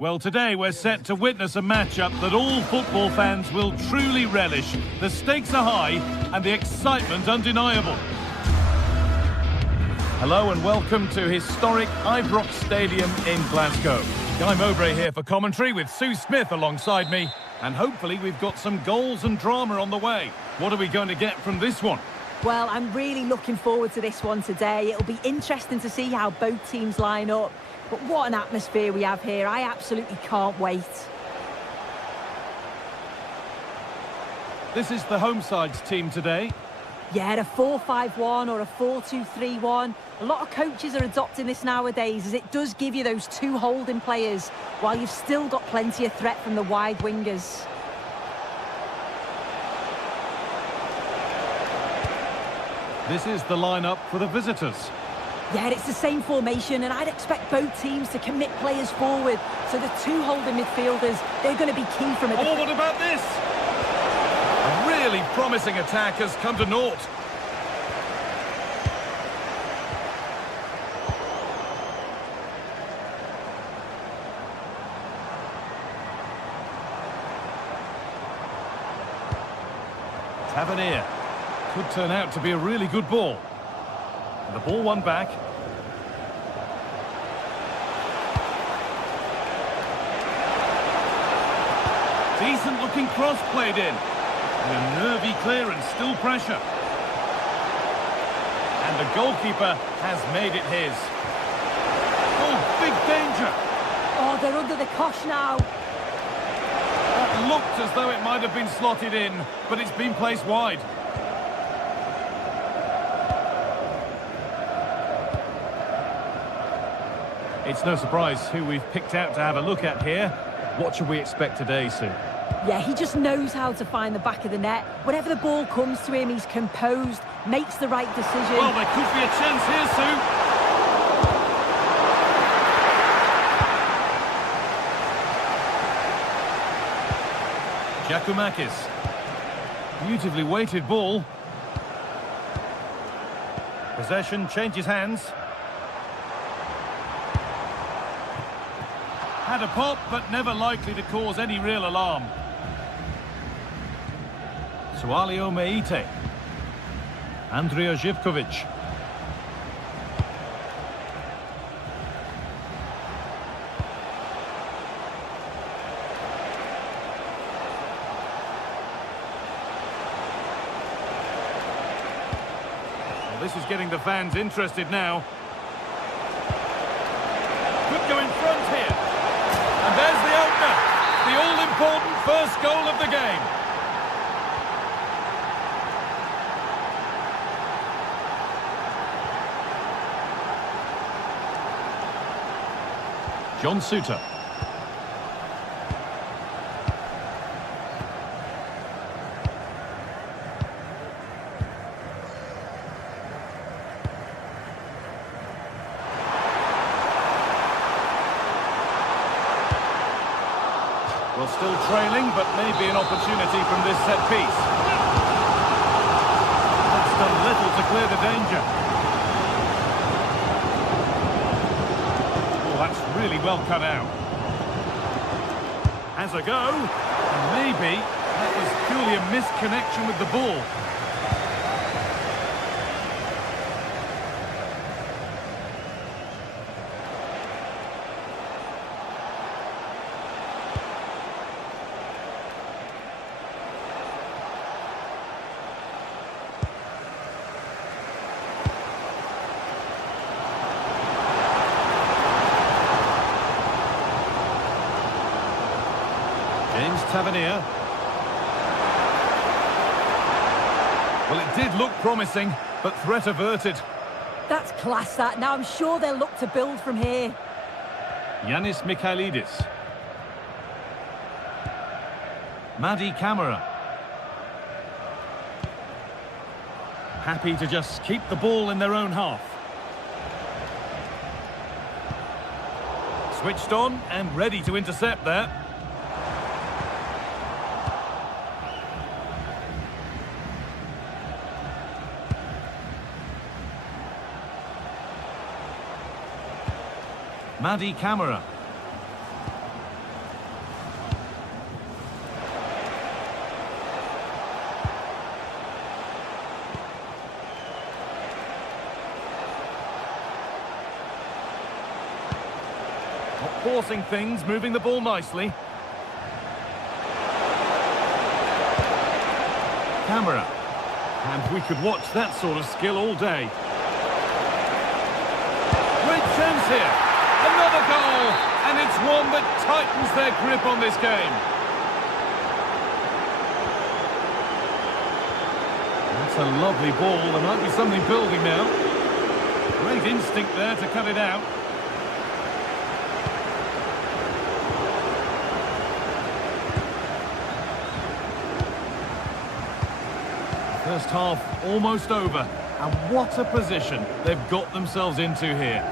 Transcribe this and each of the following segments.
Well, today we're set to witness a matchup that all football fans will truly relish. The stakes are high and the excitement undeniable. Hello and welcome to historic Ibrox Stadium in Glasgow. Guy Mowbray here for commentary with Sue Smith alongside me. And hopefully we've got some goals and drama on the way. What are we going to get from this one? Well, I'm really looking forward to this one today. It'll be interesting to see how both teams line up. But what an atmosphere we have here. I absolutely can't wait. This is the home side's team today. Yeah, a 4-5-1 or a 4-2-3-1. A lot of coaches are adopting this nowadays as it does give you those two holding players while you've still got plenty of threat from the wide wingers. This is the lineup for the visitors. Yeah, it's the same formation, and I'd expect both teams to commit players forward. So the two holding midfielders, they're going to be key from it. Oh, what about this? A really promising attack has come to naught. Tavernier. Could turn out to be a really good ball. And the ball won back. Decent looking cross played in. And a nervy clearance, still pressure. And the goalkeeper has made it his. Oh, big danger. Oh, they're under the cosh now. That looked as though it might have been slotted in, but it's been placed wide. It's no surprise who we've picked out to have a look at here. What should we expect today, Sue? Yeah, he just knows how to find the back of the net. Whenever the ball comes to him, he's composed, makes the right decision. Well, there could be a chance here, Sue. Giacomakis. Beautifully weighted ball. Possession changes hands. Had a pop, but never likely to cause any real alarm. Sualio Meite. Andrija Živković. Well, this is getting the fans interested now. Could go in front here. And there's the opener, the all-important first goal of the game. John Suter. Well, still trailing, but maybe an opportunity from this set piece. That's done little to clear the danger. Oh, that's really well cut out. Has a go. And maybe that was purely a misconnection with the ball. Tavernier. Well, it did look promising, but threat averted. That's class, that. Now I'm sure they'll look to build from here. Yanis Mikhailidis. Madi Camara. Happy to just keep the ball in their own half. Switched on and ready to intercept there. Madi Camara. Not forcing things, moving the ball nicely. Camera. And we could watch that sort of skill all day. Great chance here. Another goal. And it's one that tightens their grip on this game. That's a lovely ball. There might be something building now. Great instinct there to cut it out. First half almost over, and what a position they've got themselves into here.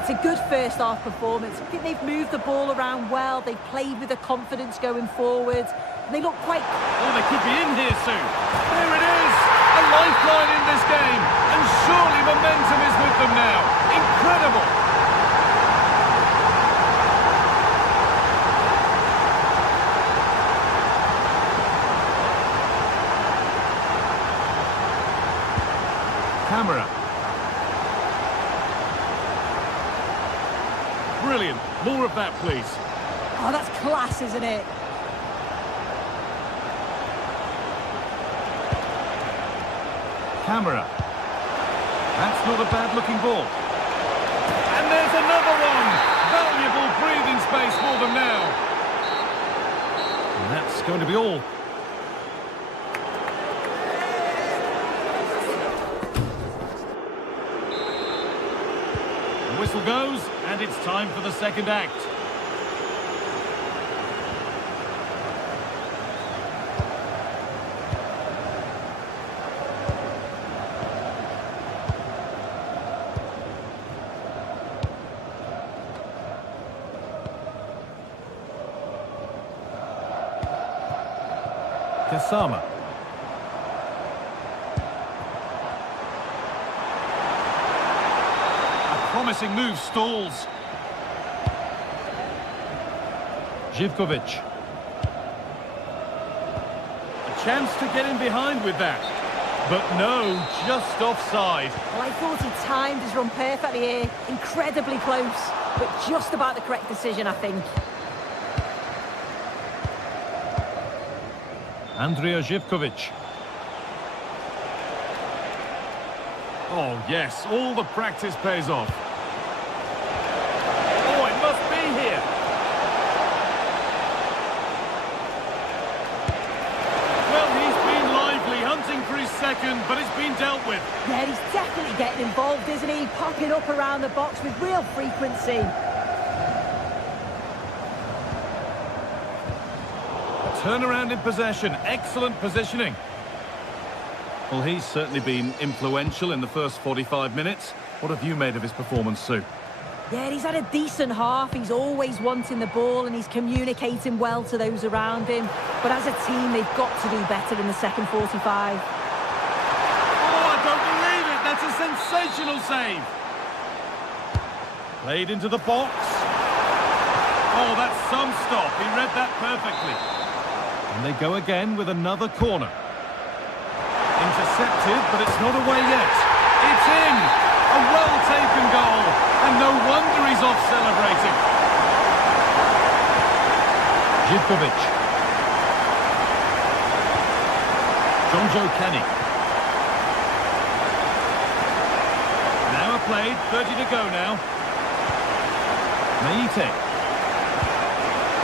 It's a good first half performance. I think they've moved the ball around well, they've played with the confidence going forward, and they look quite... Oh, they could be in here soon. There it is! A lifeline in this game, and surely momentum is with them now. Incredible! Camera. Brilliant. More of that, please. Oh, that's class, isn't it? Camera. That's not a bad-looking ball. And there's another one! Valuable breathing space for them now. And that's going to be all. The whistle goes, and it's time for the second act. Kasama. A promising move stalls. Živkovic. A chance to get in behind with that. But no, just offside. Well, I thought he timed his run perfectly here. Incredibly close, but just about the correct decision, I think. Andrija Živkovic. Oh, yes, all the practice pays off. Oh, it must be here. Well, he's been lively, hunting for his second, but it's been dealt with. Yeah, he's definitely getting involved, isn't he? Popping up around the box with real frequency. Turnaround in possession, excellent positioning. Well, he's certainly been influential in the first 45 minutes. What have you made of his performance, Sue? Yeah, he's had a decent half. He's always wanting the ball and he's communicating well to those around him. But as a team, they've got to do better in the second 45. Oh, I don't believe it! That's a sensational save! Played into the box. Oh, that's some stop. He read that perfectly. And they go again with another corner. Intercepted, but it's not away yet. It's in! A well-taken goal. And no wonder he's off celebrating. Živkovic. Jonjo Kenny. An hour played, 30 to go now. Meite.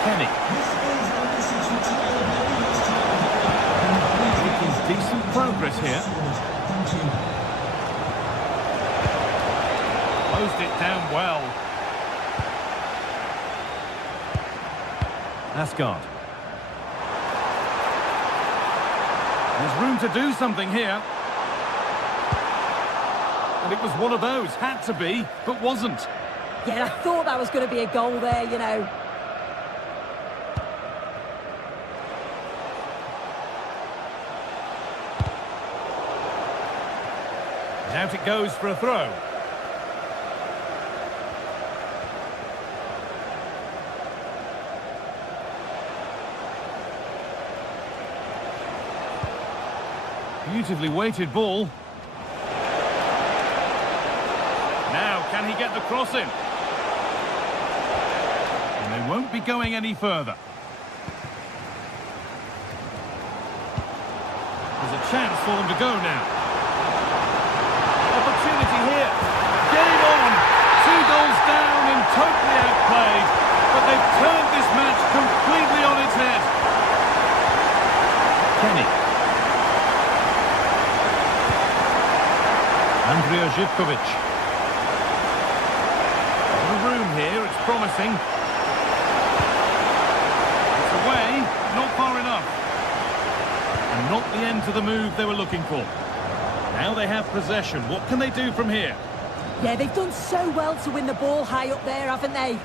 Kenny. Making decent progress here. Closed it down well. Asgard. There's room to do something here. And it was one of those. Had to be, but wasn't. Yeah, I thought that was going to be a goal there, you know. And out it goes for a throw. Beautifully weighted ball. Now, can he get the cross in? And they won't be going any further. There's a chance for them to go now. Opportunity here. Game on. 2 goals down and totally outplayed. But they've turned this match completely on its head. Kenny. Andrea Zivkovic. The room here, it's promising. It's away, not far enough. And not the end to the move they were looking for. Now they have possession. What can they do from here? Yeah, they've done so well to win the ball high up there, haven't they?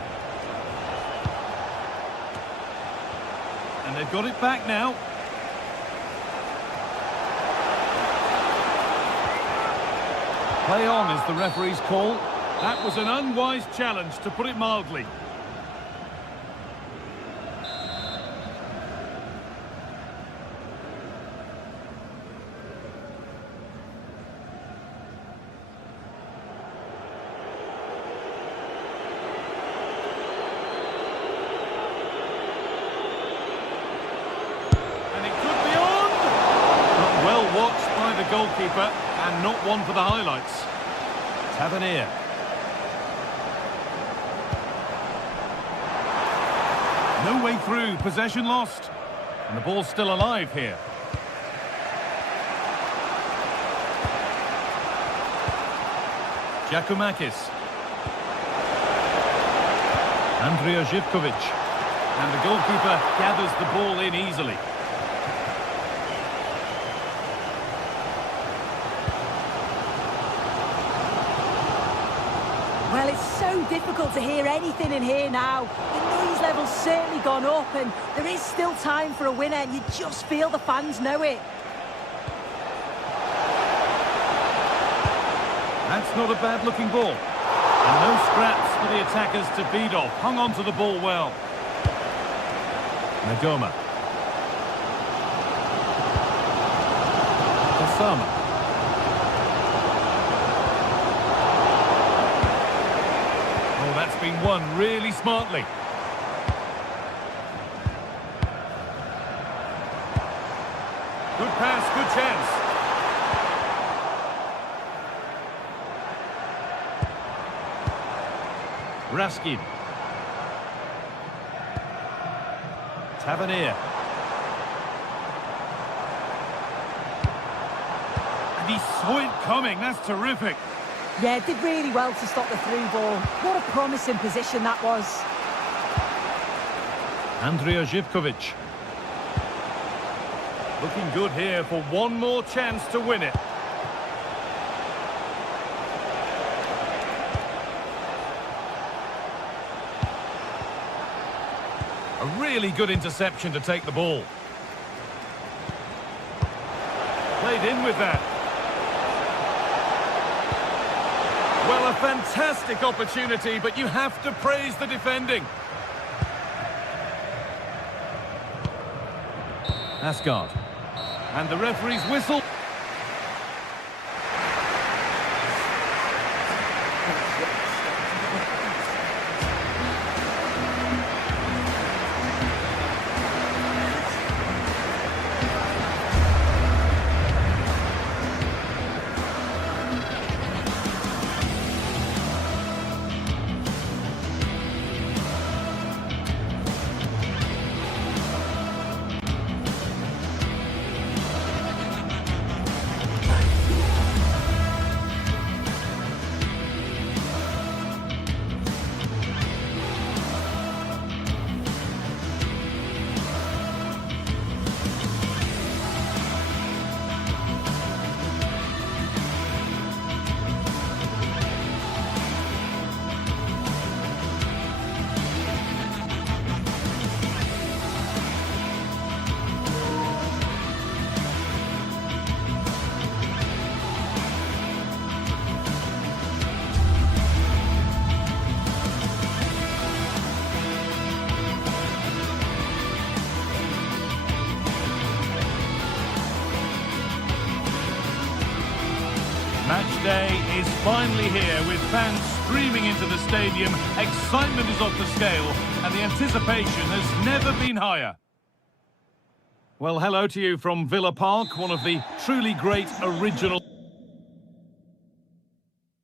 And they've got it back now. Play on is the referee's call. That was an unwise challenge, to put it mildly. And it could be on! But well watched by the goalkeeper, and not one for the highlights. Tavernier. No way through, possession lost. And the ball's still alive here. Giacomakis. Andrea Zivkovic. And the goalkeeper gathers the ball in easily. Well, it's so difficult to hear anything in here now. The noise level's certainly gone up, and there is still time for a winner, and you just feel the fans know it. That's not a bad-looking ball. And no scraps for the attackers to feed off. Hung on to the ball well. Nagoma. Osama. Oh, that's been won really smartly. Good pass, good chance. Raskin. Tavernier. And he saw it coming. That's terrific. Yeah, did really well to stop the through ball. What a promising position that was. Andrea Zivkovic. Looking good here for one more chance to win it. A really good interception to take the ball. Played in with that. Well, a fantastic opportunity, but you have to praise the defending. Asgard. And the referee's whistle. Match day is finally here, with fans streaming into the stadium, excitement is off the scale, and the anticipation has never been higher. Well, hello to you from Villa Park, one of the truly great original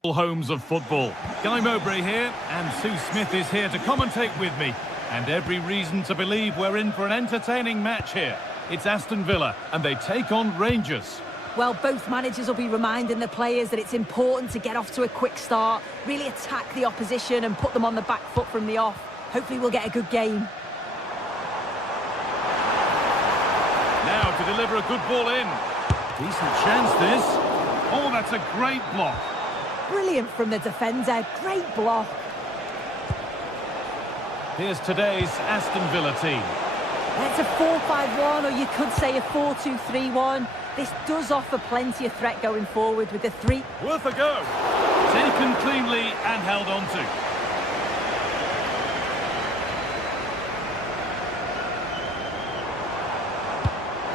homes of football. Guy Mowbray here, and Sue Smith is here to commentate with me. And every reason to believe we're in for an entertaining match here. It's Aston Villa, and they take on Rangers. Well, both managers will be reminding the players that it's important to get off to a quick start, really attack the opposition and put them on the back foot from the off. Hopefully we'll get a good game. Now to deliver a good ball in. Decent chance this. Oh, that's a great block. Brilliant from the defender, great block. Here's today's Aston Villa team. It's a 4-5-1, or you could say a 4-2-3-1. This does offer plenty of threat going forward with the three. Worth a go. Taken cleanly and held on to.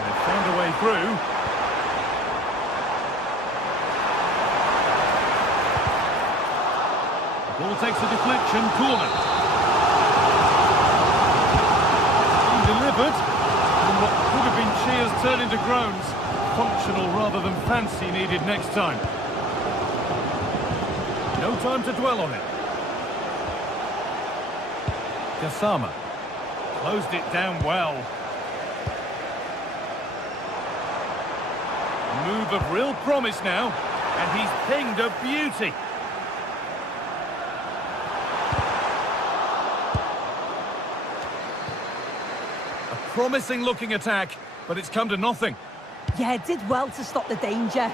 They've found a way through. The ball takes a deflection, corner. Delivered. And what could have been cheers turn into groans. Functional rather than fancy needed next time. No time to dwell on it. Gassama closed it down well. Move of real promise now, and he's pinged a beauty. A promising looking attack, but it's come to nothing. Yeah, did well to stop the danger.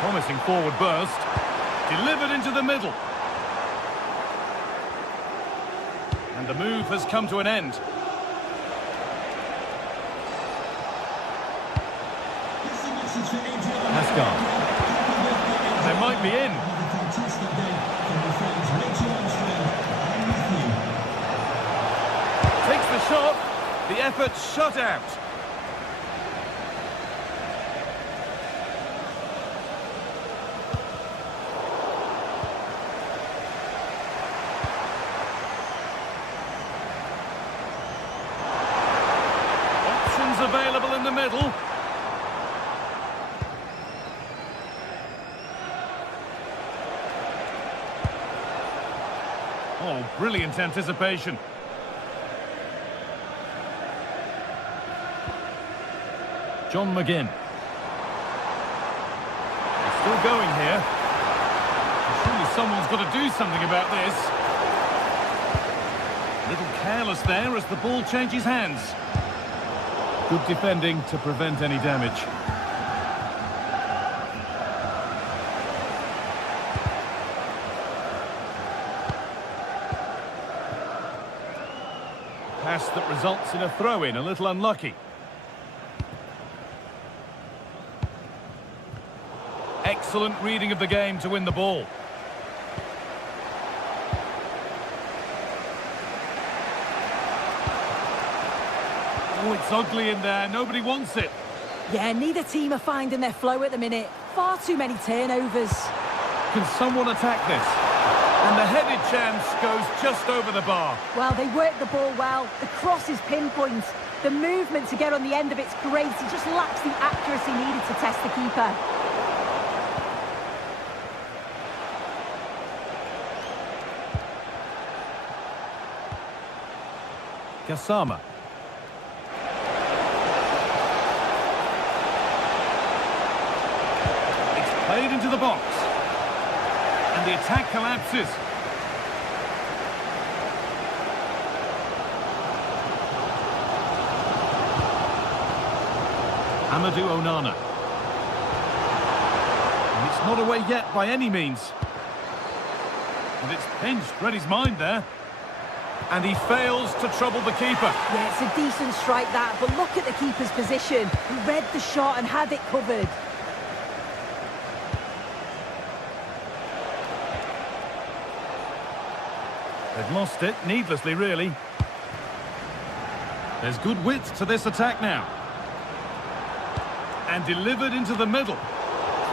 Promising forward burst. Delivered into the middle. And the move has come to an end. Asgard. They might be in. Takes the shot. The effort shut out. Options available in the middle. Oh, brilliant anticipation. John McGinn. He's still going here. Surely someone's got to do something about this. A little careless there as the ball changes hands. Good defending to prevent any damage. Pass that results in a throw-in, a little unlucky. Excellent reading of the game to win the ball. Oh, it's ugly in there. Nobody wants it. Yeah, neither team are finding their flow at the minute. Far too many turnovers. Can someone attack this? And the headed chance goes just over the bar. Well, they work the ball well. The cross is pinpoint. The movement to get on the end of it's great. He just lacks the accuracy needed to test the keeper. Gassama. It's played into the box. And the attack collapses. Amadou Onana. And it's not away yet by any means. And it's pinched, read his mind there. And he fails to trouble the keeper. Yeah, it's a decent strike that, but look at the keeper's position. He read the shot and had it covered. They've lost it, needlessly really. There's good width to this attack now. And delivered into the middle.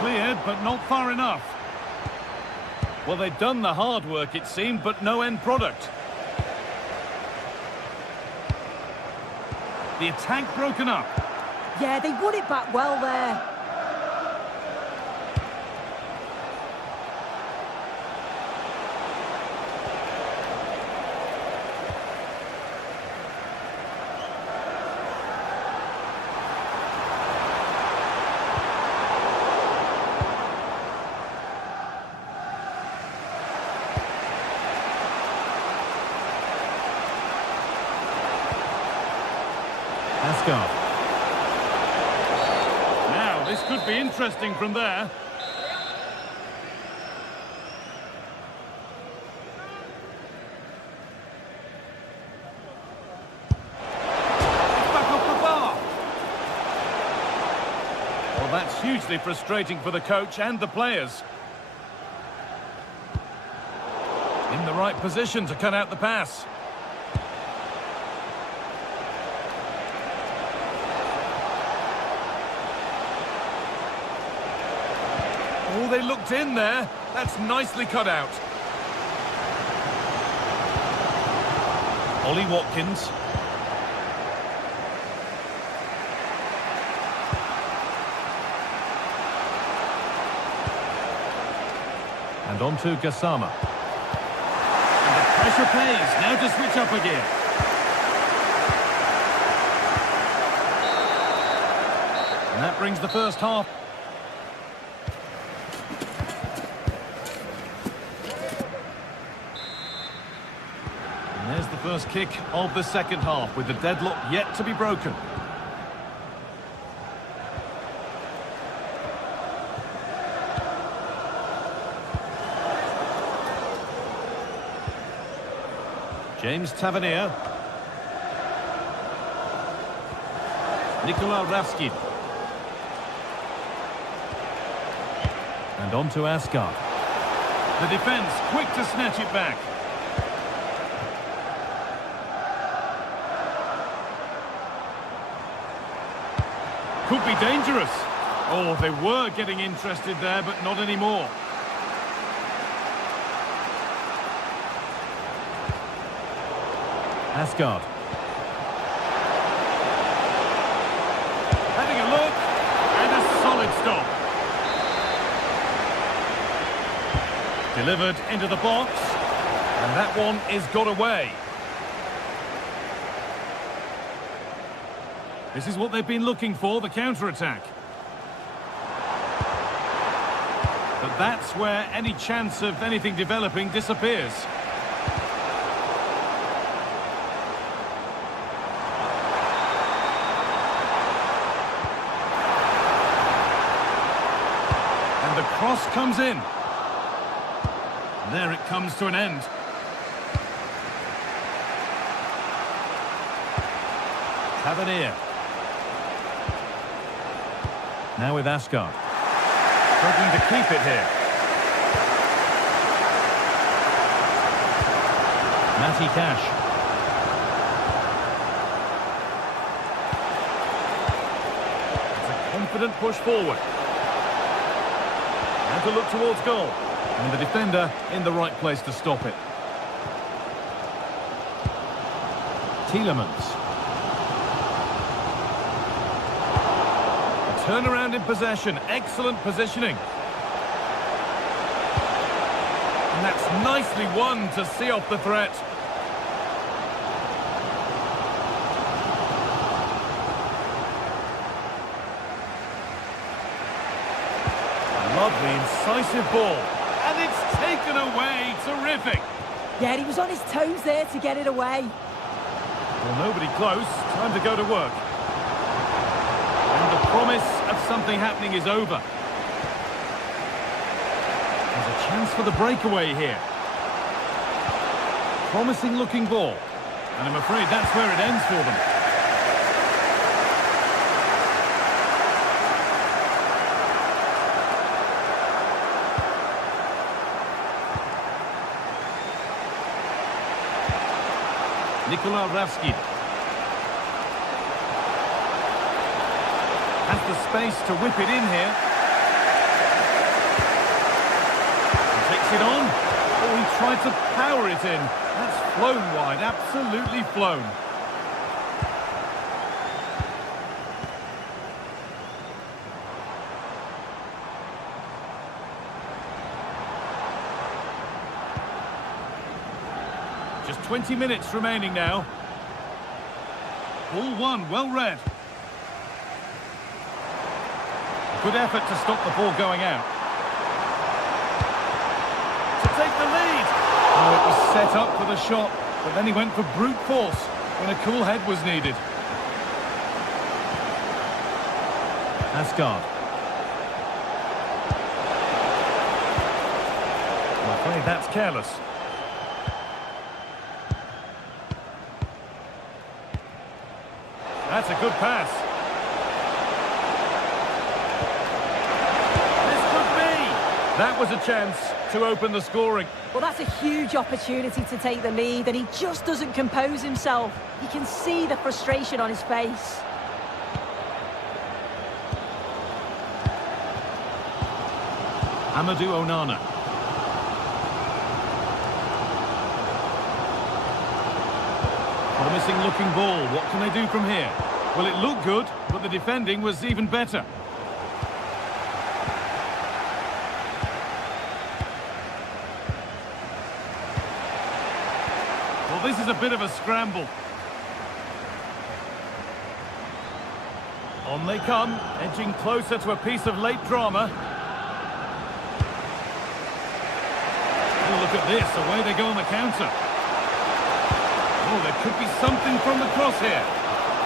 Cleared, but not far enough. Well, they've done the hard work, it seemed, but no end product. The attack broken up. Yeah, they won it back well there. Asgard. Now, this could be interesting from there. Back off the bar. Well, that's hugely frustrating for the coach and the players. In the right position to cut out the pass. Oh, they looked in there. That's nicely cut out. Ollie Watkins. And on to Gassama. And the pressure pays. Now to switch up again. And that brings the first half. There's the first kick of the second half, with the deadlock yet to be broken. James Tavernier. Nikola Ravskin. And on to Asgard. The defence quick to snatch it back. Could be dangerous. Oh, they were getting interested there, but not anymore. Asgard. Having a look, and a solid stop. Delivered into the box, and that one is got away. This is what they've been looking for, the counter-attack. But that's where any chance of anything developing disappears. And the cross comes in. There it comes to an end. Tavernier. Now with Asgard. Struggling to keep it here. Matty Cash. It's a confident push forward. And to look towards goal. And the defender in the right place to stop it. Tielemans. Turnaround in possession, excellent positioning. And that's nicely won to see off the threat. A lovely, incisive ball. And it's taken away, terrific. Yeah, he was on his toes there to get it away. Well, nobody close, time to go to work. And the promise of something happening is over. There's a chance for the breakaway here. Promising looking ball. And I'm afraid that's where it ends for them. Nikola Ravskin. Has the space to whip it in here. And takes flicks it on. Oh, he tried to power it in. That's flown wide, absolutely flown. Just 20 minutes remaining now. Ball one, well read. Good effort to stop the ball going out. To take the lead. Oh, it was set up for the shot, but then he went for brute force when a cool head was needed. Asgard. I'm afraid that's careless. That's a good pass. This could be. That was a chance to open the scoring. Well, that's a huge opportunity to take the lead, and he just doesn't compose himself. You can see the frustration on his face. Amadou Onana. Promising looking ball. What can they do from here? Well, it looked good, but the defending was even better. Well, this is a bit of a scramble. On they come, edging closer to a piece of late drama. Oh, look at this, away they go on the counter. Oh, there could be something from the cross here.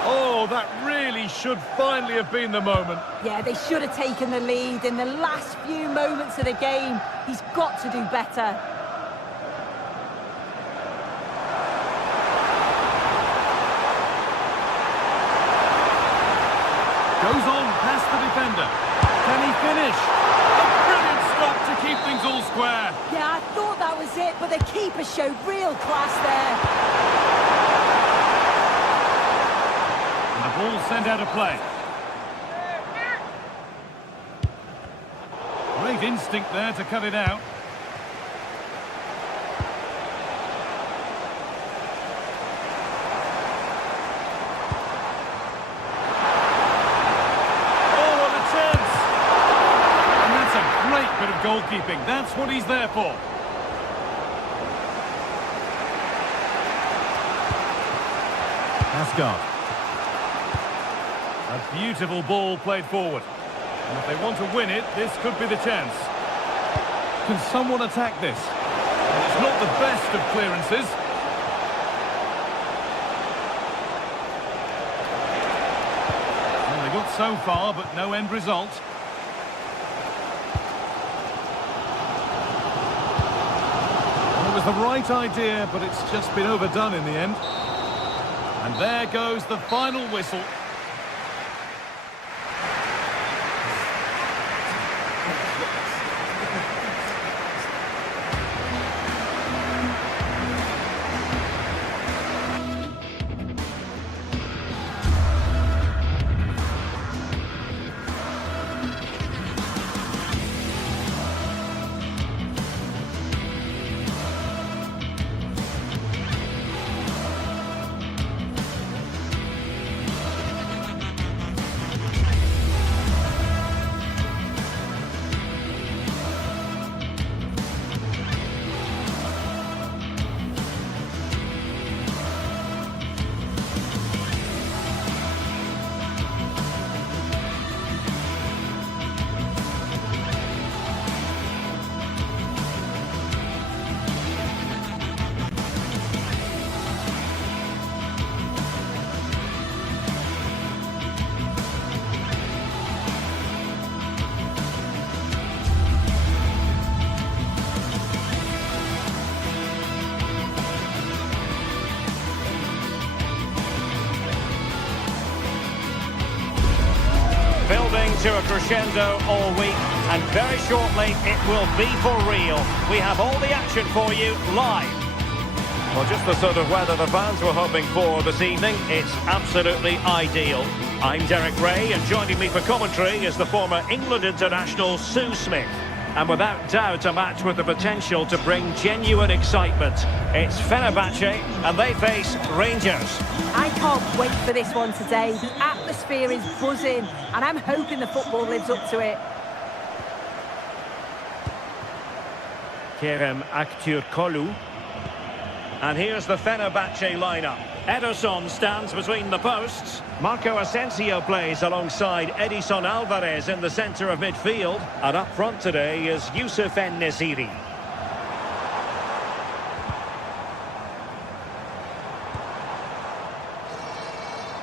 Oh, that really should finally have been the moment. Yeah, they should have taken the lead in the last few moments of the game. He's got to do better. Goes on past the defender. Can he finish? A brilliant stop to keep things all square. Yeah, I thought that was it, but the keeper showed real class there. Ball sent out of play. Great instinct there to cut it out. Oh, what a chance! And that's a great bit of goalkeeping. That's what he's there for. Asgard. A beautiful ball played forward. And if they want to win it, this could be the chance. Can someone attack this? It's not the best of clearances. Well, they got so far, but no end result. Well, it was the right idea, but it's just been overdone in the end. And there goes the final whistle. Building to a crescendo all week, and very shortly it will be for real. We have all the action for you live. Well, just the sort of weather the fans were hoping for this evening. It's absolutely ideal. I'm Derek Ray, and joining me for commentary is the former England international Sue Smith. And without doubt, a match with the potential to bring genuine excitement. It's Fenerbahce, and they face Rangers. I can't wait for this one today. The atmosphere is buzzing, and I'm hoping the football lives up to it. Kerem Aktürkoğlu. And here's the Fenerbahce lineup. Ederson stands between the posts. Marco Asensio plays alongside Edison Alvarez in the centre of midfield. And up front today is Youssef En-Nesyri.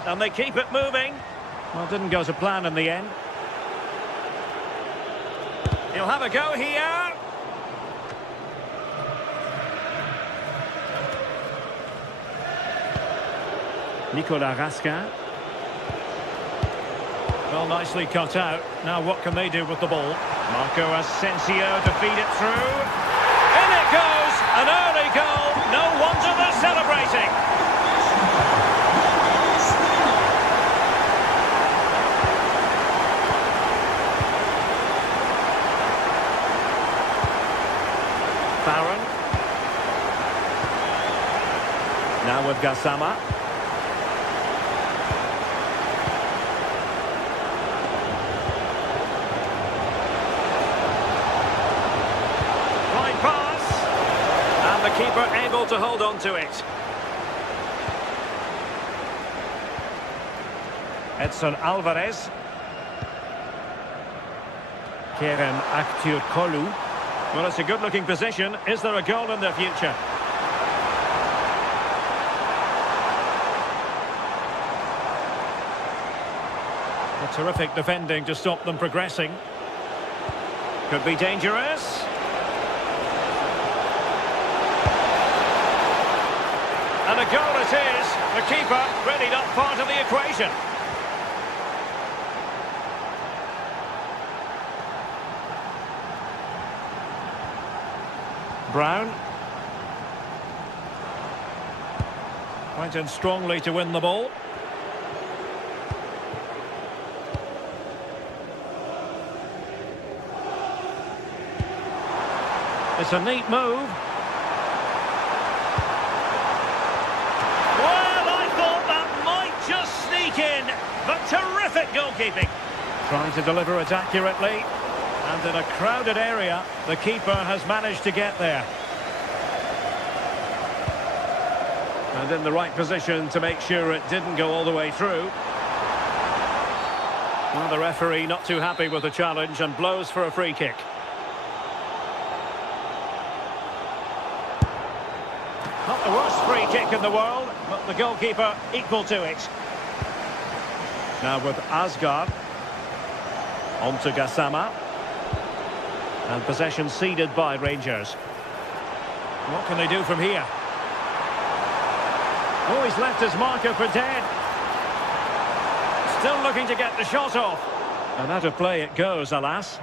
And they keep it moving. Well, didn't go to plan in the end. He'll have a go here. Nicolas Raskin. Well, nicely cut out. Now what can they do with the ball? Marco Asensio to feed it through. In it goes! An early goal. No wonder they're celebrating. Barron. Now with Gassama. Keeper able to hold on to it. Edson Alvarez. Kerem Aktürkoğlu. Well, it's a good-looking position. Is there a goal in the future? A terrific defending to stop them progressing. Could be dangerous. And a goal it is. The keeper really not part of the equation. Brown. Went in strongly to win the ball. It's a neat move. In, but terrific goalkeeping. Trying to deliver it accurately, and in a crowded area, the keeper has managed to get there. And in the right position to make sure it didn't go all the way through. Well, the referee not too happy with the challenge and blows for a free kick. Not the worst free kick in the world, but the goalkeeper equal to it. Now with Asgard. On to Gassama. And possession ceded by Rangers. What can they do from here? Oh, he's left his marker for dead. Still looking to get the shot off. And out of play it goes, alas.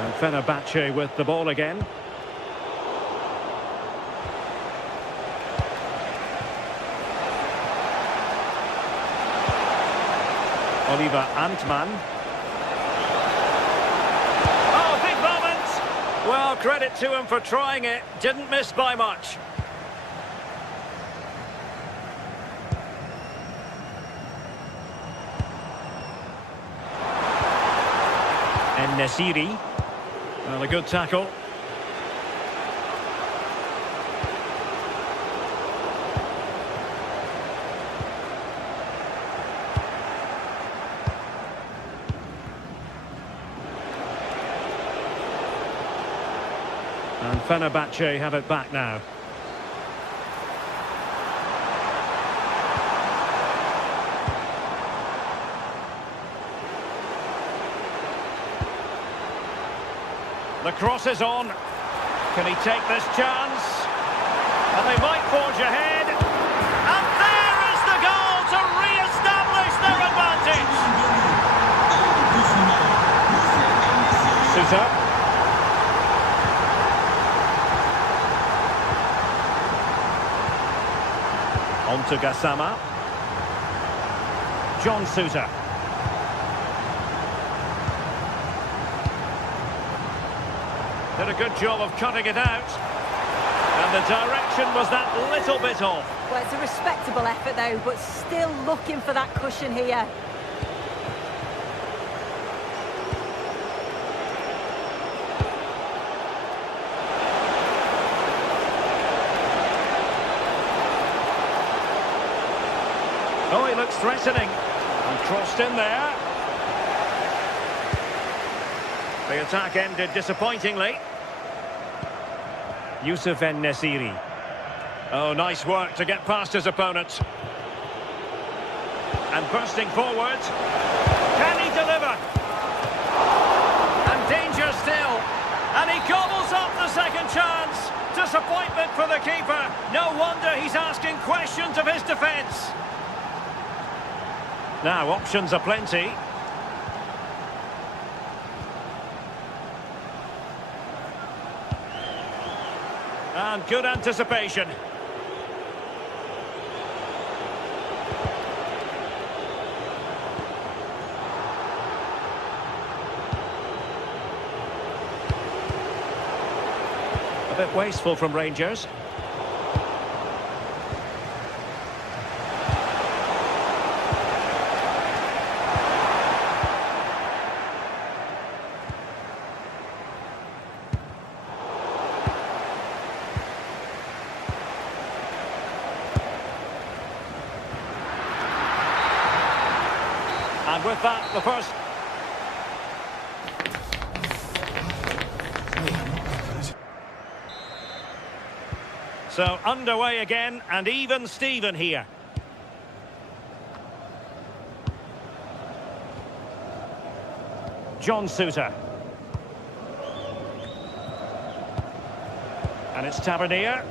And Fenerbahce with the ball again. Oliver Antman. Oh, big moment! Well, credit to him for trying it. Didn't miss by much. En-Nesyri. Well, a good tackle. And Fenerbahce have it back now. The cross is on. Can he take this chance? And they might forge ahead. And there is the goal to re-establish their advantage. Suter. On to Gassama. John Sousa. Did a good job of cutting it out. And the direction was that little bit off. Well, it's a respectable effort, though, but still looking for that cushion here. Oh, he looks threatening. And crossed in there. The attack ended disappointingly. Youssef En-Nesyri. Oh, nice work to get past his opponent. And bursting forward. Can he deliver? And danger still. And he gobbles up the second chance. Disappointment for the keeper. No wonder he's asking questions of his defence. Now, options are plenty. And good anticipation. A bit wasteful from Rangers. And with that, the first... So underway again, and even Steven here. John Sousa. And it's Tavernier.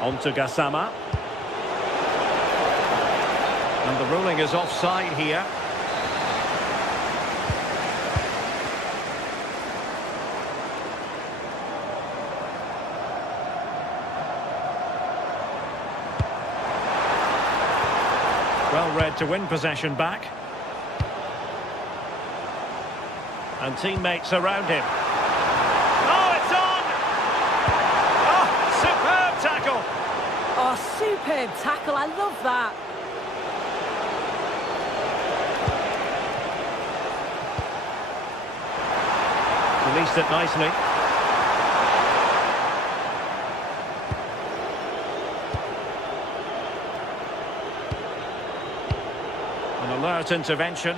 On to Gassama. And the ruling is offside here. Well read to win possession back. And teammates around him. Oh, it's on! Oh, superb tackle! Oh, superb tackle. I love that. Released it nicely. An alert intervention.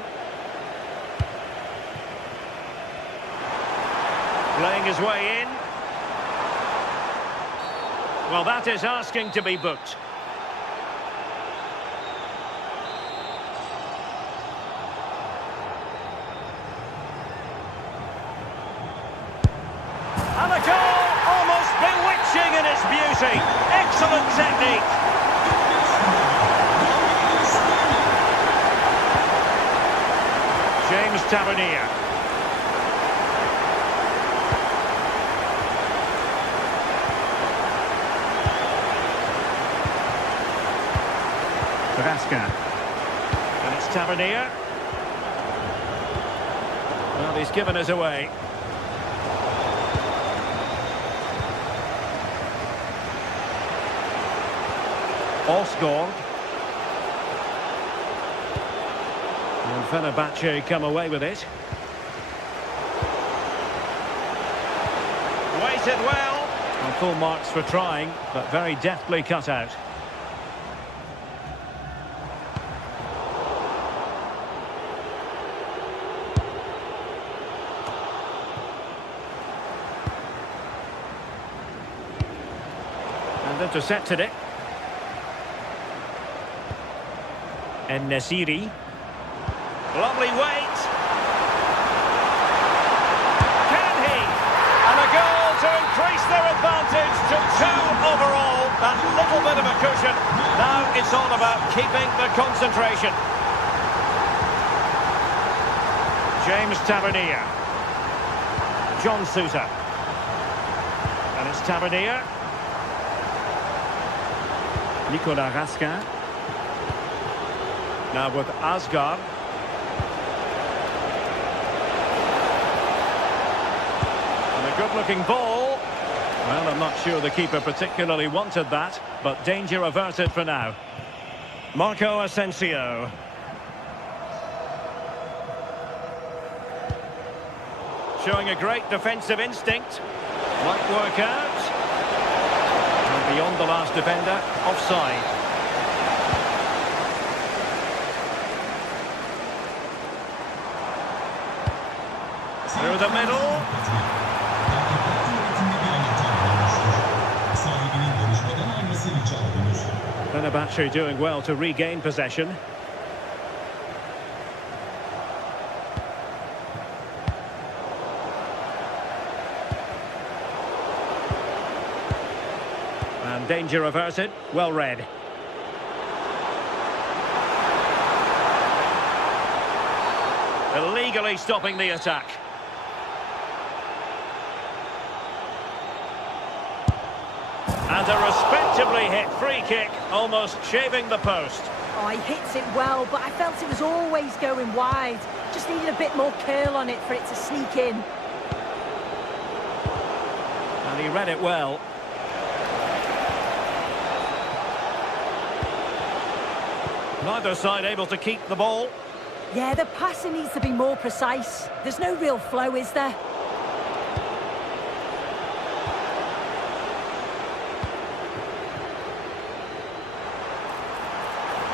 Playing his way in. Well, that is asking to be booked. And a goal, almost bewitching in its beauty. Excellent technique. James Tavernier. And it's Tavernier. Well, he's given us away. Osgård. And Fenerbahce come away with it. Waited well. And full marks for trying, but very deftly cut out. And intercepted it. En-Nesyri. Lovely weight. Can he? And a goal to increase their advantage to 2 overall. That little bit of a cushion. Now it's all about keeping the concentration. James Tavernier. John Souter. And it's Tavernier. Nicolas Raskin. Now with Asgard. And a good-looking ball. Well, I'm not sure the keeper particularly wanted that, but danger averted for now. Marco Asensio. Showing a great defensive instinct. Might work out. And beyond the last defender, offside. Through the middle. Fenerbahce doing well to regain possession. And danger averted. Well read. Illegally stopping the attack. And a respectably hit free kick, almost shaving the post. Oh, he hits it well, but I felt it was always going wide. Just needed a bit more curl on it for it to sneak in. And he read it well. Neither side able to keep the ball. Yeah, the passing needs to be more precise. There's no real flow, is there?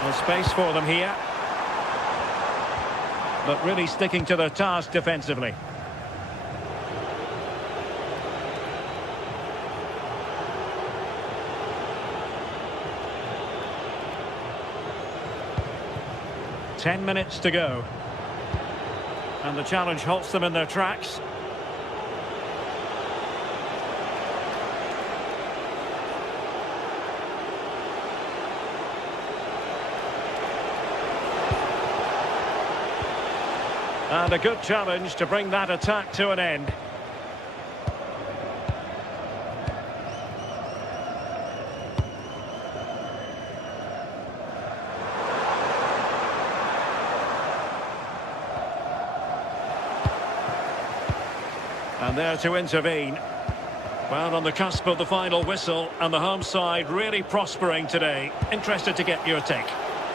No space for them here. But really sticking to their task defensively. Ten minutes to go. And the challenge halts them in their tracks. And a good challenge to bring that attack to an end. And there to intervene. Well, on the cusp of the final whistle, and the home side really prospering today. Interested to get your take.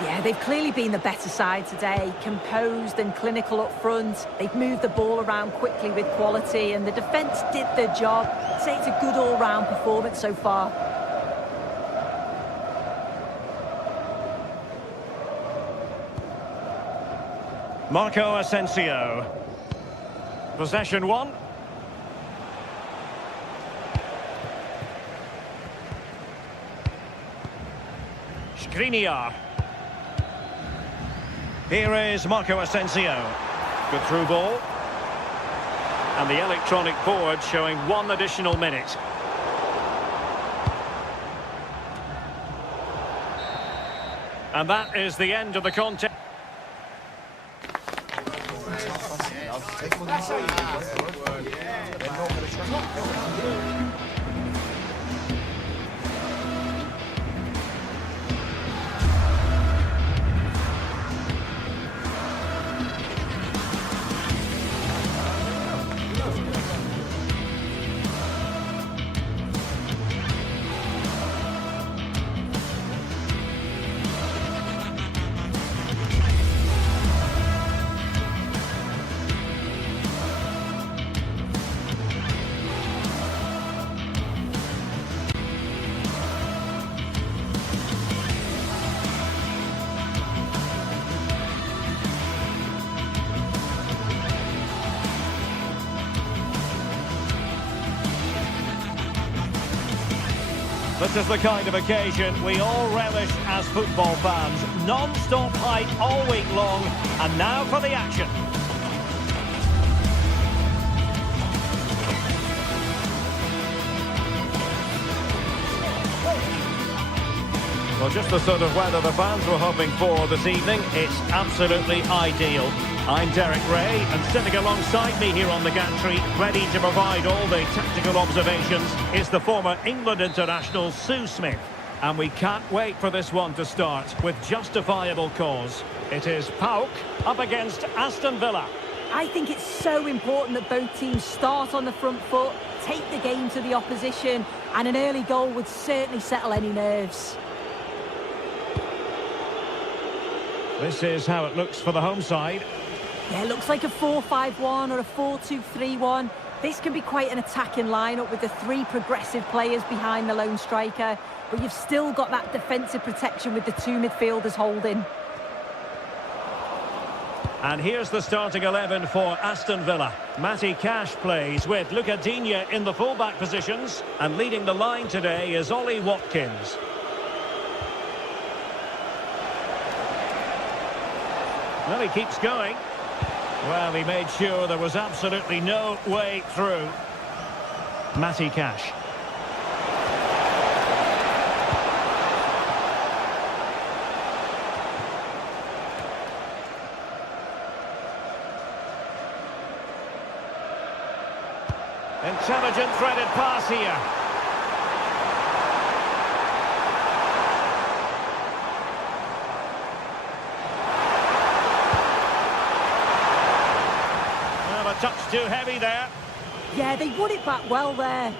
Yeah, they've clearly been the better side today, composed and clinical up front. They've moved the ball around quickly with quality, and the defence did their job. I'd say it's a good all-round performance so far. Marco Asensio. Possession one. Skriniar. Here is Marco Asensio. Good through ball. And the electronic board showing 1 additional minute. And that is the end of the contest. This is the kind of occasion we all relish as football fans. Non-stop hype all week long, and now for the action. Well, just the sort of weather the fans were hoping for this evening. It's absolutely ideal. I'm Derek Ray, and sitting alongside me here on the gantry, ready to provide all the tactical observations, is the former England international Sue Smith. And we can't wait for this one to start with justifiable cause. It is PAOK up against Aston Villa. I think it's so important that both teams start on the front foot, take the game to the opposition, and an early goal would certainly settle any nerves. This is how it looks for the home side. Yeah, it looks like a 4-5-1 or a 4-2-3-1. This can be quite an attacking lineup with the three progressive players behind the lone striker, but you've still got that defensive protection with the two midfielders holding. And here's the starting 11 for Aston Villa. Matty Cash plays with Luca Digne in the fullback positions, and leading the line today is Ollie Watkins. Well, he keeps going. Well, he made sure there was absolutely no way through. Matty Cash. Intelligent threaded pass here. Well, a touch too heavy there. Yeah, they won it back well there.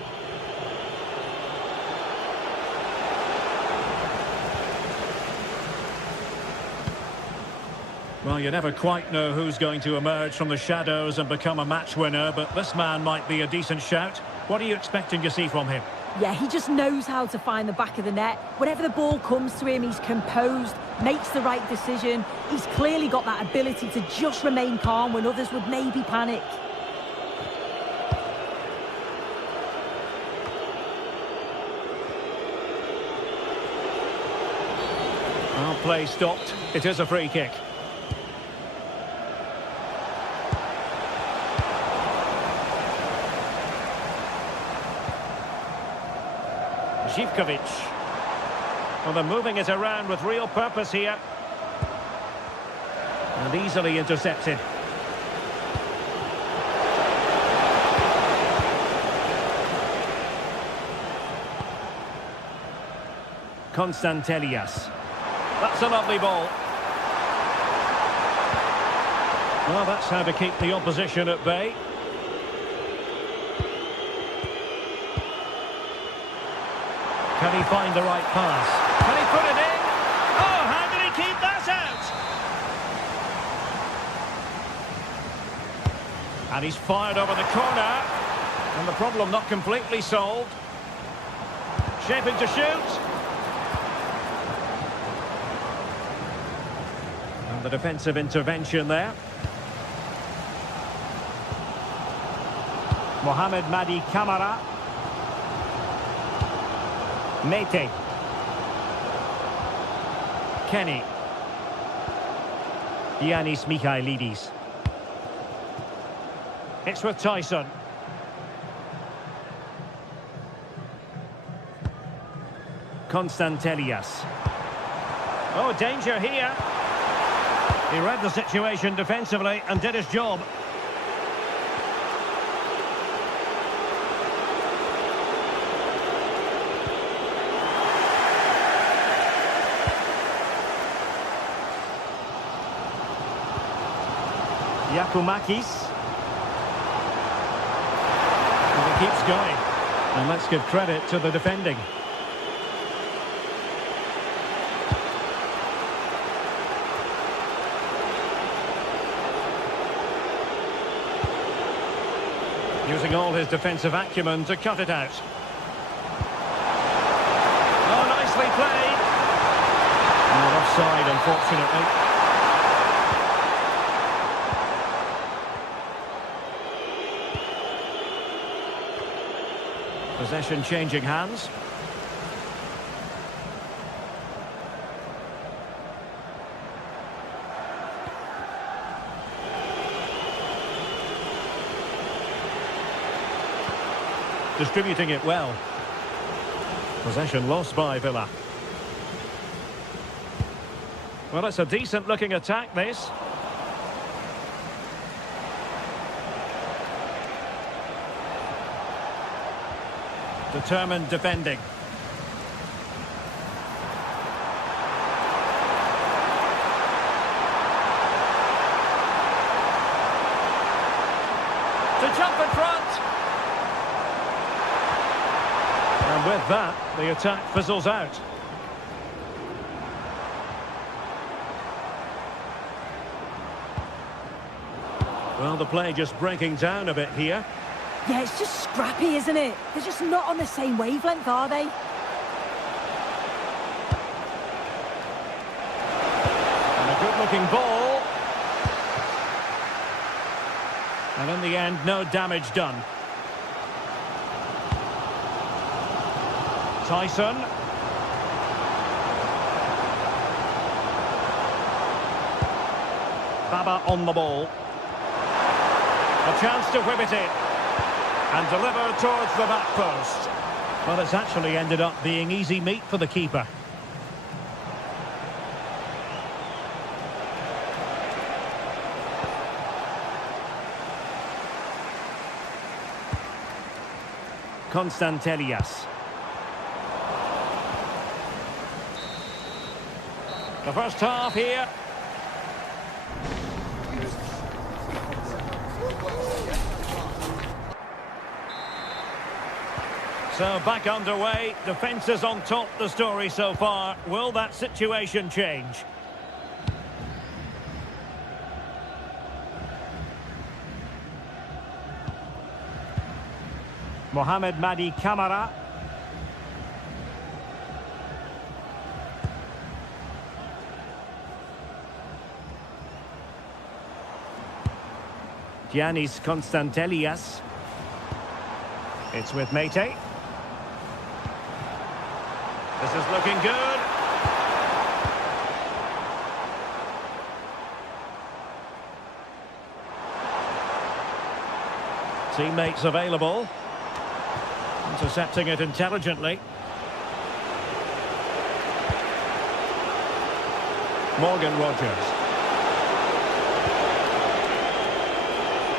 Well, you never quite know who's going to emerge from the shadows and become a match winner, but this man might be a decent shout. What are you expecting to see from him? Yeah, he just knows how to find the back of the net. Whenever the ball comes to him, he's composed, makes the right decision. He's clearly got that ability to just remain calm when others would maybe panic. Well, play stopped. It is a free kick. Zivkovic. Well, they're moving it around with real purpose here. And easily intercepted. Constantelias. That's a lovely ball. Well, that's how to keep the opposition at bay. Can he find the right pass? Can he put it in? Oh, how did he keep that out? And he's fired over the corner. And the problem not completely solved. Shaping to shoot. And the defensive intervention there. Mohamed Madi Camara. Mete. Kenny. Giannis Michailidis. It's with Tyson. Constantelias. Oh, danger here. He read the situation defensively and did his job. Yakumakis. And he keeps going. And let's give credit to the defending. Using all his defensive acumen to cut it out. Oh, nicely played. Not offside, unfortunately. Possession changing hands. Distributing it well. Possession lost by Villa. Well, it's a decent looking attack, this. Determined defending. To jump in front. And with that, the attack fizzles out. Well, the play just breaking down a bit here. Yeah, it's just scrappy, isn't it? They're just not on the same wavelength, are they? And a good-looking ball. And in the end, no damage done. Tyson. Baba on the ball. A chance to whip it in. And deliver towards the back post. Well, it's actually ended up being easy meat for the keeper. Constantelias. The first half here. So back underway, defence is on top, the story so far. Will that situation change? Mohamed Madi Camara. Giannis Constantelias. It's with Mete. This is looking good. Teammates available. Intercepting it intelligently. Morgan Rogers.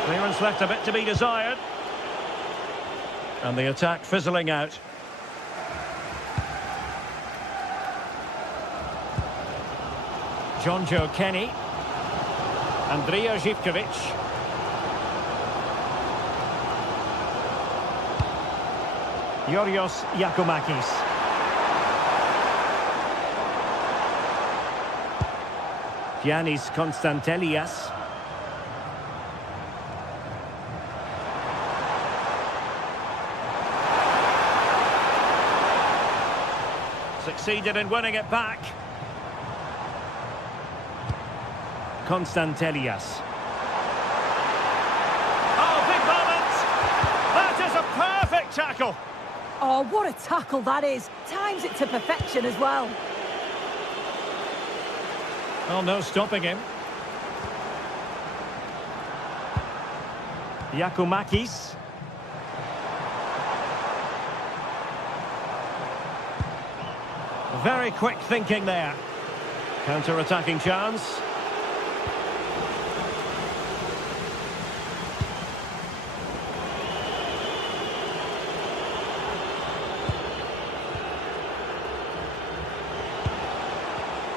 Clearance left a bit to be desired. And the attack fizzling out. Jonjo Kenny. Andrija Živković. Yorios Yakumakis. Giannis Constantelias. Succeeded in winning it back. Constantelias. Oh, big moment! That is a perfect tackle! Oh, what a tackle that is. Times it to perfection as well. Oh, no stopping him. Yakumakis. Very quick thinking there. Counter-attacking chance.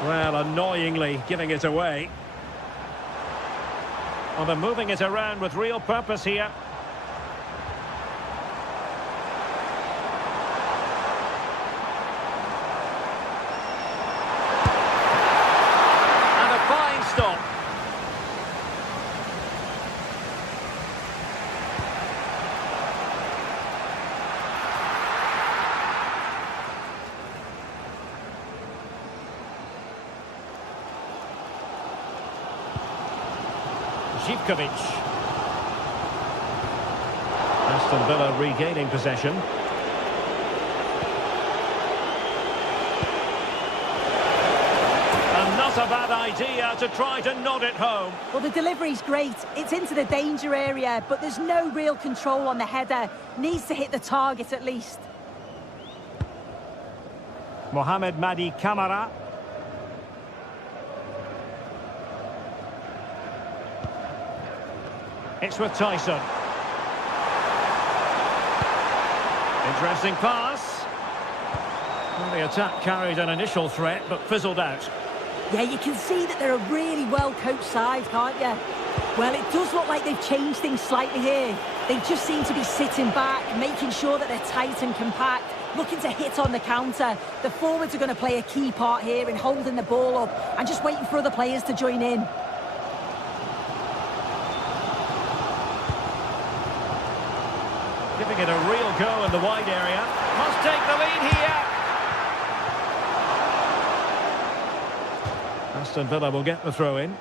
Well, annoyingly giving it away. Well, they're moving it around with real purpose here. And a fine stop. Živković. Aston Villa regaining possession. And not a bad idea to try to nod it home. Well, the delivery's great. It's into the danger area, but there's no real control on the header. Needs to hit the target at least. Mohamed Madi Camara. It's with Tyson. Interesting pass. Well, the attack carried an initial threat, but fizzled out. Yeah, you can see that they're a really well-coached side, can't you? Well, it does look like they've changed things slightly here. They just seem to be sitting back, making sure that they're tight and compact, looking to hit on the counter. The forwards are going to play a key part here in holding the ball up and just waiting for other players to join in. Giving it a real go in the wide area. Must take the lead here. Aston Villa will get the throw in.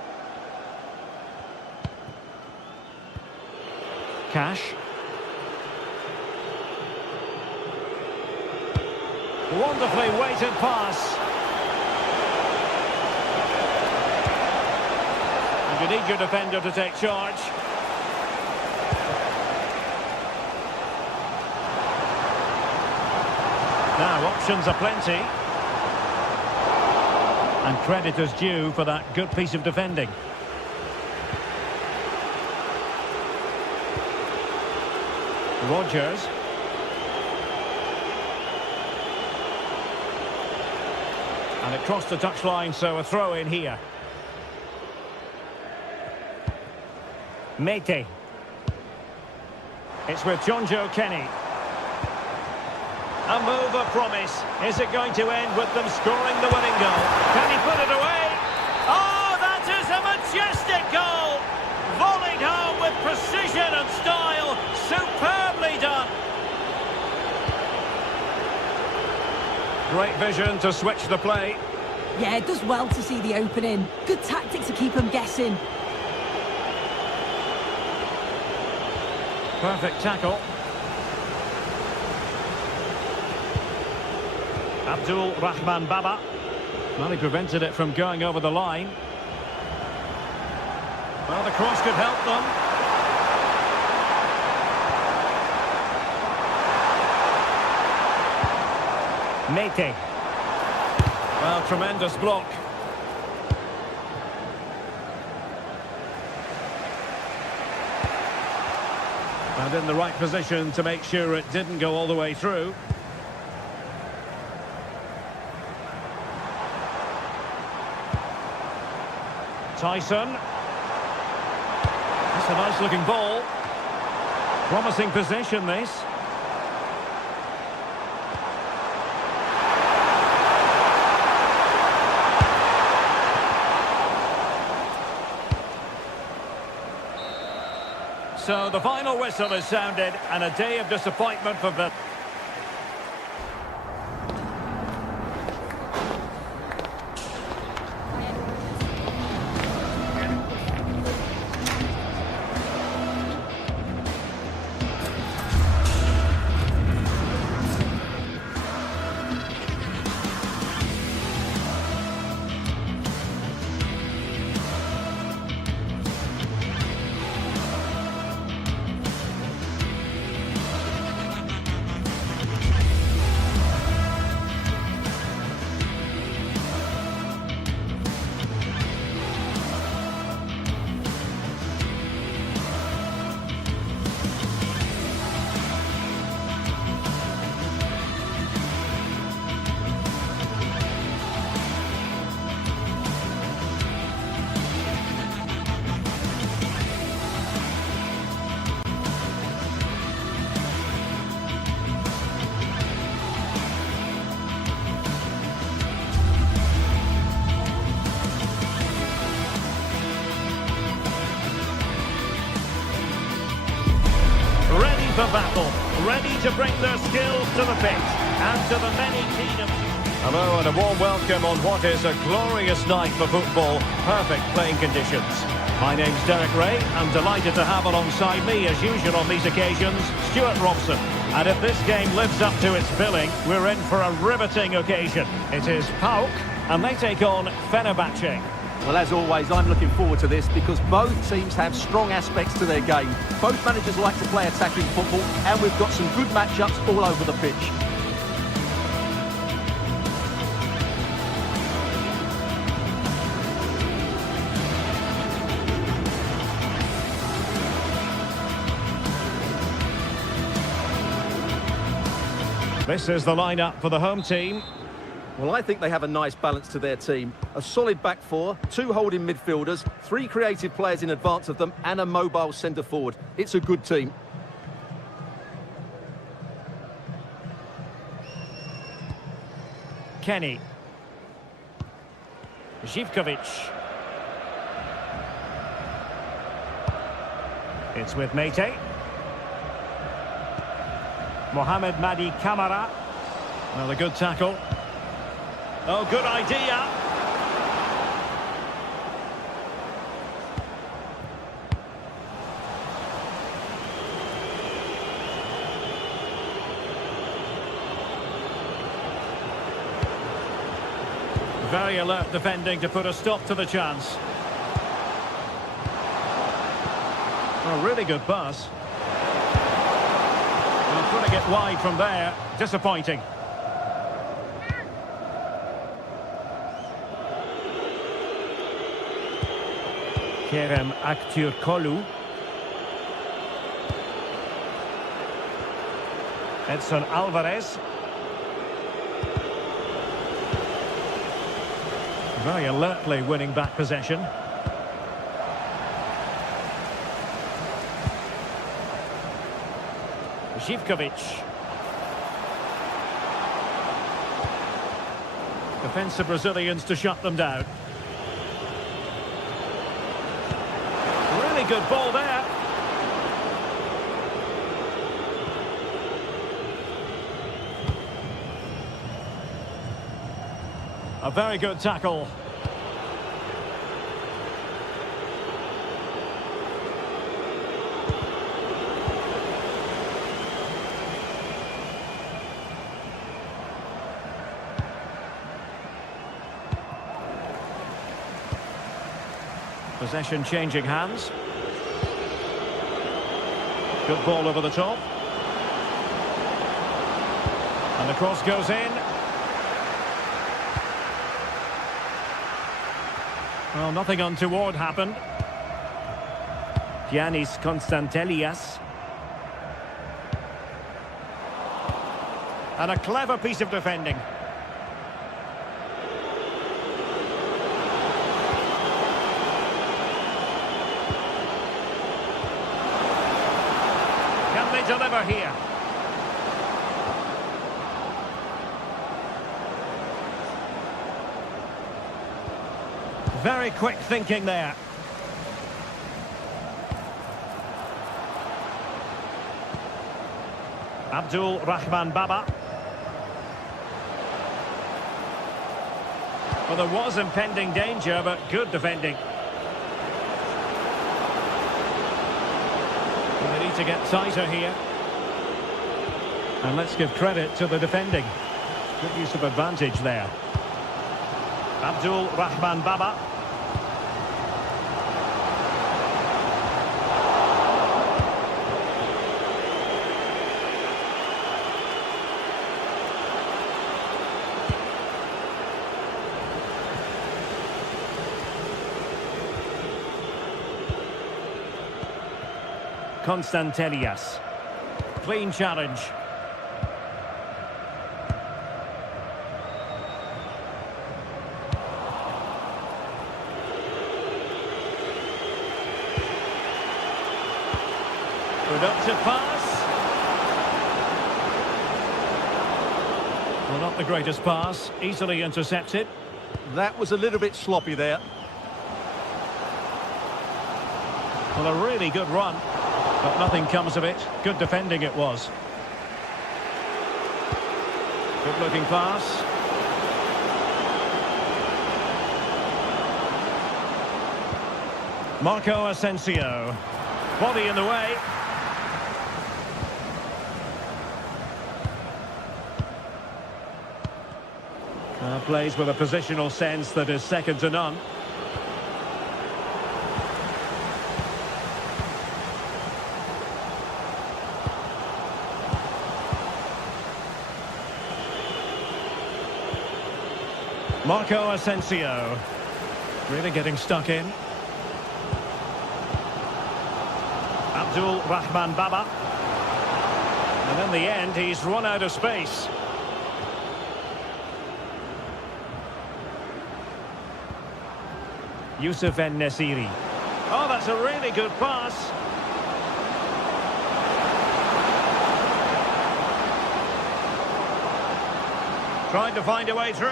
Cash. Wonderfully weighted pass. And you need your defender to take charge. Now, options are plenty. And credit is due for that good piece of defending. Rodgers. And it crossed the touchline, so a throw in here. Mete. It's with John Joe Kenny. A move of promise. Is it going to end with them scoring the winning goal? Can he put it away? Oh, that is a majestic goal! Volleyed home with precision and style. Superbly done. Great vision to switch the play. Yeah, it does well to see the opening. Good tactic to keep them guessing. Perfect tackle. Abdul Rahman Baba. Well, he prevented it from going over the line. Well, the cross could help them. Mete. Well, tremendous block. And in the right position to make sure it didn't go all the way through. Tyson. That's a nice looking ball. Promising possession, this. So the final whistle is sounded and a day of disappointment for Villa. For battle, ready to bring their skills to the pitch and to the many kingdoms. Hello and a warm welcome on what is a glorious night for football. Perfect playing conditions. My name's Derek Ray. I'm delighted to have alongside me, as usual on these occasions, Stuart Robson. And if this game lives up to its billing, we're in for a riveting occasion. It is PAOK and they take on Fenerbahce. Well, as always, I'm looking forward to this because both teams have strong aspects to their game. Both managers like to play attacking football, and we've got some good matchups all over the pitch. This is the lineup for the home team. Well, I think they have a nice balance to their team. A solid back four, 2 holding midfielders, 3 creative players in advance of them, and a mobile centre-forward. It's a good team. Kenny. Zivkovic. It's with Mete. Mohamed Madi Kamara. Another good tackle. Oh, good idea. Very alert defending to put a stop to the chance. A really good pass. Well, putting it wide from there. Disappointing. Kerem Aktürkoğlu. Edson Alvarez. Very alertly winning back possession. Zivkovic. Defensive Brazilians to shut them down. Really good ball there. A very good tackle. Possession changing hands. Good ball over the top. And the cross goes in. Well, nothing untoward happened. Giannis Konstantelias. And a clever piece of defending. Can they deliver here? Very quick thinking there. Abdul Rahman Baba. Well, there was impending danger, but good defending. They need to get tighter here. And let's give credit to the defending. Good use of advantage there. Abdul Rahman Baba. Konstantelias. Clean challenge. Productive pass. Well, not the greatest pass. Easily intercepted. That was a little bit sloppy there. Well, a really good run. But nothing comes of it. Good defending it was. Good looking pass. Marco Asensio. Body in the way. Plays with a positional sense that is second to none. Marco Asensio. Really getting stuck in. Abdul Rahman Baba. And in the end, he's run out of space. Youssef En-Nesyri. Oh, that's a really good pass. Trying to find a way through.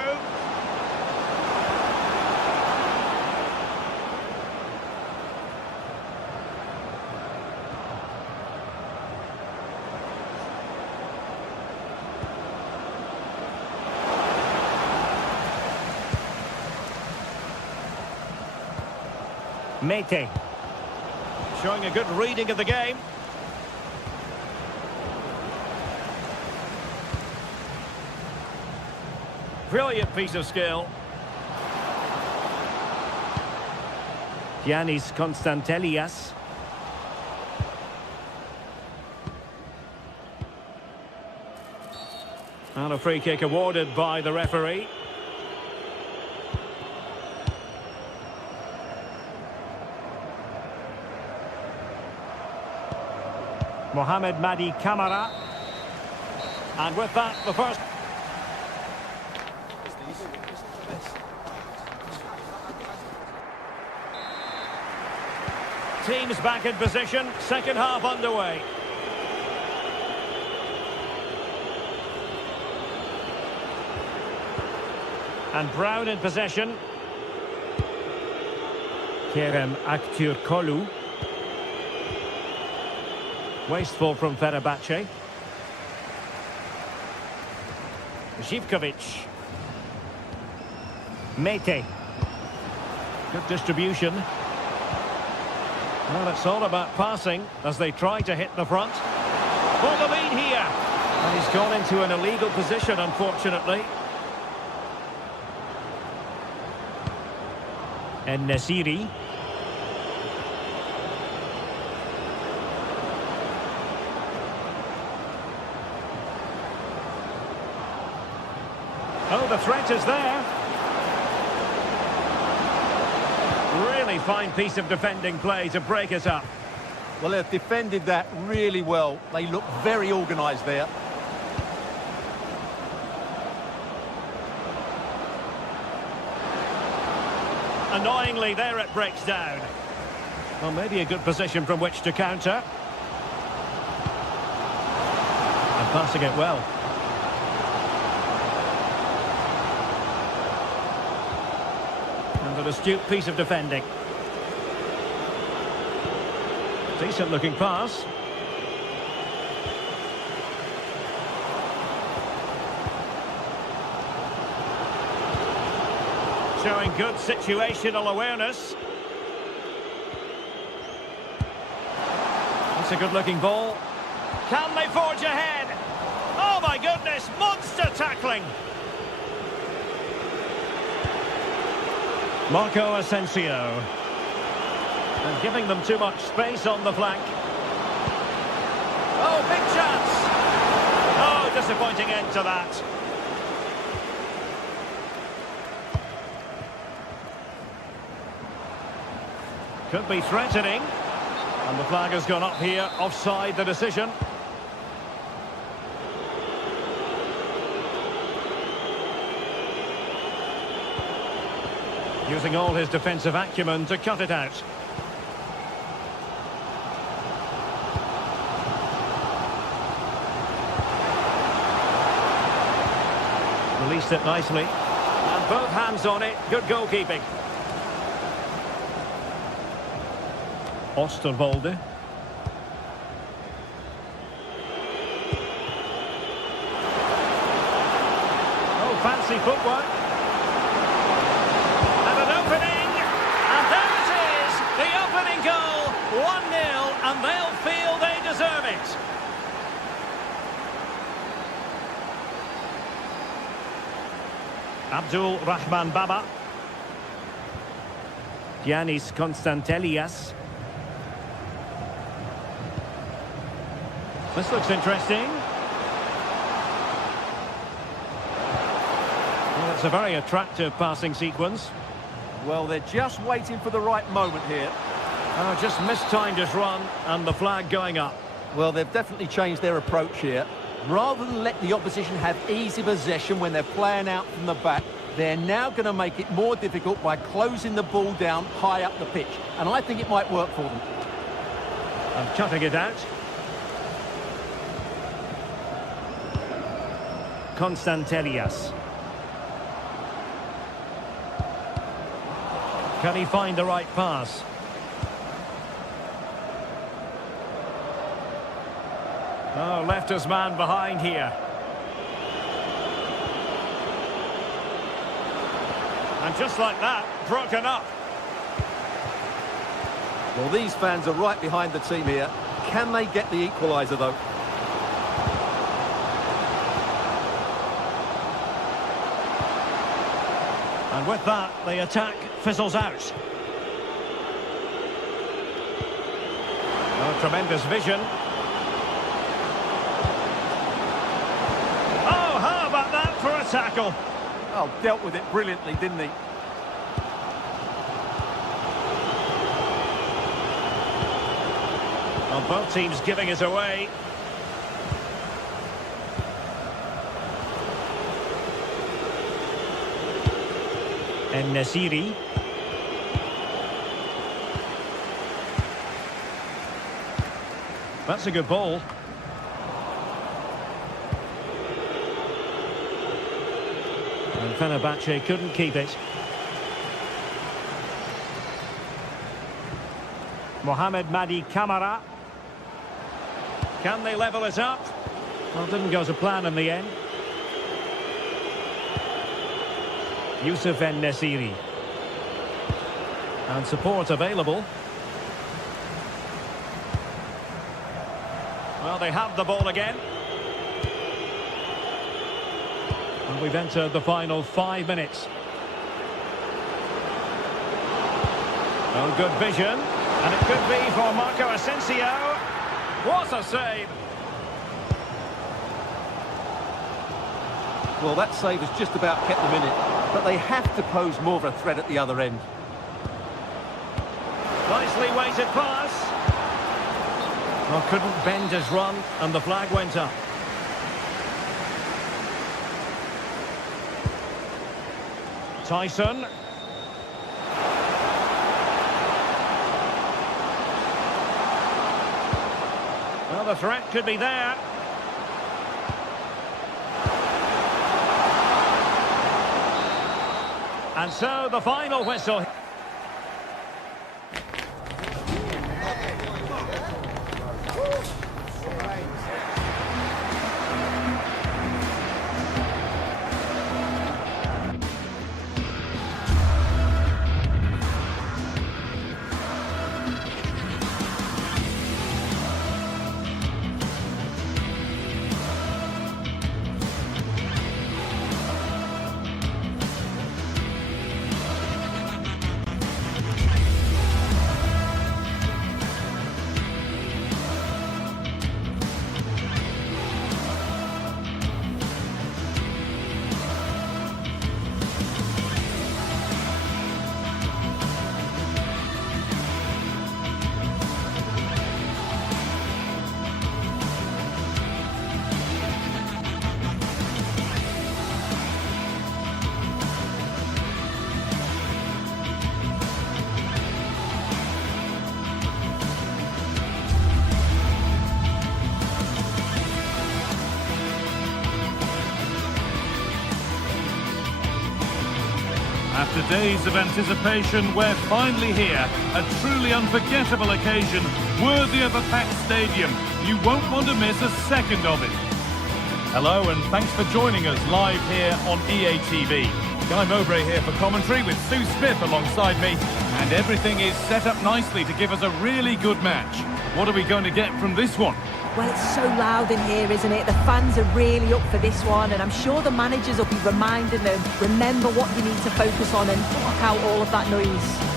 Mete. Showing a good reading of the game. Brilliant piece of skill. Giannis Constantelias. And a free kick awarded by the referee. Mohamed Madi Camara. And with that, the first... Teams back in position, second half underway. And Brown in possession. Kerem Aktürkoğlu. Wasteful from Fenerbahce. Živkovic. Mete. Good distribution. Well, it's all about passing as they try to hit the front. For the lead here. And he's gone into an illegal position, unfortunately. En-Nesyri. Oh, the threat is there. Really fine piece of defending play to break it up. Well, they've defended that really well. They look very organised there. Annoyingly, there it breaks down. Well, maybe a good position from which to counter. And passing it well. And an astute piece of defending. Decent looking pass. Showing good situational awareness. It's a good looking ball. Can they forge ahead? Oh my goodness, monster tackling. Marco Asensio. And giving them too much space on the flank. Oh, big chance. Oh, disappointing end to that. Could be threatening. And the flag has gone up here, offside the decision. Using all his defensive acumen to cut it out. Released it nicely. And both hands on it. Good goalkeeping. Oosterwolde. Oh, fancy footwork. And an opening. And there it is. The opening goal. 1-0. And they'll feel they deserve it. Abdul Rahman Baba. Giannis Constantelias. This looks interesting. Well, it's a very attractive passing sequence. Well, they're just waiting for the right moment here. Oh, just mistimed his run and the flag going up. Well, they've definitely changed their approach here. Rather than let the opposition have easy possession when they're playing out from the back, they're now going to make it more difficult by closing the ball down high up the pitch. And I think it might work for them. And cutting it out. Constantelias. Can he find the right pass? Oh, left his man behind here. And just like that, broken up. Well, these fans are right behind the team here. Can they get the equaliser, though? And with that, the attack fizzles out. Oh, tremendous vision. Oh, how about that for a tackle? Oh, dealt with it brilliantly, didn't he? Well, both teams giving it away. En-Nesyri. That's a good ball. And Fenerbahce couldn't keep it. Mohamed Madi Camara. Can they level it up? Well, didn't go to plan in the end. Youssef En-Nesyri. And support available. Well, they have the ball again. And we've entered the final 5 minutes. Oh, good vision. And it could be for Marco Asensio. What a save! Well, that save has just about kept them in it, but they have to pose more of a threat at the other end. Nicely weighted pass. Well, couldn't bend his run, and the flag went up. Tyson. Well, the threat could be there. And so the final whistle. After days of anticipation, we're finally here. A truly unforgettable occasion, worthy of a packed stadium. You won't want to miss a second of it. Hello and thanks for joining us live here on EA TV. Guy Mowbray here for commentary with Sue Smith alongside me. And everything is set up nicely to give us a really good match. What are we going to get from this one? Well, it's so loud in here, isn't it? The fans are really up for this one, and I'm sure the managers will be reminding them, remember what you need to focus on and block out all of that noise.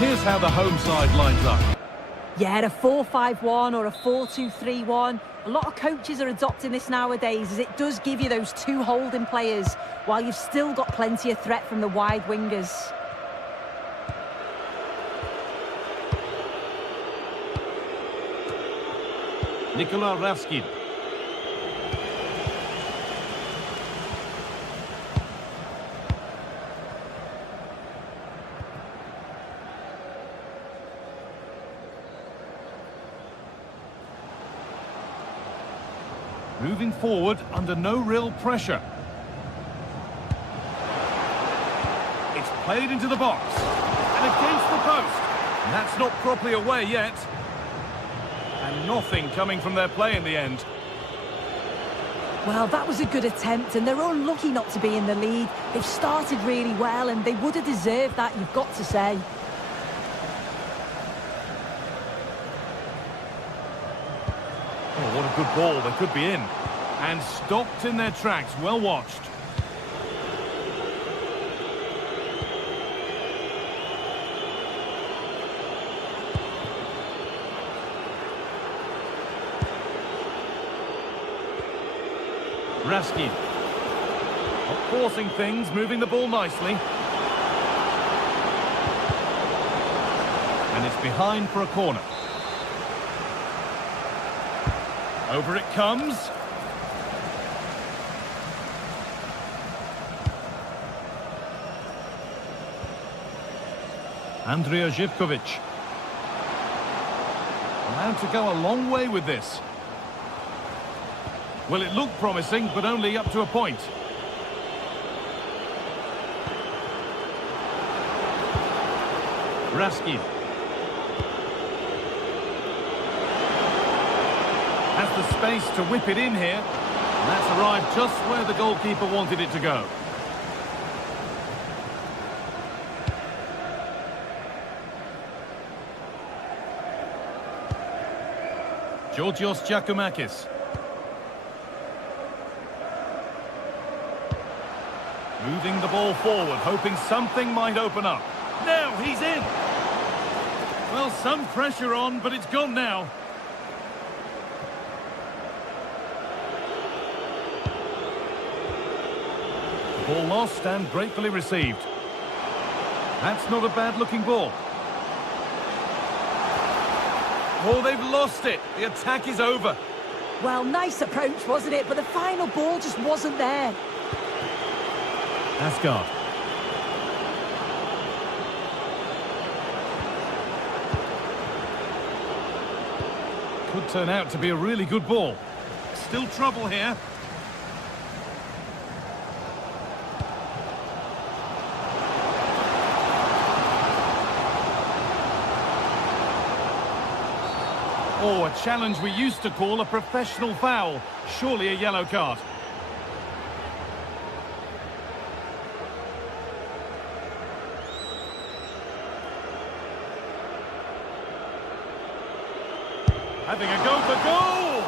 Here's how the home side lines up. Yeah, a 4-5-1 or a 4-2-3-1. A lot of coaches are adopting this nowadays, as it does give you those two holding players, while you've still got plenty of threat from the wide wingers. Nikola Raskin. Moving forward under no real pressure. It's played into the box. And against the post. And that's not properly away yet. And nothing coming from their play in the end. Well, that was a good attempt, and they're unlucky not to be in the lead. They've started really well, and they would have deserved that, you've got to say. Oh, what a good ball. They could be in. And stopped in their tracks. Well watched. Raskin. Not forcing things, moving the ball nicely. And it's behind for a corner. Over it comes. Andrija Živković. Allowed to go a long way with this. Well, it looked promising, but only up to a point. Raskin. Has the space to whip it in here. And that's arrived just where the goalkeeper wanted it to go. Georgios Giacomakis. Moving the ball forward, hoping something might open up. Now he's in! Well, some pressure on, but it's gone now. Ball lost and gratefully received. That's not a bad-looking ball. Oh, they've lost it. The attack is over. Well, nice approach, wasn't it? But the final ball just wasn't there. Asgard. Could turn out to be a really good ball. Still trouble here. Oh, a challenge we used to call a professional foul. Surely a yellow card. Having a go for goal!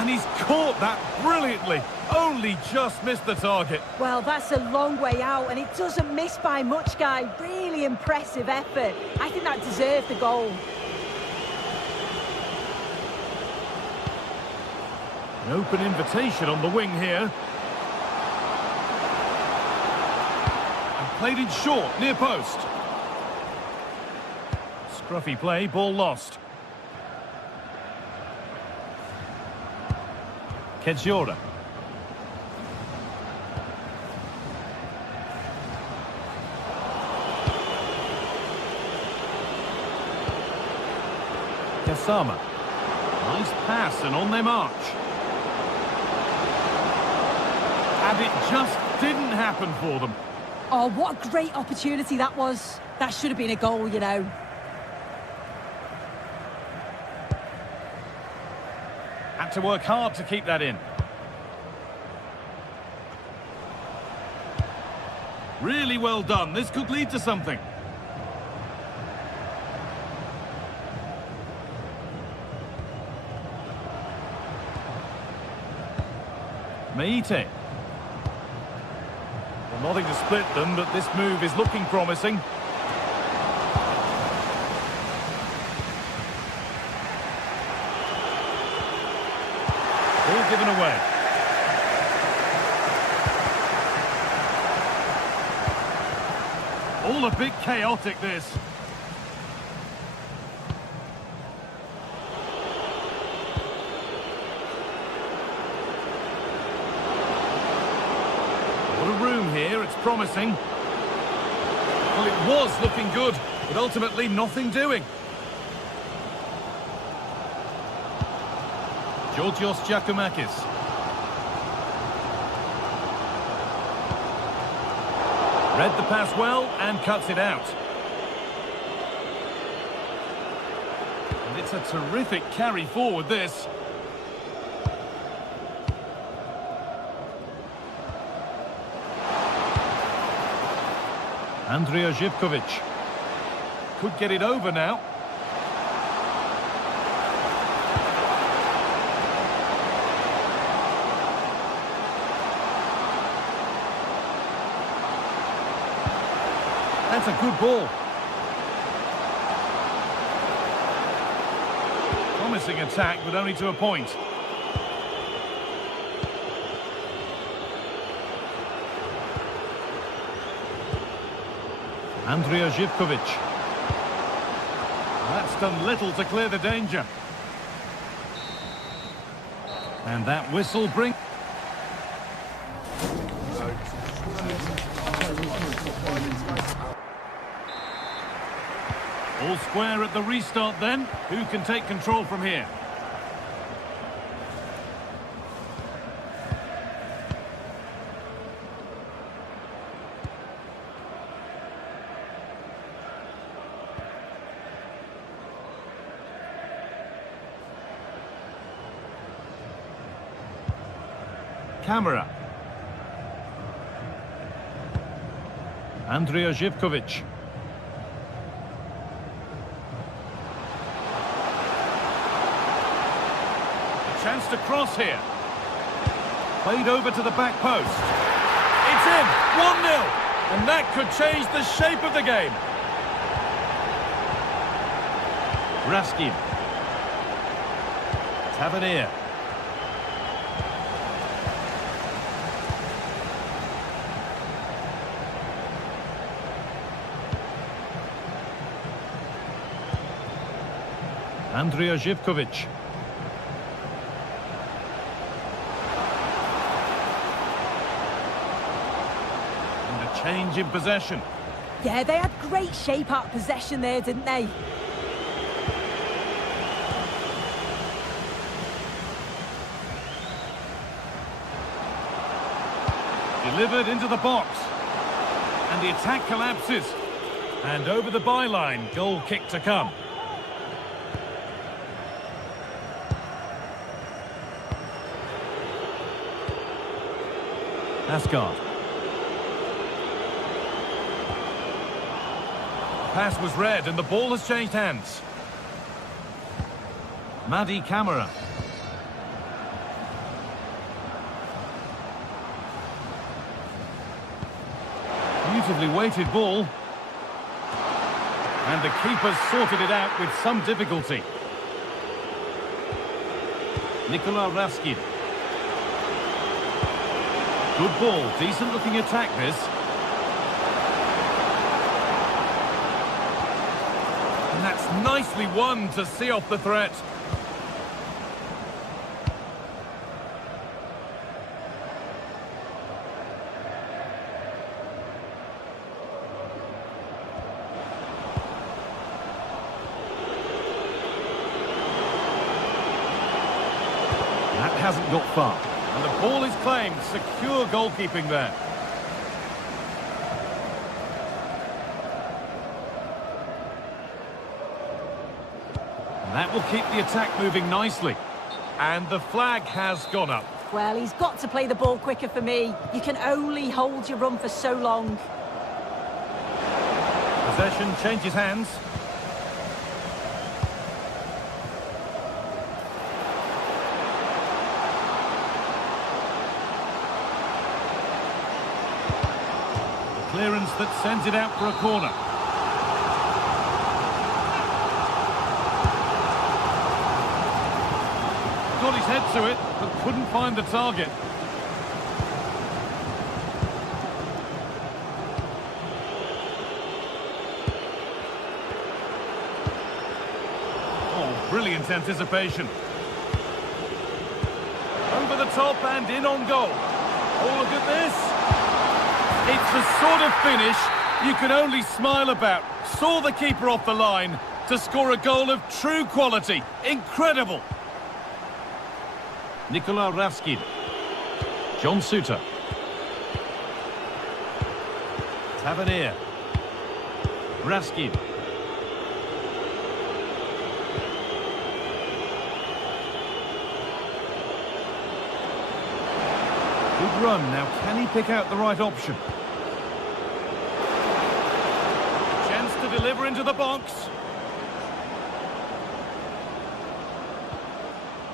And he's caught that brilliantly. Only just missed the target. Well, that's a long way out, and it doesn't miss by much, Guy. Really impressive effort. I think that deserved the goal. An open invitation on the wing here. And played in short, near post. Scruffy play, ball lost. Kedziora. Kasama. Nice pass and on their march. And it just didn't happen for them. Oh, what a great opportunity that was. That should have been a goal, you know. Had to work hard to keep that in. Really well done. This could lead to something. Meite. Well, nothing to split them, but this move is looking promising. Ball given away. All a bit chaotic, this. What a room here, it's promising. Well, it was looking good, but ultimately nothing doing. Georgios Giacomakis. Read the pass well and cuts it out. And it's a terrific carry forward, this. Andrija Živković. Could get it over now. That's a good ball. Promising attack, but only to a point. Andrija Živković. That's done little to clear the danger. And that whistle brings... All square at the restart then. Who can take control from here? Camera. Andrija Živković. Chance to cross here. Played over to the back post. It's in! 1-0! And that could change the shape of the game. Raskin. Tavernier. Andrija Živković. Change in possession. Yeah, they had great shape out of possession there, didn't they? Delivered into the box. And the attack collapses. And over the byline, goal kick to come. Asgard. Pass was read and the ball has changed hands. Madi Camera. Beautifully weighted ball. And the keeper's sorted it out with some difficulty. Nikola Raskin. Good ball, decent looking attack this. And that's nicely won to see off the threat. That hasn't got far. And the ball is claimed. Secure goalkeeping there. That will keep the attack moving nicely. And the flag has gone up. Well, he's got to play the ball quicker for me. You can only hold your run for so long. Possession changes hands. Clearance that sends it out for a corner. got his head to it, but couldn't find the target. Oh, brilliant anticipation. Over the top and in on goal. Oh, look at this. It's the sort of finish you can only smile about. Saw the keeper off the line to score a goal of true quality. Incredible. Nikola Ravskin. John Suter. Tavernier. Ravskin. Good run. Now, can he pick out the right option? Chance to deliver into the box.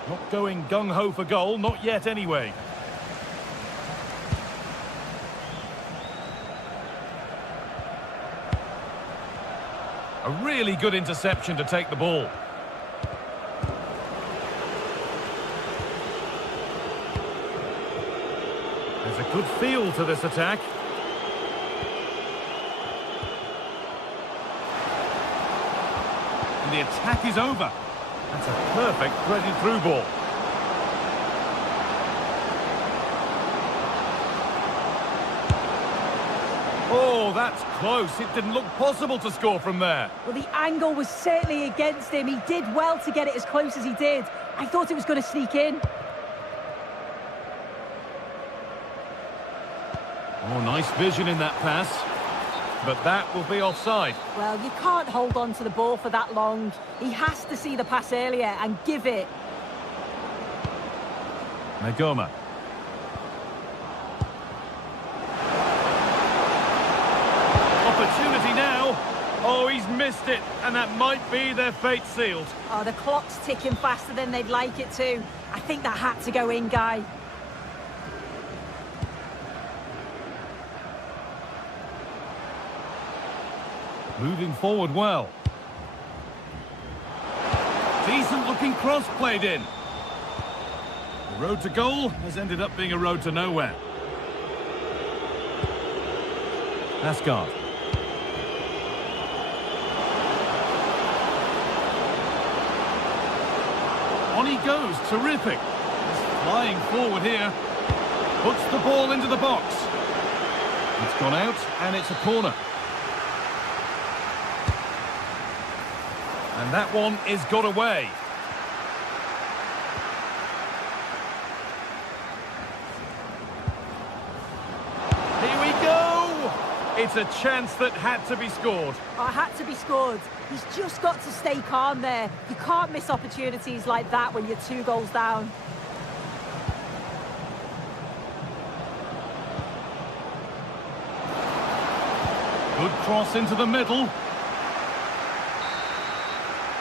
Not going gung-ho for goal, not yet anyway. A really good interception to take the ball. There's a good feel to this attack. And the attack is over. That's a perfect threaded through ball. Oh, that's close. It didn't look possible to score from there. Well, the angle was certainly against him. He did well to get it as close as he did. I thought it was going to sneak in. Oh, nice vision in that pass. But that will be offside. Well, you can't hold on to the ball for that long. He has to see the pass earlier and give it. Magoma. Opportunity now. Oh, he's missed it. And that might be their fate sealed. Oh, the clock's ticking faster than they'd like it to. I think that had to go in, Guy. Moving forward well. Decent looking cross played in. The road to goal has ended up being a road to nowhere. Asgard. On he goes, terrific. He's flying forward here. Puts the ball into the box. It's gone out and it's a corner. And that one is got away. Here we go! It's a chance that had to be scored. Oh, it had to be scored. He's just got to stay calm there. You can't miss opportunities like that when you're 2 goals down. Good cross into the middle.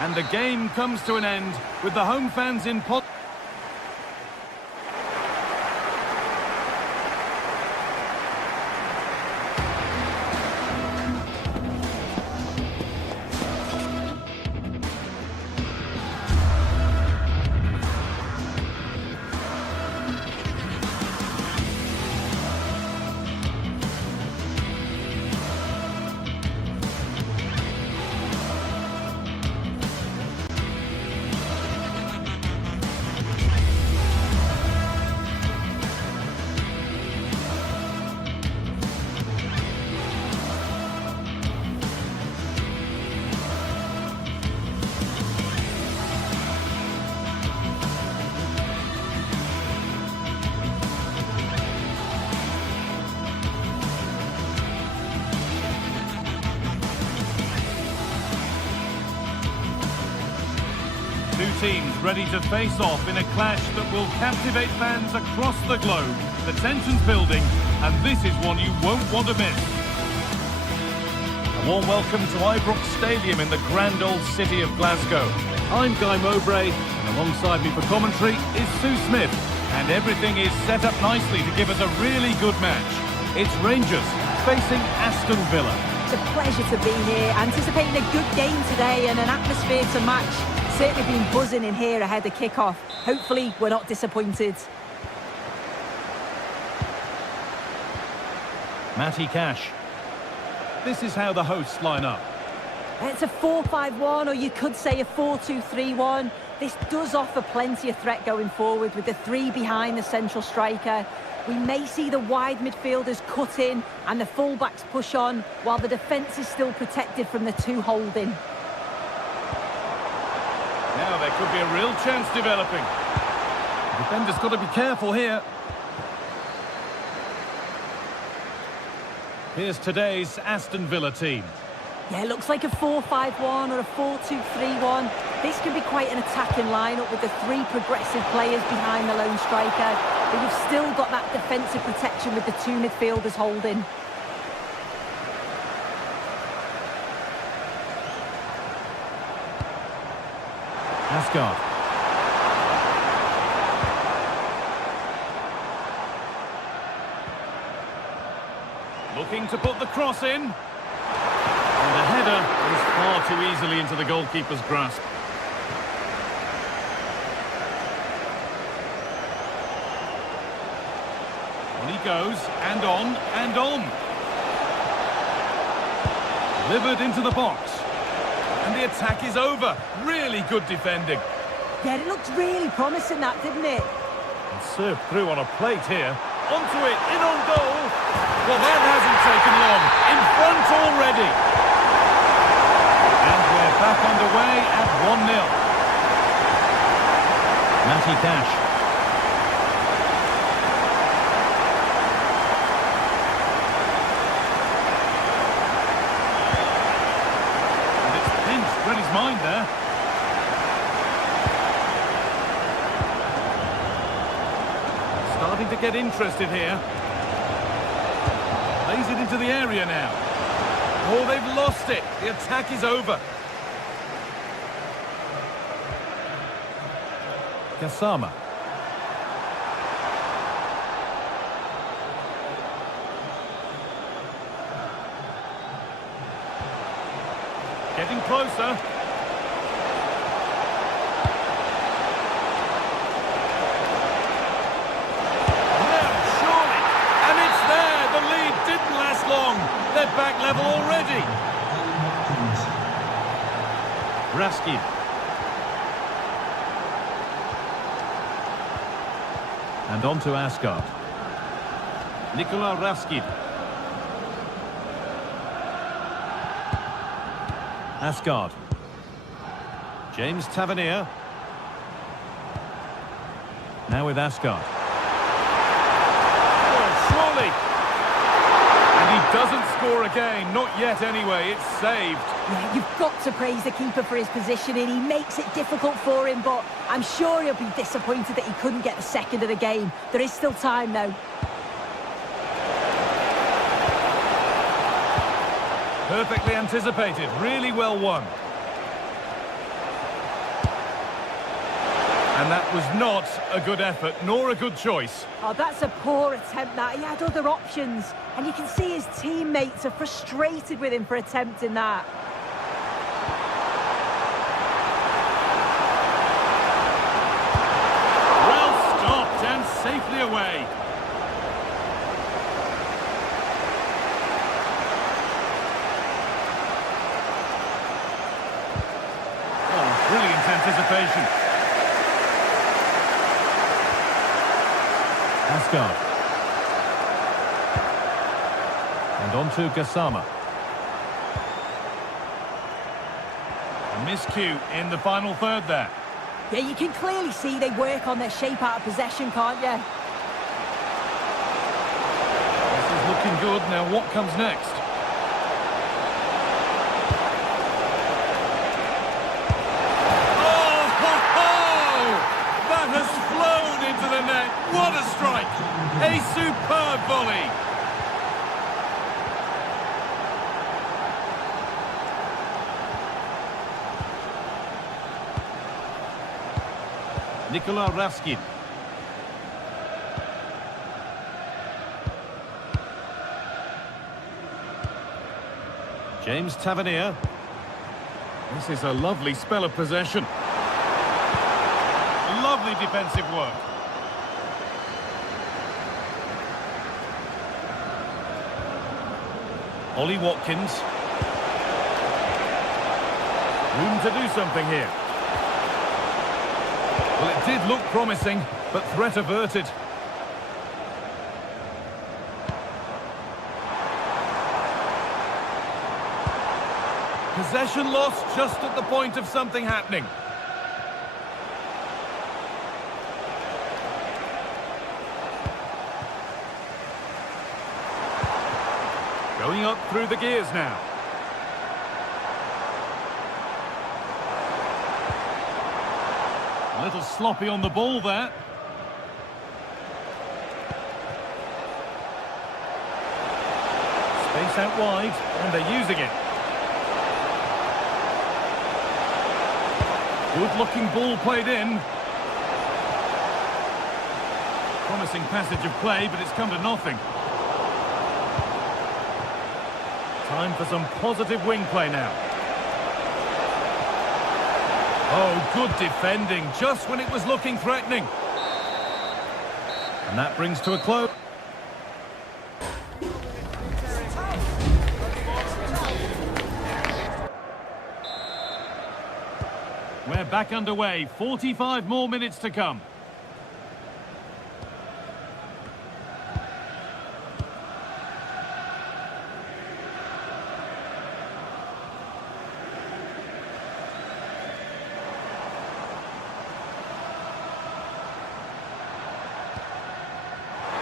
And the game comes to an end with the home fans in pot. Two teams ready to face off in a clash that will captivate fans across the globe. The tension's building, and this is one you won't want to miss. A warm welcome to Ibrox Stadium in the grand old city of Glasgow. I'm Guy Mowbray, and alongside me for commentary is Sue Smith. And everything is set up nicely to give us a really good match. It's Rangers facing Aston Villa. It's a pleasure to be here, anticipating a good game today and an atmosphere to match. certainly been buzzing in here ahead of kick-off. Hopefully, we're not disappointed. Matty Cash. This is how the hosts line up. It's a 4-5-1, or you could say a 4-2-3-1. This does offer plenty of threat going forward with the three behind the central striker. We may see the wide midfielders cut in and the fullbacks push on, while the defence is still protected from the two holding. Now there could be a real chance developing. The defender's got to be careful here. Here's today's Aston Villa team. Yeah, it looks like a 4-5-1 or a 4-2-3-1. This could be quite an attacking lineup with the three progressive players behind the lone striker. But you've still got that defensive protection with the two midfielders holding. Asgard. Looking to put the cross in. And the header is far too easily into the goalkeeper's grasp. On he goes, and on, and on. Delivered into the box. And the attack is over. Really good defending. Yeah, it looked really promising, that, didn't it? And served through on a plate here. Onto it, in on goal. Well, that hasn't taken long. In front already. And we're back underway at 1-0. Matty Cash. And it's pinched, read his mind there. Starting to get interested here. Plays it into the area now. Oh, they've lost it. The attack is over. Gassama. Getting closer. They're back level already. Raskin. And on to Asgard. Nikola Raskin. Asgard. James Tavernier. Now with Asgard. Oh, surely. He doesn't score again, not yet anyway, it's saved. Yeah, you've got to praise the keeper for his positioning. He makes it difficult for him, but I'm sure he'll be disappointed that he couldn't get the second of the game. There is still time, though. Perfectly anticipated, really well won. And that was not a good effort, nor a good choice. Oh, that's a poor attempt, that. He had other options. And you can see his teammates are frustrated with him for attempting that. Well stopped and safely away. Oh, brilliant anticipation. Asgard. And on to Gassama. A miscue in the final third there. Yeah, you can clearly see they work on their shape out of possession, can't you? This is looking good. Now what comes next? Oh, ho, ho! That has flown into the net. What a strike! A superb volley. Nikola Raskin. James Tavernier. This is a lovely spell of possession. defensive work. Ollie Watkins. Room to do something here. Well, it did look promising, but threat averted. Possession lost just at the point of something happening. Going up through the gears now. A little sloppy on the ball there. Space out wide, and they're using it. Good-looking ball played in. Promising passage of play, but it's come to nothing. Time for some positive wing play now. Oh, good defending, just when it was looking threatening. And that brings to a close. We're back underway, 45 more minutes to come.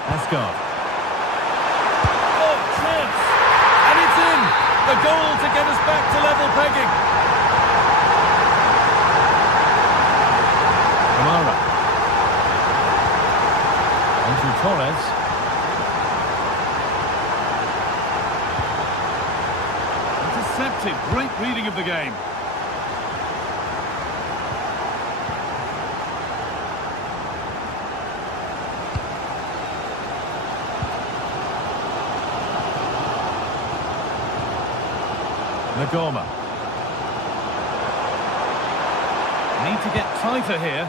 Asgard. Oh, chance! And it's in! The goal to get us back to level pegging. Kamara. Onto Torres. Intercepted. Great reading of the game. Nagoma. Need to get tighter here.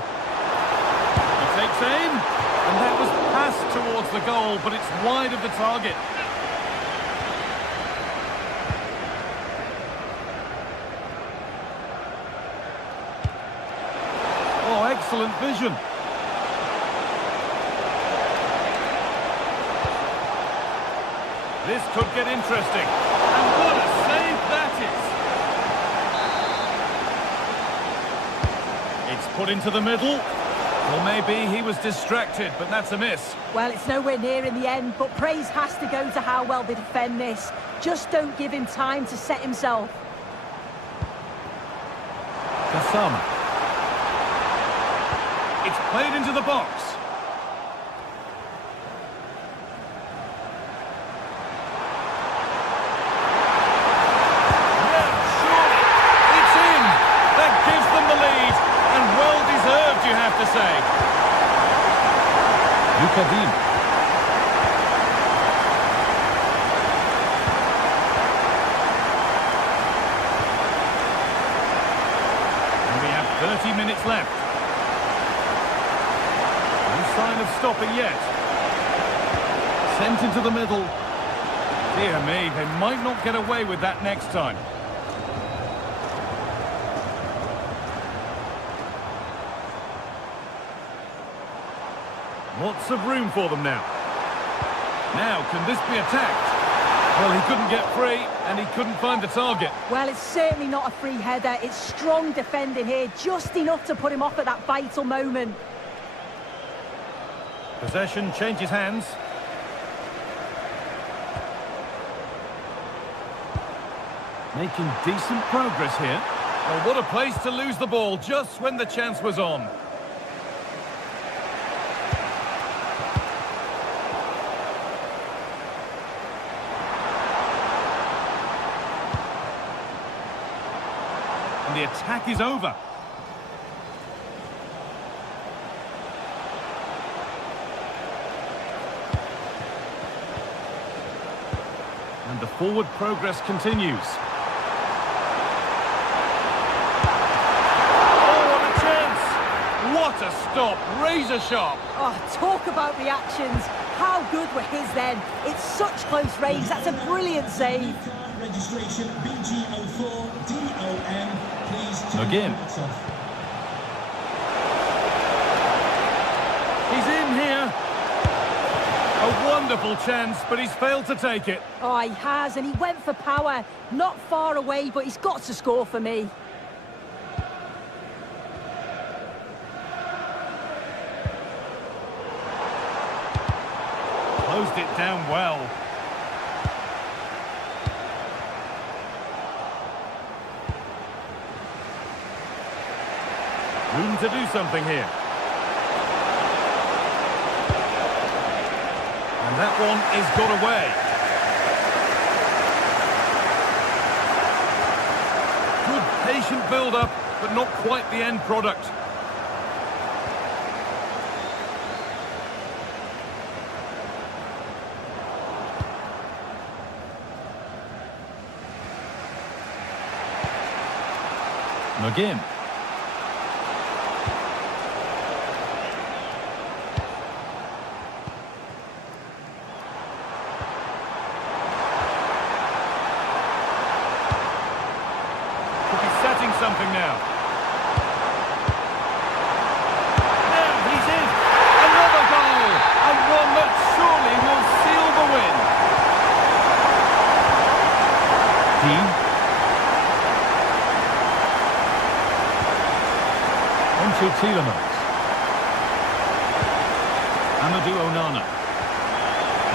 He takes aim, and that was passed towards the goal, but it's wide of the target. Oh, excellent vision. This could get interesting. And what a save that is. It's put into the middle. Or maybe he was distracted, but that's a miss. Well, it's nowhere near in the end, but praise has to go to how well they defend this. Just don't give him time to set himself. Kasama. It's played into the box. You have to say. Lukadim. And we have 30 minutes left. No sign of stopping yet. Sent into the middle. Dear me, they might not get away with that next time. Lots of room for them now. Now, can this be attacked? Well, he couldn't get free, and he couldn't find the target. Well, it's certainly not a free header. It's strong defending here, just enough to put him off at that vital moment. Possession changes hands. Making decent progress here. Well, what a place to lose the ball just when the chance was on. And the attack is over. And the forward progress continues. Oh, what a chance! What a stop, razor sharp. Oh, talk about reactions. How good were his then? It's such close range. That's a brilliant save. Registration BG04DOM. Please turn Again. the lights off. He's in here. A wonderful chance, but he's failed to take it. Oh, he has, and he went for power. Not far away, but he's got to score for me. Closed it down well. Room to do something here. And that one is got away. Good patient build-up, but not quite the end product. McGinn. Could be setting something now. Now he's in. Another goal. And one that surely will seal the win. Dean. Onto Tielemans. Amadou Onana.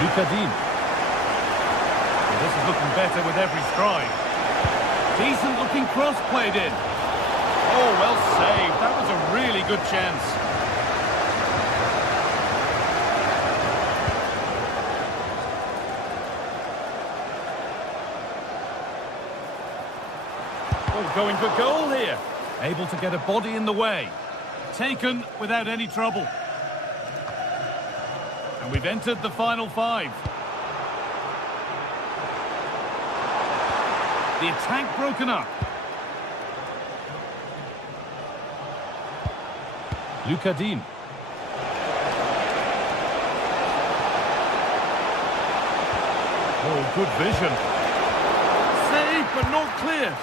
Luka Dean. Well, this is looking better with every stride. Decent looking cross played in. Oh, well saved. That was a really good chance. Oh, going for goal here. Able to get a body in the way. Taken without any trouble. And we've entered the final 5. The attack broken up. Luka Dean. Oh, good vision. Save, but not clear.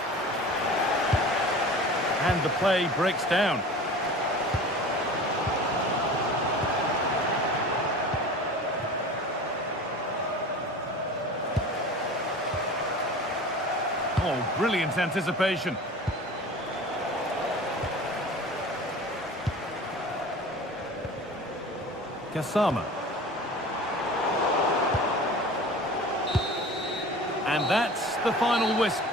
And the play breaks down. Oh, brilliant anticipation. Kasama. And that's the final whistle.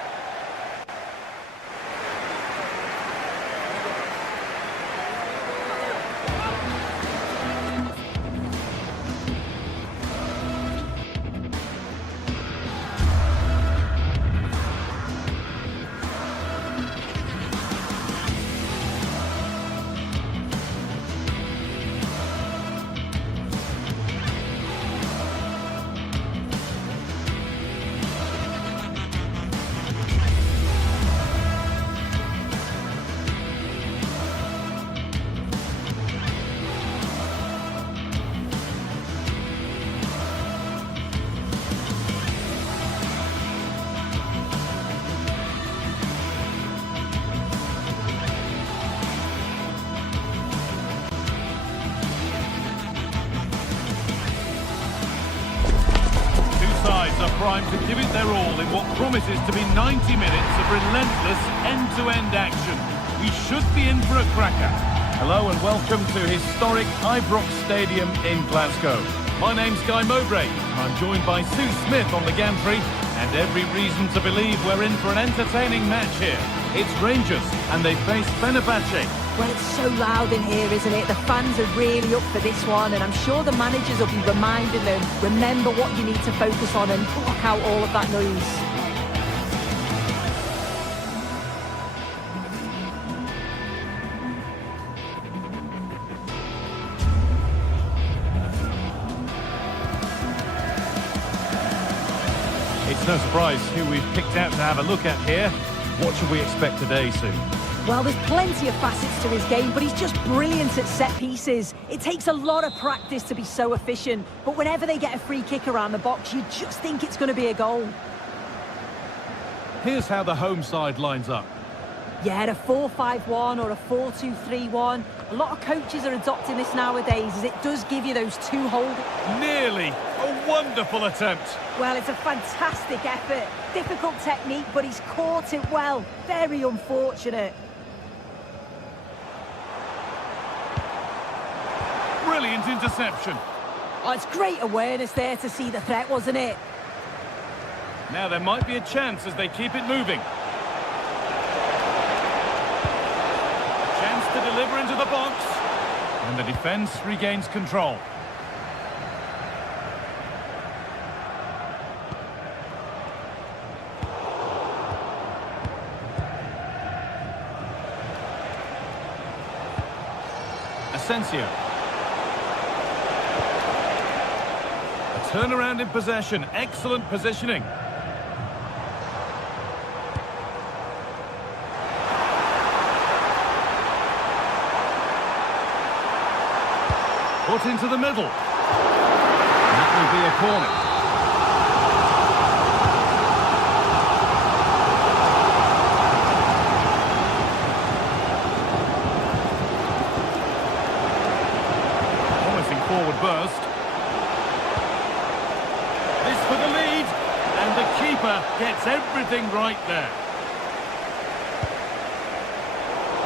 Are primed to give it their all in what promises to be 90 minutes of relentless end-to-end action. We should be in for a cracker. Hello and welcome to historic Ibrox Stadium in Glasgow. My name's Guy Mowbray, and I'm joined by Sue Smith on the gantry, and every reason to believe we're in for an entertaining match here. It's Rangers, and they face Fenerbahce. Well, it's so loud in here, isn't it? The fans are really up for this one, and I'm sure the managers will be reminding them, remember what you need to focus on and block out all of that noise. It's no surprise who we've picked out to have a look at here. What should we expect today, Sue? Well, there's plenty of facets to his game, but he's just brilliant at set pieces. It takes a lot of practice to be so efficient, but whenever they get a free kick around the box, you just think it's going to be a goal. Here's how the home side lines up. Yeah, a 4-5-1 or a 4-2-3-1. A lot of coaches are adopting this nowadays, as it does give you those two holding. Nearly a wonderful attempt. Well, it's a fantastic effort. Difficult technique, but he's caught it well. Very unfortunate. Brilliant interception. Oh, it's great awareness there to see the threat, wasn't it? Now there might be a chance as they keep it moving. Chance to deliver into the box. And the defence regains control. Asensio. A turnaround in possession. Excellent positioning. Put into the middle. That will be a corner. Promising forward burst. This for the lead. And the keeper gets everything right there.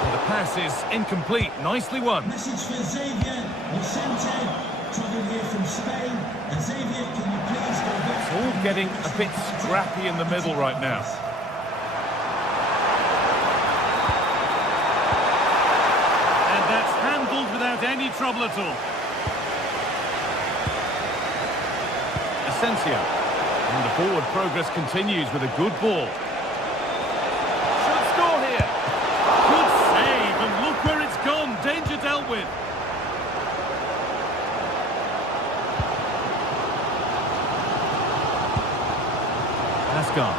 And the pass is incomplete. Nicely won. Message for Xavier Vicente, travelling here from Spain. And Xavier, can you please go back? It's all getting a bit scrappy in the middle right now. And that's handled without any trouble at all. Asensio. And the forward progress continues with a good ball. Should score here. Good save, and look where it's gone. Danger dealt with. Asgard.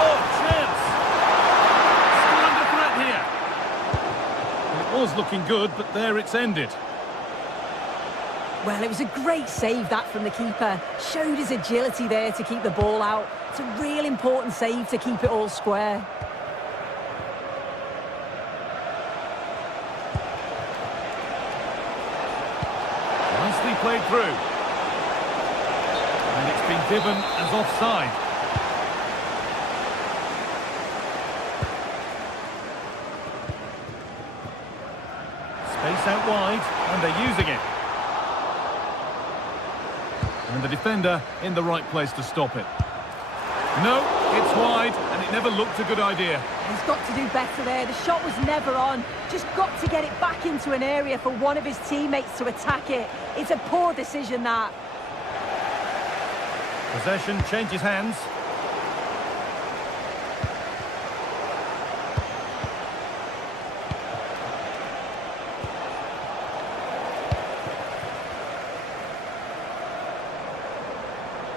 Oh, chance! Still under threat here. It was looking good, but there it's ended. Well, it was a great save, that, from the keeper. Showed his agility there to keep the ball out. It's a real important save to keep it all square. Nicely played through. And it's been given as offside. Space out wide, and they're using it. And the defender in the right place to stop it. No, it's wide, and it never looked a good idea. He's got to do better there. The shot was never on. Just got to get it back into an area for one of his teammates to attack it. It's a poor decision, that. Possession changes hands.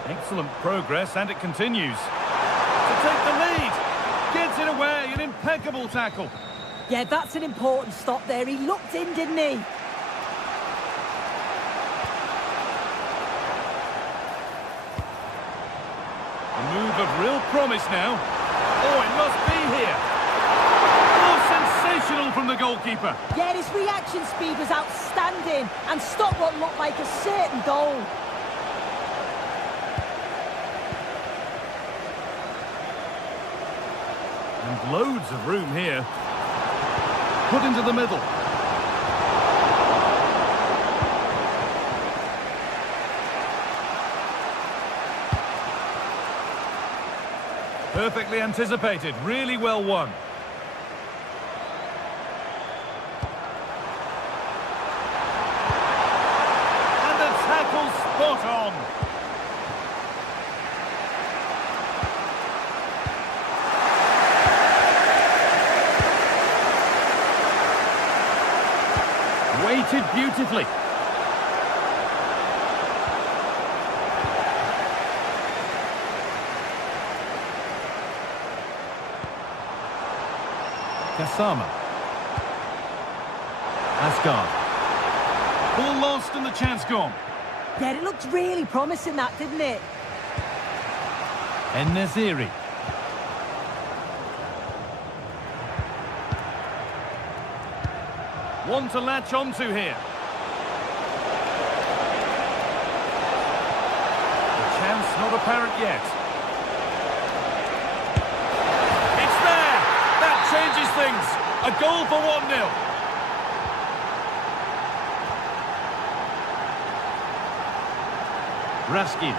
Excellent progress, and it continues. To take the lead. Gets it away, an impeccable tackle. Yeah, that's an important stop there. He looked in, didn't he? A move of real promise now. Oh, it must be here. Oh, sensational from the goalkeeper. Yeah, his reaction speed was outstanding and stopped what looked like a certain goal. And loads of room here. Put into the middle. Perfectly anticipated, really well won. And the tackle spot on. Weighted beautifully. Gassama. Asgard. Ball lost and the chance gone. Yeah, it looked really promising, that, didn't it? En-Nesyri. One to latch onto here. The chance not apparent yet. It's there! That changes things. A goal for 1-0. Raskin.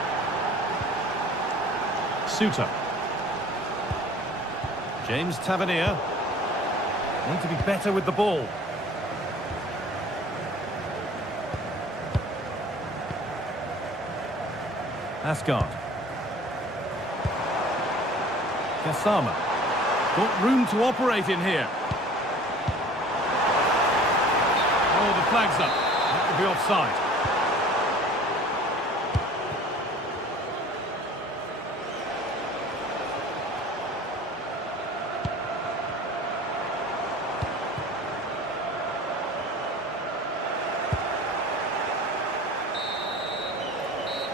Suter. James Tavernier. Need to be better with the ball. Asgard. Gassama. Got room to operate in here. Oh, the flag's up. That could be offside.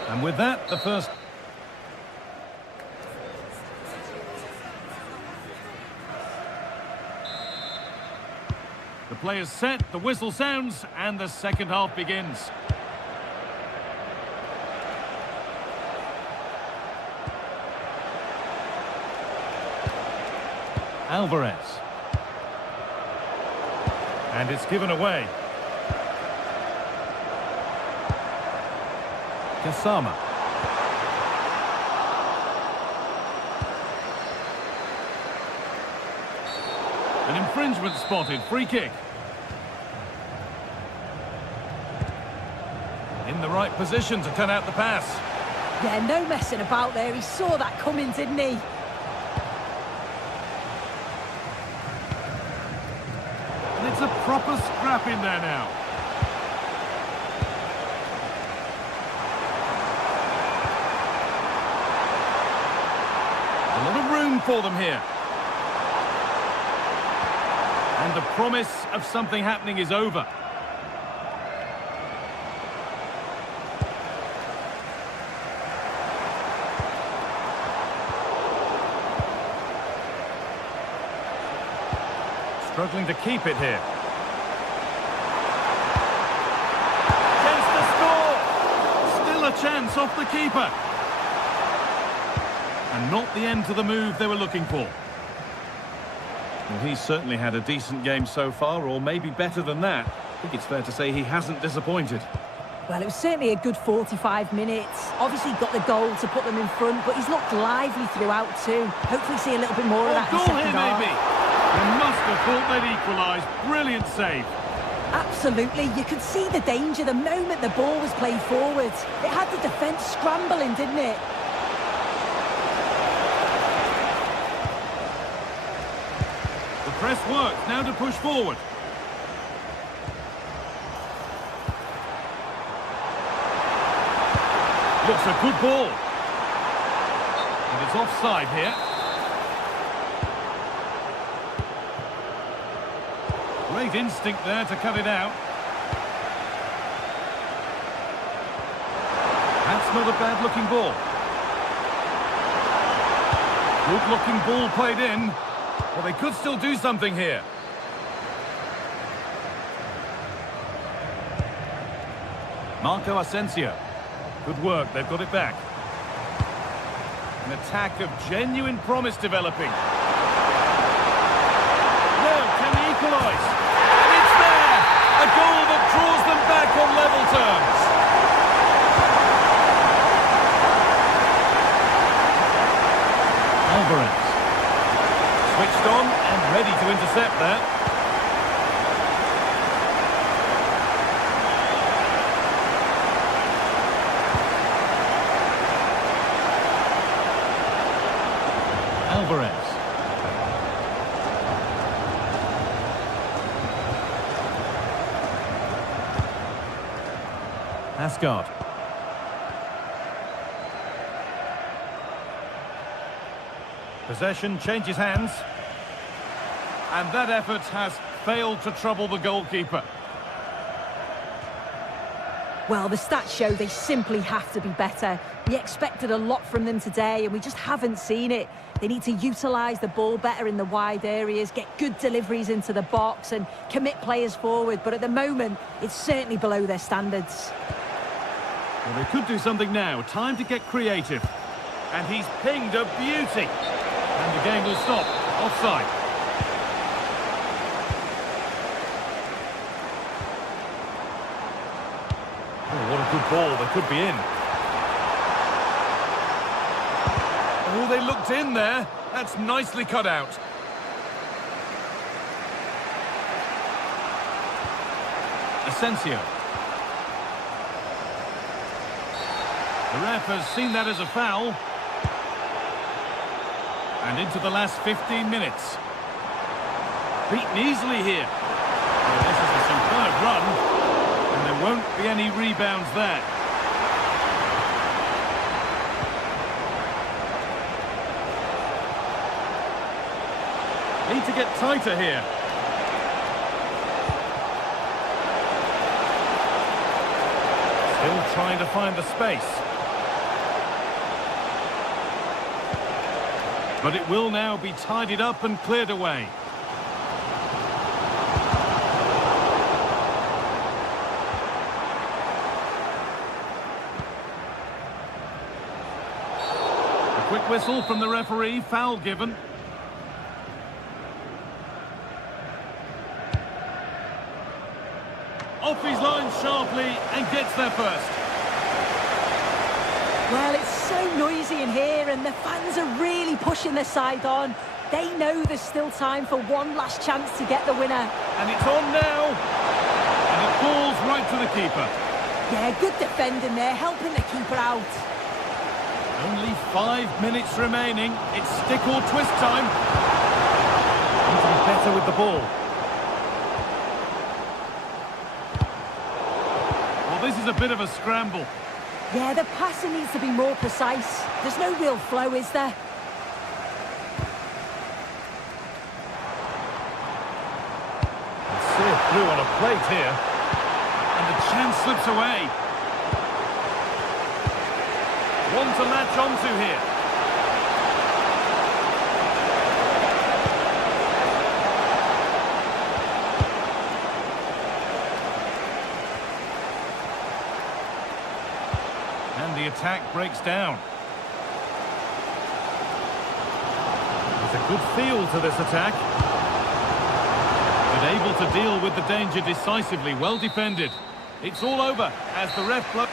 And with that, the first... The player's set, the whistle sounds, and the second half begins. Alvarez. And it's given away. Gassama. An infringement spotted, free kick. In the right position to cut out the pass. Yeah, no messing about there. He saw that coming, didn't he? And it's a proper scrap in there now. A lot of room for them here. And the promise of something happening is over. Struggling to keep it here. Chance to score! Still a chance off the keeper. And not the end to the move they were looking for. Well, he's certainly had a decent game so far, or maybe better than that. I think it's fair to say he hasn't disappointed. Well, it was certainly a good 45 minutes. Obviously got the goal to put them in front, but he's looked lively throughout too. Hopefully see a little bit more of that in the goal second here, half. maybe. They must have thought they'd equalise. Brilliant save. Absolutely. You could see the danger the moment the ball was played forward. It had the defence scrambling, didn't it? The press works. Now to push forward. Looks a good ball. And it's offside here. Great instinct there to cut it out. That's not a bad-looking ball. Good-looking ball played in. Well, they could still do something here. Marco Asensio. Good work, they've got it back. An attack of genuine promise developing. No, can he equalise? And it's there! A goal that draws them back on level terms. Alvarez. Switched on and ready to intercept that. Alvarez. Asgard. Possession changes hands. And that effort has failed to trouble the goalkeeper. Well, the stats show they simply have to be better. We expected a lot from them today, and we just haven't seen it. They need to utilise the ball better in the wide areas, get good deliveries into the box and commit players forward. But at the moment, it's certainly below their standards. Well, they could do something now. Time to get creative. And he's pinged a beauty. And the game will stop. Offside. Oh, what a good ball. They could be in. Oh, they looked in there. That's nicely cut out. Asensio. The ref has seen that as a foul. And into the last 15 minutes. Beaten easily here. Well, this is a superb run. And there won't be any rebounds there. Need to get tighter here. Still trying to find the space. But it will now be tidied up and cleared away. A quick whistle from the referee, foul given. Off his line sharply and gets there first. Well, it's so noisy in here and the fans are really pushing their side on. They know there's still time for one last chance to get the winner. And it's on now. And it falls right to the keeper. Yeah, good defending there, helping the keeper out. Only 5 minutes remaining. It's stick or twist time. Need to be better with the ball. Well, this is a bit of a scramble. Yeah, the passing needs to be more precise. There's no real flow, is there? Seared through on a plate here. And the chance slips away. One to latch onto here. And the attack breaks down. There's a good feel to this attack. But able to deal with the danger decisively, well defended. It's all over as the ref blows.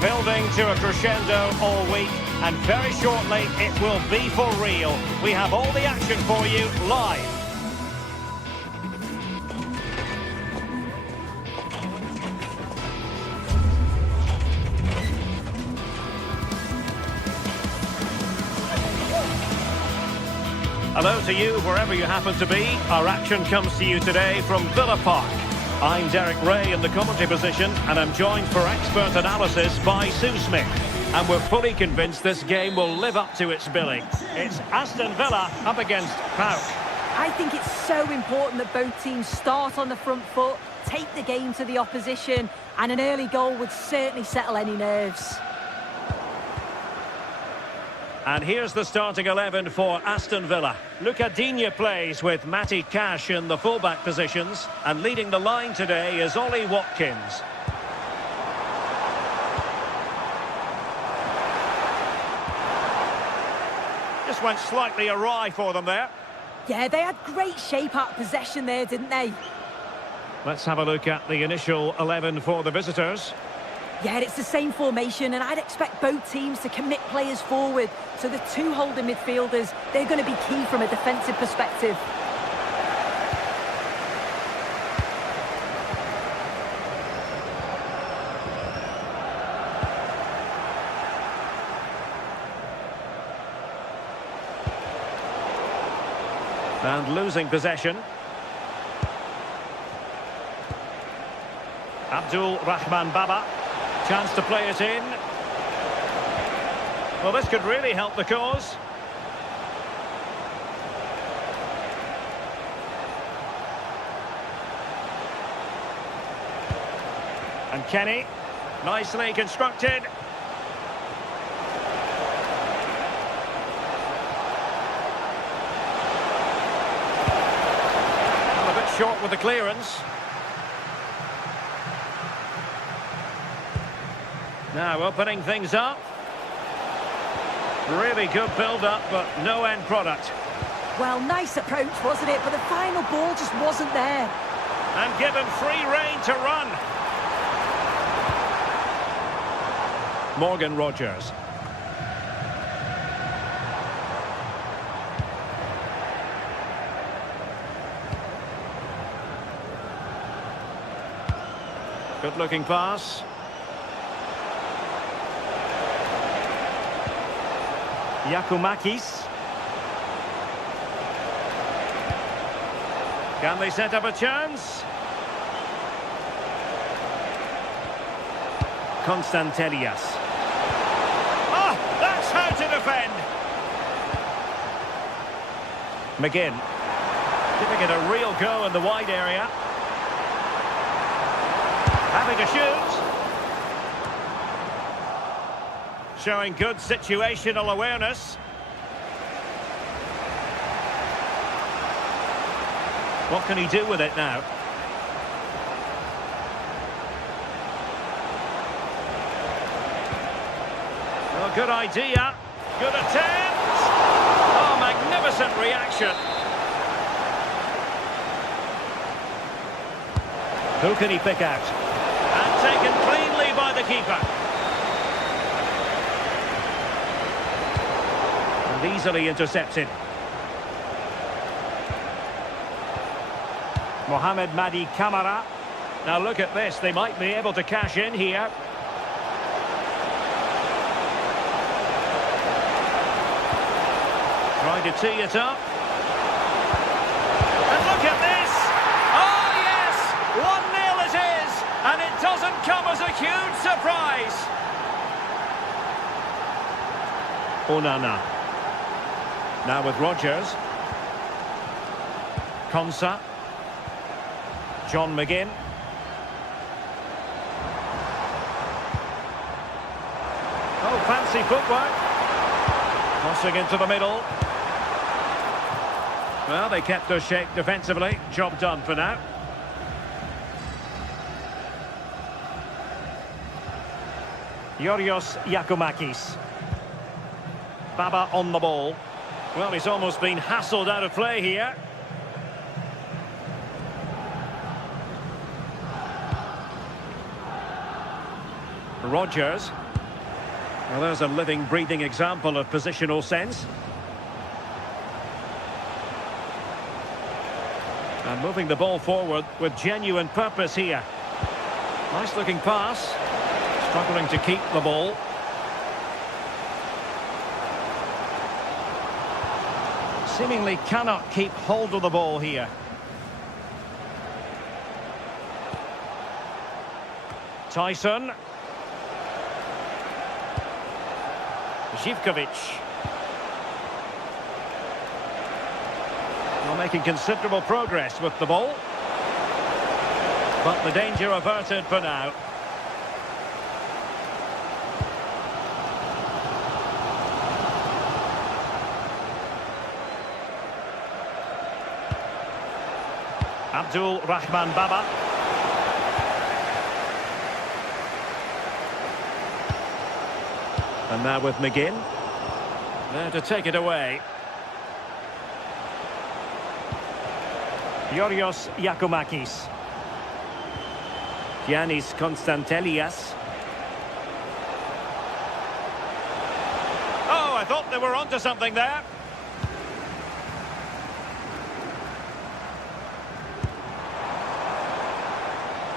Building to a crescendo all week, and very shortly it will be for real. We have all the action for you live. Hello to you wherever you happen to be. Our action comes to you today from Villa Park. I'm Derek Ray in the commentary position, and I'm joined for expert analysis by Sue Smith. And we're fully convinced this game will live up to its billing. It's Aston Villa up against PAOK. I think it's so important that both teams start on the front foot, take the game to the opposition, and an early goal would certainly settle any nerves. And here's the starting 11 for Aston Villa. Luca Digne plays with Matty Cash in the fullback positions. And leading the line today is Ollie Watkins. Just went slightly awry for them there. Yeah, they had great shape out of possession there, didn't they? Let's have a look at the initial 11 for the visitors. Yeah, it's the same formation, and I'd expect both teams to commit players forward. So the two holding midfielders, they're going to be key from a defensive perspective. And losing possession. Abdul Rahman Baba. Chance to play it in. Well, this could really help the cause. And Kenny, nicely constructed. And a bit short with the clearance. Now opening things up. Really good build-up, but no end product. Well, nice approach, wasn't it? But the final ball just wasn't there. And given free rein to run. Morgan Rogers. Good-looking pass. Yakumakis. Can they set up a chance? Constantelias. Ah, that's how to defend. McGinn. Giving it a real go in the wide area. Having a shoot. Showing good situational awareness. What can he do with it now? Well, good idea. Good attempt. Oh, magnificent reaction. Who can he pick out? And taken cleanly by the keeper. And easily intercepted. Mohamed Madi Camara. Now look at this, they might be able to cash in here. Trying to tee it up. And look at this! Oh yes! 1-0 it is! And it doesn't come as a huge surprise! Onana. Now with Rogers. Konsa. John McGinn. Oh, fancy footwork. Crossing into the middle. Well, they kept their shape defensively. Job done for now. Yorios Yakumakis. Baba on the ball. Well, he's almost been hassled out of play here. Rogers. Well, there's a living, breathing example of positional sense. And moving the ball forward with genuine purpose here. Nice looking pass. Struggling to keep the ball. Seemingly cannot keep hold of the ball here. Tyson. Zivkovic. Well, making considerable progress with the ball. But the danger averted for now. Abdul Rahman Baba. And now with McGinn. There to take it away. Yorios Yakumakis. Giannis Konstantelias. Oh, I thought they were onto something there.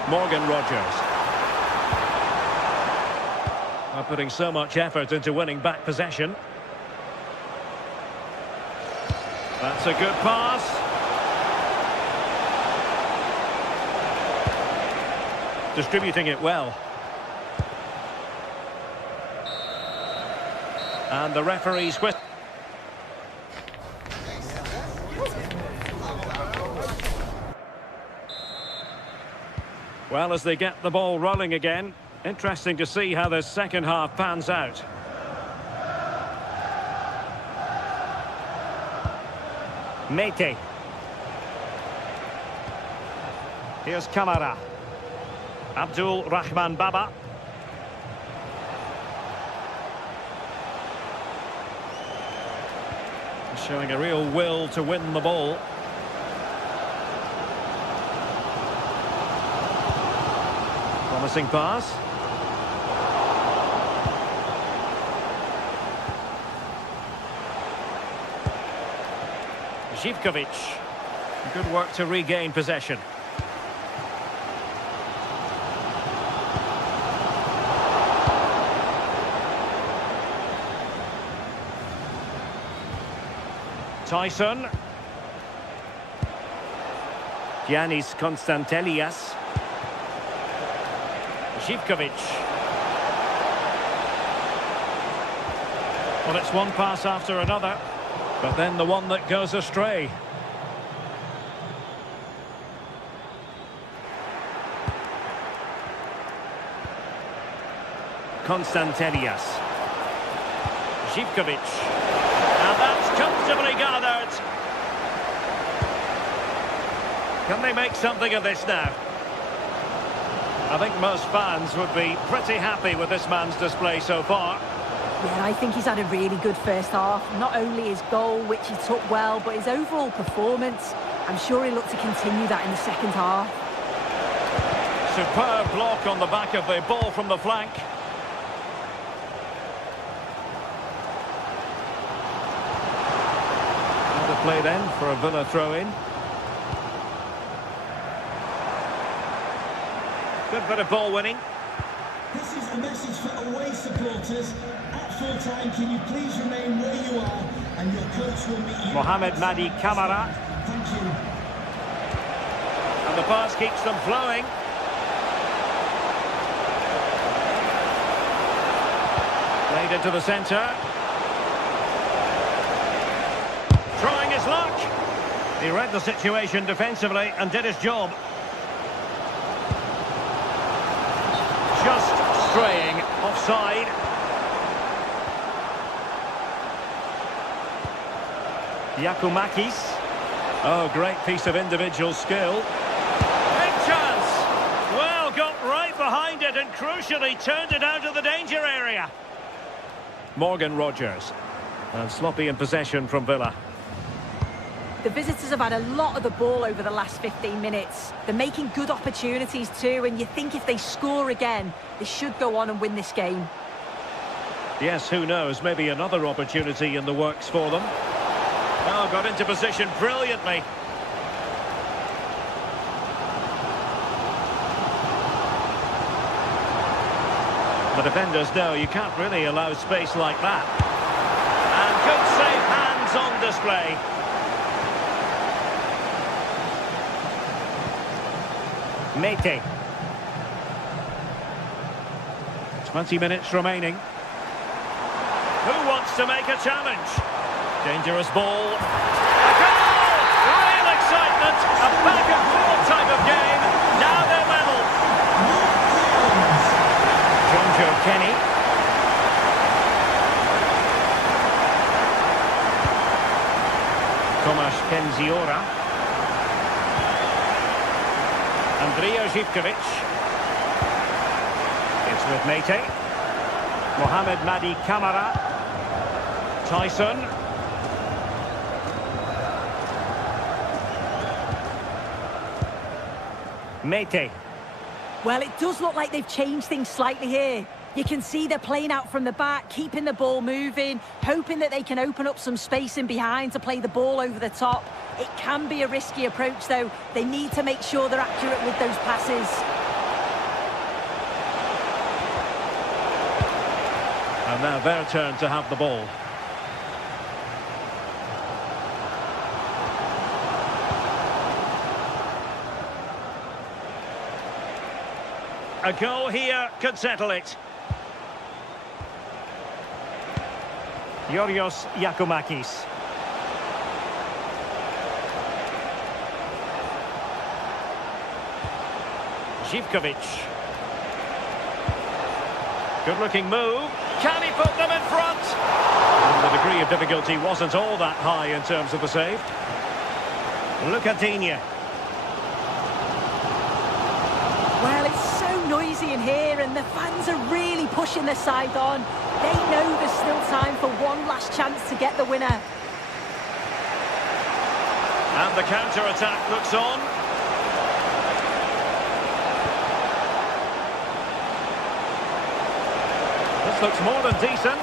Morgan Rogers. Are putting so much effort into winning back possession. That's a good pass. Distributing it well. And the referee's whistle. Well, as they get the ball rolling again, interesting to see how the second half pans out. Mete. Here's Kamara. Abdul Rahman Baba. Showing a real will to win the ball. Promising pass. Zivkovic. Good work to regain possession. Tyson. Giannis Konstantelias. Zivkovic. Well, it's one pass after another, but then the one that goes astray. Konstantelias. Zivkovic. And that's comfortably gathered. Can they make something of this now? I think most fans would be pretty happy with this man's display so far. Yeah, I think he's had a really good first half. Not only his goal, which he took well, but his overall performance. I'm sure he'll look to continue that in the second half. Superb block on the back of the ball from the flank. Another play then for a Villa throw-in. Good bit of ball winning. This is a message for away supporters. At full time, can you please remain where you are, and your coach will meet you. Mohamed Madi Kamara. Thank you. And the pass keeps them flowing. Played into the centre. Trying his luck. He read the situation defensively and did his job. Just straying offside. Yakumakis. Oh, great piece of individual skill. Big chance. Well, got right behind it and crucially turned it out of the danger area. Morgan Rogers. And sloppy in possession from Villa. The visitors have had a lot of the ball over the last 15 minutes. They're making good opportunities too, and you think if they score again, they should go on and win this game. Yes, who knows? Maybe another opportunity in the works for them. Oh, got into position brilliantly. The defenders know you can't really allow space like that. And good safe hands on display. Mete. 20 minutes remaining. Who wants to make a challenge? Dangerous ball. A goal! Real excitement. A back-and-forth type of game. Now they're level. Jonjo Kenny. Tomasz Kenziora. Andrija Živković. It's with Mete. Mohamed Madi Kamara. Tyson. Mete. Well, it does look like they've changed things slightly here. You can see they're playing out from the back, keeping the ball moving, hoping that they can open up some space in behind to play the ball over the top. It can be a risky approach, though. They need to make sure they're accurate with those passes. And now their turn to have the ball. A goal here could settle it. Yorios Yakumakis. Živković. Good-looking move. Can he put them in front? And the degree of difficulty wasn't all that high in terms of the save. Lucadinha. Well, it's so noisy in here, and the fans are really pushing their side on. They know there's still time for one last chance to get the winner. And the counter-attack looks on. This looks more than decent.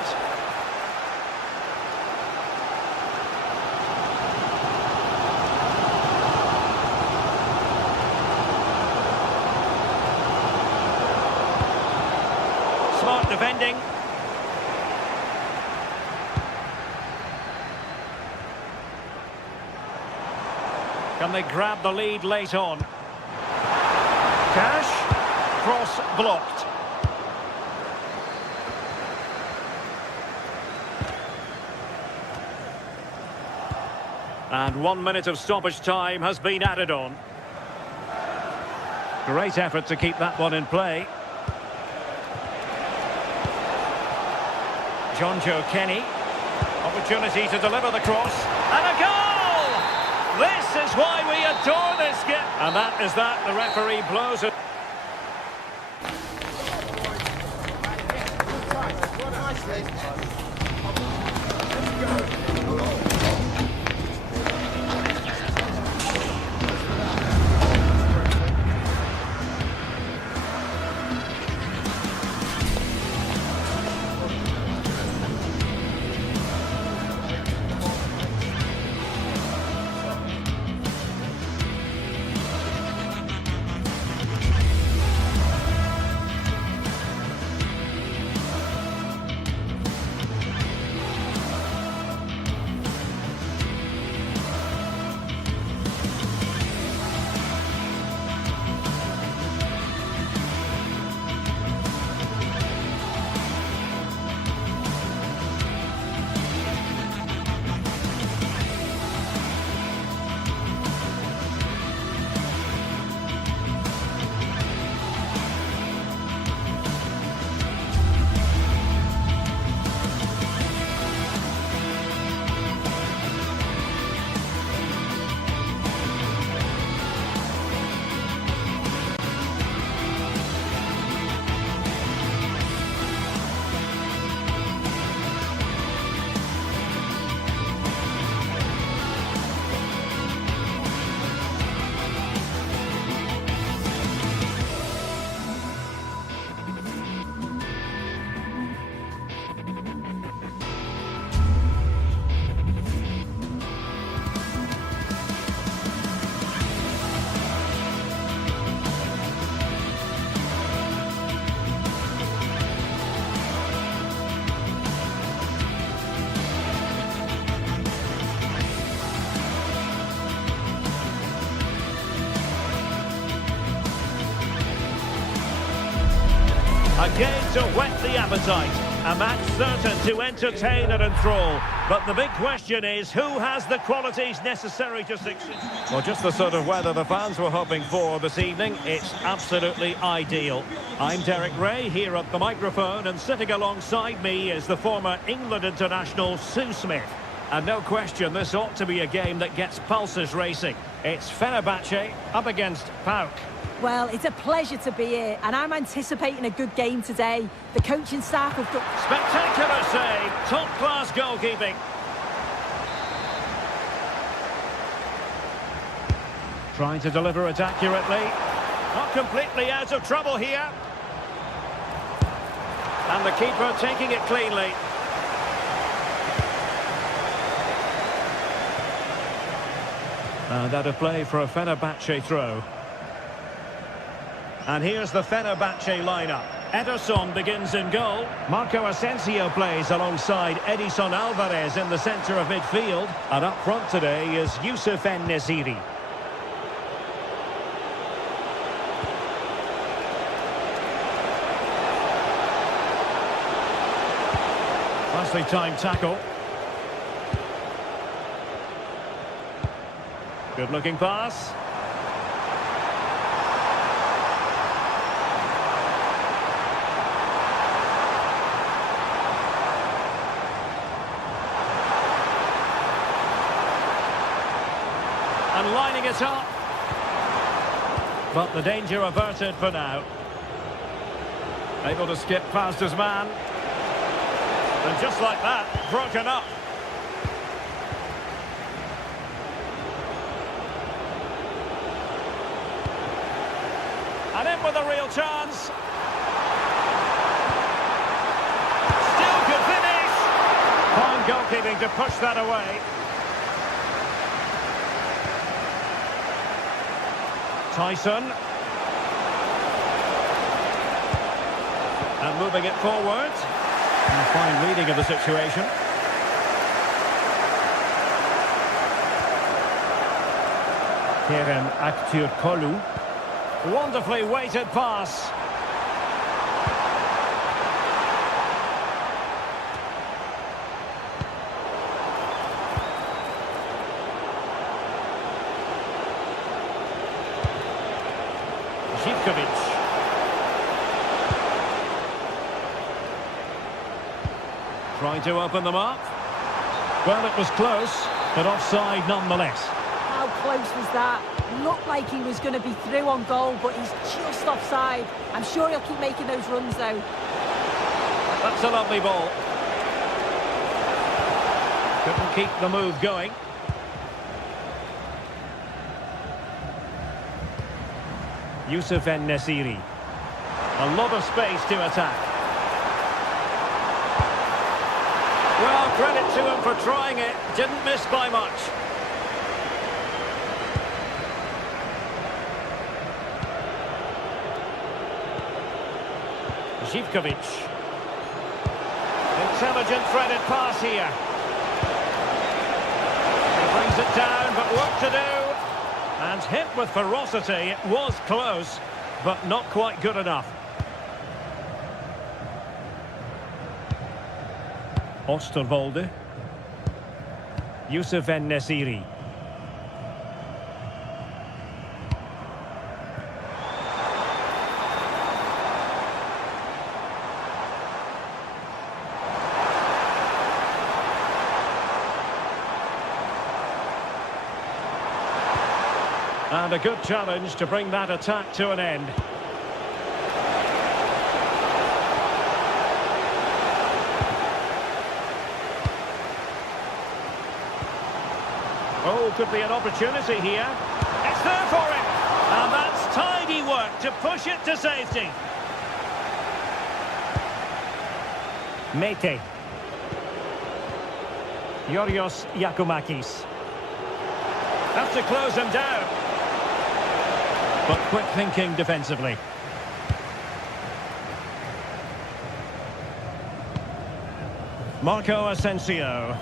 Smart defending. Can they grab the lead late on? Cash. Cross blocked. And 1 minute of stoppage time has been added on. Great effort to keep that one in play. Jonjo Kenny. Opportunity to deliver the cross. And a goal! This is why we adore this game. And that is that. The referee blows it. A game to whet the appetite. A match certain to entertain and enthrall. But the big question is, who has the qualities necessary to succeed? Well, just the sort of weather the fans were hoping for this evening. It's absolutely ideal. I'm Derek Ray here at the microphone, and sitting alongside me is the former England international Sue Smith. And no question, this ought to be a game that gets pulses racing. It's Fenerbahce up against PAOK. Well, it's a pleasure to be here, and I'm anticipating a good game today. The coaching staff have got... Spectacular save, top-class goalkeeping. Trying to deliver it accurately. Not completely out of trouble here. And the keeper taking it cleanly. And out of play for a Fenerbahce throw. And here's the Fenerbahce lineup. Ederson begins in goal. Marco Asensio plays alongside Edison Alvarez in the centre of midfield. And up front today is Youssef En-Nesyri. Nicely timed tackle. Good looking pass. And lining it up. But the danger averted for now. Able to skip past his man. And just like that, broken up. And in with a real chance. Still could finish. Fine goalkeeping to push that away. Tyson. And moving it forward. And fine reading of the situation. Kerem Aktürkoğlu. Wonderfully weighted pass. Trying to open them up. Well, it was close, but offside nonetheless. How close was that? Looked like he was going to be through on goal, but he's just offside. I'm sure he'll keep making those runs, though. That's a lovely ball. Couldn't keep the move going. Youssef En-Nesyri. A lot of space to attack. Well, credit to him for trying it. Didn't miss by much. Zivkovic. Intelligent threaded pass here. He brings it down, but work to do. And hit with ferocity. It was close, but not quite good enough. Oosterwolde. Youssef En-Nesyri. And a good challenge to bring that attack to an end. Oh, could be an opportunity here. It's there for him. And that's tidy work to push it to safety. Mete. Yorios Yakumakis. Have to close him down. But quick thinking defensively. Marco Asensio.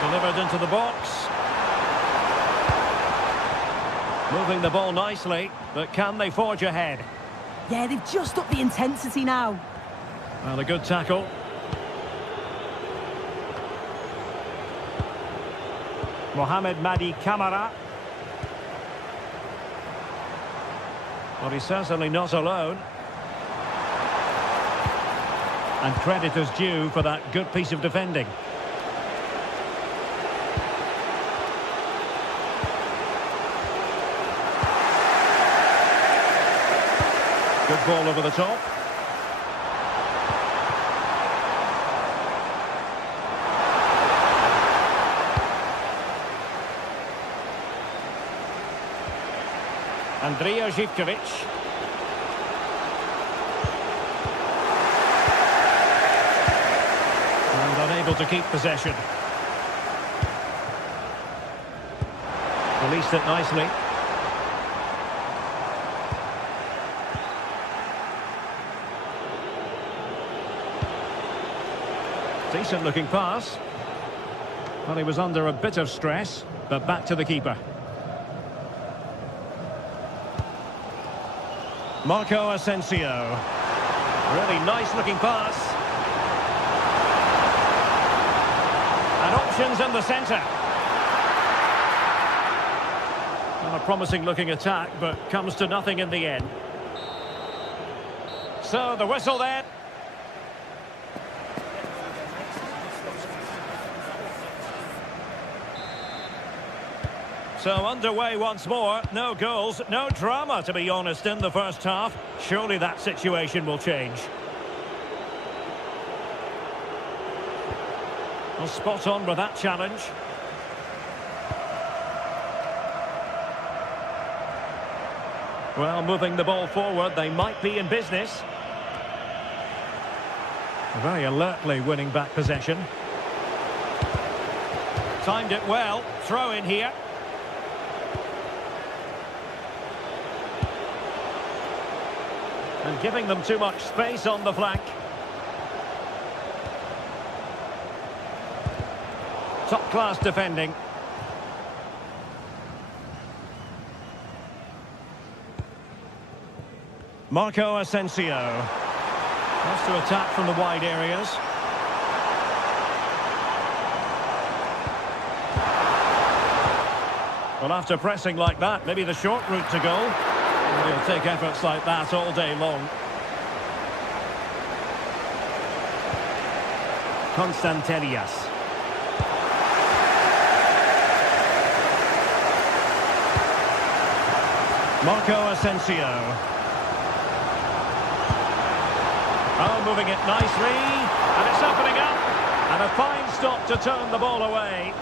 Delivered into the box. Moving the ball nicely, but can they forge ahead? Yeah, they've just upped the intensity now. Well, a good tackle. Mohamed Madi Camara. Well, he's certainly not alone. And credit is due for that good piece of defending. Good ball over the top. Andrija Živković. And unable to keep possession. Released it nicely. Decent looking pass. Well, he was under a bit of stress, but back to the keeper. Marco Asensio. Really nice looking pass. And options in the centre. Well, a promising looking attack, but comes to nothing in the end. So the whistle there. So underway once more. No goals, no drama, to be honest, in the first half. Surely that situation will change. Well, spot on with that challenge. Well, moving the ball forward, they might be in business. Very alertly winning back possession. Timed it well. Throw in here. And giving them too much space on the flank. Top-class defending. Marco Asensio. Has to attack from the wide areas. Well, after pressing like that, maybe the short route to goal. He'll take efforts like that all day long. Constantelias. Marco Asensio. Oh, moving it nicely. And it's opening up. And a fine stop to turn the ball away.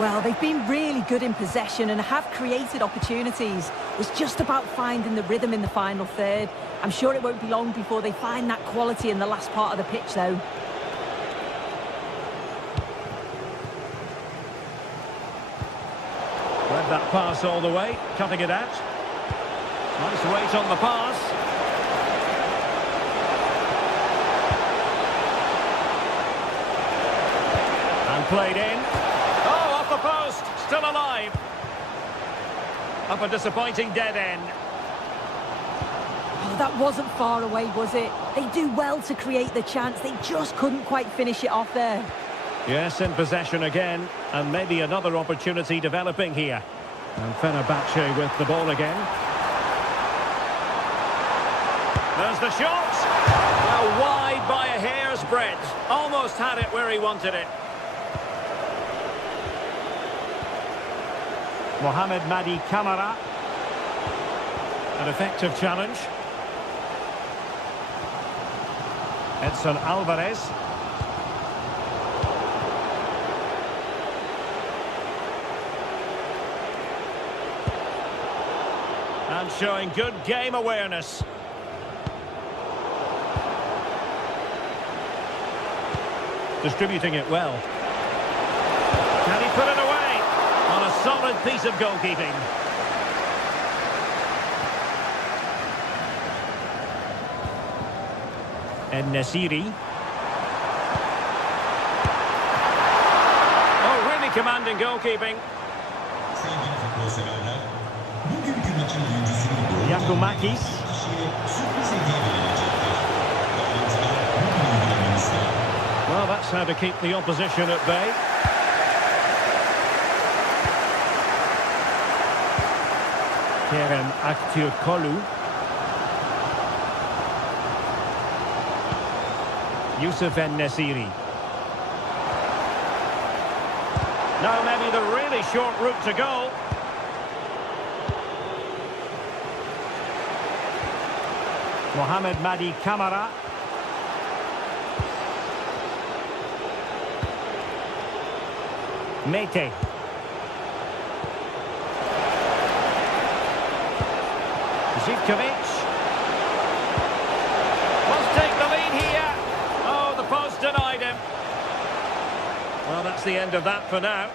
Well, they've been really good in possession and have created opportunities. It's just about finding the rhythm in the final third. I'm sure it won't be long before they find that quality in the last part of the pitch, though. Read that pass all the way, cutting it out. Nice weight on the pass. And played in. The post, still alive. Up a disappointing dead end. Oh, that wasn't far away, was it? They do well to create the chance. They just couldn't quite finish it off there. Yes, in possession again. And maybe another opportunity developing here. And Fenerbahce with the ball again. There's the shot. Well, wide by a hair's breadth. Almost had it where he wanted it. Mohamed Madi Camara. An effective challenge. Edson Alvarez. And showing good game awareness. Distributing it well. Can he put it away? On a solid piece of goalkeeping. En-Nesyri. Oh, really commanding goalkeeping. severler bugünkü maçın oyuncusunu gol Yakumakis. kişiye sürpriz hediye verilecektir. Bağlantılar bugün uygulamanızda. Well, that's how to keep the opposition at bay. Kerem Aktürkoğlu. Yusuf En-Nesyri. Now maybe the really short route to goal. Mohamed Madi Kamara. Mete. Zivkovic. Must take the lead here. Oh, the post denied him. Well, that's the end of that for now.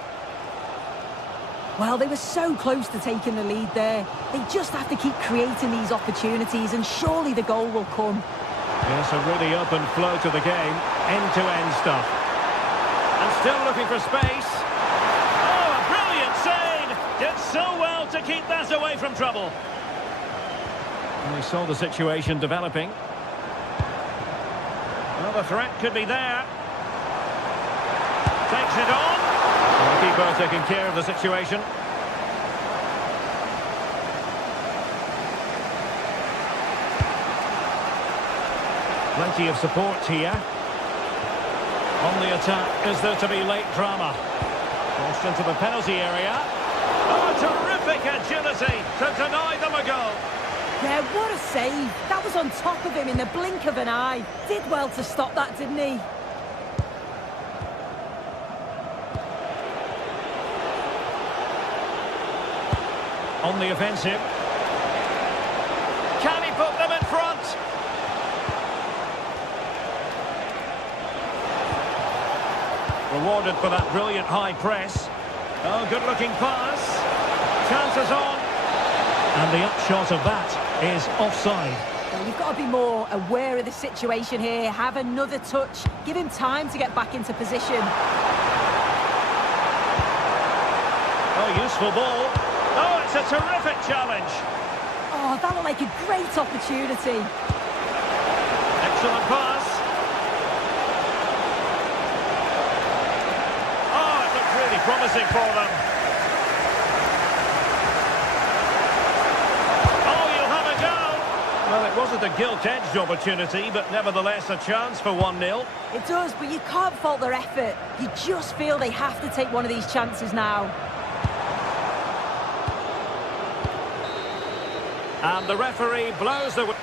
Well, they were so close to taking the lead there. They just have to keep creating these opportunities and surely the goal will come. Yes, a really open flow to the game. End-to-end stuff. And still looking for space. Oh, a brilliant save! Did so well to keep that away from trouble. And we saw the situation developing. Well, the threat could be there. Takes it on. The keeper taking care of the situation. Plenty of support here. On the attack, is there to be late drama? Crossed into the penalty area. Oh, terrific agility to deny them a goal. Yeah, what a save. That was on top of him in the blink of an eye. Did well to stop that, didn't he? On the offensive. Can he put them in front? Rewarded for that brilliant high press. Oh, good-looking pass. Chances on. And the upshot of that is offside. Well, you've got to be more aware of the situation here. Have another touch. Give him time to get back into position. Oh, useful ball. Oh, it's a terrific challenge. Oh, that looked like a great opportunity. Excellent pass. Oh, it looked really promising for them. Oh, you'll have a go. Well, it wasn't a gilt-edged opportunity, but nevertheless a chance for 1-0. It does, but you can't fault their effort. You just feel they have to take one of these chances now. And the referee blows the...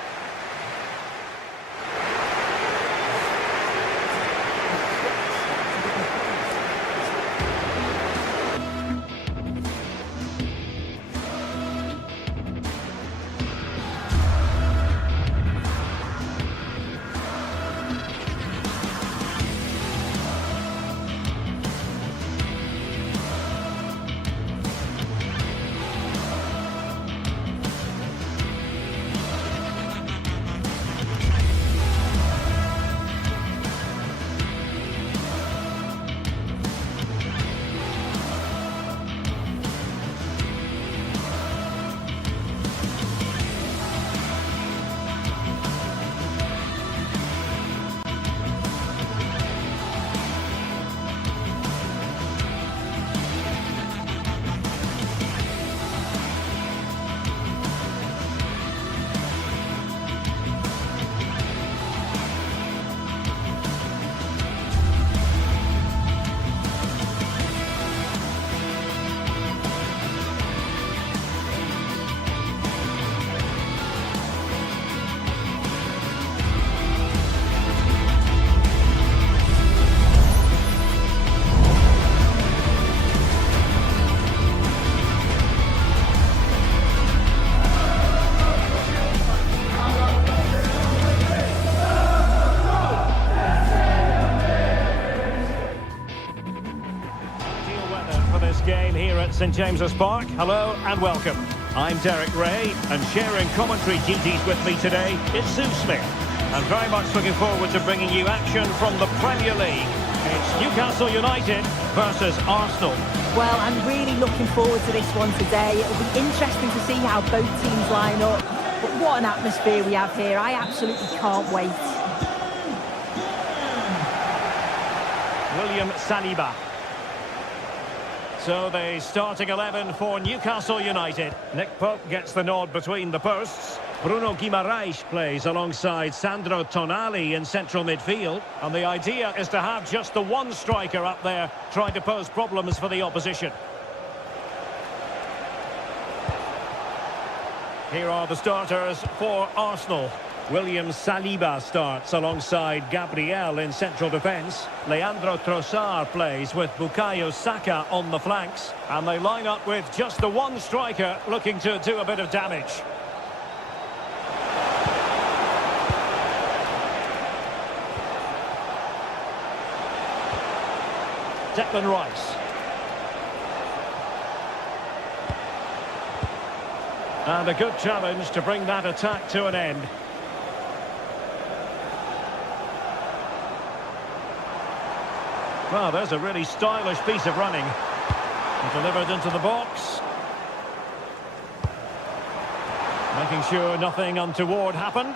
Game here at St James's Park. Hello and welcome. I'm Derek Ray, and sharing commentary duties with me today is Sue Smith. And very much looking forward to bringing you action from the Premier League. It's Newcastle United versus Arsenal. Well, I'm really looking forward to this one today. It'll be interesting to see how both teams line up. But what an atmosphere we have here. I absolutely can't wait. William Saliba. So the starting 11 for Newcastle United. Nick Pope gets the nod between the posts. Bruno Guimaraes plays alongside Sandro Tonali in central midfield. And the idea is to have just the one striker up there trying to pose problems for the opposition. Here are the starters for Arsenal. William Saliba starts alongside Gabriel in central defence. Leandro Trossard plays with Bukayo Saka on the flanks. And they line up with just the one striker looking to do a bit of damage. Declan Rice. And a good challenge to bring that attack to an end. Well, there's a really stylish piece of running. Delivered into the box. Making sure nothing untoward happened.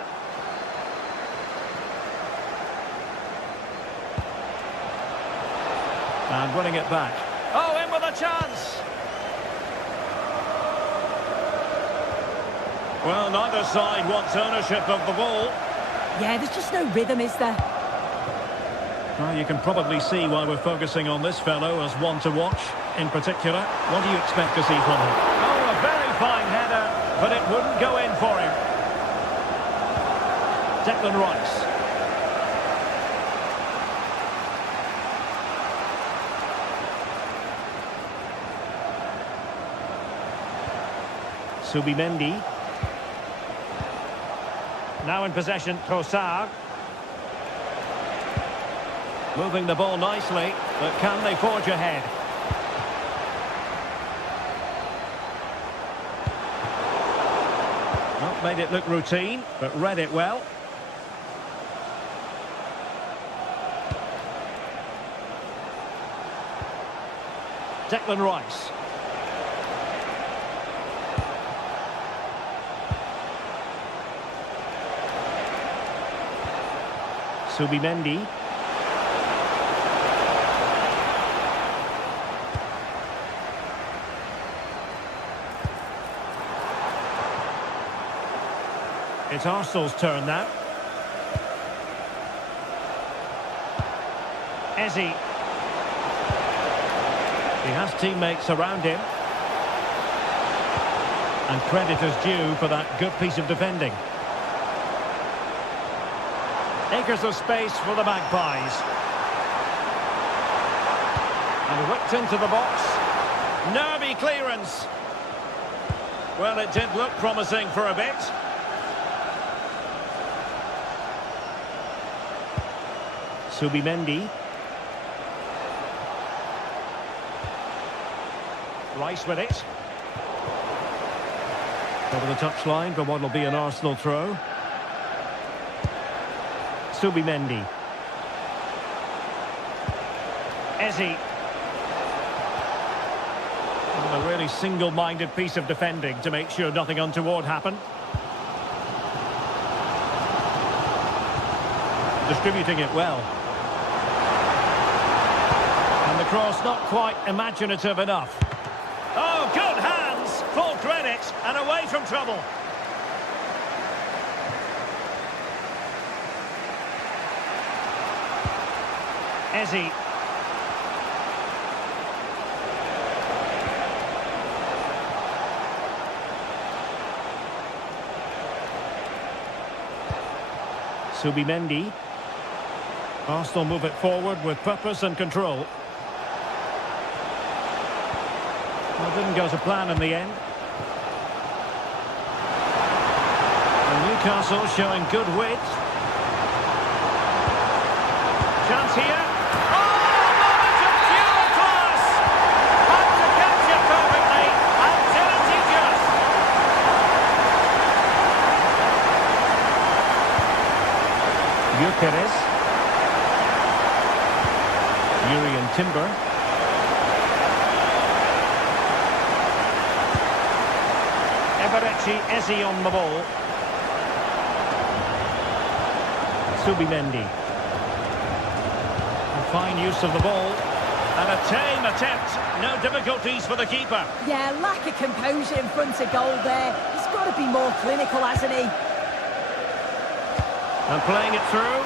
And winning it back. Oh, in with a chance! Well, neither side wants ownership of the ball. Yeah, there's just no rhythm, is there? Well, you can probably see why we're focusing on this fellow as one to watch in particular. What do you expect to see from him? Oh, a very fine header, but it wouldn't go in for him. Declan Rice. Subimendi. Now in possession, Trossard. Moving the ball nicely, but can they forge ahead? Not made it look routine, but read it well. Declan Rice. Subimendi. It's Arsenal's turn now. Eze. He has teammates around him. And credit is due for that good piece of defending. Acres of space for the Magpies. And whipped into the box. Nervy clearance. Well, it did look promising for a bit. Subimendi. Rice with it. Over the touchline for what will be an Arsenal throw. Subimendi. Eze. And a really single-minded piece of defending to make sure nothing untoward happened. Distributing it well. And the cross not quite imaginative enough. Oh, good hands! Full credit and away from trouble. Eze. Subimendi. Arsenal move it forward with purpose and control. Well, didn't go to plan in the end. And Newcastle showing good wit. Chance here. Perez. Yuri and Timber. Eberechi Eze on the ball. Subimendi. Fine use of the ball. And a tame attempt. No difficulties for the keeper. Yeah, lack of composure in front of goal there. He's got to be more clinical, hasn't he? And playing it through.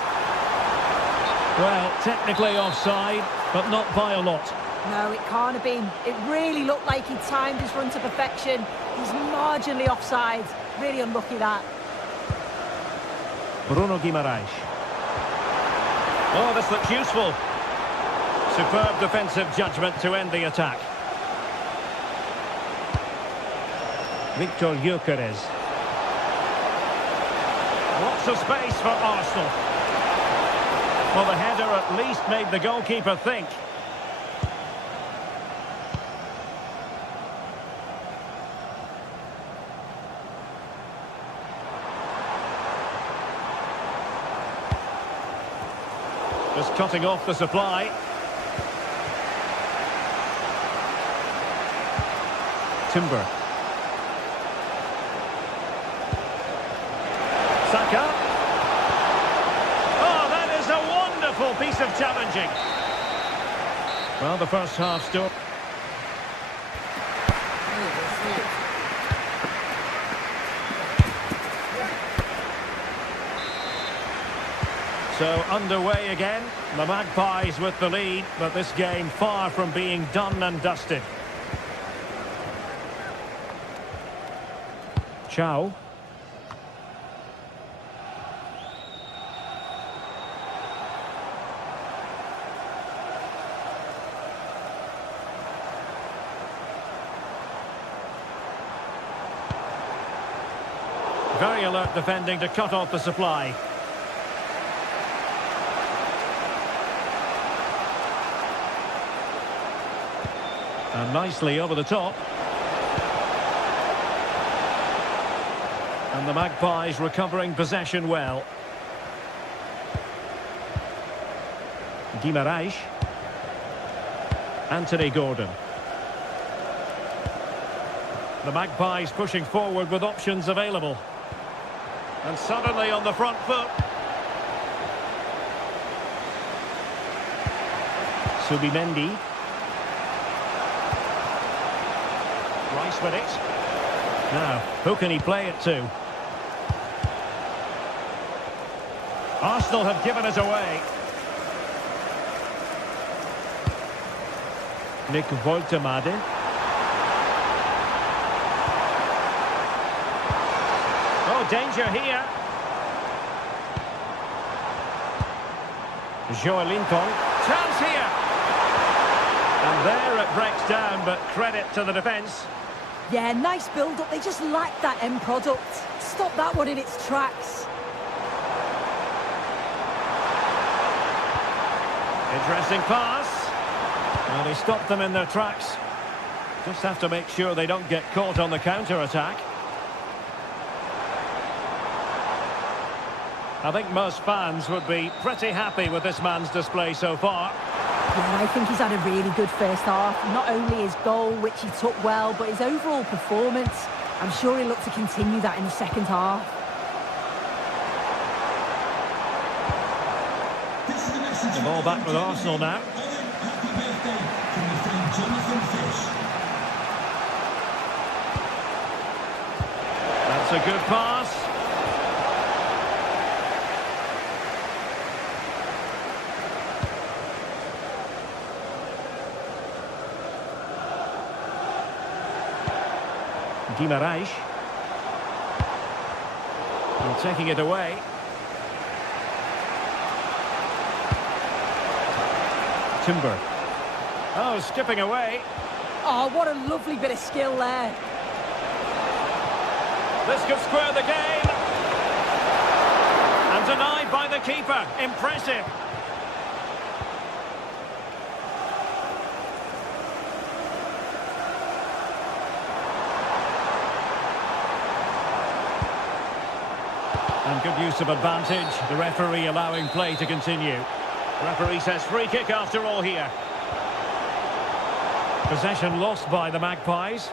Well, technically offside, but not by a lot. No, it can't have been. It really looked like he timed his run to perfection. He's marginally offside. Really unlucky that. Bruno Guimaraes. Oh, this looks useful. Superb defensive judgment to end the attack. Victor Gyökeres. Lots of space for Arsenal. Well, the header at least made the goalkeeper think. Just cutting off the supply. Timber. Saka. Oh, that is a wonderful piece of challenging. Well, the first half still. So underway again. The Magpies with the lead, but this game far from being done and dusted. Chow. Very alert defending to cut off the supply. And nicely over the top. And the Magpies recovering possession well. Guimaraes. Anthony Gordon. The Magpies pushing forward with options available. And suddenly on the front foot. Subimendi. Rice with it. Now, who can he play it to? Arsenal have given it away. Nick Woltemade. Oh, danger here. Joelinton. Chance here. And there it breaks down, but credit to the defence. Yeah, nice build-up. They just lacked that end product. Stop that one in its tracks. Interesting pass. Well, they stopped them in their tracks. Just have to make sure they don't get caught on the counter-attack. I think most fans would be pretty happy with this man's display so far. Yeah, I think he's had a really good first half. Not only his goal, which he took well, but his overall performance. I'm sure he'll look to continue that in the second half. The ball back with Arsenal now. Happy birthday from your friend Jonathan Fish. That's a good pass. Guimaraes. And taking it away. Timber. Oh, skipping away. Oh, what a lovely bit of skill there. This could square the game. And denied by the keeper. Impressive. And good use of advantage. The referee allowing play to continue. Referee says free kick after all here. Possession lost by the Magpies.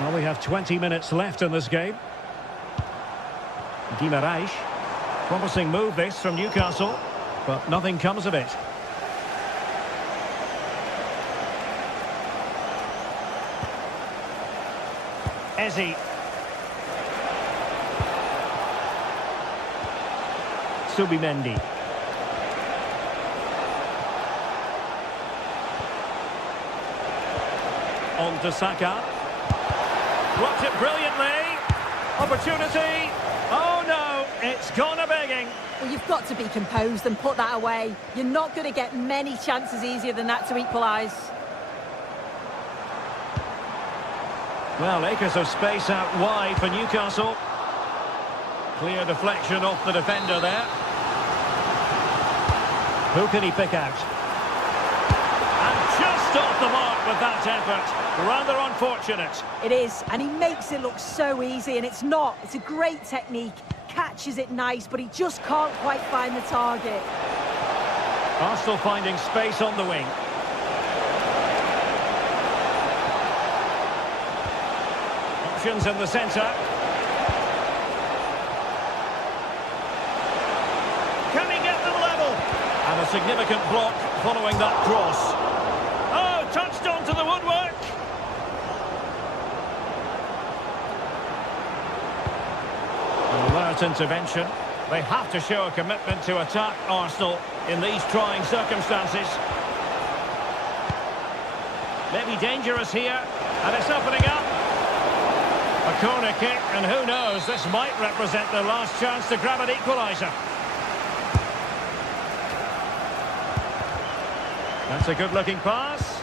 Well, we have 20 minutes left in this game. Guimaraes. Promising move this from Newcastle, but nothing comes of it. Eze. Subimendi. On to Saka. Blocked it brilliantly. Opportunity. Oh no, it's gone a-begging. Well, you've got to be composed and put that away. You're not going to get many chances easier than that to equalise. Well, acres of space out wide for Newcastle. Clear deflection off the defender there. Who can he pick out? And just off the mark with that effort. Rather unfortunate. It is, and he makes it look so easy, and it's not. It's a great technique. Catches it nice, but he just can't quite find the target. Arsenal finding space on the wing. Options in the centre. Can he get them level? And a significant block following that cross. Oh, touched onto the woodwork. Alert intervention. They have to show a commitment to attack Arsenal in these trying circumstances. Maybe dangerous here, and it's opening up. A corner kick, and who knows, this might represent the last chance to grab an equaliser. That's a good-looking pass.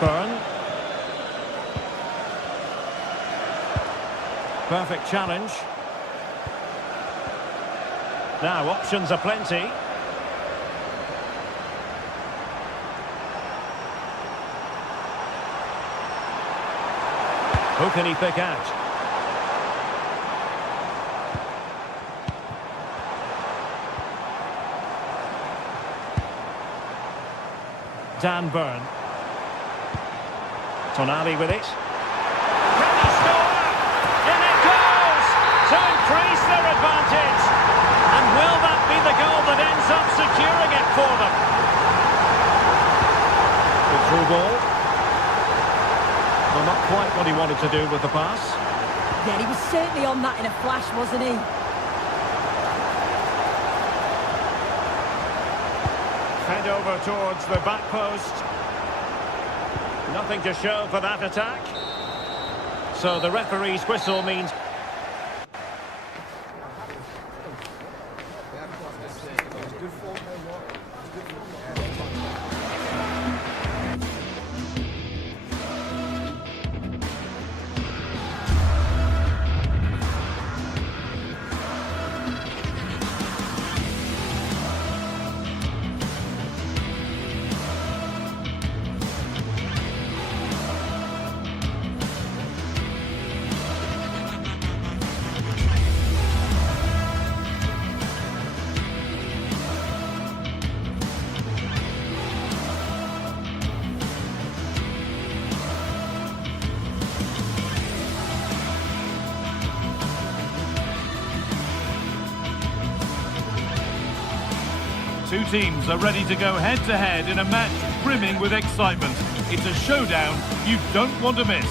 Burn. Perfect challenge. Now, options are plenty. Who can he pick out? Dan Burn. Tonali with it. Can he score? In it goes! To increase their advantage. And will that be the goal that ends up securing it for them? Good through ball. Well, not quite what he wanted to do with the pass. Yeah, he was certainly on that in a flash, wasn't he? Head over towards the back post. Nothing to show for that attack. So the referee's whistle means... Two teams are ready to go head-to-head in a match brimming with excitement. It's a showdown you don't want to miss.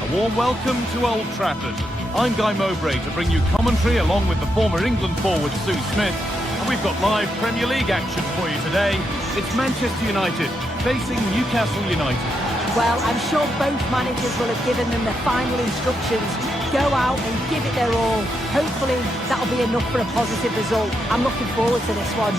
A warm welcome to Old Trafford. I'm Guy Mowbray to bring you commentary along with the former England forward Sue Smith. And we've got live Premier League action for you today. It's Manchester United facing Newcastle United. Well, I'm sure both managers will have given them the final instructions. Go out and give it their all. Hopefully that'll be enough for a positive result. I'm looking forward to this one.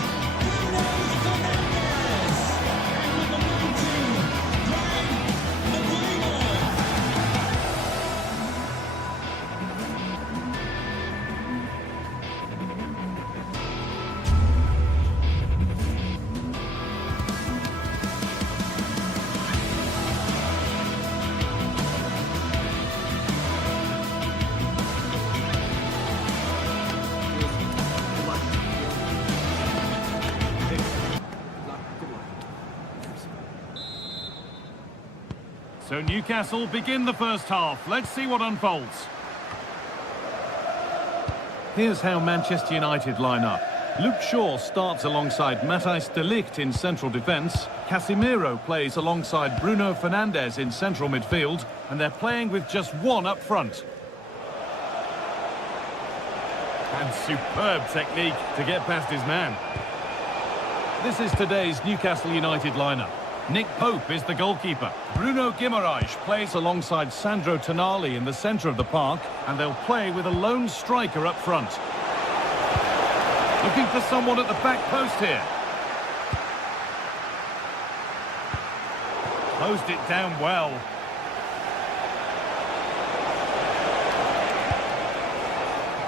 So Newcastle begin the first half. Let's see what unfolds. Here's how Manchester United line up. Luke Shaw starts alongside Matthijs de Ligt in central defence. Casemiro plays alongside Bruno Fernandes in central midfield. And they're playing with just one up front. And superb technique to get past his man. This is today's Newcastle United lineup. Nick Pope is the goalkeeper. Bruno Guimaraes plays alongside Sandro Tonali in the centre of the park, and they'll play with a lone striker up front. Looking for someone at the back post here. Closed it down well.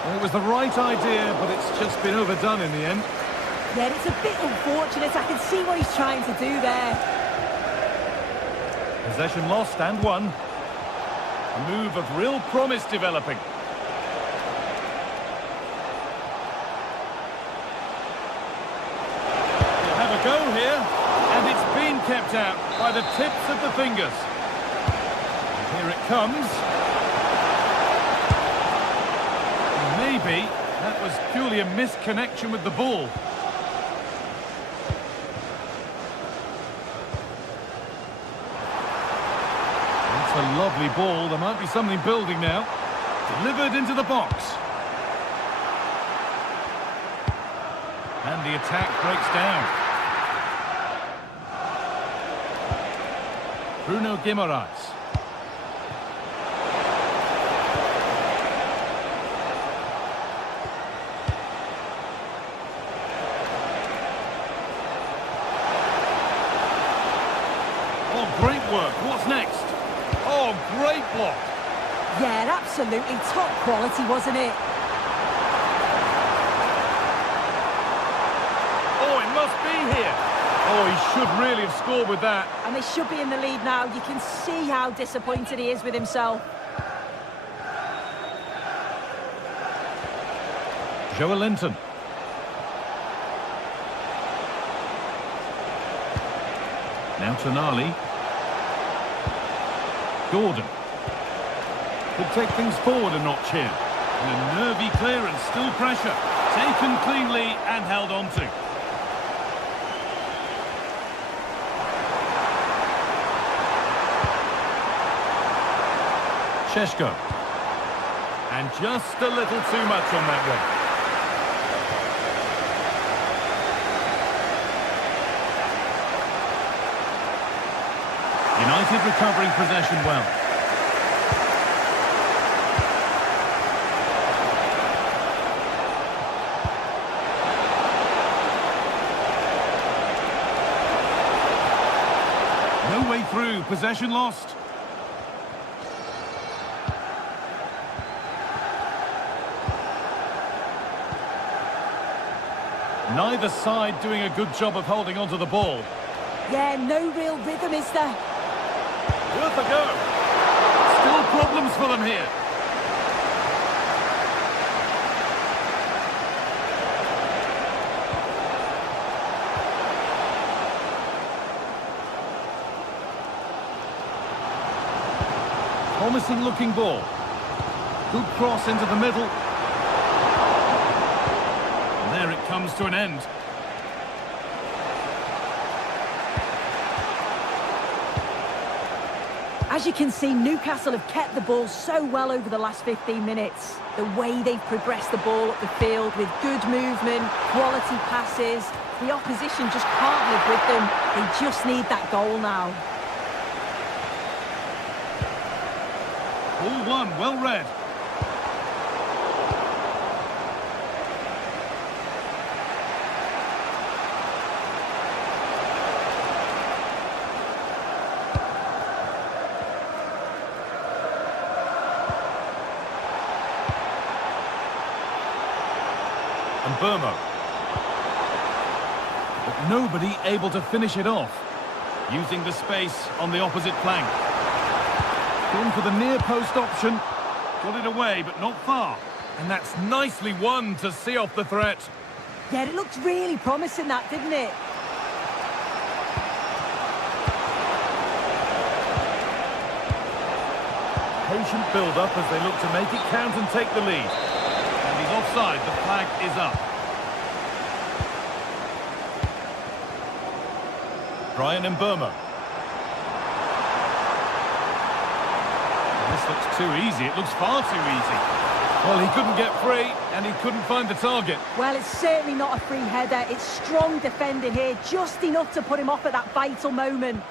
Well, it was the right idea, but it's just been overdone in the end. Yeah, it's a bit unfortunate. I can see what he's trying to do there. Possession lost and won. A move of real promise developing. They'll have a go here, and it's been kept out by the tips of the fingers. And here it comes. Maybe that was purely a misconnection with the ball. A lovely ball. There might be something building now. Delivered into the box. And the attack breaks down. Bruno Guimaraes. Oh, great work. What's next? Oh, great block. Yeah, absolutely top quality, wasn't it? Oh, it must be here. Oh, he should really have scored with that. And they should be in the lead now. You can see how disappointed he is with himself. Joelinton. Now Tonali. Gordon. Could take things forward a notch here. And a nervy clearance, still pressure. Taken cleanly and held on to. Šeško. And just a little too much on that one. United recovering possession well. No way through, possession lost. Neither side doing a good job of holding onto the ball. Yeah, no real rhythm, is there? Worth a go. Still problems for them here. Promising looking ball. Good cross into the middle. And there it comes to an end. As you can see, Newcastle have kept the ball so well over the last 15 minutes. The way they've progressed the ball up the field with good movement, quality passes. The opposition just can't live with them. They just need that goal now. Ball one, well read. And Burmo. But nobody able to finish it off. Using the space on the opposite flank. Gone for the near post option. Got it away, but not far. And that's nicely won to see off the threat. Yeah, it looked really promising, that, didn't it? patient build-up as they look to make it count and take the lead. And he's offside. The flag is up. Brian Mbeumo. This looks too easy. It looks far too easy. Well, he couldn't get free, and he couldn't find the target. Well, it's certainly not a free header. It's strong defending here, just enough to put him off at that vital moment.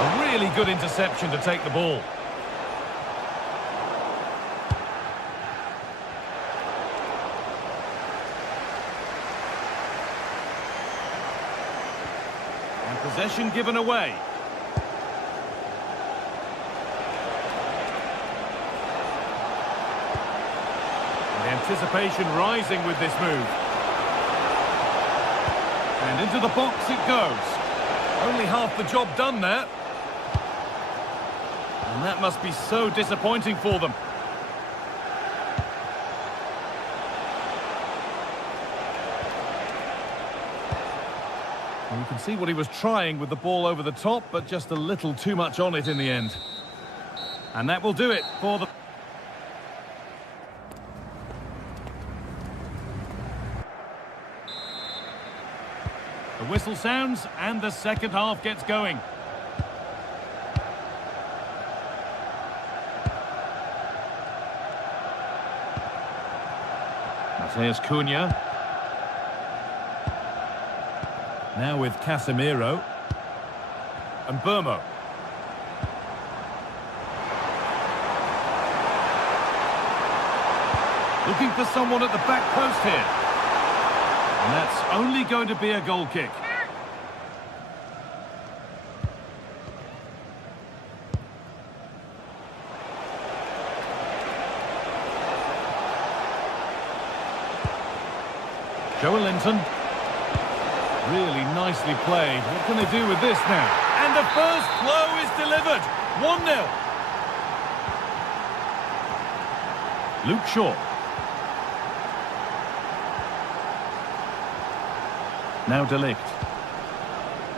A really good interception to take the ball. Possession given away. The anticipation rising with this move. And into the box it goes. Only half the job done there. And that must be so disappointing for them. You can see what he was trying with the ball over the top, but just a little too much on it in the end. And that will do it for the... The whistle sounds and the second half gets going. Mateus Cunha. Now with Casemiro. And Mbeumo. Looking for someone at the back post here. And that's only going to be a goal kick. Joelinton. Really nicely played. What can they do with this now? And the first blow is delivered. 1-0. Luke Shaw. Now De Ligt.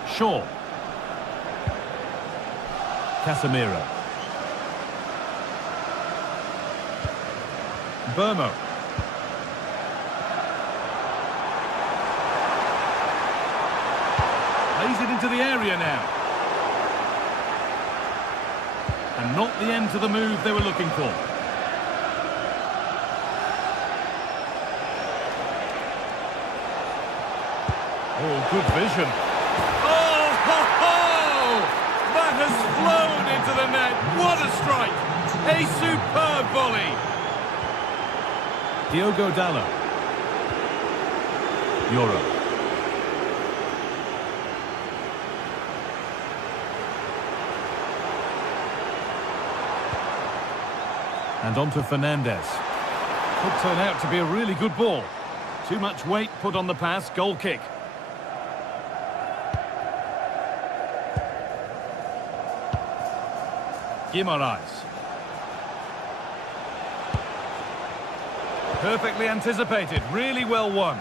Shaw. Casemiro. Mbeumo. Plays it into the area now. And not the end to the move they were looking for. Oh, good vision. Oh, ho, ho! That has flown into the net. What a strike. A superb volley. Diogo Dalot. Euro. And on to Fernandez. Could turn out to be a really good ball. Too much weight put on the pass. Goal kick. Guimaraes. Perfectly anticipated. Really well won.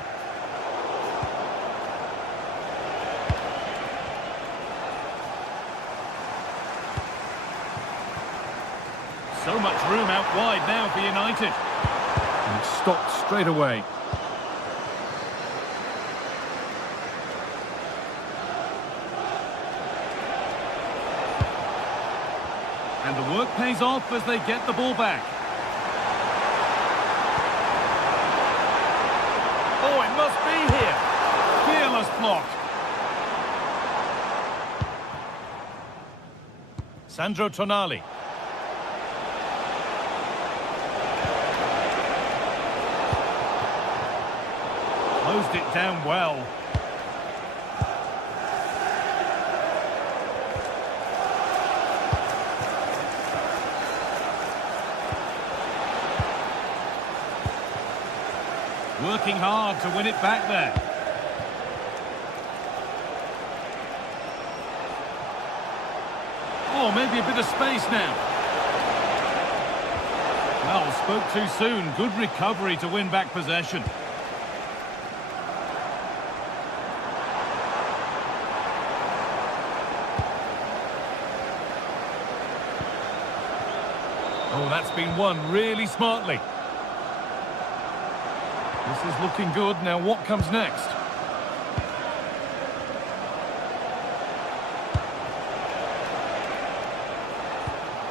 So much room out wide now for United. And it's stopped straight away. And the work pays off as they get the ball back. Oh, it must be here. Fearless block. Sandro Tonali. Closed it down well. Working hard to win it back there. Oh, maybe a bit of space now. Well, spoke too soon. Good recovery to win back possession. Oh, that's been won really smartly. This is looking good. Now what comes next?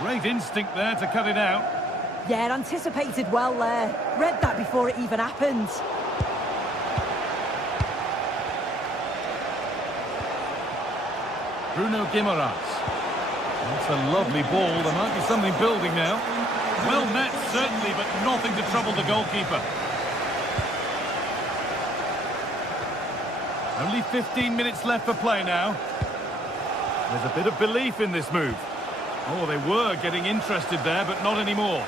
Great instinct there to cut it out. Yeah, anticipated well there. Read that before it even happened. Bruno Guimaraes. That's a lovely ball. There might be something building now. Well met, certainly, but nothing to trouble the goalkeeper. Only 15 minutes left for play now. There's a bit of belief in this move. Oh, they were getting interested there, but not anymore.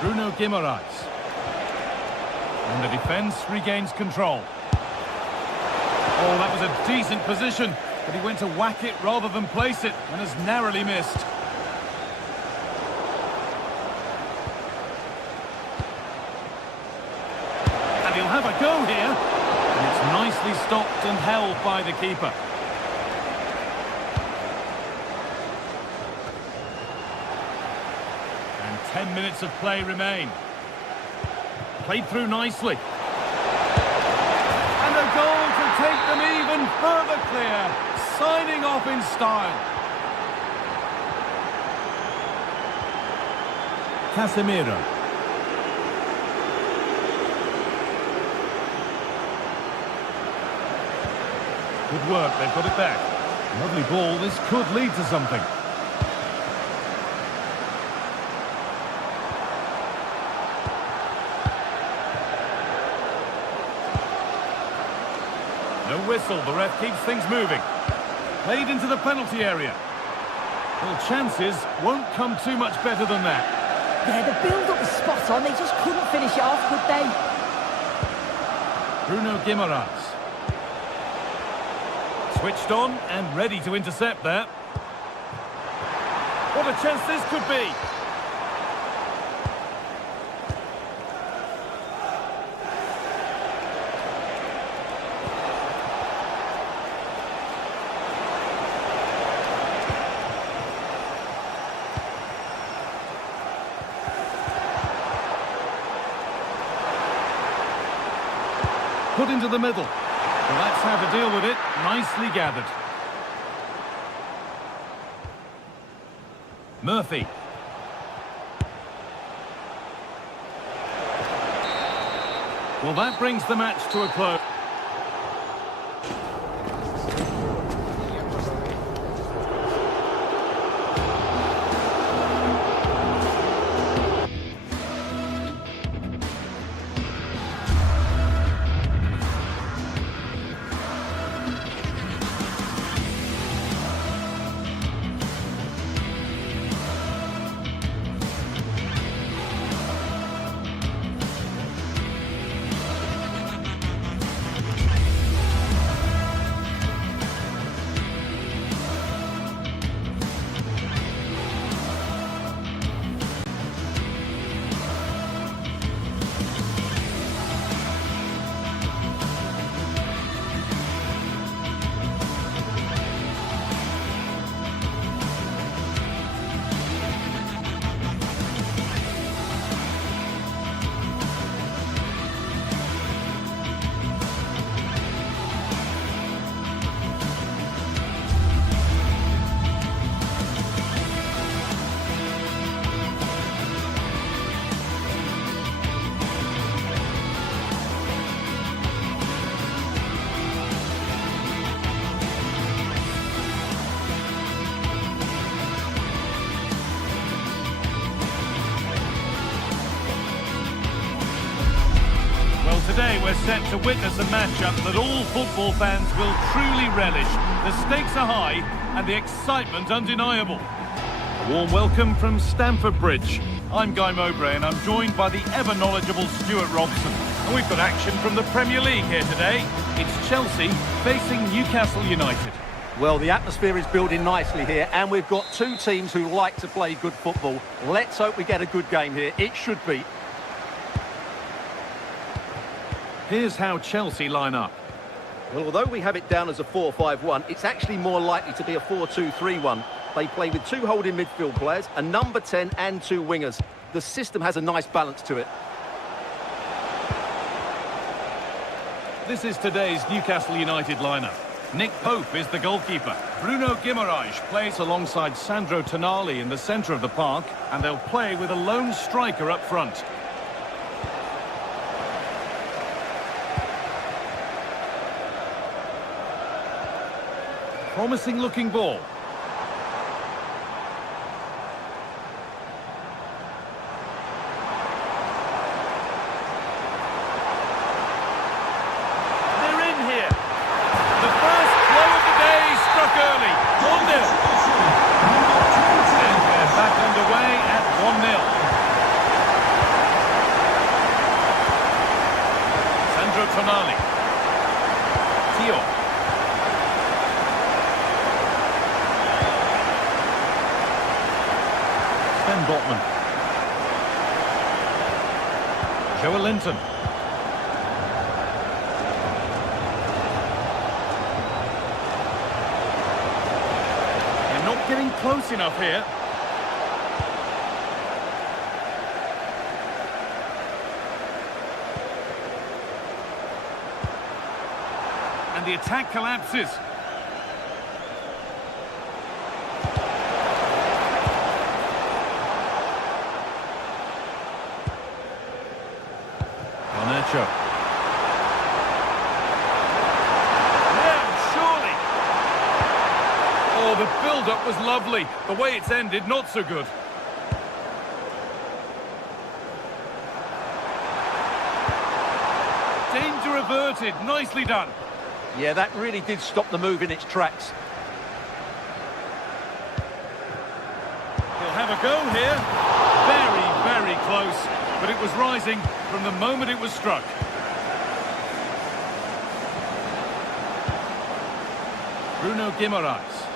Bruno Guimaraes. And the defence regains control. Oh, that was a decent position, but he went to whack it rather than place it, and has narrowly missed. And he'll have a go here. And it's nicely stopped and held by the keeper. And 10 minutes of play remain. Played through nicely. And a goal to take them even further clear. Signing off in style. Casemiro. Good work, they've got it back. Lovely ball, this could lead to something. No whistle, the ref keeps things moving. Played into the penalty area. Well, chances won't come too much better than that. Yeah, the build-up was spot on. They just couldn't finish it off, could they? Bruno Guimaraes. Switched on and ready to intercept there. What a chance this could be. Put into the middle. Well, that's how to deal with it. Nicely gathered. Murphy. Well, that brings the match to a close. Today we're set to witness a matchup that all football fans will truly relish. The stakes are high and the excitement undeniable. A warm welcome from Stamford Bridge. I'm Guy Mowbray and I'm joined by the ever-knowledgeable Stuart Robson. And we've got action from the Premier League here today. It's Chelsea facing Newcastle United. Well, the atmosphere is building nicely here, and we've got two teams who like to play good football. Let's hope we get a good game here. It should be. Here's how Chelsea line up. Well, although we have it down as a 4-5-1, it's actually more likely to be a 4-2-3-1. They play with 2 holding midfield players, a number 10 and 2 wingers. The system has a nice balance to it. This is today's Newcastle United lineup. Nick Pope is the goalkeeper. Bruno Guimaraes plays alongside Sandro Tonali in the centre of the park, and they'll play with a lone striker up front. Promising looking ball. Tonali. Tio. Sven Botman. Joe Linton. They're not getting close enough here. And the attack collapses. Garnacho. Yeah, surely. Oh, the build-up was lovely. The way it's ended, not so good. Danger averted. Nicely done. Yeah, that really did stop the move in its tracks. He'll have a go here. Very, very close. But it was rising from the moment it was struck. Bruno Guimaraes.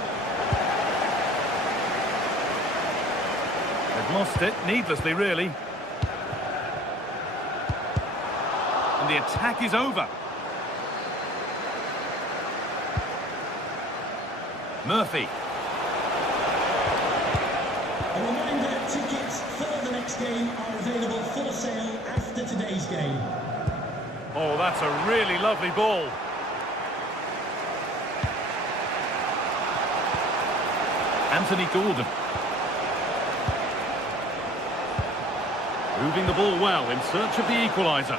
They've lost it, needlessly, really. And the attack is over. Murphy. A reminder, tickets for the next game are available for sale after today's game. Oh, that's a really lovely ball. Anthony Gordon. Moving the ball well in search of the equaliser.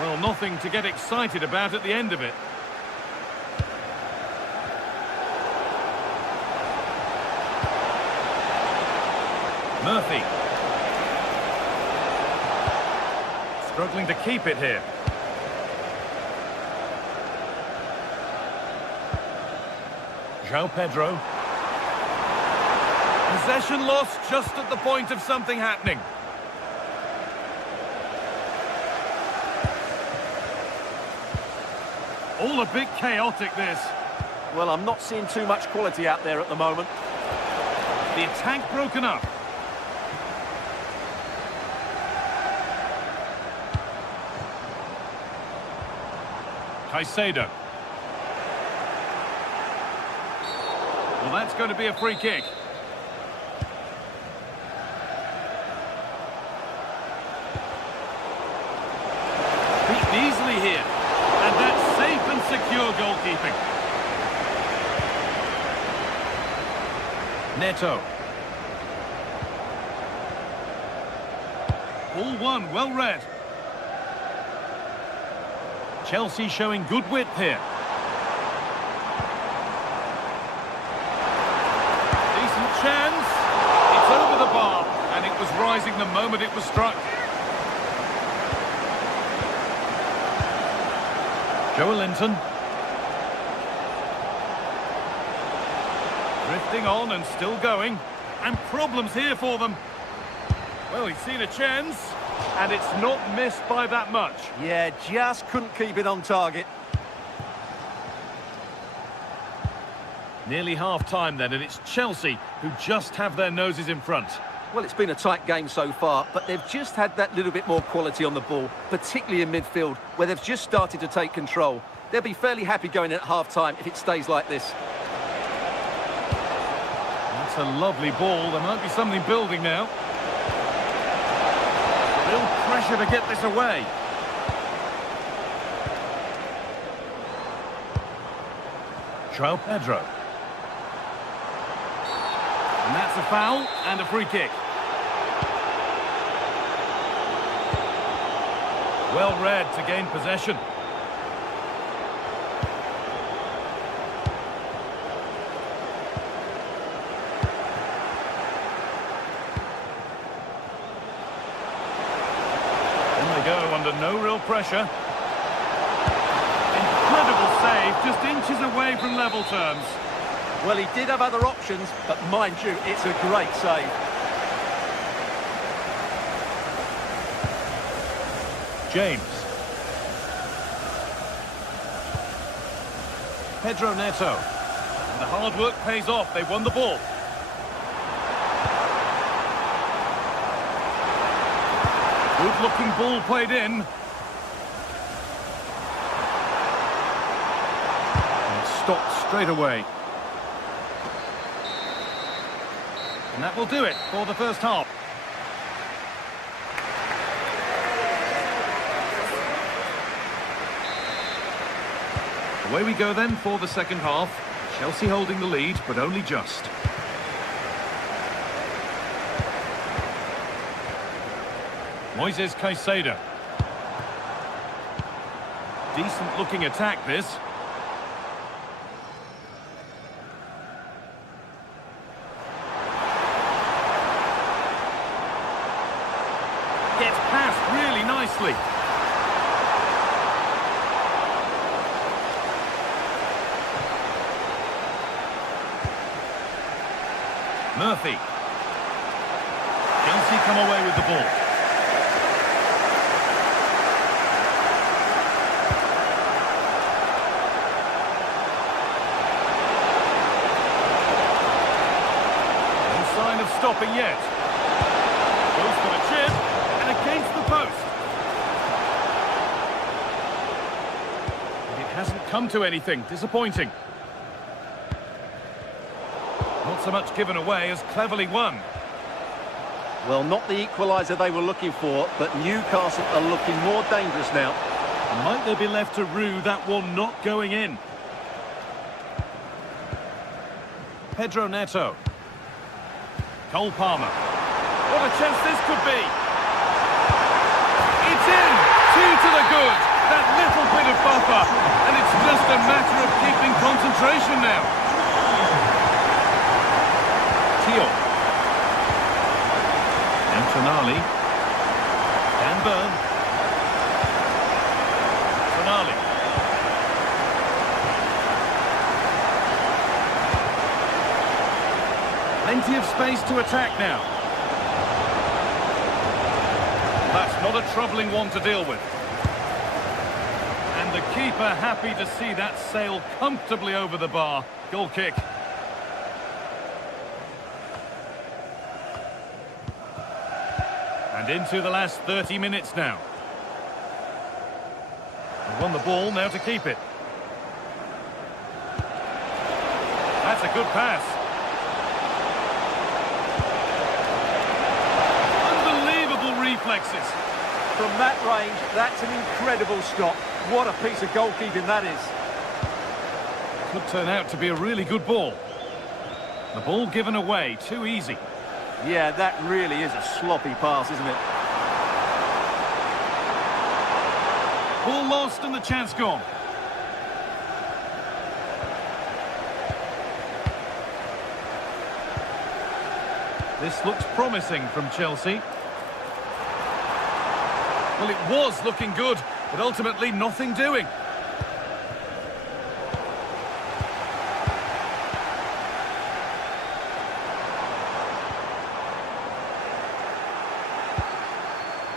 Well, nothing to get excited about at the end of it. Murphy. Struggling to keep it here. João Pedro. Possession lost just at the point of something happening. All a bit chaotic, this. Well, I'm not seeing too much quality out there at the moment. The attack broken up. Caicedo. Well, that's going to be a free kick. Beaten easily here. And that's safe and secure goalkeeping. Neto. Ball one, well read. Chelsea showing good width here. Decent chance. It's over the bar, and it was rising the moment it was struck. Joe Linton. Drifting on and still going. And problems here for them. Well, he's seen a chance. And it's not missed by that much. Yeah, just couldn't keep it on target. Nearly half-time then, and it's Chelsea who just have their noses in front. Well, it's been a tight game so far, but they've just had that little bit more quality on the ball, particularly in midfield, where they've just started to take control. They'll be fairly happy going in at half-time if it stays like this. That's a lovely ball. There might be something building now. Real pressure to get this away. João Pedro. And that's a foul and a free kick. Well read to gain possession. In they go under no real pressure. Incredible save, just inches away from level terms. Well, he did have other options, but mind you, it's a great save. James. Pedro Neto. And the hard work pays off. They won the ball. Good-looking ball played in. And stopped straight away. And that will do it for the first half. Away we go then for the second half. Chelsea holding the lead, but only just. Moises Caicedo. Decent looking attack this. Gets past really nicely. Murphy. Chelsea come away with the ball. No sign of stopping yet. Goes for a chip and against the post. It hasn't come to anything. Disappointing. Not so much given away as cleverly won. Well, not the equaliser they were looking for, but Newcastle are looking more dangerous now. Might they be left to rue that one not going in? Pedro Neto. Cole Palmer. What a chance this could be. It's in! 2 to the good. That little bit of buffer. And it's just a matter of keeping concentration now. Tonali. Dan Burn. Tonali. Plenty of space to attack now. That's not a troubling one to deal with. And the keeper happy to see that sail comfortably over the bar. Goal kick. And into the last 30 minutes now. They won the ball, now to keep it. That's a good pass. Unbelievable reflexes. From that range, that's an incredible stop. What a piece of goalkeeping that is. Could turn out to be a really good ball. The ball given away, too easy. Yeah, that really is a sloppy pass, isn't it? Ball lost and the chance gone. This looks promising from Chelsea. Well, it was looking good, but ultimately nothing doing.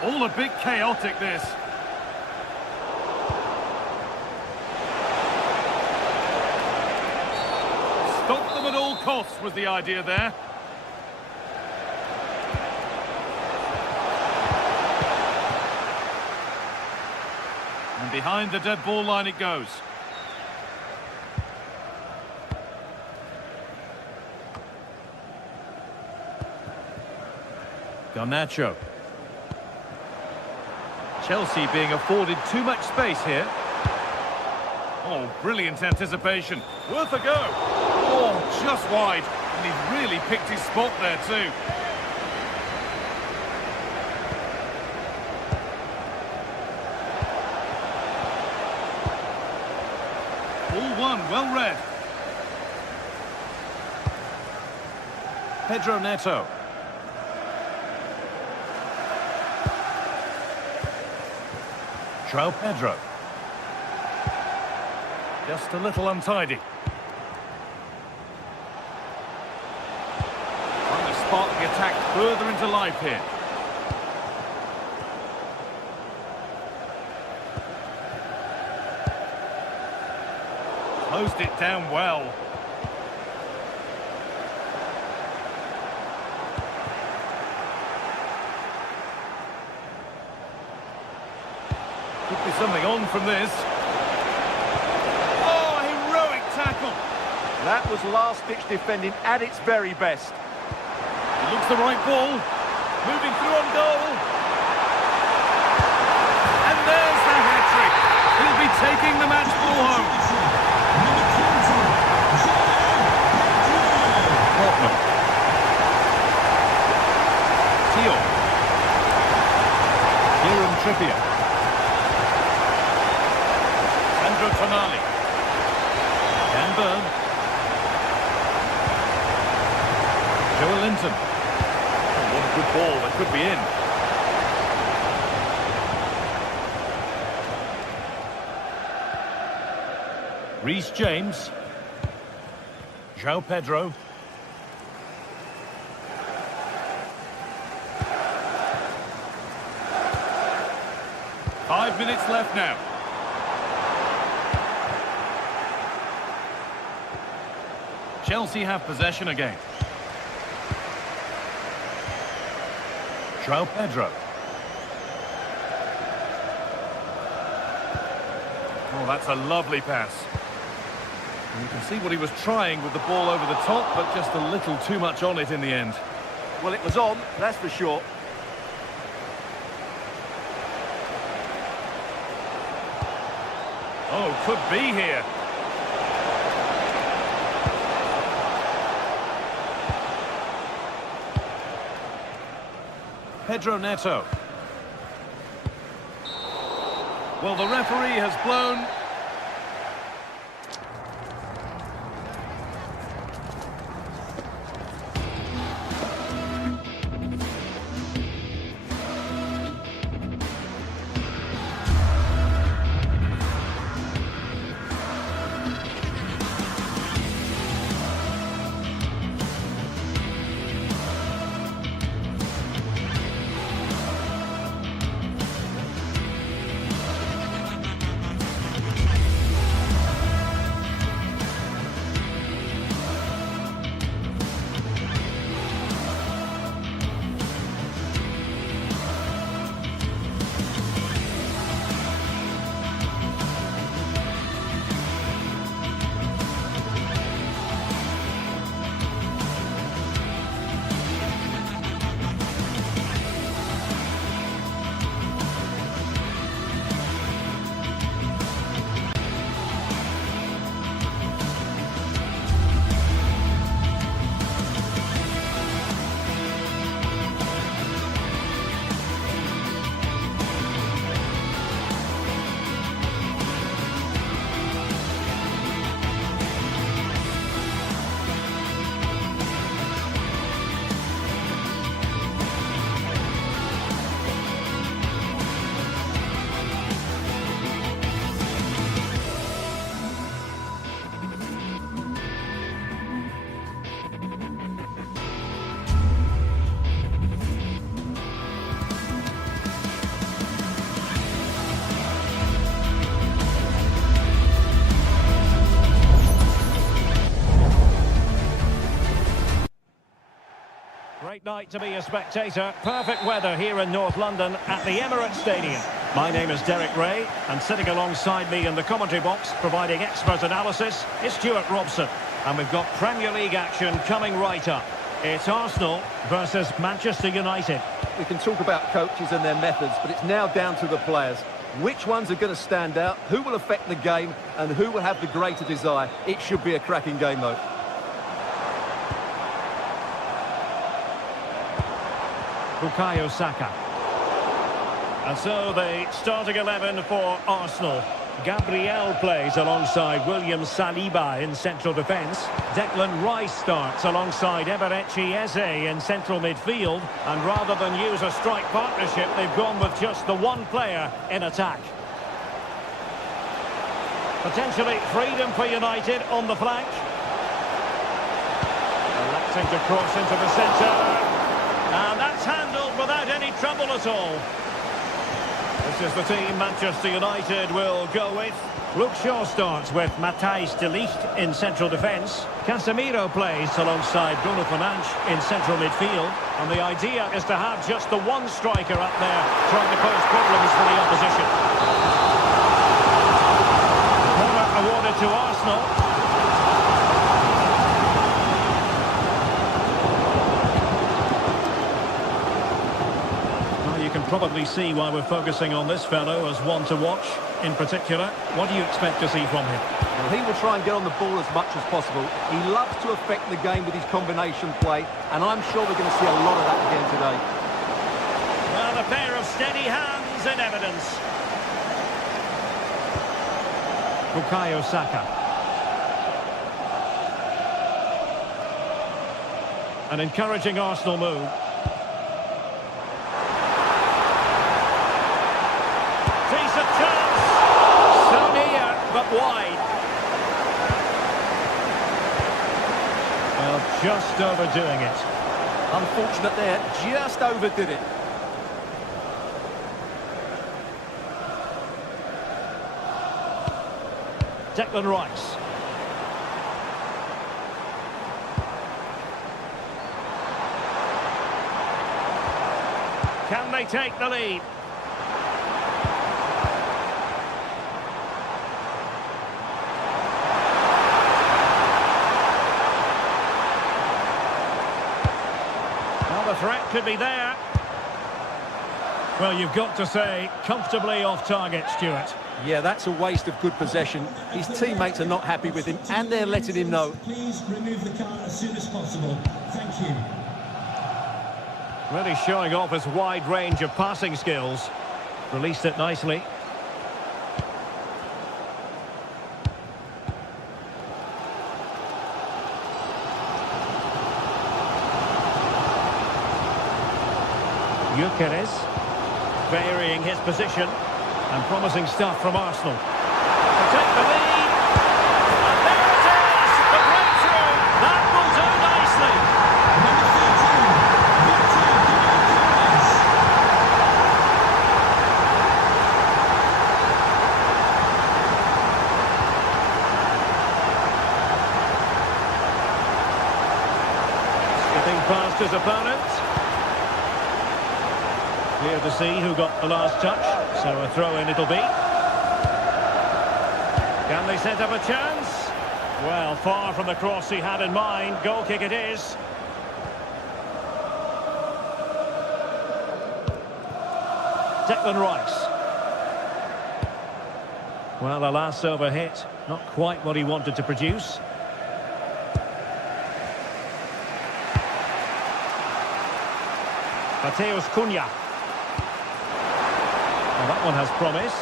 All a bit chaotic, this. Stop them at all costs was the idea there. And behind the dead ball line it goes. Garnacho. Chelsea being afforded too much space here. Oh, brilliant anticipation. Worth a go. Oh, just wide. And he's really picked his spot there too. Ball one, well read. Pedro Neto. João Pedro. Just a little untidy. Trying to spark the attack further into life here. Closed it down well. Could be something on from this. Oh, heroic tackle. That was last-ditch defending at its very best. It looks the right ball. Moving through on goal. And there's the hat-trick. He'll be taking the match ball home. Portman. Tio. Kieran Trippier. Sandro Tonali. Dan Burn. Joe Linton. Oh, what a good ball, that could be in. Reece James. João Pedro. Five minutes left now. Chelsea have possession again. João Pedro. Oh, that's a lovely pass. And you can see what he was trying with the ball over the top, but just a little too much on it in the end. Well, it was on, that's for sure. Oh, could be here. Pedro Neto. Well, the referee has blown. Great night to be a spectator. Perfect weather here in North London at the Emirates Stadium. My name is Derek Ray, and sitting alongside me in the commentary box, providing expert analysis, is Stuart Robson. And we've got Premier League action coming right up. It's Arsenal versus Manchester United. we can talk about coaches and their methods, but it's now down to the players. Which ones are going to stand out, who will affect the game, and who will have the greater desire. It should be a cracking game, though. Bukayo Saka. And so the starting 11 for Arsenal. Gabriel plays alongside William Saliba in central defence. Declan Rice starts alongside Eberechi Eze in central midfield. And rather than use a strike partnership, they've gone with just the one player in attack. Potentially freedom for United on the flank. Electing to cross into the centre. And that's handled without any trouble at all. This is the team Manchester United will go with. Luke Shaw starts with Matthijs de Ligt in central defence. Casemiro plays alongside Bruno Fernandes in central midfield. And the idea is to have just the one striker up there trying to pose problems for the opposition. Corner awarded to Arsenal. Probably see why we're focusing on this fellow as one to watch in particular. What do you expect to see from him? Well, he will try and get on the ball as much as possible. He loves to affect the game with his combination play, and I'm sure we're going to see a lot of that again today. Well, a pair of steady hands in evidence. Bukayo Saka. An encouraging Arsenal move. Wide. Well, just overdoing it. Unfortunate there, just overdid it. Declan Rice. Can they take the lead? The threat could be there. Well, you've got to say, comfortably off target, Stuart. Yeah, that's a waste of good possession. His teammates are not happy with him, and they're letting him know. Please remove the car as soon as possible. Thank you. Really showing off his wide range of passing skills. Released it nicely. Gyökeres varying his position and promising stuff from Arsenal. To take the lead. And there it is! The breakthrough! That will do nicely. Number 13, Victor Gyökeres. Skipping past his opponent. Clear to see who got the last touch, so a throw-in it'll be. Can they set up a chance? Well, far from the cross he had in mind. Goal kick it is. Declan Rice. Well, a last over hit. Not quite what he wanted to produce. Mateus Cunha. Well, that one has promise.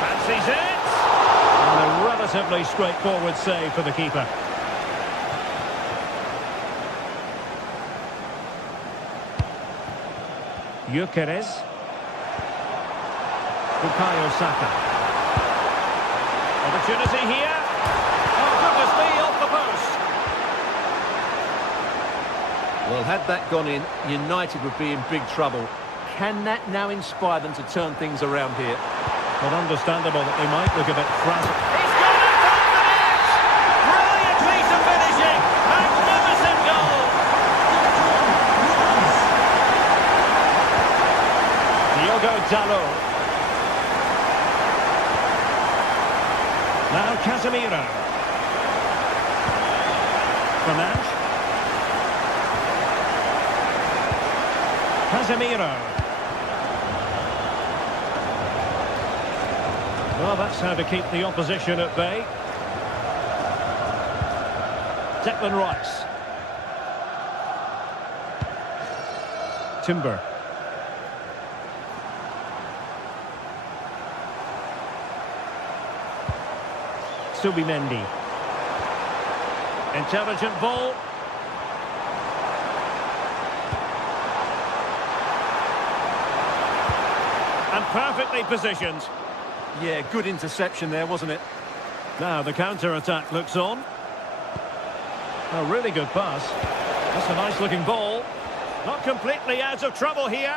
Fancies it! And a relatively straightforward save for the keeper. Gyökeres. Bukayo Saka. Opportunity here. Oh, goodness me, off the post. Well, had that gone in, United would be in big trouble. Can that now inspire them to turn things around here? Well, understandable that they might look a bit frazzled. He's got it from the net! Brilliant piece of finishing! Magnificent goal! Diogo Dalot. Now Casemiro. Fernandes. Casemiro. Well, that's how to keep the opposition at bay. Declan Rice. Timber. Subimendi. Intelligent ball. And perfectly positioned. Yeah, good interception there, wasn't it? Now the counter-attack looks on. A really good pass. That's a nice-looking ball. Not completely out of trouble here.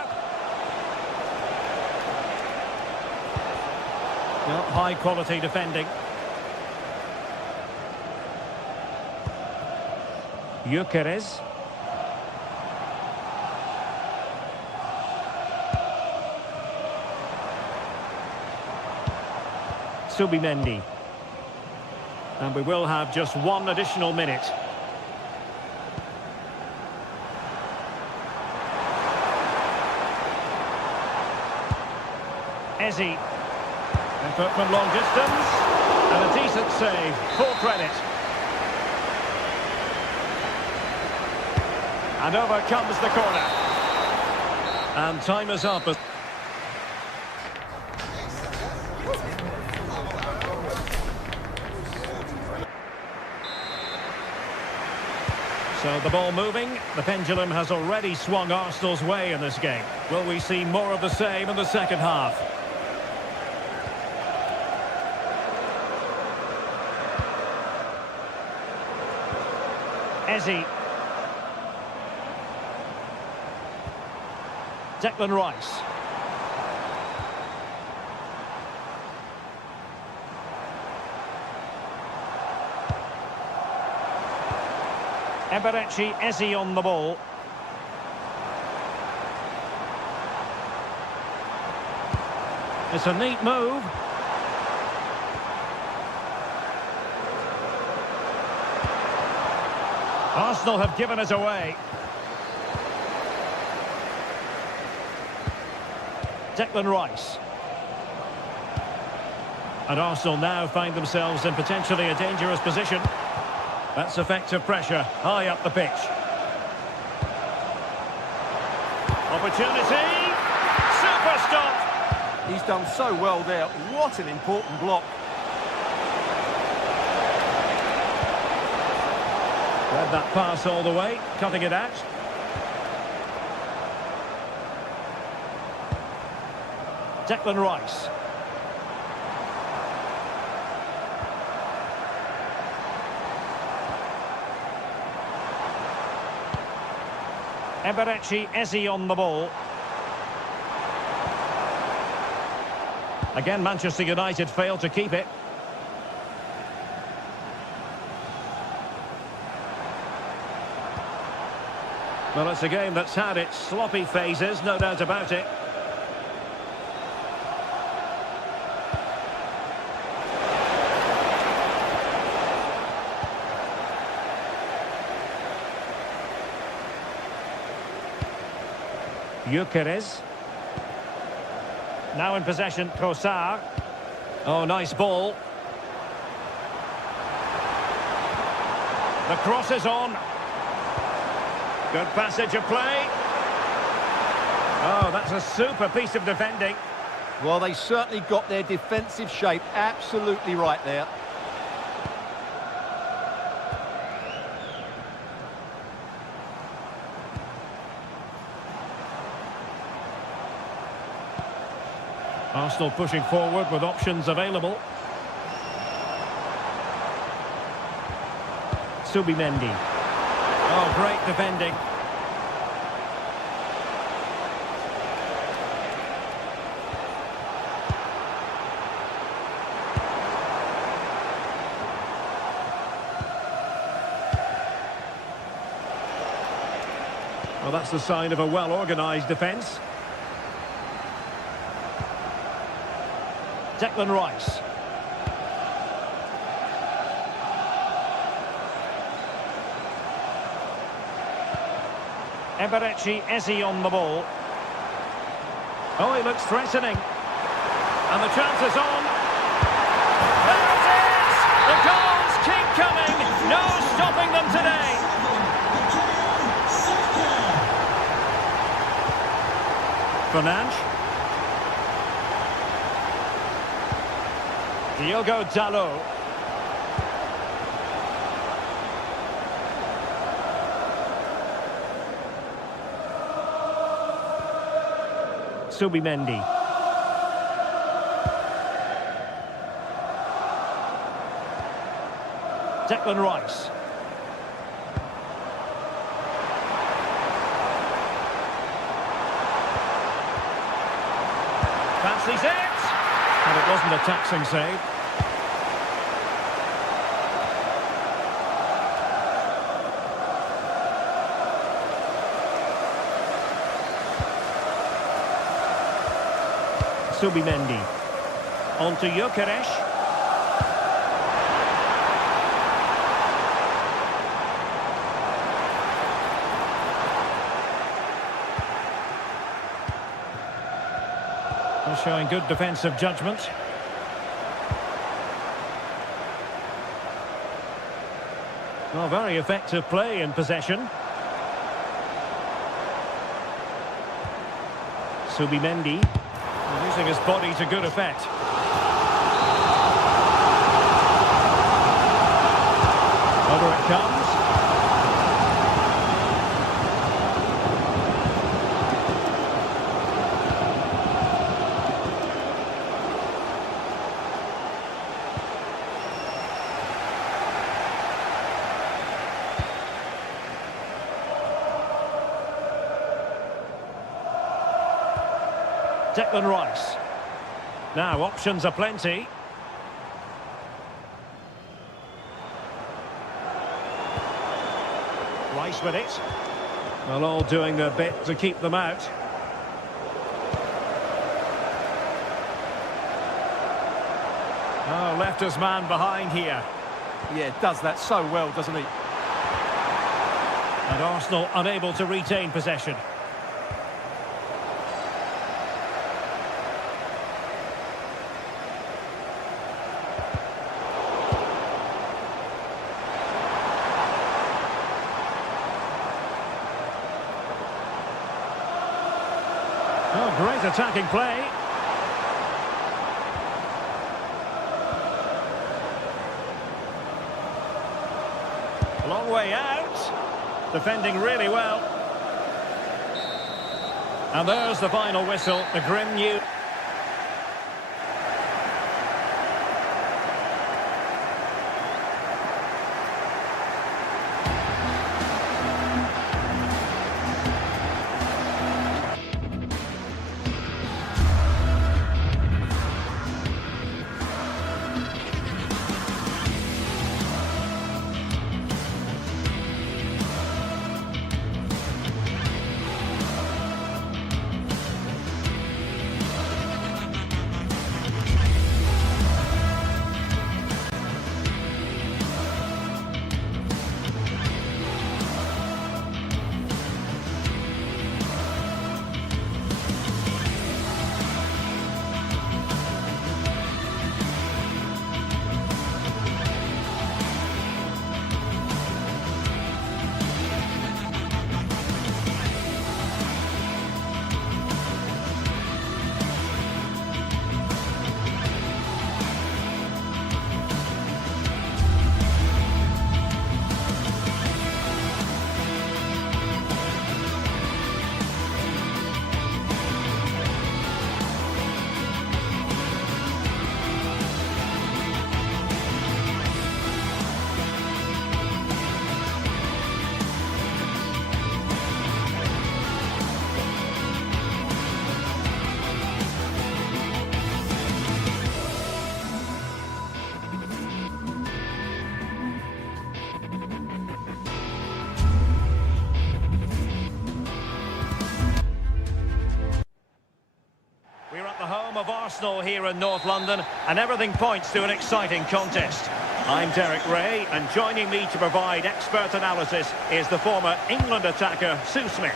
Well, high-quality defending. Gyökeres. Subimendi. And we will have just one additional minute. Eze. Effort from long distance. And a decent save. Full credit. And over comes the corner. And time is up. So the ball moving. The pendulum has already swung Arsenal's way in this game. Will we see more of the same in the second half? Eze. Declan Rice. Eberechi Eze on the ball. It's a neat move. Arsenal have given it away. Declan Rice. And Arsenal now find themselves in potentially a dangerous position. That's effective pressure, high up the pitch. Opportunity! Super stop! He's done so well there. What an important block. Read that pass all the way, cutting it out. Declan Rice. Eberechi Eze on the ball. Again, Manchester United failed to keep it. Well, it's a game that's had its sloppy phases, no doubt about it. Gyökeres. Now in possession, Trossard. Oh, nice ball. The cross is on. Good passage of play. Oh, that's a super piece of defending. Well, they certainly got their defensive shape absolutely right there. Arsenal pushing forward with options available. Subimendi. Oh, great defending. Well, that's the sign of a well-organised defence. Declan Rice. Eberechi Eze on the ball. Oh, he looks threatening. And the chance is on. There it is! The goals keep coming. No stopping them today. Fernandes. Diogo Dalot. Subimendi. Declan Rice. Fancies it! And it wasn't a taxing save. Subimendi. On to Gyökeres. They're showing good defensive judgment. Well, very effective play in possession. Subimendi. Using his body to good effect. Over it comes. Declan Rice. Now, options are plenty. Rice with it. Well, all doing their bit to keep them out. Oh, left his man behind here. Yeah, does that so well, doesn't he? And Arsenal unable to retain possession. Oh, great attacking play. Long way out. Defending really well. And there's the final whistle. The grim news. Of Arsenal here in North London, and everything points to an exciting contest. I'm Derek Ray, and joining me to provide expert analysis is the former England attacker Sue Smith.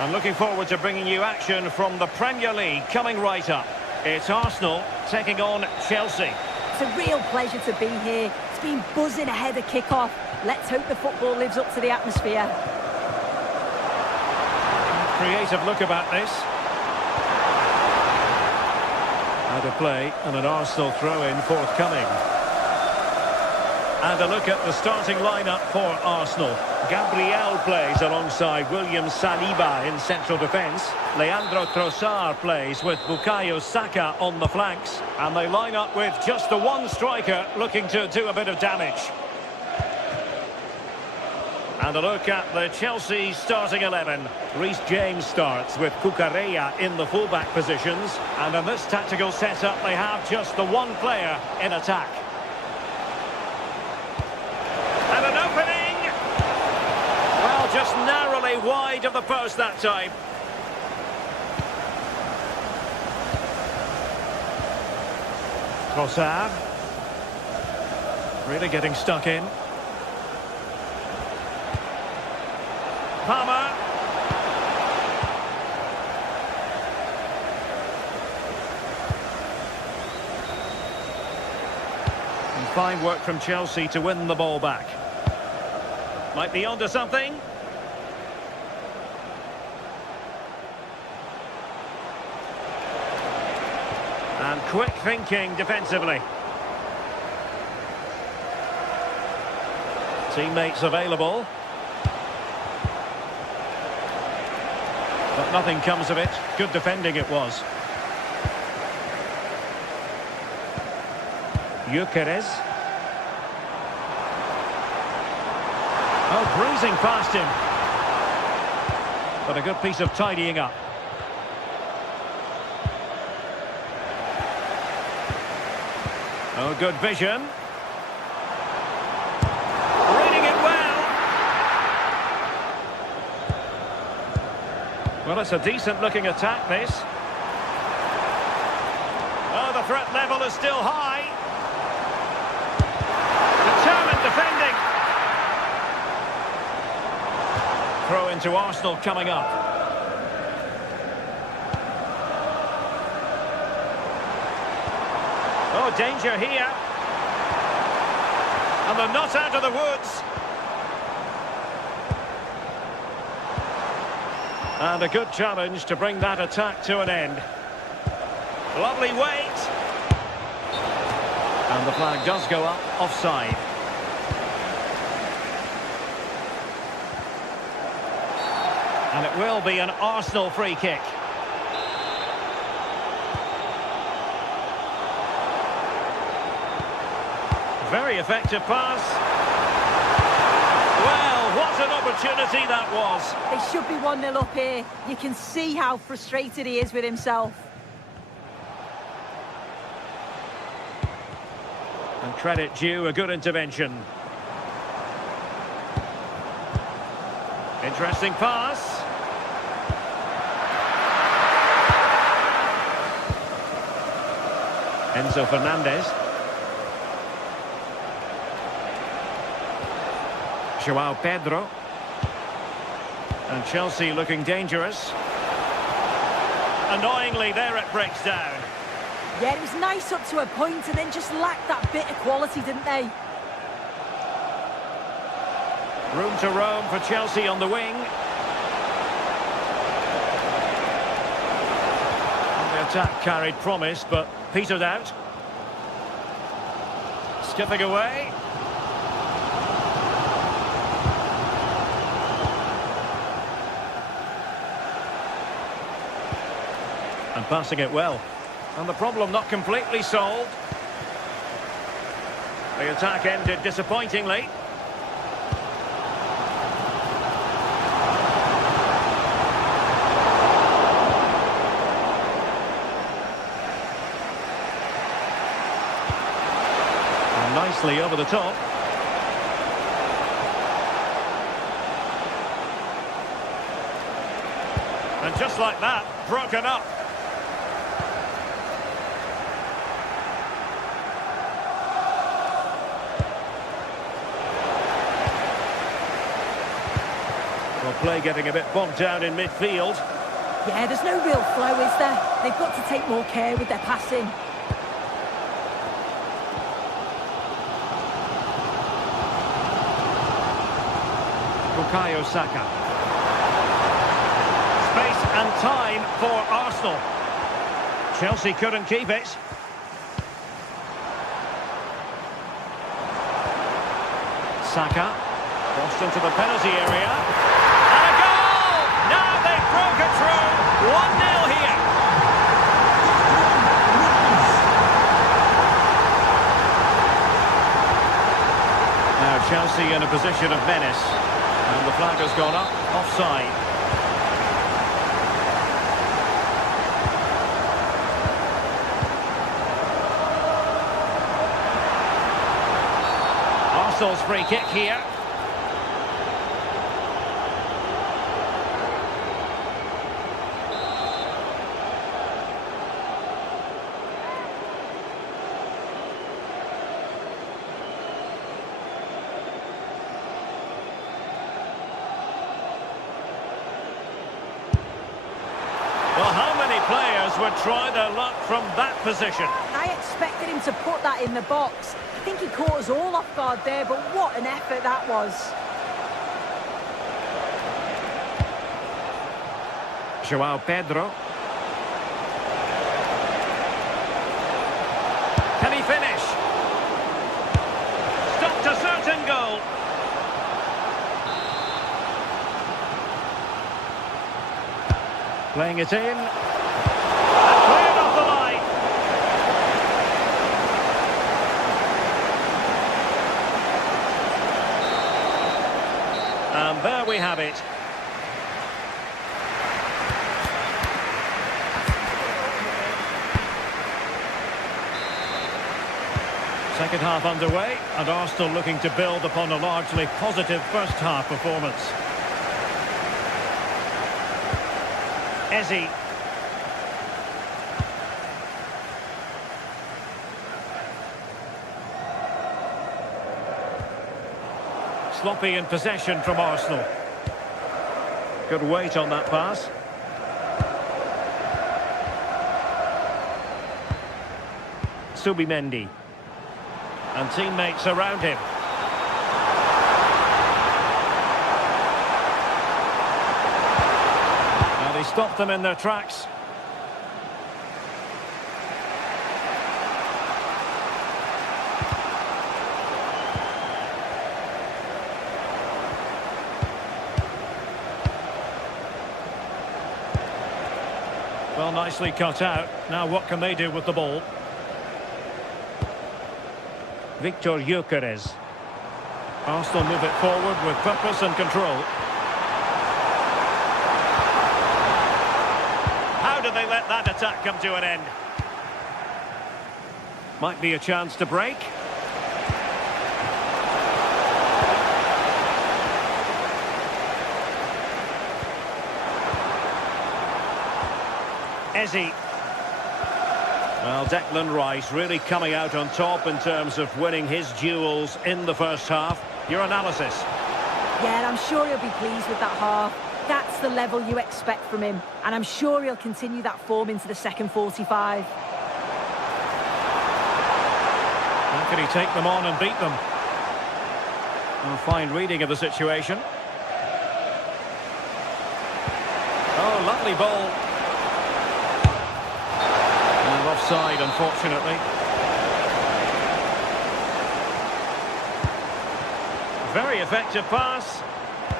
And looking forward to bringing you action from the Premier League coming right up. It's Arsenal taking on Chelsea. It's a real pleasure to be here. It's been buzzing ahead of kick-off. Let's hope the football lives up to the atmosphere. Creative look about this. Out of play and an Arsenal throw-in forthcoming. And a look at the starting lineup for Arsenal. Gabriel plays alongside William Saliba in central defence. Leandro Trossard plays with Bukayo Saka on the flanks. And they line up with just the one striker looking to do a bit of damage. And a look at the Chelsea starting 11. Reece James starts with Cucurella in the fullback positions. And in this tactical setup, they have just the one player in attack. And an opening! Well, just narrowly wide of the post that time. Trossard. Really getting stuck in. Palmer. And fine work from Chelsea to win the ball back. Might be onto something. And quick thinking defensively. Teammates available. But nothing comes of it. Good defending it was. Gyökeres. Oh, breezing past him. But a good piece of tidying up. Oh, good vision. Reading it well. Well, it's a decent-looking attack, this. Oh, the threat level is still high. Determined defending. Throw into Arsenal coming up. Oh, danger here. And they're not out of the woods. And a good challenge to bring that attack to an end. Lovely wait. And the flag does go up, offside. And it will be an Arsenal free kick. Very effective pass. Well, what an opportunity that was. They should be 1-0 up here. You can see how frustrated he is with himself. And credit due, a good intervention. Interesting pass. Enzo Fernandez. Joao Pedro. And Chelsea looking dangerous. Annoyingly, there it breaks down. Yeah, it was nice up to a point and then just lacked that bit of quality, didn't they? Room to roam for Chelsea on the wing. And the attack carried promise, but petered out. Skipping away. And passing it well. And the problem not completely solved. The attack ended disappointingly. And nicely over the top. And just like that, broken up. Well, play getting a bit bogged down in midfield. Yeah, there's no real flow, is there? They've got to take more care with their passing. Bukayo Saka. Space and time for Arsenal. Chelsea couldn't keep it. Saka. Crossed into the penalty area. And a goal! Now they've broken through. 1-0 here. Now Chelsea in a position of menace. And the flag has gone up. Offside. Arsenal's free kick here. Well, how many players would try their luck from that position? I expected him to put that in the box. I think he caught us all off guard there, but what an effort that was. João Pedro. Can he finish? Stopped a certain goal. Playing it in. And cleared off the line. And there we have it. Second half underway, and Arsenal looking to build upon a largely positive first half performance. Eze. Sloppy in possession from Arsenal. Good weight on that pass. Subimendi. And teammates around him. Now they stopped them in their tracks. Well, nicely cut out. Now what can they do with the ball? Victor Gyökeres. Arsenal move it forward with purpose and control. How do they let that attack come to an end? Might be a chance to break. Eze. Well, Declan Rice really coming out on top in terms of winning his duels in the first half. Your analysis? Yeah, I'm sure he'll be pleased with that half. That's the level you expect from him. And I'm sure he'll continue that form into the second 45. How can he take them on and beat them? A fine reading of the situation. Oh, lovely ball. Offside, unfortunately. Very effective pass.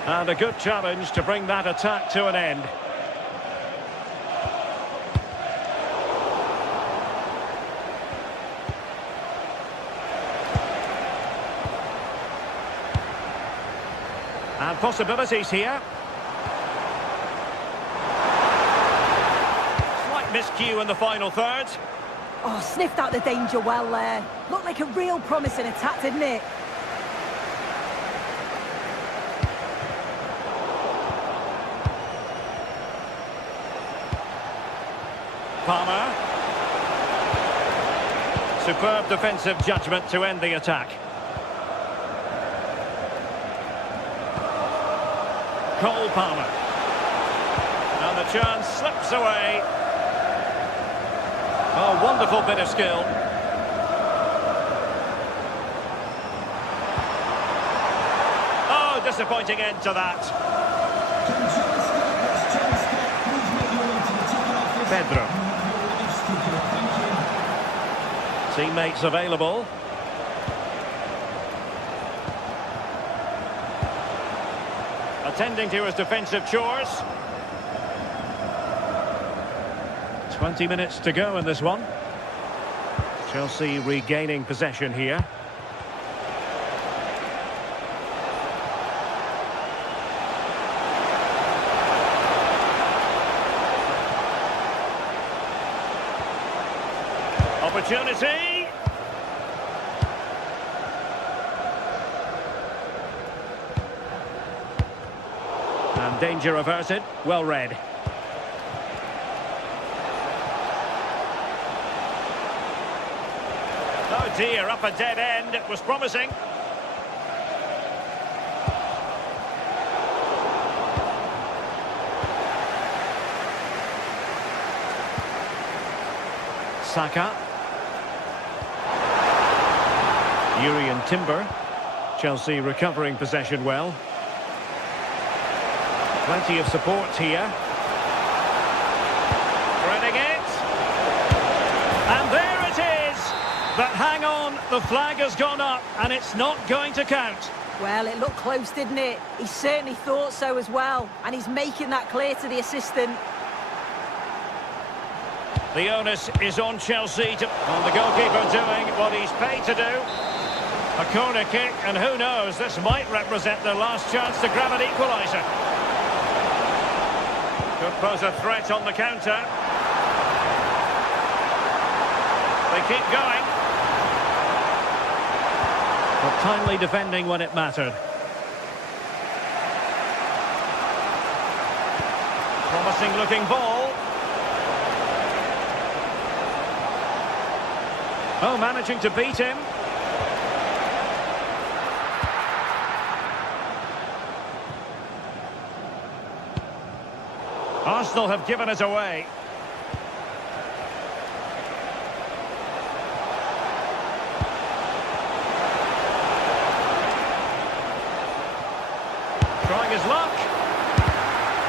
And a good challenge to bring that attack to an end. And possibilities here. Miscue in the final third. Oh, sniffed out the danger well there. Looked like a real promising attack, didn't it? Palmer. Superb defensive judgment to end the attack. Cole Palmer. And the chance slips away. Oh, wonderful bit of skill. Oh, disappointing end to that. Pedro. Teammates available. Attending to his defensive chores. 20 minutes to go in this one. Chelsea regaining possession here. Opportunity. And danger averted. Well read. Oh dear, up a dead end. It was promising. Saka. Yuri and Timber. Chelsea recovering possession well. Plenty of support here. Threading it. And there it is. But hang on, the flag has gone up and it's not going to count. Well, it looked close, didn't it? He certainly thought so as well. And he's making that clear to the assistant. The onus is on Chelsea to... And the goalkeeper doing what he's paid to do. A corner kick, and who knows, this might represent their last chance to grab an equaliser. Could pose a threat on the counter. They keep going. But timely defending when it mattered. Promising looking ball. Oh, managing to beat him. Arsenal have given it away. Trying his luck.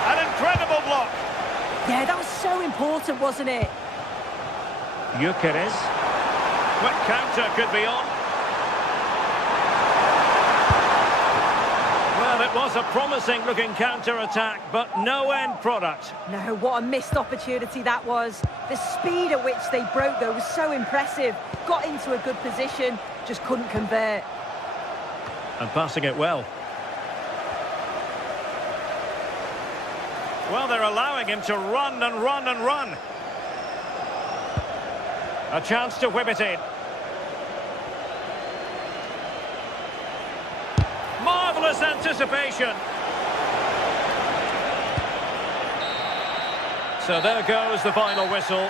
An incredible block. Yeah, that was so important, wasn't it? Gyökeres. Quick counter could be on. Well, it was a promising looking counter-attack, but no end product. No, what a missed opportunity that was. The speed at which they broke, though, was so impressive. Got into a good position, just couldn't convert. And passing it well. Well, they're allowing him to run and run and run. A chance to whip it in. Marvellous anticipation. So there goes the final whistle.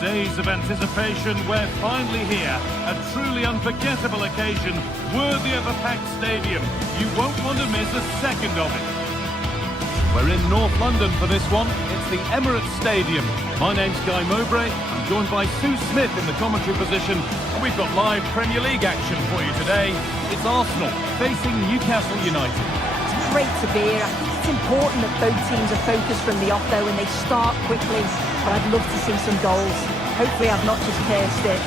days of anticipation, we're finally here. A truly unforgettable occasion, worthy of a packed stadium. You won't want to miss a second of it. We're in North London for this one. It's the Emirates Stadium. My name's Guy Mowbray. I'm joined by Sue Smith in the commentary position. And we've got live Premier League action for you today. It's Arsenal facing Newcastle United. It's great to be here. I think it's important that both teams are focused from the off though and they start quickly. But I'd love to see some goals. Hopefully I've not just cursed it.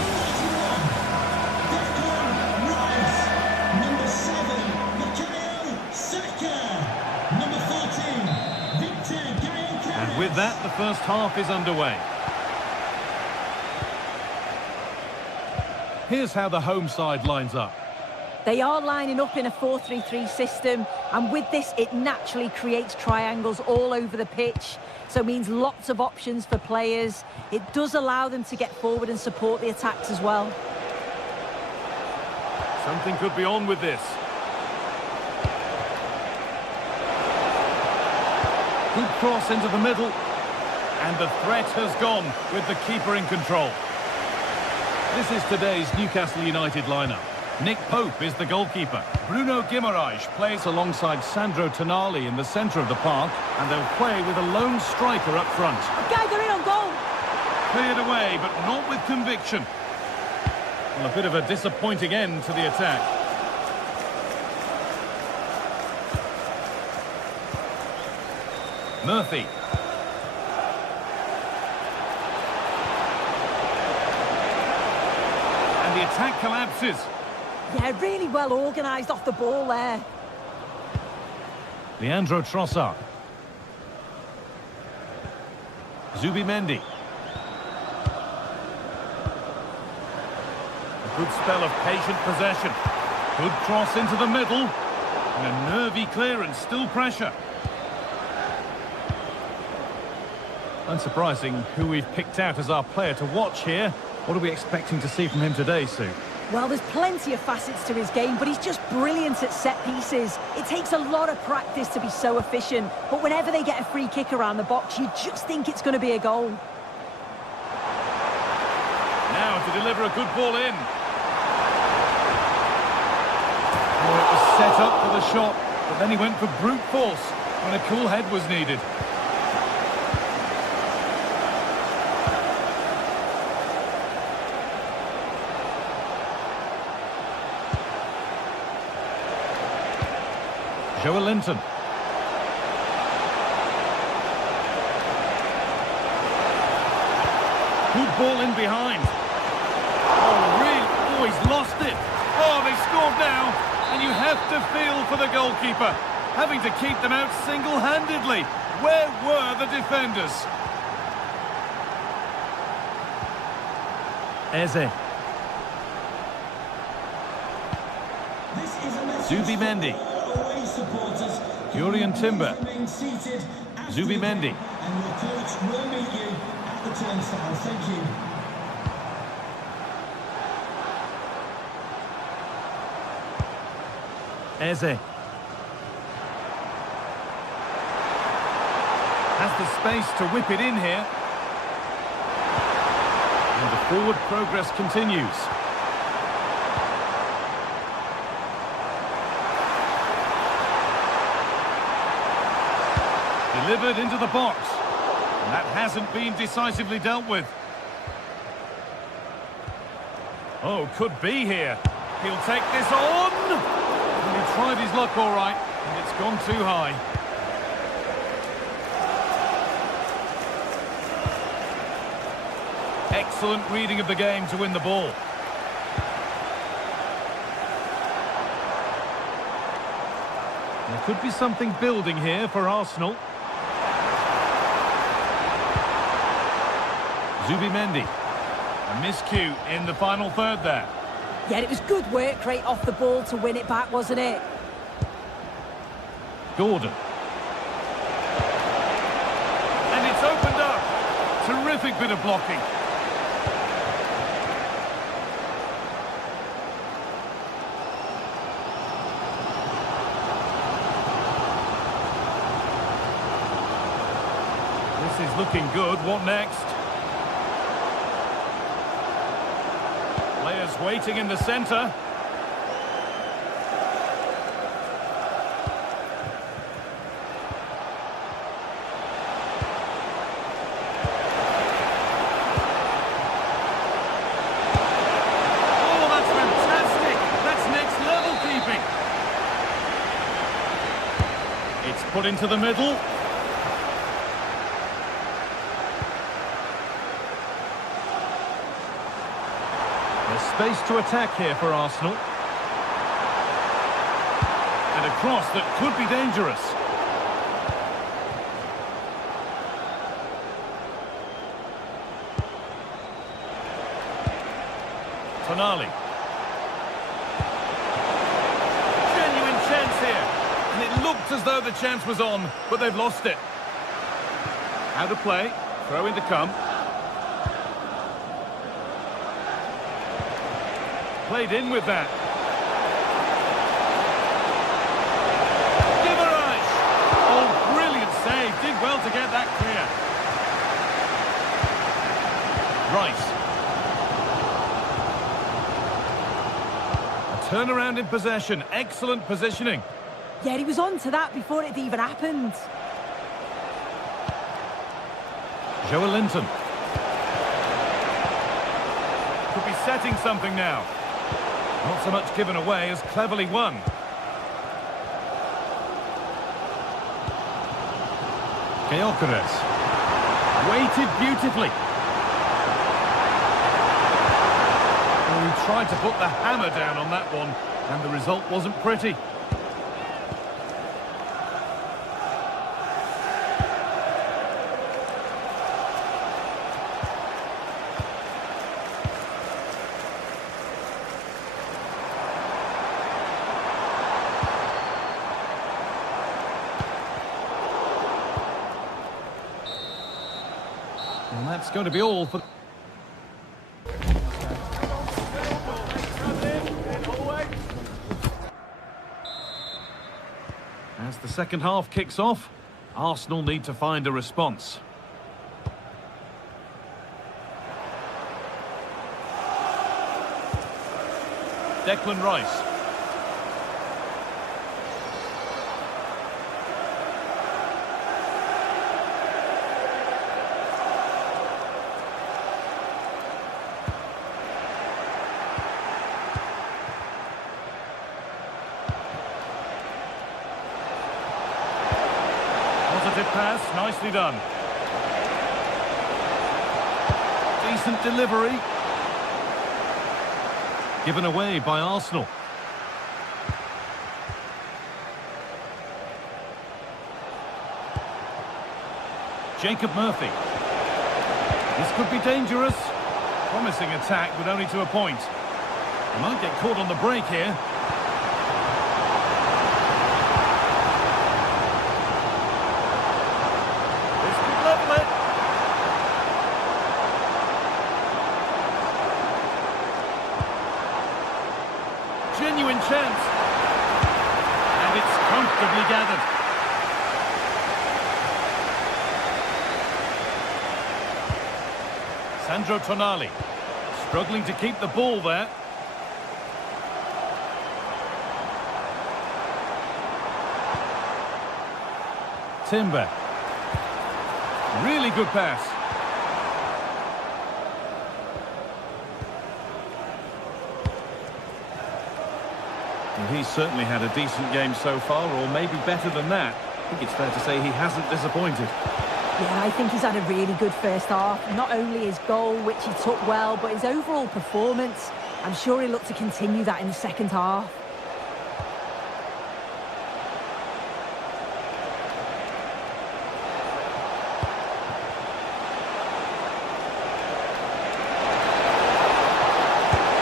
And with that, the first half is underway. Here's how the home side lines up. They are lining up in a 4-3-3 system, and with this it naturally creates triangles all over the pitch, so it means lots of options for players. It does allow them to get forward and support the attacks as well. Something could be on with this. Good cross into the middle, and the threat has gone with the keeper in control. This is today's Newcastle United lineup. Nick Pope is the goalkeeper. Bruno Guimaraes plays alongside Sandro Tonali in the centre of the park, and they'll play with a lone striker up front. Okay, they're in on goal. Cleared away, but not with conviction. Well, a bit of a disappointing end to the attack. Murphy. And the attack collapses. Yeah, really well organised off the ball there. Leandro Trossard. Zubimendi. A good spell of patient possession. Good cross into the middle. And a nervy clearance, still pressure. Unsurprising who we've picked out as our player to watch here. What are we expecting to see from him today, Sue? Well, there's plenty of facets to his game, but he's just brilliant at set pieces. It takes a lot of practice to be so efficient, but whenever they get a free kick around the box, you just think it's going to be a goal. Now to deliver a good ball in. Oh, it was set up for the shot, but then he went for brute force when a cool head was needed. Joelinton. Good ball in behind. Oh, really? Oh, he's lost it. Oh, they scored now. And you have to feel for the goalkeeper, having to keep them out single-handedly. Where were the defenders? Eze. Zubimendi. Jurien Timber. Zubimendi. And your coach will meet you at the turnstile. Thank you. Eze. Has the space to whip it in here. And the forward progress continues. Delivered into the box. And that hasn't been decisively dealt with. Oh, could be here. He'll take this on. And he tried his luck all right, and it's gone too high. Excellent reading of the game to win the ball. There could be something building here for Arsenal. Zubimendi. A miscue in the final third there. Yeah, it was good work rate off the ball to win it back, wasn't it? Gordon. And it's opened up. Terrific bit of blocking. This is looking good. What next? players waiting in the centre. Oh, that's fantastic! That's next level keeping. It's put into the middle. There's space to attack here for Arsenal. And a cross that could be dangerous. Tonali. Genuine chance here. And it looked as though the chance was on, but they've lost it. Out of play. Throw in to come. Played in with that. Givaraj! Oh, brilliant save. Did well to get that clear. Rice. A turnaround in possession. Excellent positioning. Yeah, he was on to that before it even happened. Joe Linton. Could be setting something now. Not so much given away as cleverly won. Gyökeres. Weighted beautifully. Oh, he tried to put the hammer down on that one, and the result wasn't pretty. And that's going to be all for... As the second half kicks off, Arsenal need to find a response. Declan Rice. Positive pass, nicely done. Decent delivery. Given away by Arsenal. Jacob Murphy. This could be dangerous. Promising attack, but only to a point. He might get caught on the break here. This could level it. Genuine chance. And it's comfortably gathered. Sandro Tonali. Struggling to keep the ball there. Timber. Really good pass. Well, he's certainly had a decent game so far, or maybe better than that. I think it's fair to say he hasn't disappointed. Yeah, I think he's had a really good first half. Not only his goal, which he took well, but his overall performance. I'm sure he'll look to continue that in the second half.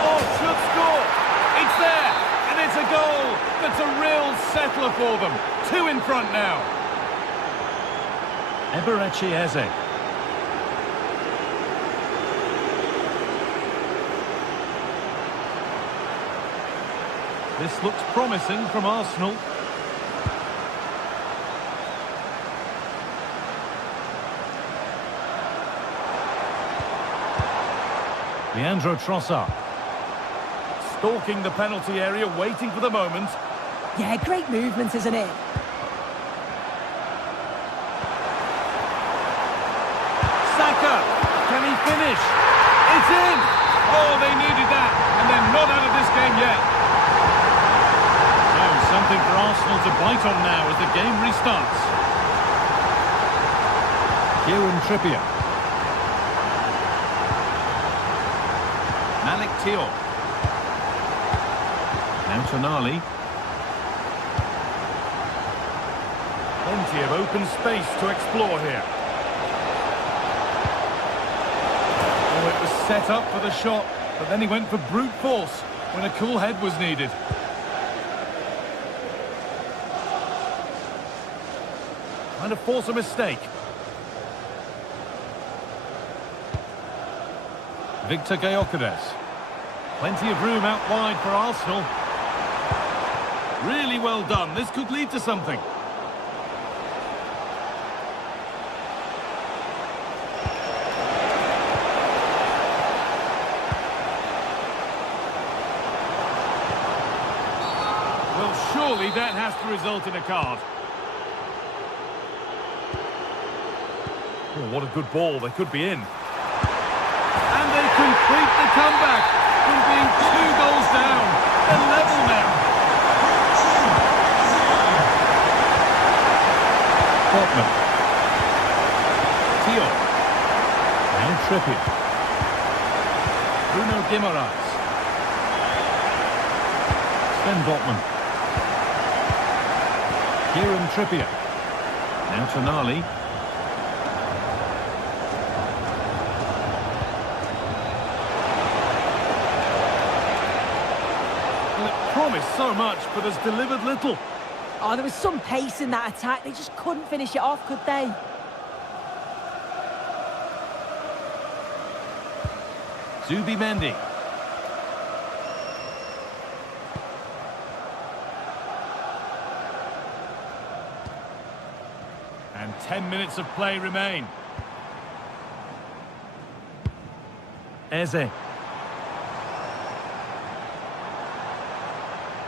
Oh, should score! It's there! And it's a goal! That's a real settler for them. 2 in front now. Eberechi Eze. This looks promising from Arsenal. Leandro Trossard. Stalking the penalty area, waiting for the moment. Yeah, great movement, isn't it? Saka, can he finish? It's in! Oh, they needed that, and they're not out of this game yet. So, something for Arsenal to bite on now as the game restarts. Kieran Trippier. Malik Thiaw. Now Tonali. Plenty of open space to explore here. Oh, it was set up for the shot, but then he went for brute force when a cool head was needed. Trying to force a mistake. Victor Gyökeres. Plenty of room out wide for Arsenal. Really well done. This could lead to something. Well, surely that has to result in a card. Oh, what a good ball. They could be in. And they complete the comeback from being 2 goals down. They're level now. Portman. Thiaw. Now Trippier. Bruno Guimaraes. Sven Botman. Kieran Trippier. Now Tonali. Well, it promised so much, but has delivered little. Oh, there was some pace in that attack. They just couldn't finish it off, could they? Zubimendi. And 10 minutes of play remain. Eze.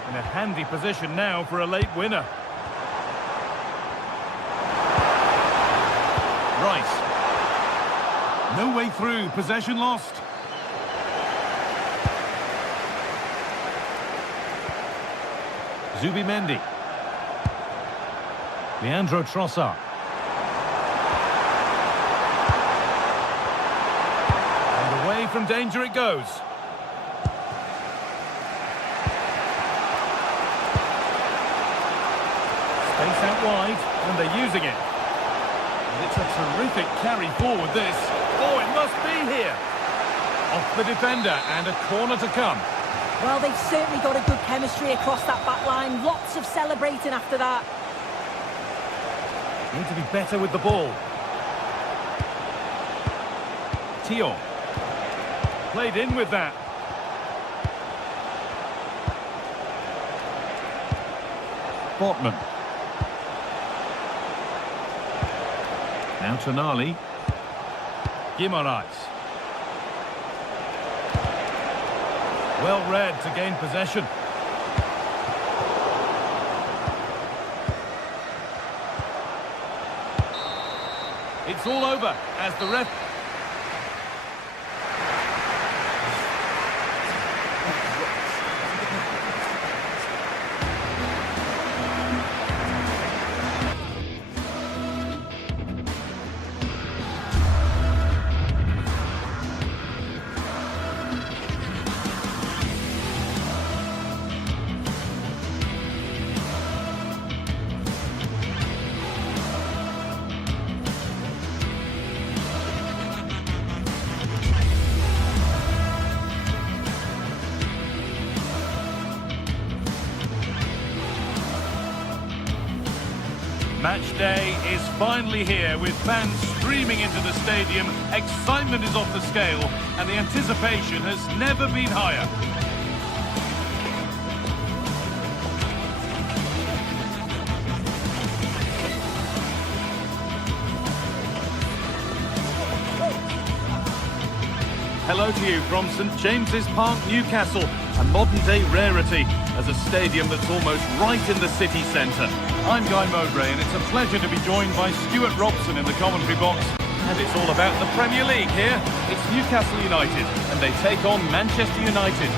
In a handy position now for a late winner. Rice. No way through, possession lost. Zubimendi. Leandro Trossard. And away from danger it goes. Space out wide, and they're using it. And it's a terrific carry forward, this. Oh, it must be here. Off the defender, and a corner to come. Well, they've certainly got a good chemistry across that back line. Lots of celebrating after that. Need to be better with the ball. Thiaw. Played in with that. Botman. Now Tonali. Guimaraes. Well read to gain possession. It's all over as the ref... Match day is finally here with fans streaming into the stadium. Excitement is off the scale and the anticipation has never been higher. Hello to you from St James's Park, Newcastle. a modern-day rarity as a stadium that's almost right in the city centre. I'm Guy Mowbray, and it's a pleasure to be joined by Stuart Robson in the commentary box. And it's all about the Premier League here. It's Newcastle United, and they take on Manchester United.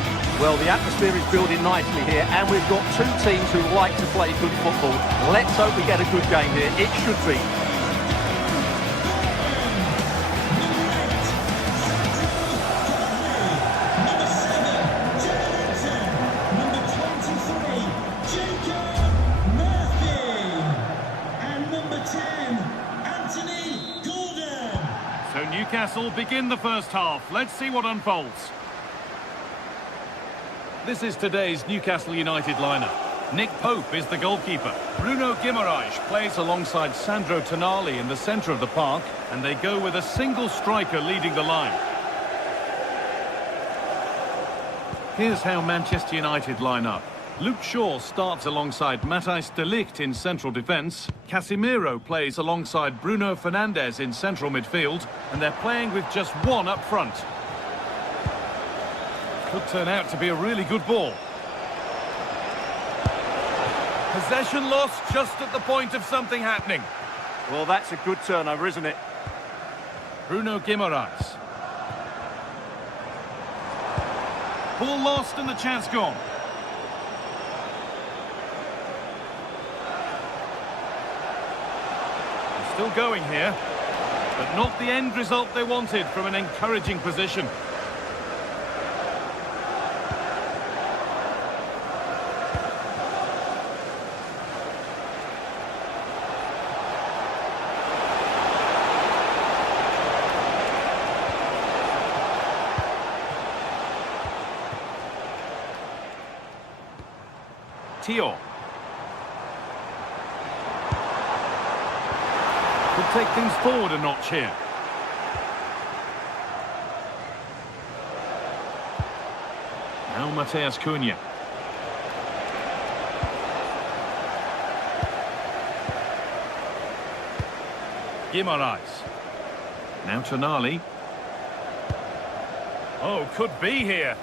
Well, the atmosphere is building nicely here, and we've got two teams who like to play good football. Let's hope we get a good game here. It should be. So Newcastle begin the first half. Let's see what unfolds. This is today's Newcastle United lineup. Nick Pope is the goalkeeper. Bruno Guimaraes plays alongside Sandro Tonali in the centre of the park, and they go with a single striker leading the line. Here's how Manchester United line up. Luke Shaw starts alongside Matthijs de Ligt in central defence. Casemiro plays alongside Bruno Fernandes in central midfield, and they're playing with just one up front. Could turn out to be a really good ball. Possession lost just at the point of something happening. Well, that's a good turnover, isn't it? Bruno Guimaraes. Ball lost and the chance gone. They're still going here, but not the end result they wanted from an encouraging position. Tio. Could take things forward a notch here. Now Matheus Cunha. Guimaraes. Now Tonali. Oh, could be here.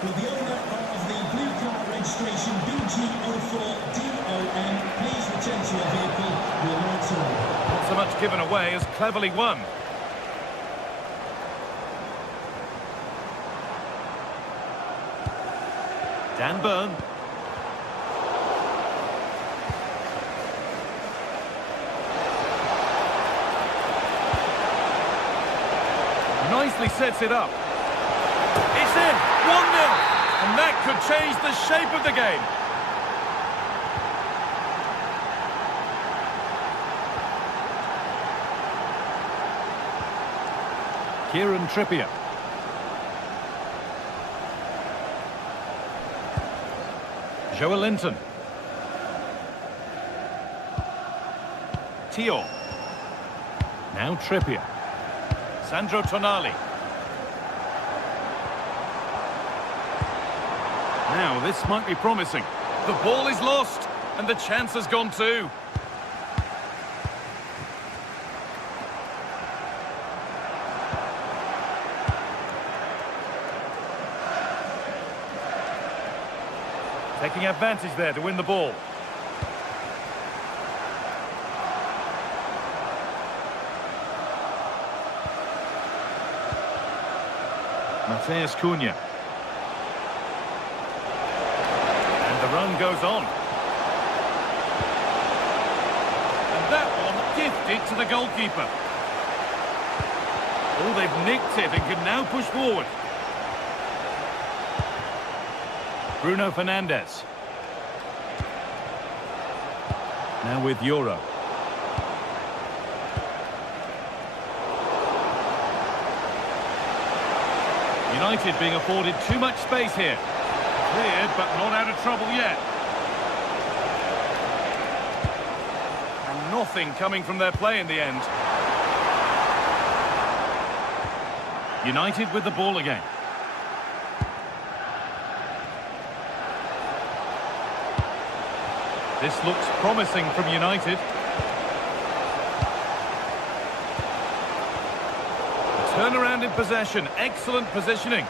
Will the owner of the blue car registration BG04DOM please return to your vehicle? We'll answer. Not so much given away as cleverly won. Dan Burn. Nicely sets it up. It's in! 1-0! And that could change the shape of the game. Kieran Trippier. Joelinton. Tio. Now Trippier. Sandro Tonali. Now, this might be promising. The ball is lost, and the chance has gone too. Taking advantage there to win the ball. Matheus Cunha. And the run goes on. And that one gifted to the goalkeeper. Oh, they've nicked it and can now push forward. Bruno Fernandes. Now with Euro. United being afforded too much space here. Cleared, but not out of trouble yet. And nothing coming from their play in the end. United with the ball again. This looks promising from United. A turnaround in possession. Excellent positioning.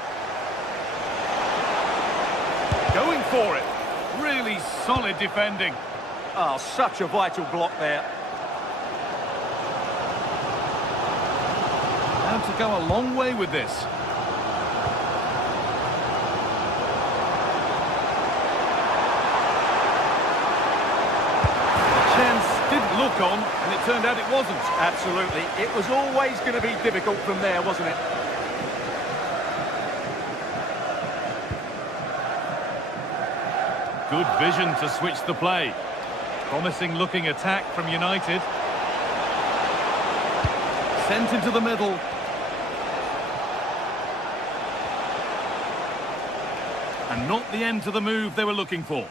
Going for it. Really solid defending. Oh, such a vital block there. How to go a long way with this. Didn't look on, and it turned out it wasn't. Absolutely. It was always going to be difficult from there, wasn't it? Good vision to switch the play. Promising looking attack from United. Sent into the middle. And not the end to the move they were looking for.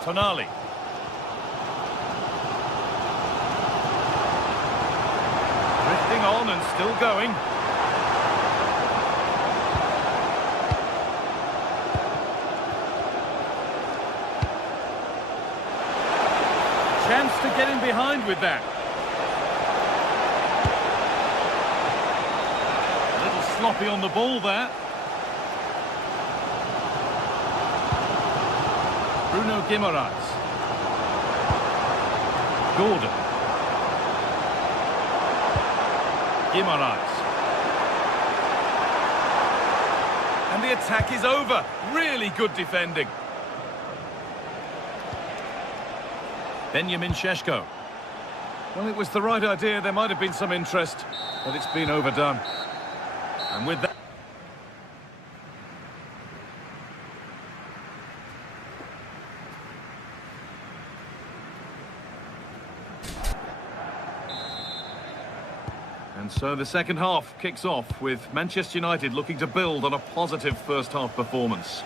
Tonali. Drifting on and still going. Chance to get in behind with that. A little sloppy on the ball there. Bruno Guimaraes. Gordon. Guimaraes. And the attack is over. Really good defending. Benjamin Šeško. Well, it was the right idea. There might have been some interest, but it's been overdone. And with that... And so the second half kicks off with Manchester United looking to build on a positive first half performance.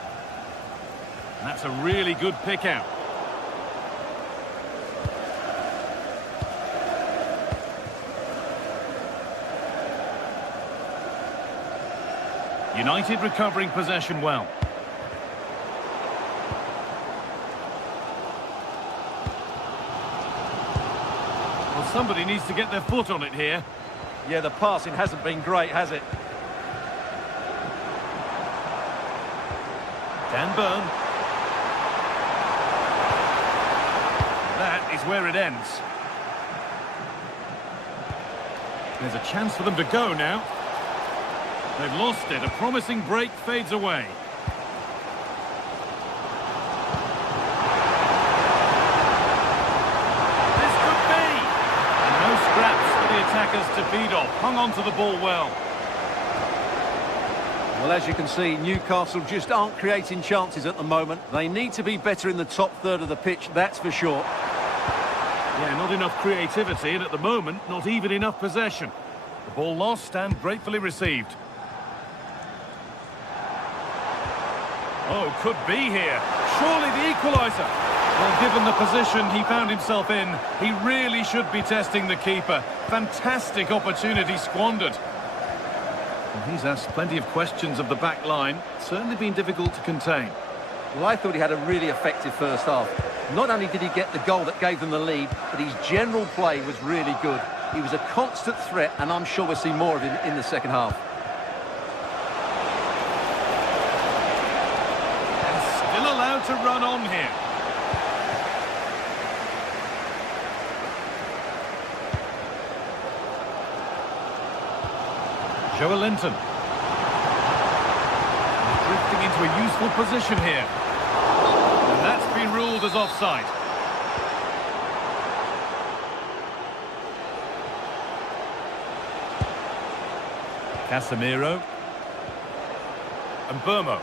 And that's a really good pick out. United recovering possession well. Well, somebody needs to get their foot on it here. Yeah, the passing hasn't been great, has it? Dan Burn. That is where it ends. There's a chance for them to go now. They've lost it. A promising break fades away. This could be. And no scraps for the attackers to feed off. Hung on to the ball well. Well, as you can see, Newcastle just aren't creating chances at the moment. They need to be better in the top third of the pitch, that's for sure. Yeah, not enough creativity, and at the moment, not even enough possession. The ball lost and gratefully received. Oh, could be here. Surely the equaliser. Well, given the position he found himself in, he really should be testing the keeper. Fantastic opportunity squandered. And he's asked plenty of questions of the back line. Certainly been difficult to contain. Well, I thought he had a really effective first half. Not only did he get the goal that gave them the lead, but his general play was really good. He was a constant threat, and I'm sure we'll see more of him in the second half. To run on here. Joe Linton. Drifting into a useful position here. And that's been ruled as offside. Casemiro. And Burmo.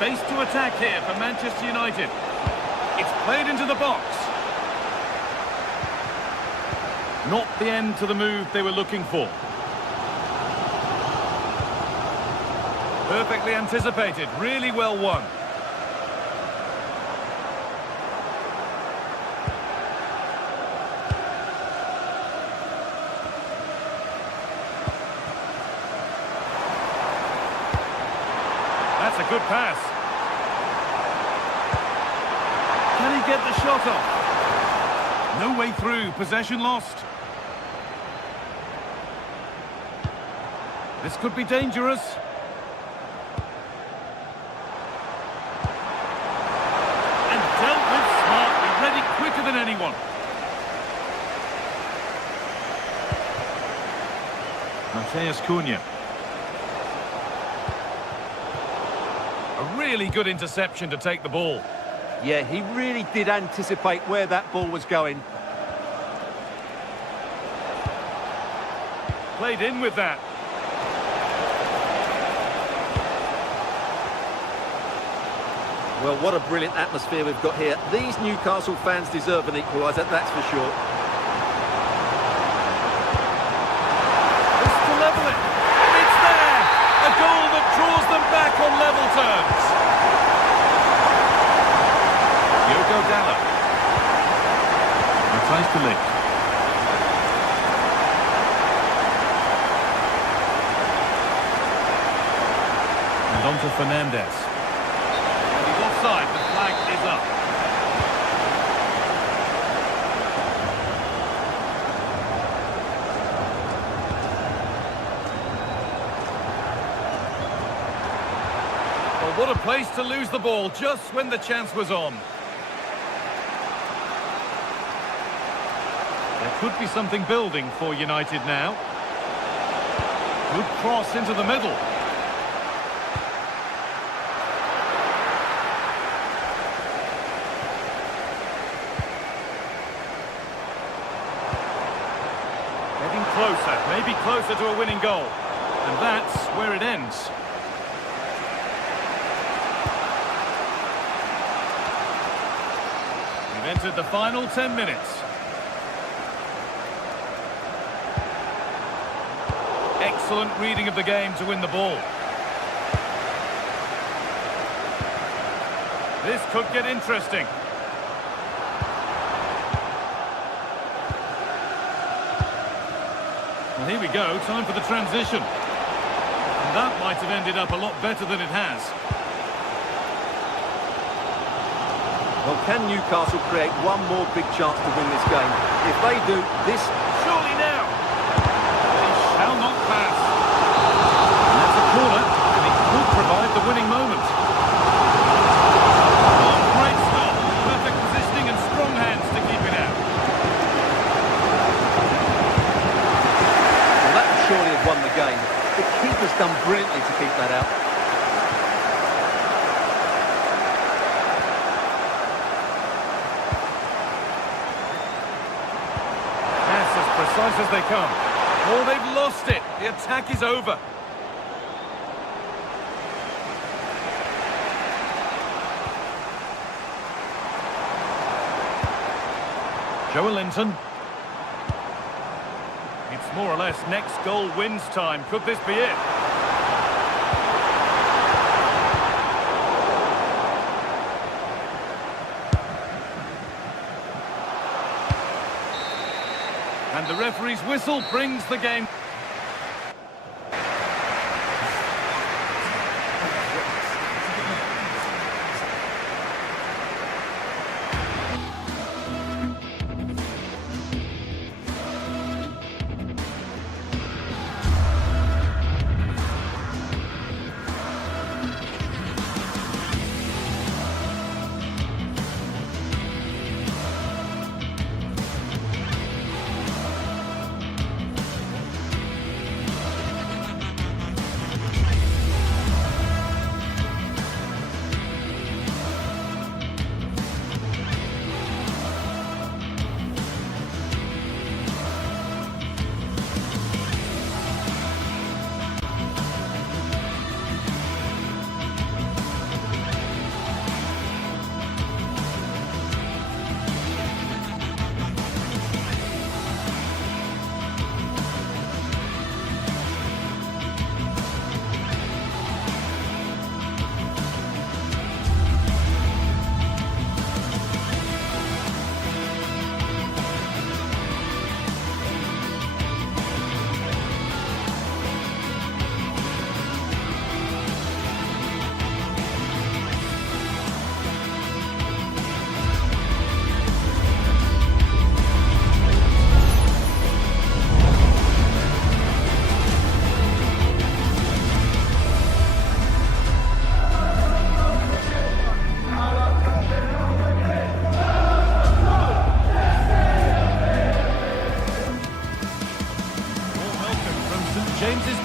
Space to attack here for Manchester United. It's played into the box. Not the end to the move they were looking for. Perfectly anticipated, really well won. That's a good pass. get the shot off. No way through, possession lost. This could be dangerous. And dealt with smartly, read it quicker than anyone. Mateus Cunha. A really good interception to take the ball. Yeah, he really did anticipate where that ball was going. Played in with that. Well, what a brilliant atmosphere we've got here. These Newcastle fans deserve an equaliser, that's for sure. It's to level it. It's there. A goal that draws them back on level terms. Yoko Dalla. And tries to lift. And on to Fernandez. Offside, the flag is up. Well, what a place to lose the ball just when the chance was on. There could be something building for United now. Good cross into the middle. Closer, maybe closer to a winning goal. And that's where it ends. We've entered the final 10 minutes. Excellent reading of the game to win the ball. This could get interesting. Well, here we go, time for the transition. And that might have ended up a lot better than it has. Well, can Newcastle create one more big chance to win this game? If they do, this... Surely now! They shall not pass. And that's a corner, and it could provide the winning moment. Oh, great stop. Perfect positioning and strong hands to keep it out. Surely have won the game. The keeper's done brilliantly to keep that out. That's as precise as they come. Oh, they've lost it. The attack is over. Joelinton. It's more or less next goal wins time. Could this be it? And the referee's whistle brings the game.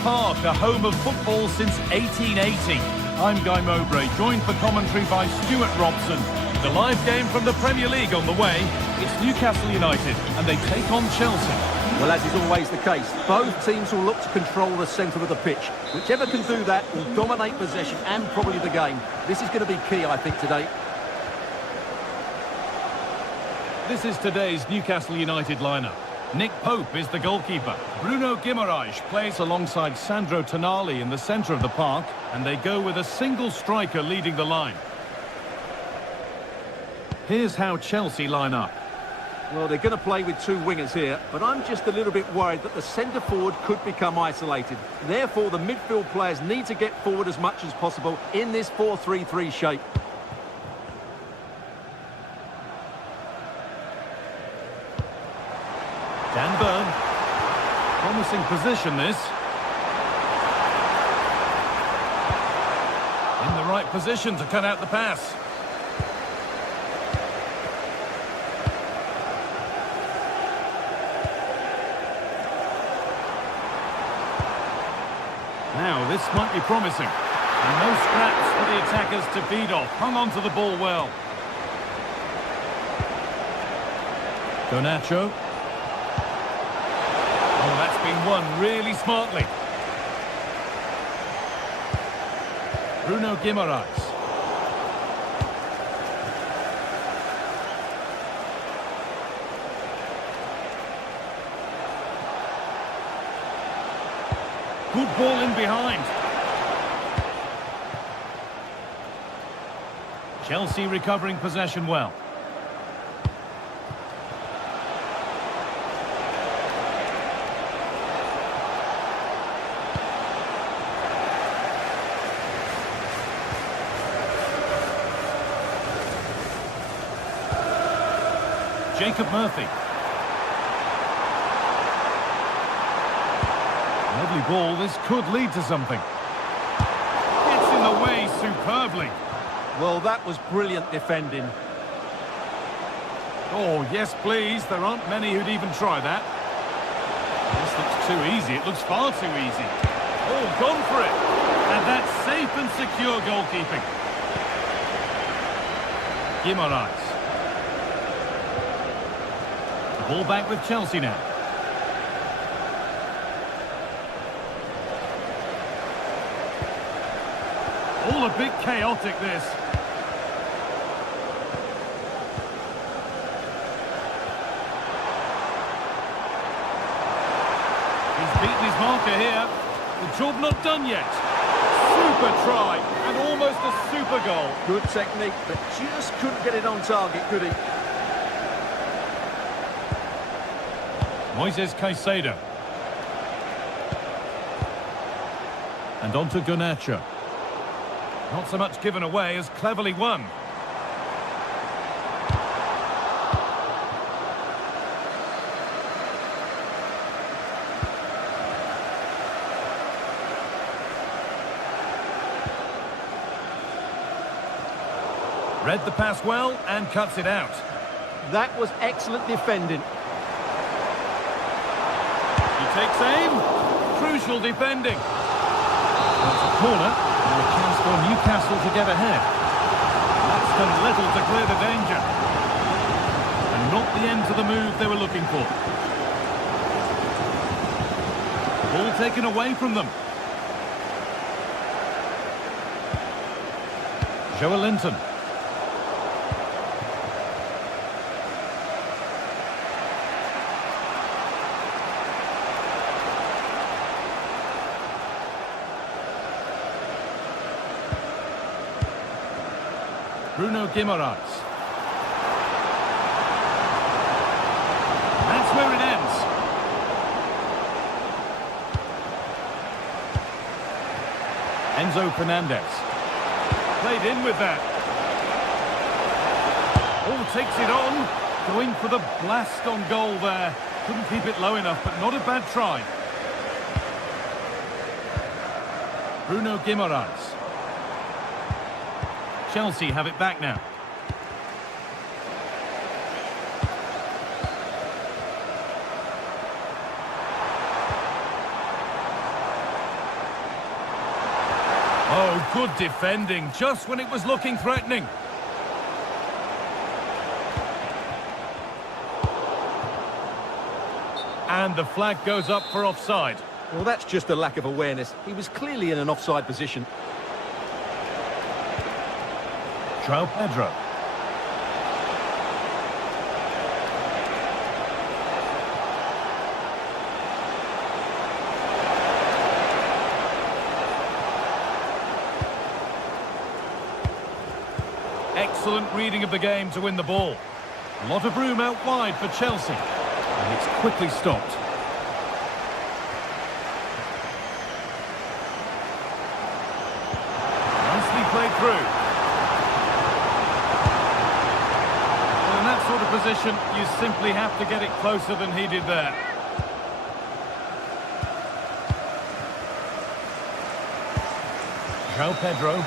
Park, a home of football since 1880. I'm Guy Mowbray, joined for commentary by Stuart Robson. The live game from the Premier League on the way. It's Newcastle United, and they take on Chelsea. Well, as is always the case, both teams will look to control the centre of the pitch. Whichever can do that will dominate possession and probably the game. This is going to be key, I think, today. This is today's Newcastle United lineup. Nick Pope is the goalkeeper. Bruno Guimaraes plays alongside Sandro Tonali in the centre of the park, and they go with a single striker leading the line. Here's how Chelsea line up. Well, they're going to play with two wingers here, but I'm just a little bit worried that the centre forward could become isolated. Therefore, the midfield players need to get forward as much as possible in this 4-3-3 shape. Dan Burn. Promising position, this. In the right position to cut out the pass. Now, this might be promising. And no scraps for the attackers to feed off. Hung on to the ball well. Garnacho. Oh, that's been won really smartly. Bruno Guimaraes. Good ball in behind. Chelsea recovering possession well. Jacob Murphy. Lovely ball, this could lead to something. It's in the way superbly. Well, that was brilliant defending. Oh, yes, please. There aren't many who'd even try that. This looks too easy. It looks far too easy. Oh, gone for it. And that's safe and secure goalkeeping. Guimaraes. Ball back with Chelsea now. All a bit chaotic, this. He's beaten his marker here. The job not done yet. Super try, and almost a super goal. Good technique, but just couldn't get it on target, could he? Moises Caicedo. And on to Garnacho. Not so much given away as cleverly won. Read the pass well and cuts it out. That was excellent defending. He takes aim. Crucial defending. That's a corner. And a chance for Newcastle to get ahead. That's done little to clear the danger. And not the end to the move they were looking for. Ball taken away from them. Joe Linton. Bruno Guimaraes. That's where it ends. Enzo Fernandez. Played in with that. Oh, takes it on. Going for the blast on goal there. Couldn't keep it low enough, but not a bad try. Bruno Guimaraes. Chelsea have it back now. Good defending, just when it was looking threatening. And the flag goes up for offside. Well, that's just a lack of awareness. He was clearly in an offside position. João Pedro. Excellent reading of the game to win the ball. A lot of room out wide for Chelsea. And it's quickly stopped. Nicely played through. Well, in that sort of position, you simply have to get it closer than he did there. João Pedro.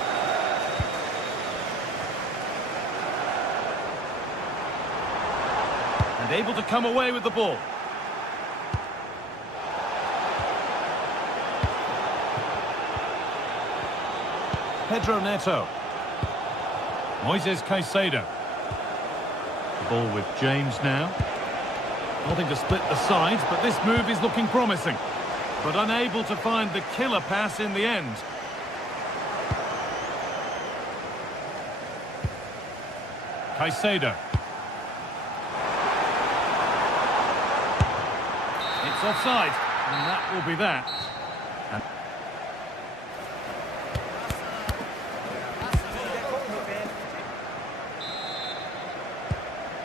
And able to come away with the ball. Pedro Neto. Moises Caicedo. The ball with James now. Nothing to split the sides, but this move is looking promising. But unable to find the killer pass in the end. Caicedo. It's offside, and that will be that.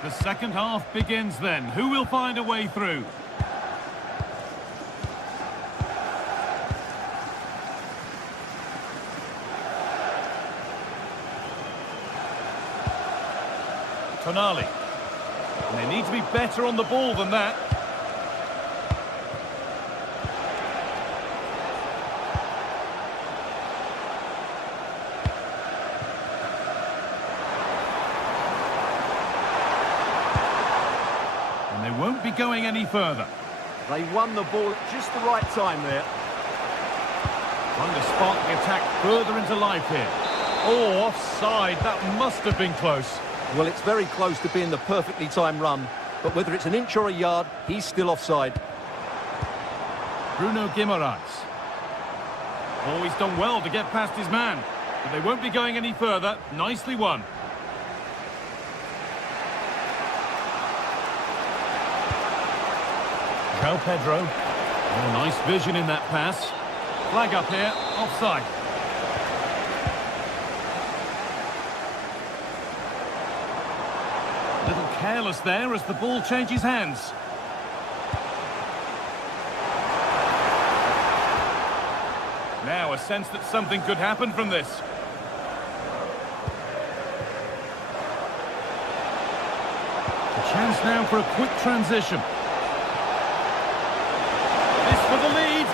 The second half begins then. Who will find a way through? Tonali. And they need to be better on the ball than that. And they won't be going any further. They won the ball at just the right time there. Trying to spark the attack further into life here. Oh, offside. That must have been close. Well, it's very close to being the perfectly timed run, but whether it's an inch or a yard, he's still offside. Bruno Guimaraes. Oh, he's done well to get past his man, but they won't be going any further. Nicely won. João Pedro. Oh, nice vision in that pass. Flag up here, offside. A little careless there as the ball changes hands. Now a sense that something could happen from this. A chance now for a quick transition. This for the lead.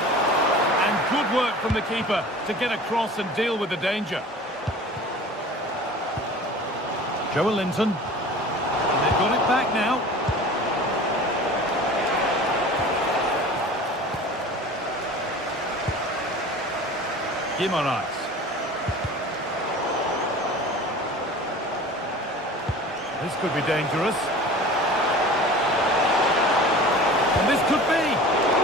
And good work from the keeper to get across and deal with the danger. Joe Linton. They've got it back now. Guimaraes. This could be dangerous. And this could be.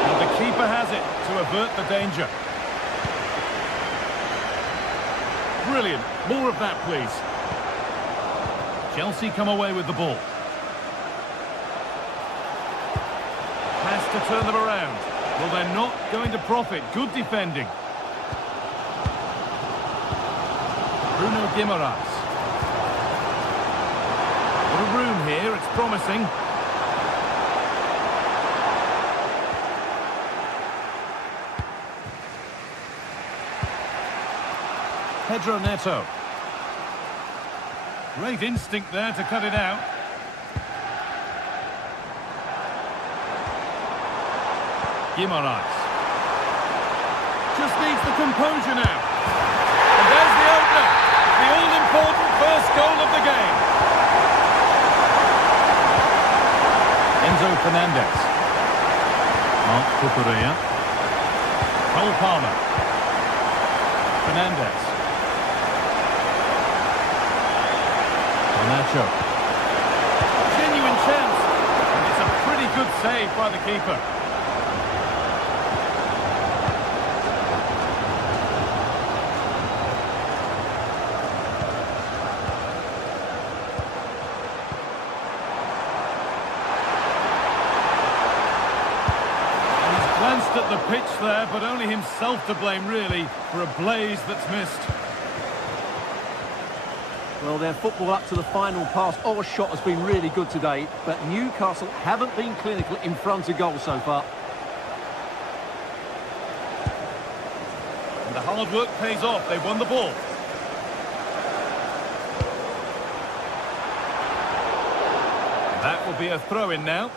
And the keeper has it to avert the danger. Brilliant. More of that, please. Chelsea come away with the ball. Has to turn them around. Well, they're not going to profit. Good defending. Bruno Guimaraes. What a room here. It's promising. Pedro Neto. Great instinct there to cut it out. Guimaraes. Just needs the composure now. And there's the opener. The all-important first goal of the game. Enzo Fernandez. Mark Cucurella. Cole Palmer. Fernandez. Nacho. Genuine chance. And it's a pretty good save by the keeper. Glanced at the pitch there, but only himself to blame, really, for a blaze that's missed. Well, their football up to the final pass or shot has been really good today, but Newcastle haven't been clinical in front of goal so far. And the hard work pays off. They won the ball. That will be a throw-in now.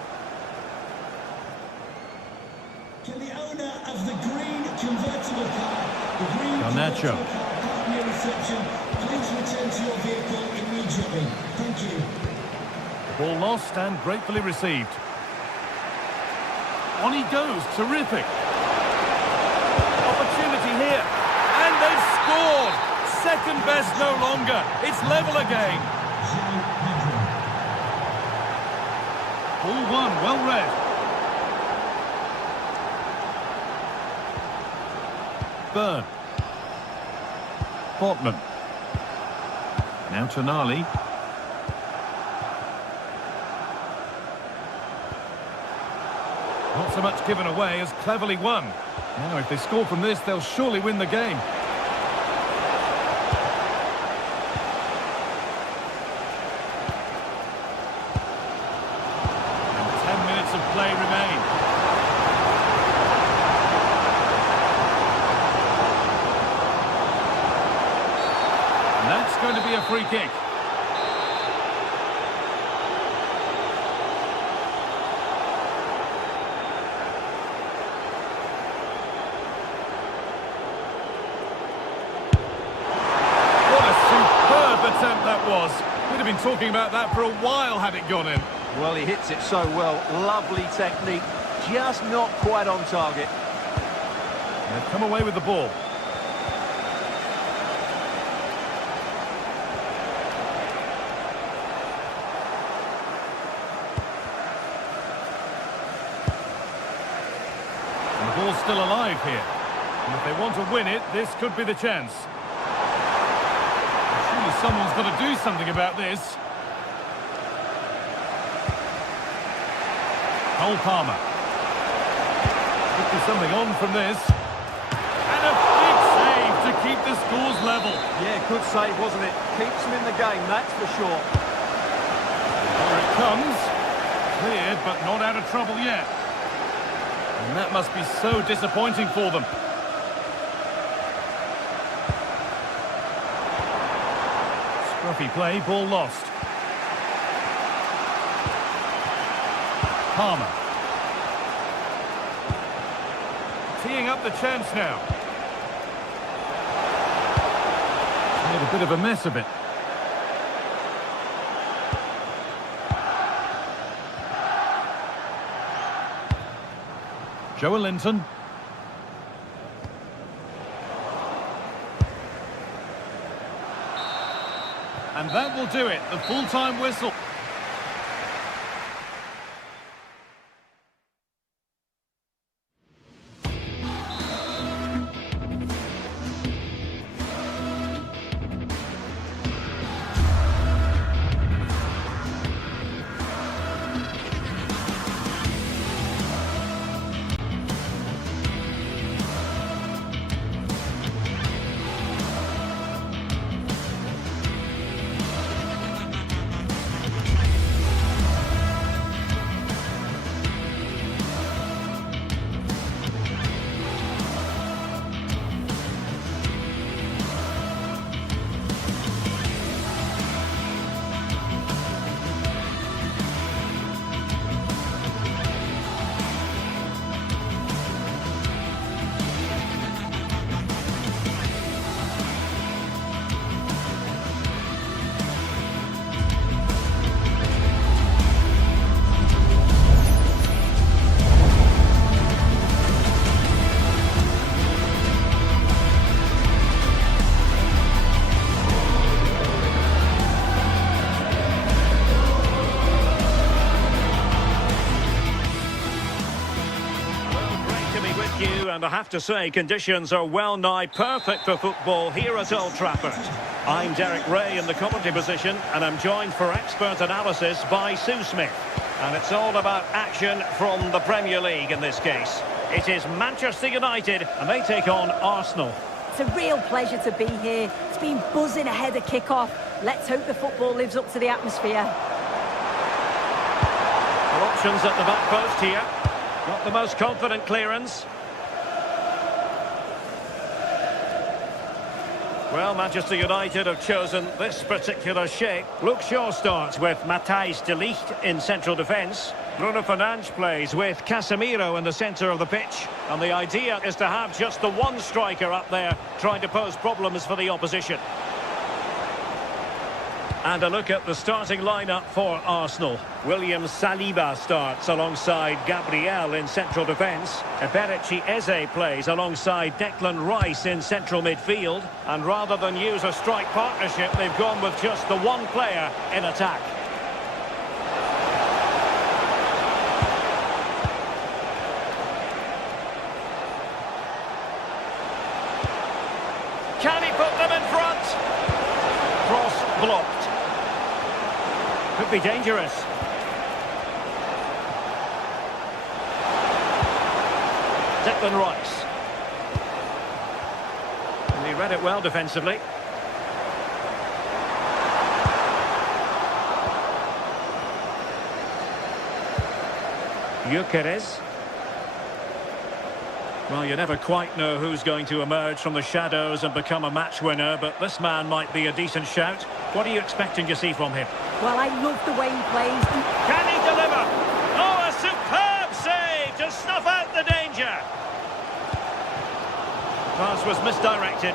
Can the owner of the green convertible car, the green Garnacho. convertible car park near reception, please return to your vehicle immediately. Thank you. Ball lost and gratefully received. On he goes, terrific. Opportunity here, and they've scored. Second best no longer. It's level again. Ball one, well read. Burn. Botman. Now Tonali. Not so much given away as cleverly won. Now, if they score from this, they'll surely win the game. And 10 minutes of play remain. And that's going to be a free kick. Attempt that was. We'd have been talking about that for a while had it gone in. Well, he hits it so well. Lovely technique, just not quite on target. They've come away with the ball. And the ball's still alive here. And if they want to win it, this could be the chance. Someone's got to do something about this. Cole Palmer. Could be something on from this. And a big save to keep the scores level. Yeah, good save, wasn't it? Keeps them in the game, that's for sure. Here it comes. Cleared, but not out of trouble yet. And that must be so disappointing for them. Scruffy play, ball lost. Palmer. Teeing up the chance now. Made a bit of a mess of it. Joelinton. And that will do it, the full-time whistle. thank you. And I have to say, conditions are well nigh perfect for football here at Old Trafford. I'm Derek Ray in the commentary position, and I'm joined for expert analysis by Sue Smith. And it's all about action from the Premier League in this case. It is Manchester United, and they take on Arsenal. It's a real pleasure to be here. It's been buzzing ahead of kick-off. Let's hope the football lives up to the atmosphere. Well, options at the back post here. Not the most confident clearance. Well, Manchester United have chosen this particular shape. Luke Shaw starts with Matthijs de Ligt in central defence. Bruno Fernandes plays with Casemiro in the centre of the pitch. And the idea is to have just the one striker up there trying to pose problems for the opposition. And a look at the starting lineup for Arsenal. William Saliba starts alongside Gabriel in central defence. Eberechi Eze plays alongside Declan Rice in central midfield. And rather than use a strike partnership, they've gone with just the one player in attack. Can he put them in front? Cross blocked. Could be dangerous. Declan Rice. And he read it well defensively. Gyökeres. Well, you never quite know who's going to emerge from the shadows and become a match winner, but this man might be a decent shout. What are you expecting to see from him? Well, I love the way he plays. Can he deliver? Oh, a superb save to snuff out the danger. Pass was misdirected.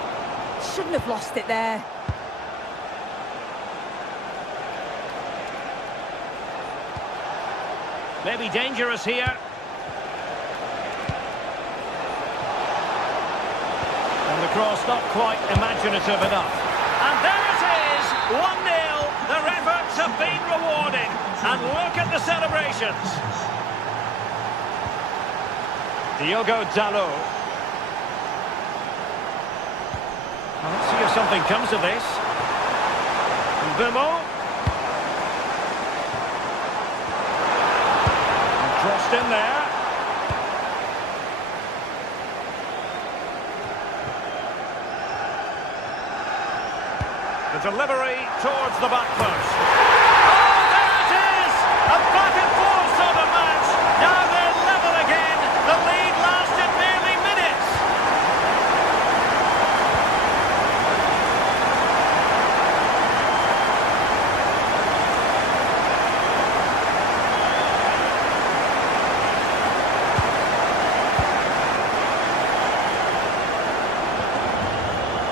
Shouldn't have lost it there. Maybe dangerous here. And the cross not quite imaginative enough. And there it is, 1-0. Their efforts have been rewarded. And look at the celebrations. Diogo Dalot. Well, let's see if something comes of this. Vimo. Crossed in there. The delivery towards the back post. Oh, there it is! A back-and-forth sort of match. Now they're level again. The lead lasted merely minutes.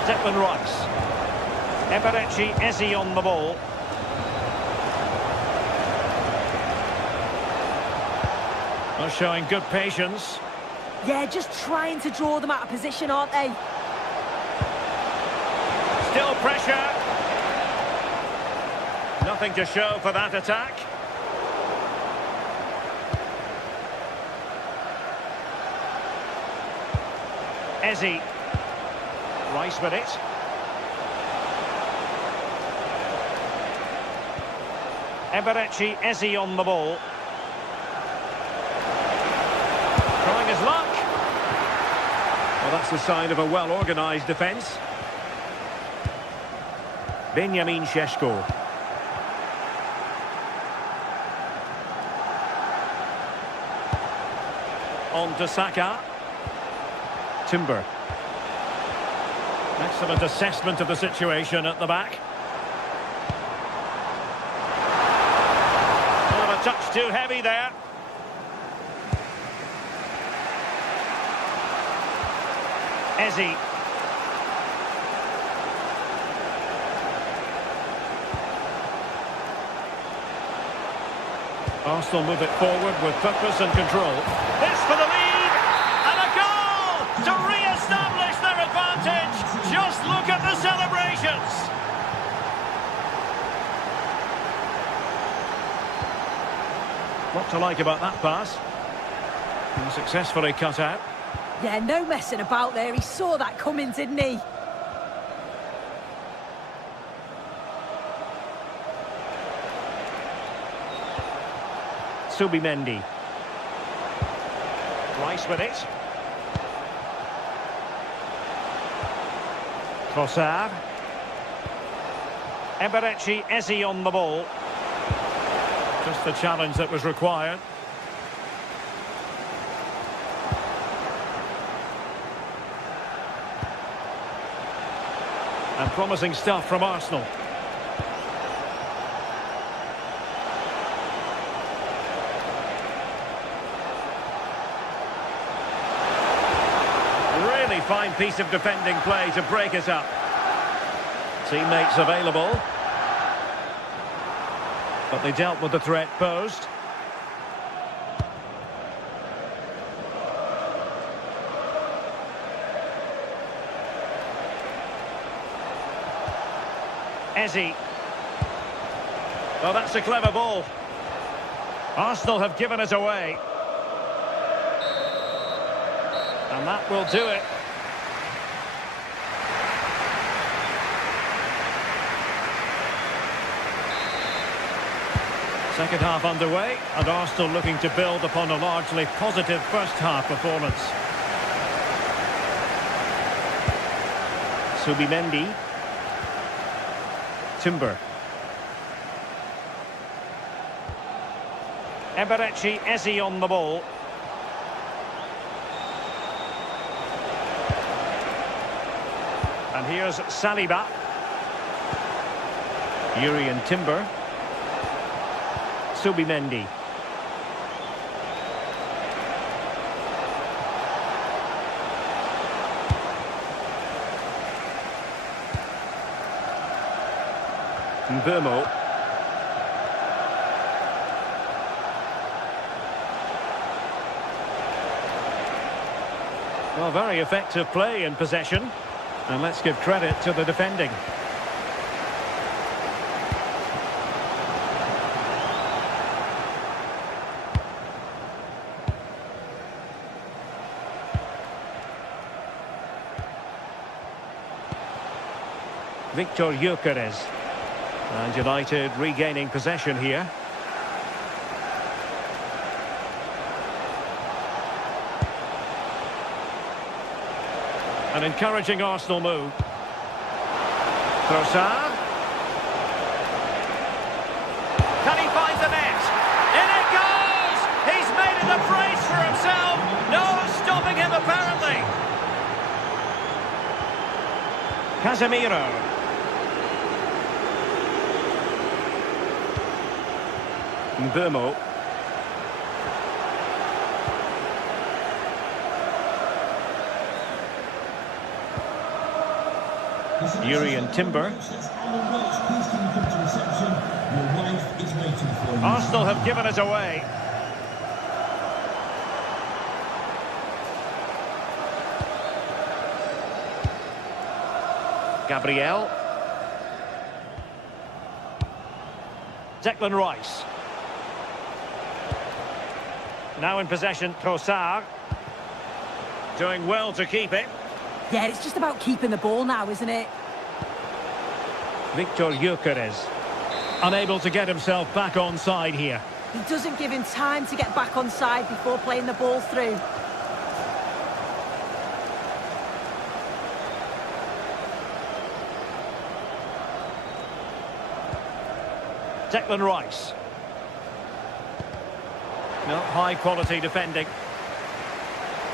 Declan Rice. Eberechi Eze on the ball. Well, showing good patience. Yeah, just trying to draw them out of position, aren't they? Still pressure. Nothing to show for that attack. Eze. Rice with it. Eberechi Eze on the ball. Trying his luck. Well, that's the sign of a well-organised defence. Benjamin Šeško. On to Saka. Timber. Excellent assessment of the situation at the back. Oh, a touch too heavy there. Eze. Arsenal move it forward with purpose and control. This for the lead, and a goal to re-establish their advantage. Just look at the celebrations. What to like about that pass? And successfully cut out. Yeah, no messing about there. He saw that coming, didn't he? Subimendi. Rice with it. Trossard. Eberechi Eze on the ball. Just the challenge that was required. And promising stuff from Arsenal. Really fine piece of defending play to break us up. Teammates available. But they dealt with the threat posed. Eze. Well, that's a clever ball. Arsenal have given us away. And that will do it. Second half underway, and Arsenal looking to build upon a largely positive first half performance. Subimendi. Timber. Eberechi Eze on the ball. And here's Saliba. Urian Timber. Subimendi. Mbomo. Well, very effective play in possession. And let's give credit to the defending. Victor Gyökeres. And United regaining possession here. An encouraging Arsenal move. Trossard. Can he find the net? In it goes! He's made it a brace for himself. No stopping him, apparently. Casemiro. Mbomo. Urian Timber. Arsenal have given us away. Gabriel. Declan Rice. Now in possession, Trossard. Doing well to keep it. Yeah, it's just about keeping the ball now, isn't it? Victor Gyökeres. Unable to get himself back on side here. He doesn't give him time to get back on side before playing the ball through. Declan Rice. No, high quality defending.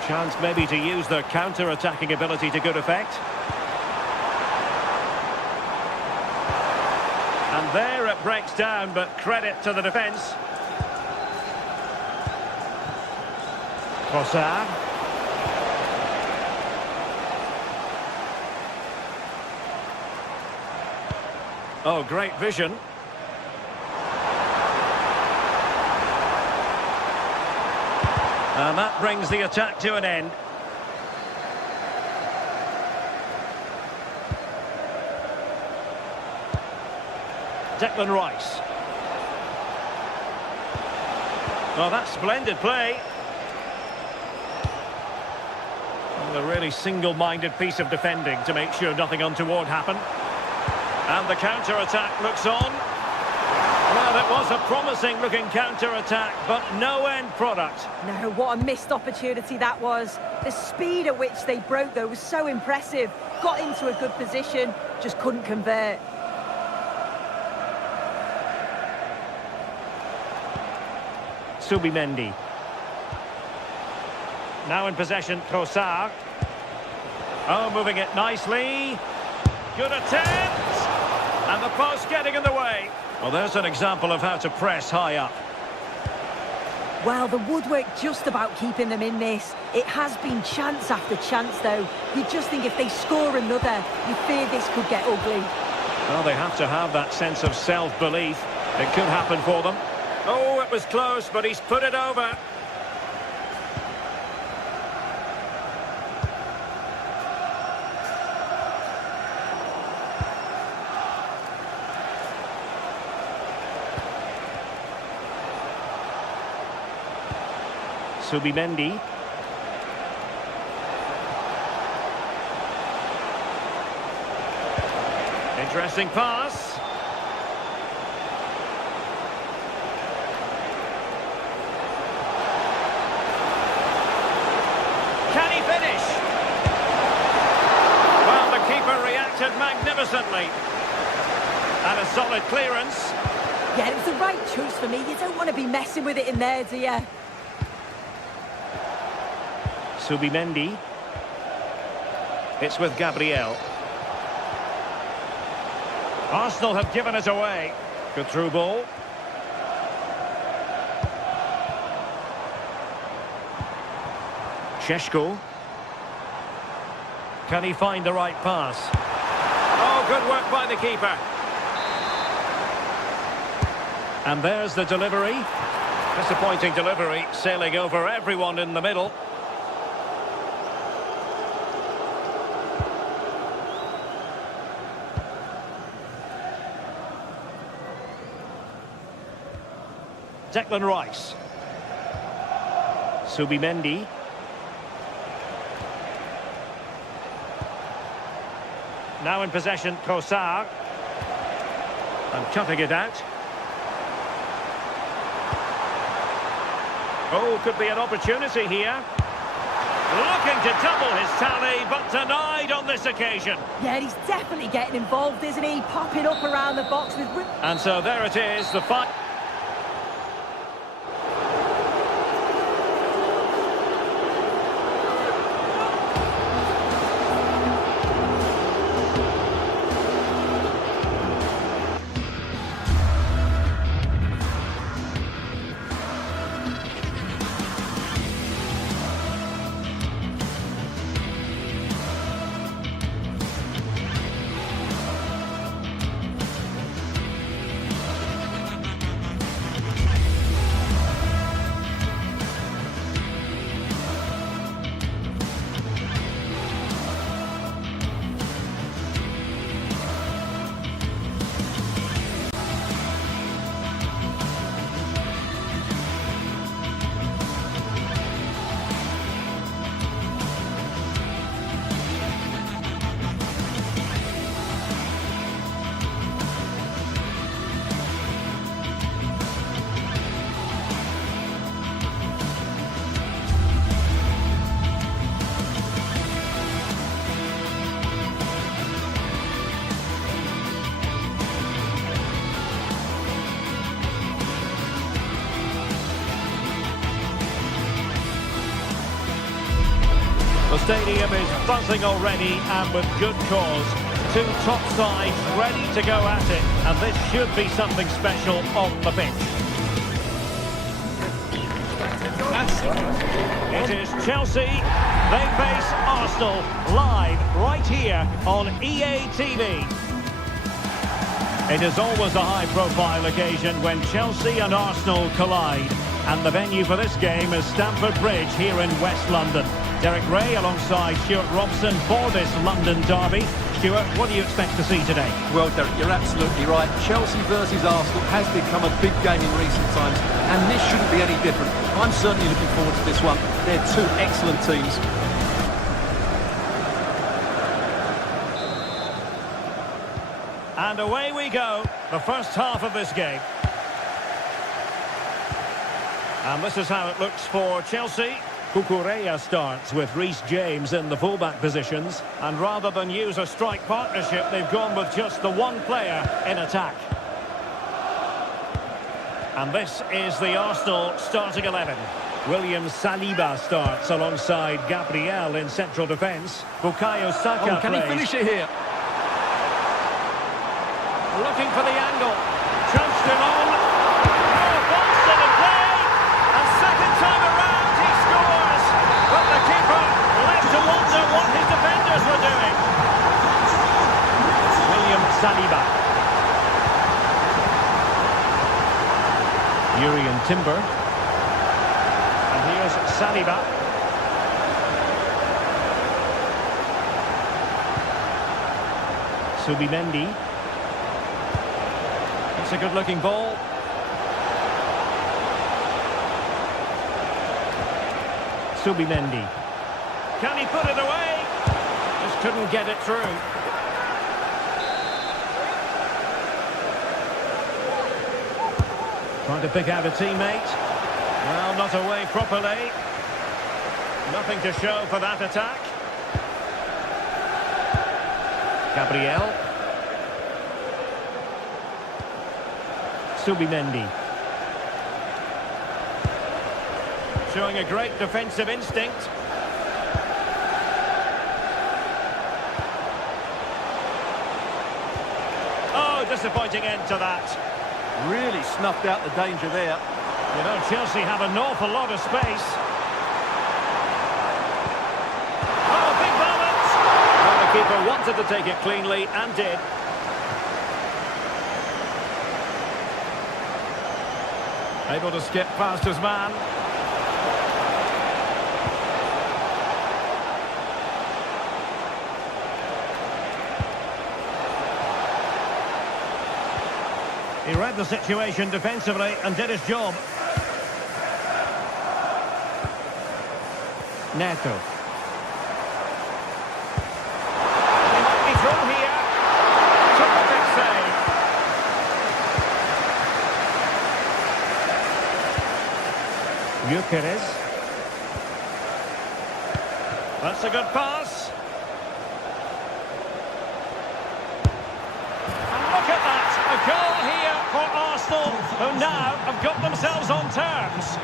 Chance maybe to use their counter-attacking ability to good effect. And there it breaks down, but credit to the defence. Trossard. Oh, great vision. And that brings the attack to an end. Declan Rice. Well, that's splendid play. A really single-minded piece of defending to make sure nothing untoward happened. And the counter-attack looks on. Well, it was a promising-looking counter-attack, but no end product. No, what a missed opportunity that was. The speed at which they broke, though, was so impressive. Got into a good position, just couldn't convert. Subimendi. Now in possession, Trossard. Oh, moving it nicely. Good attempt! And the post getting in the way. Well, there's an example of how to press high up. Well, the woodwork just about keeping them in this. It has been chance after chance, though. You just think if they score another, you fear this could get ugly. Well, they have to have that sense of self-belief. It could happen for them. Oh, it was close, but he's put it over. Subimendi. Interesting pass. Can he finish? Well, the keeper reacted magnificently. And a solid clearance. Yeah, it was the right choice for me. You don't want to be messing with it in there, do you? Subimendi. It's with Gabriel. Arsenal have given it away. Good through ball. Šeško. Can he find the right pass? Oh, good work by the keeper. And there's the delivery. Disappointing delivery, sailing over everyone in the middle. Declan Rice. Subimendi. Now in possession, Trossard. And cutting it out. Oh, could be an opportunity here. Looking to double his tally, but denied on this occasion. Yeah, he's definitely getting involved, isn't he? Popping up around the box with... And so there it is, the fight. The stadium is buzzing already, and with good cause. Two top sides ready to go at it, and this should be something special on the pitch. It is Chelsea. They face Arsenal live right here on EA TV. It is always a high-profile occasion when Chelsea and Arsenal collide, and the venue for this game is Stamford Bridge here in West London. Derek Ray alongside Stuart Robson for this London derby. Stuart, what do you expect to see today? Well, Derek, you're absolutely right. Chelsea versus Arsenal has become a big game in recent times, and this shouldn't be any different. I'm certainly looking forward to this one. They're two excellent teams. And away we go, the first half of this game. And this is how it looks for Chelsea. Cucurella starts with Reece James in the fullback positions. And rather than use a strike partnership, they've gone with just the one player in attack. And this is the Arsenal starting 11. William Saliba starts alongside Gabriel in central defence. Bukayo Saka Can he plays. finish it here? Looking for the angle. Chunched it on. Oh, Boston in play. And second time around he scores. But the keeper left to wonder what his defenders were doing. William Saliba. Urian Timber. And here's Saliba. Subimendi. It's a good-looking ball. Subimendi. Can he put it away? Just couldn't get it through. Trying to pick out a teammate. Well, not away properly. Nothing to show for that attack. Gabriel. Subimendi. Showing a great defensive instinct. Oh, disappointing end to that. Really snuffed out the danger there. You know, Chelsea have an awful lot of space. Oh, big moment! Well, the keeper wanted to take it cleanly and did. Able to skip past his man. He read the situation defensively and did his job. Neto. He might be through here. Terrific save. Gyökeres. That's a good pass. And look at that. A goal here for Arsenal, who now have got themselves on terms.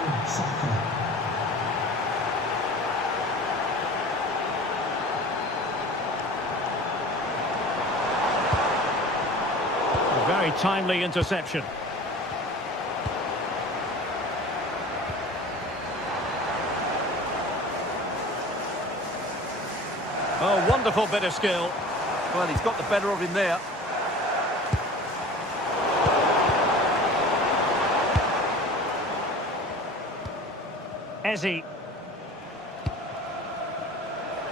A very timely interception. Oh, wonderful bit of skill. Well, he's got the better of him there. Eze.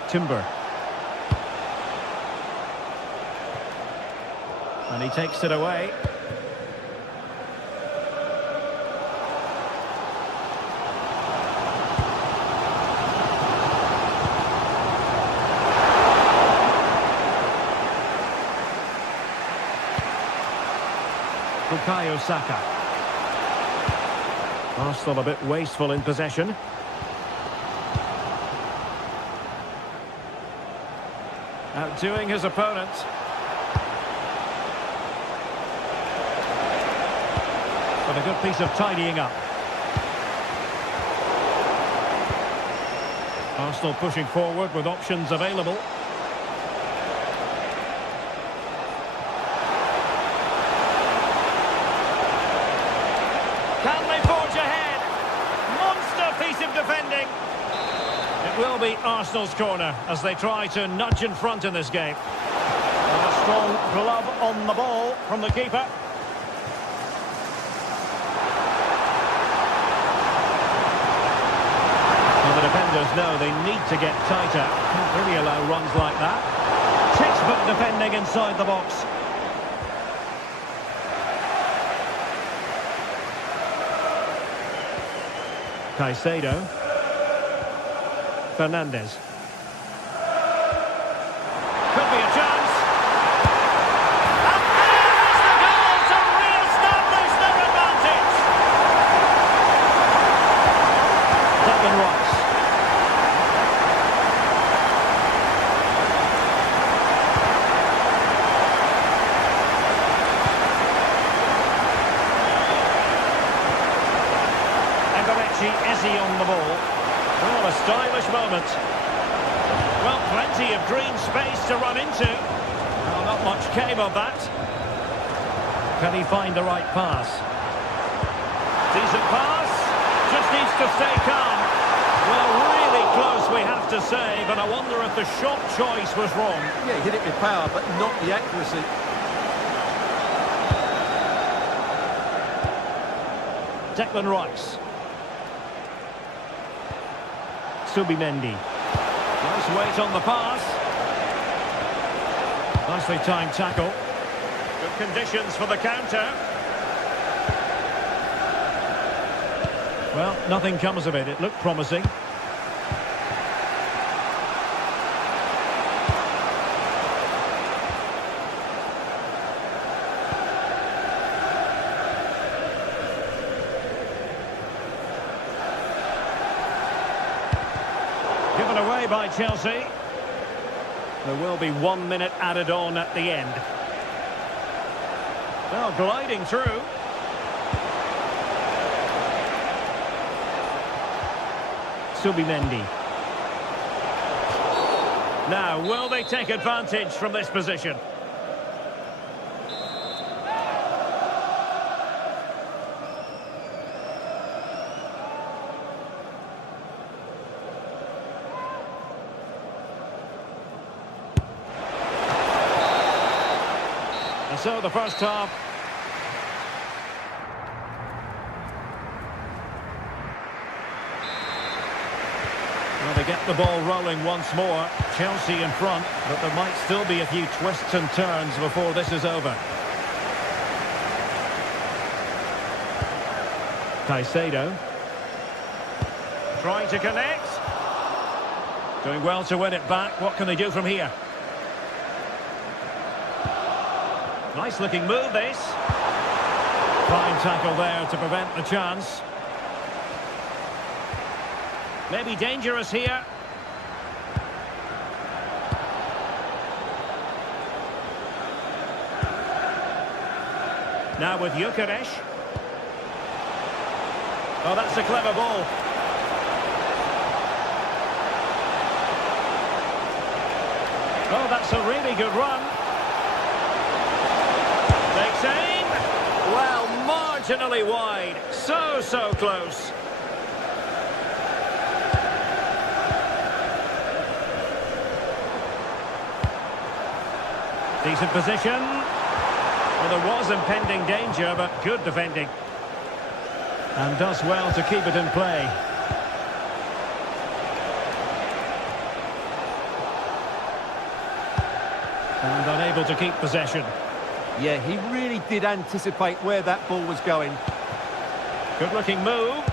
Timber. And he takes it away. Bukayo Saka. Arsenal a bit wasteful in possession. Outdoing his opponent. But a good piece of tidying up. Arsenal pushing forward with options available. Can they forge ahead? Monster piece of defending. It will be Arsenal's corner as they try to nudge in front in this game. And a strong glove on the ball from the keeper. Well, the defenders know they need to get tighter. Can't really allow runs like that. Textbook defending inside the box. Caicedo. Fernandez. Could be a chance. And A stylish moment. Well, plenty of green space to run into. Well, not much came of that. Can he find the right pass? Decent pass. Just needs to stay calm. Well, really close, we have to say, but I wonder if the shot choice was wrong. Yeah, he hit it with power, but not the accuracy. Declan Rice. Subimendi. Nice weight on the pass. Nicely timed tackle. Good conditions for the counter. Well, nothing comes of it. It looked promising. Given away by Chelsea. There will be 1 minute added on at the end. Well, gliding through. Subimendi. Now, will they take advantage from this position? And so the first half. Well, they get the ball rolling once more. Chelsea in front, but there might still be a few twists and turns before this is over. Caicedo. Trying to connect. Doing well to win it back. What can they do from here? Nice looking move, this. Fine tackle there to prevent the chance. Maybe dangerous here. Now with Gyökeres. Oh, that's a clever ball. Oh, that's a really good run. Takes aim. Well, marginally wide. So close. Decent position. Well, there was impending danger, but good defending. And does well to keep it in play. And unable to keep possession. Yeah, he really did anticipate where that ball was going. Good looking move.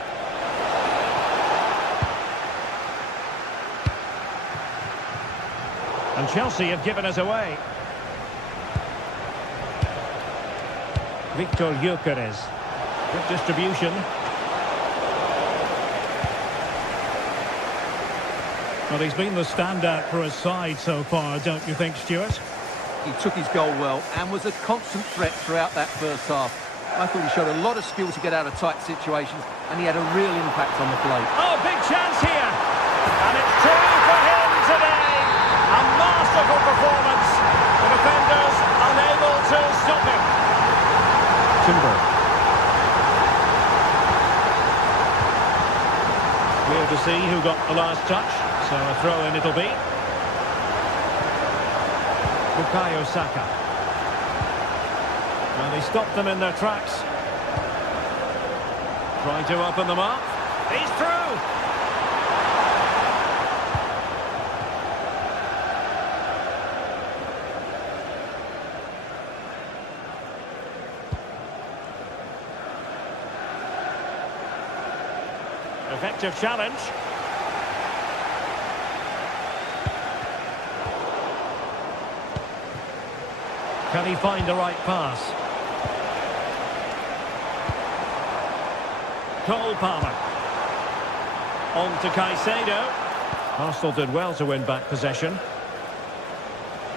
And Chelsea have given us away. Victor Gyökeres. Good distribution. Well, he's been the standout for his side so far, don't you think, Stuart? He took his goal well and was a constant threat throughout that first half. I thought he showed a lot of skill to get out of tight situations, and he had a real impact on the play. Oh, big chance here. And it's two for him today. A masterful performance. The defenders unable to stop him. Timber. We're to see who got the last touch, so a throw-in it'll be. Bukayo Saka. Well, they stopped them in their tracks. Trying to open them up. He's through! Effective challenge. Can he find the right pass? Cole Palmer. On to Caicedo. Arsenal did well to win back possession.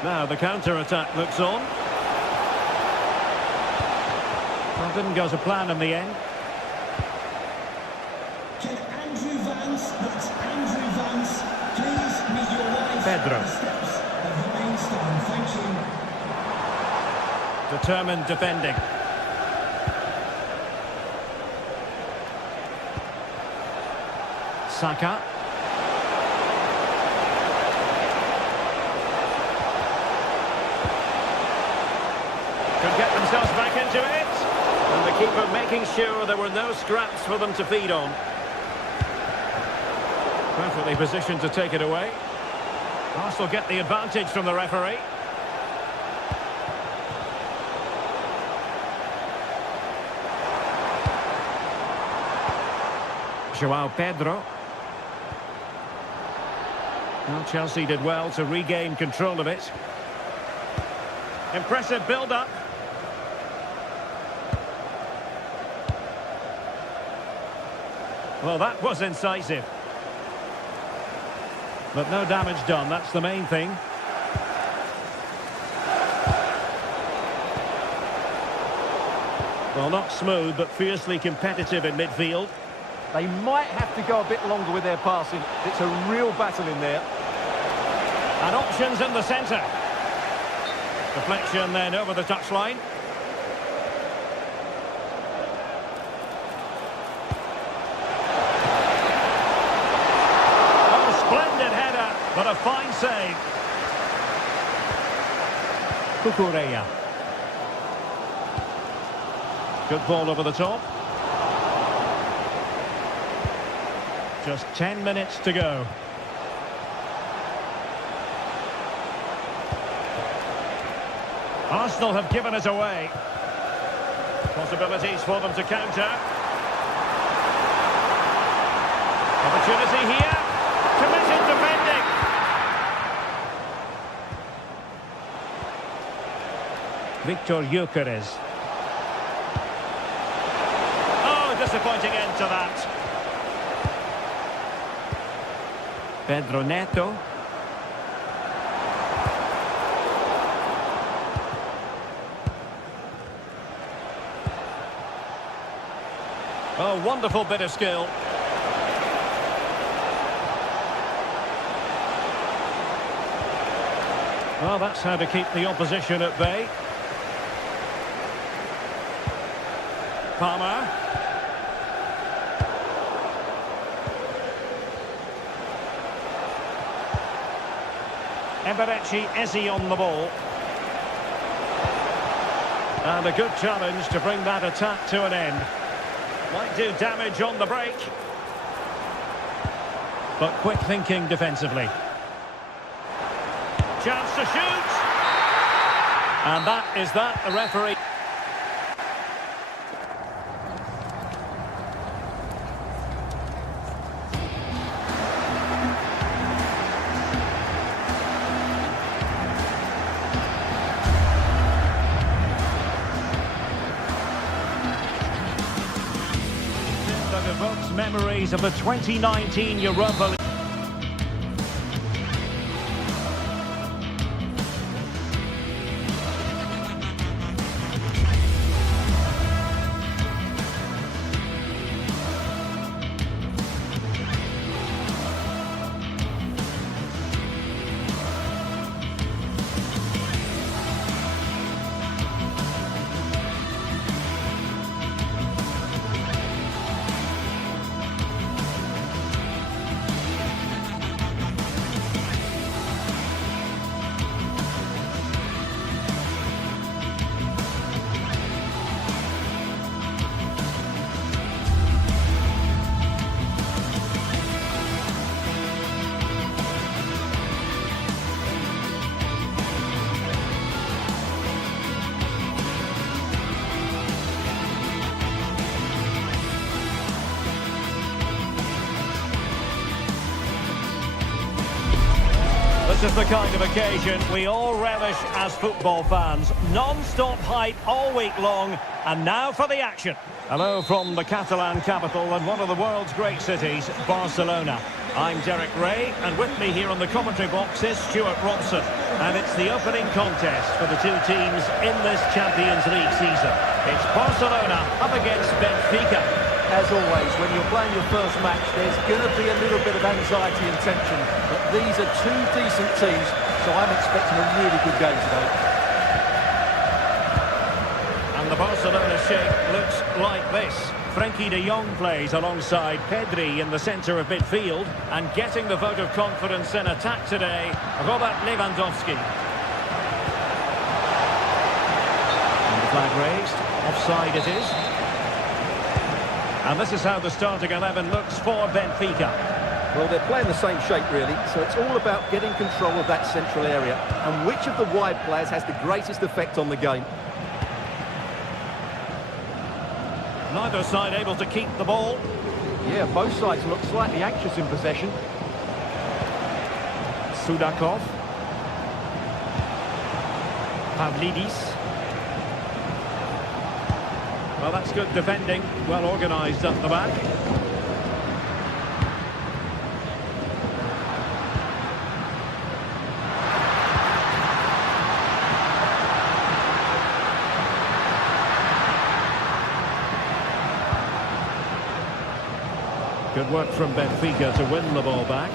Now the counter-attack looks on. Well, didn't go to plan in the end. Can Andrew Vance, that's Andrew Vance. Pedro. Steps of the main stand. Thank you. Determined defending. Saka. Could get themselves back into it. And the keeper making sure there were no scraps for them to feed on. Perfectly positioned to take it away. Arsenal get the advantage from the referee. Joao Pedro. Well, Chelsea did well to regain control of it. Impressive build-up. Well, that was incisive. But no damage done, that's the main thing. Well, not smooth, but fiercely competitive in midfield. They might have to go a bit longer with their passing. It's a real battle in there. And options in the centre. Deflection then over the touchline. Oh, splendid header, but a fine save. Cucurella. Good ball over the top. Just 10 minutes to go. Arsenal have given it away. Possibilities for them to counter. Opportunity here. Committed defending. Victor Gyökeres. Oh, disappointing end to that. Pedro Neto. Oh, wonderful bit of skill. Well, that's how to keep the opposition at bay. Palmer. Eberechi Eze on the ball. And a good challenge to bring that attack to an end. Might do damage on the break. But quick thinking defensively. Chance to shoot. And that is that, the referee. That evokes memories of the 2019 Europa League. This is the kind of occasion we all relish as football fans. Non-stop hype all week long, and now for the action. Hello from the Catalan capital and one of the world's great cities, Barcelona. I'm Derek Ray, and with me here on the commentary box is Stuart Robson. And it's the opening contest for the two teams in this Champions League season. It's Barcelona up against Benfica. as always, when you're playing your first match, there's going to be a little bit of anxiety and tension. But these are two decent teams, so I'm expecting a really good game today. And the Barcelona shape looks like this. Frenkie de Jong plays alongside Pedri in the centre of midfield, and getting the vote of confidence in attack today, Robert Lewandowski. And the flag raised, offside it is. And this is how the starting 11 looks for Benfica. Well, they're playing the same shape, really, so it's all about getting control of that central area, and which of the wide players has the greatest effect on the game. Neither side able to keep the ball. Yeah, both sides look slightly anxious in possession. Sudakov. Pavlidis. Well, that's good defending. Well organised up the back. Good work from Benfica to win the ball back.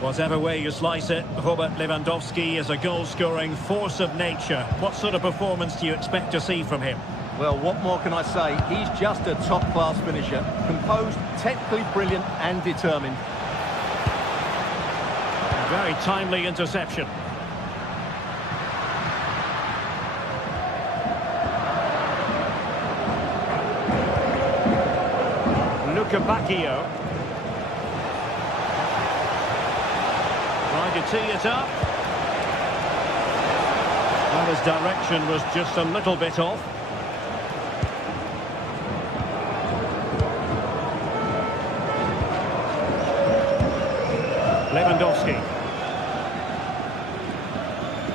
Whatever way you slice it, Robert Lewandowski is a goal-scoring force of nature. What sort of performance do you expect to see from him? Well, what more can I say? He's just a top-class finisher. Composed, technically brilliant and determined. Very timely interception. Bacchio. Trying to tee it up. Well, his direction was just a little bit off. Lewandowski.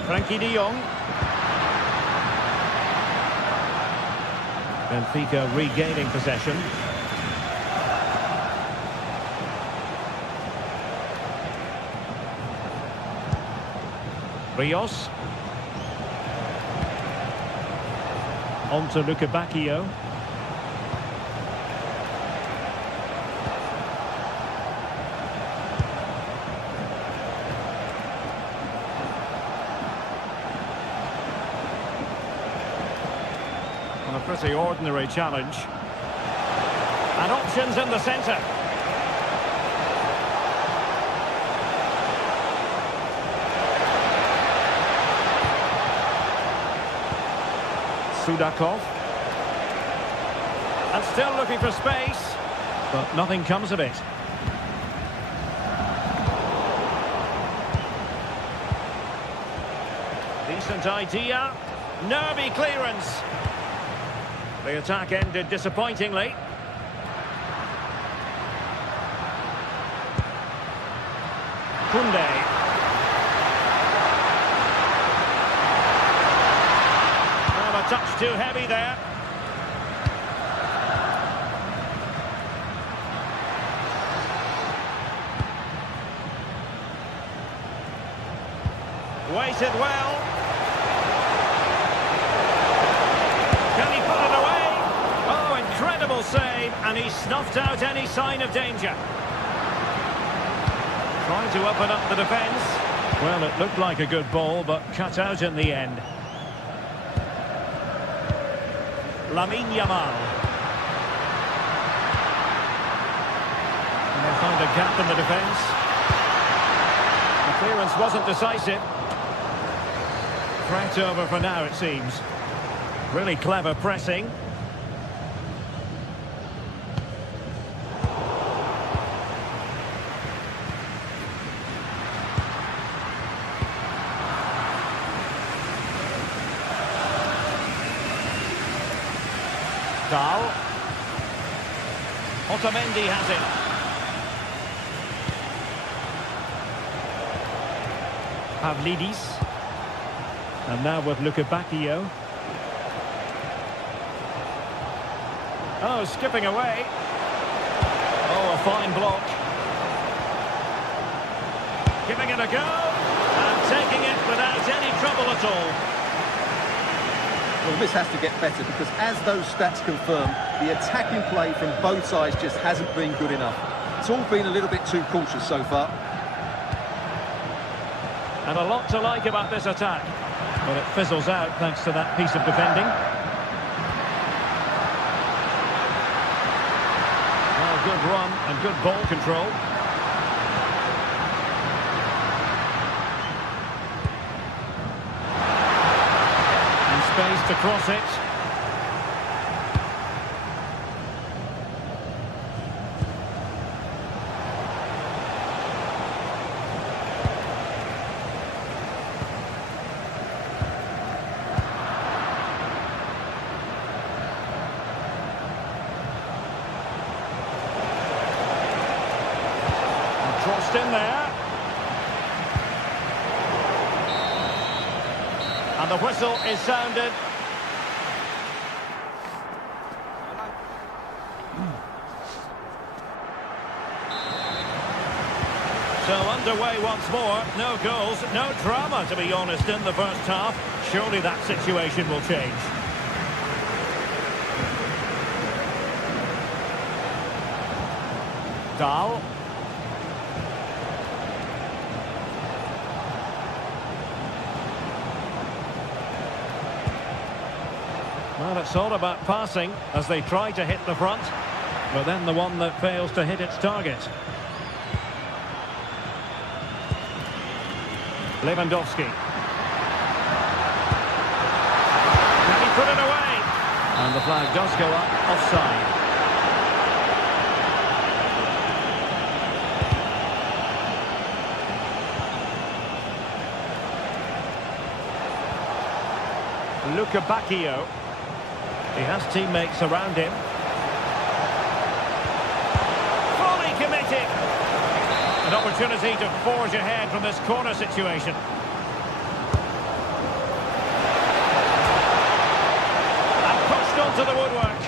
Frenkie de Jong. Benfica regaining possession. Rios. On to Bacchio. On a pretty ordinary challenge. And options in the centre. Sudakov. And still looking for space, but nothing comes of it. Decent idea. Nervy clearance. The attack ended disappointingly. Koundé. Touch too heavy there. Waited well. Can he put it away? Oh, incredible save, and he snuffed out any sign of danger. Trying to open up the defence. Well, it looked like a good ball, but cut out in the end. Lamine Yamal. And they found a gap in the defence. The clearance wasn't decisive. Threat over for now, it seems. Really clever pressing. Otamendi has it. Pavlidis. And now with Bacchio. Oh, skipping away. Oh, a fine block. Giving it a go. And taking it without any trouble at all. Well, this has to get better because as those stats confirm, the attacking play from both sides just hasn't been good enough. It's all been a little bit too cautious so far. And a lot to like about this attack. But it fizzles out thanks to that piece of defending. Well, good run and good ball control. And space to cross it. Crossed in there. And the whistle is sounded. So underway once more. No goals, no drama, to be honest, in the first half. Surely that situation will change. Dahl. Well, it's all about passing as they try to hit the front, but then the one that fails to hit its target. Lewandowski. Can he put it away? And the flag does go up, offside. Luca Bacchio. He has teammates around him. Fully committed. An opportunity to forge ahead from this corner situation. And pushed onto the woodwork.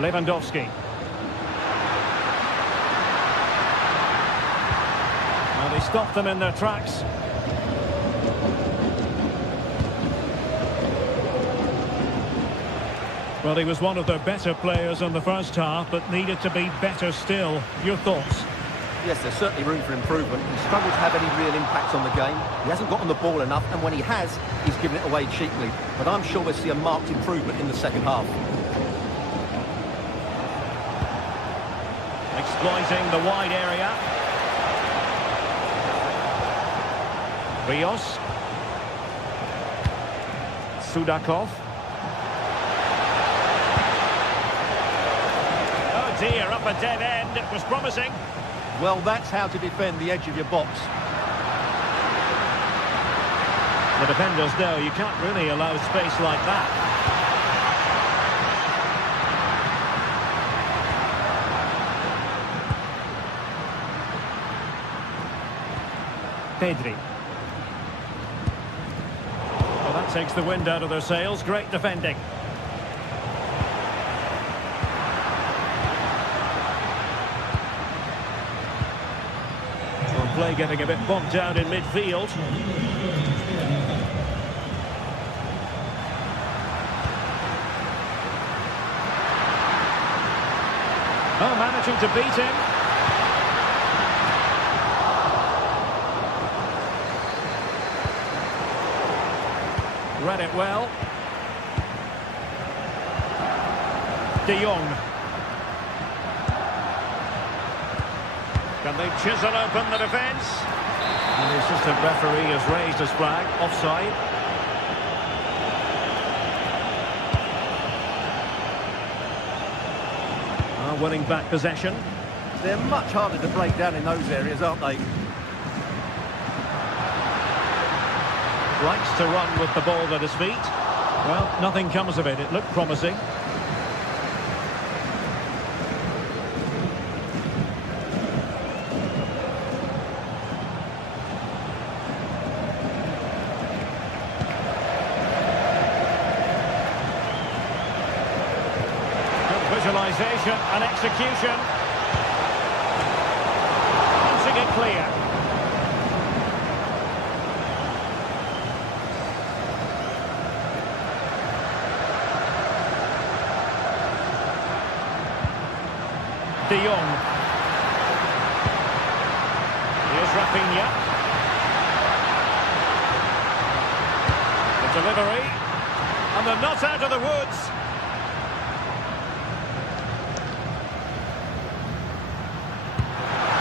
Lewandowski. They stopped them in their tracks. Well, he was one of their better players in the first half, but needed to be better still. Your thoughts? Yes, there's certainly room for improvement. He struggled to have any real impact on the game. He hasn't got on the ball enough, and when he has, he's given it away cheaply. But I'm sure we'll see a marked improvement in the second half. Exploiting the wide area. Rios. Sudakov. Oh dear, up a dead end. It was promising. Well, that's how to defend the edge of your box. The defenders know you can't really allow space like that. Pedri. Well, that takes the wind out of their sails. Great defending. Well, play getting a bit bogged down in midfield. Oh, managing to beat him. Read it well. De Jong. Can they chisel open the defence? And the assistant referee has raised his flag. Offside. Winning back possession. They're much harder to break down in those areas, aren't they? Likes to run with the ball at his feet. Well, nothing comes of it. It looked promising. Good visualisation and execution. clear. De Jong. Here's Rafinha. The delivery. And they're not out of the woods.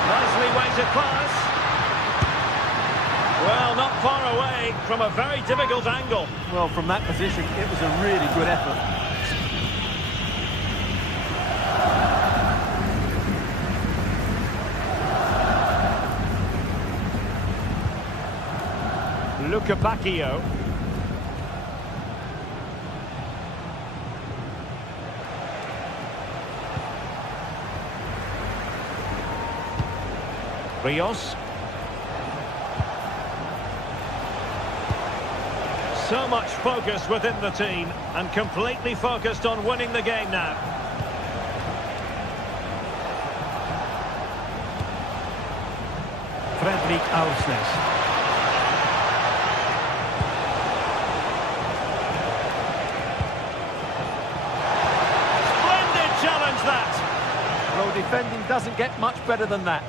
Nicely weighted pass. Well, not far away from a very difficult angle. Well, from that position, it was a really good effort. Luca Bacchio. Rios. So much focus within the team and completely focused on winning the game now. Fredrik Aursnes. Well, defending doesn't get much better than that.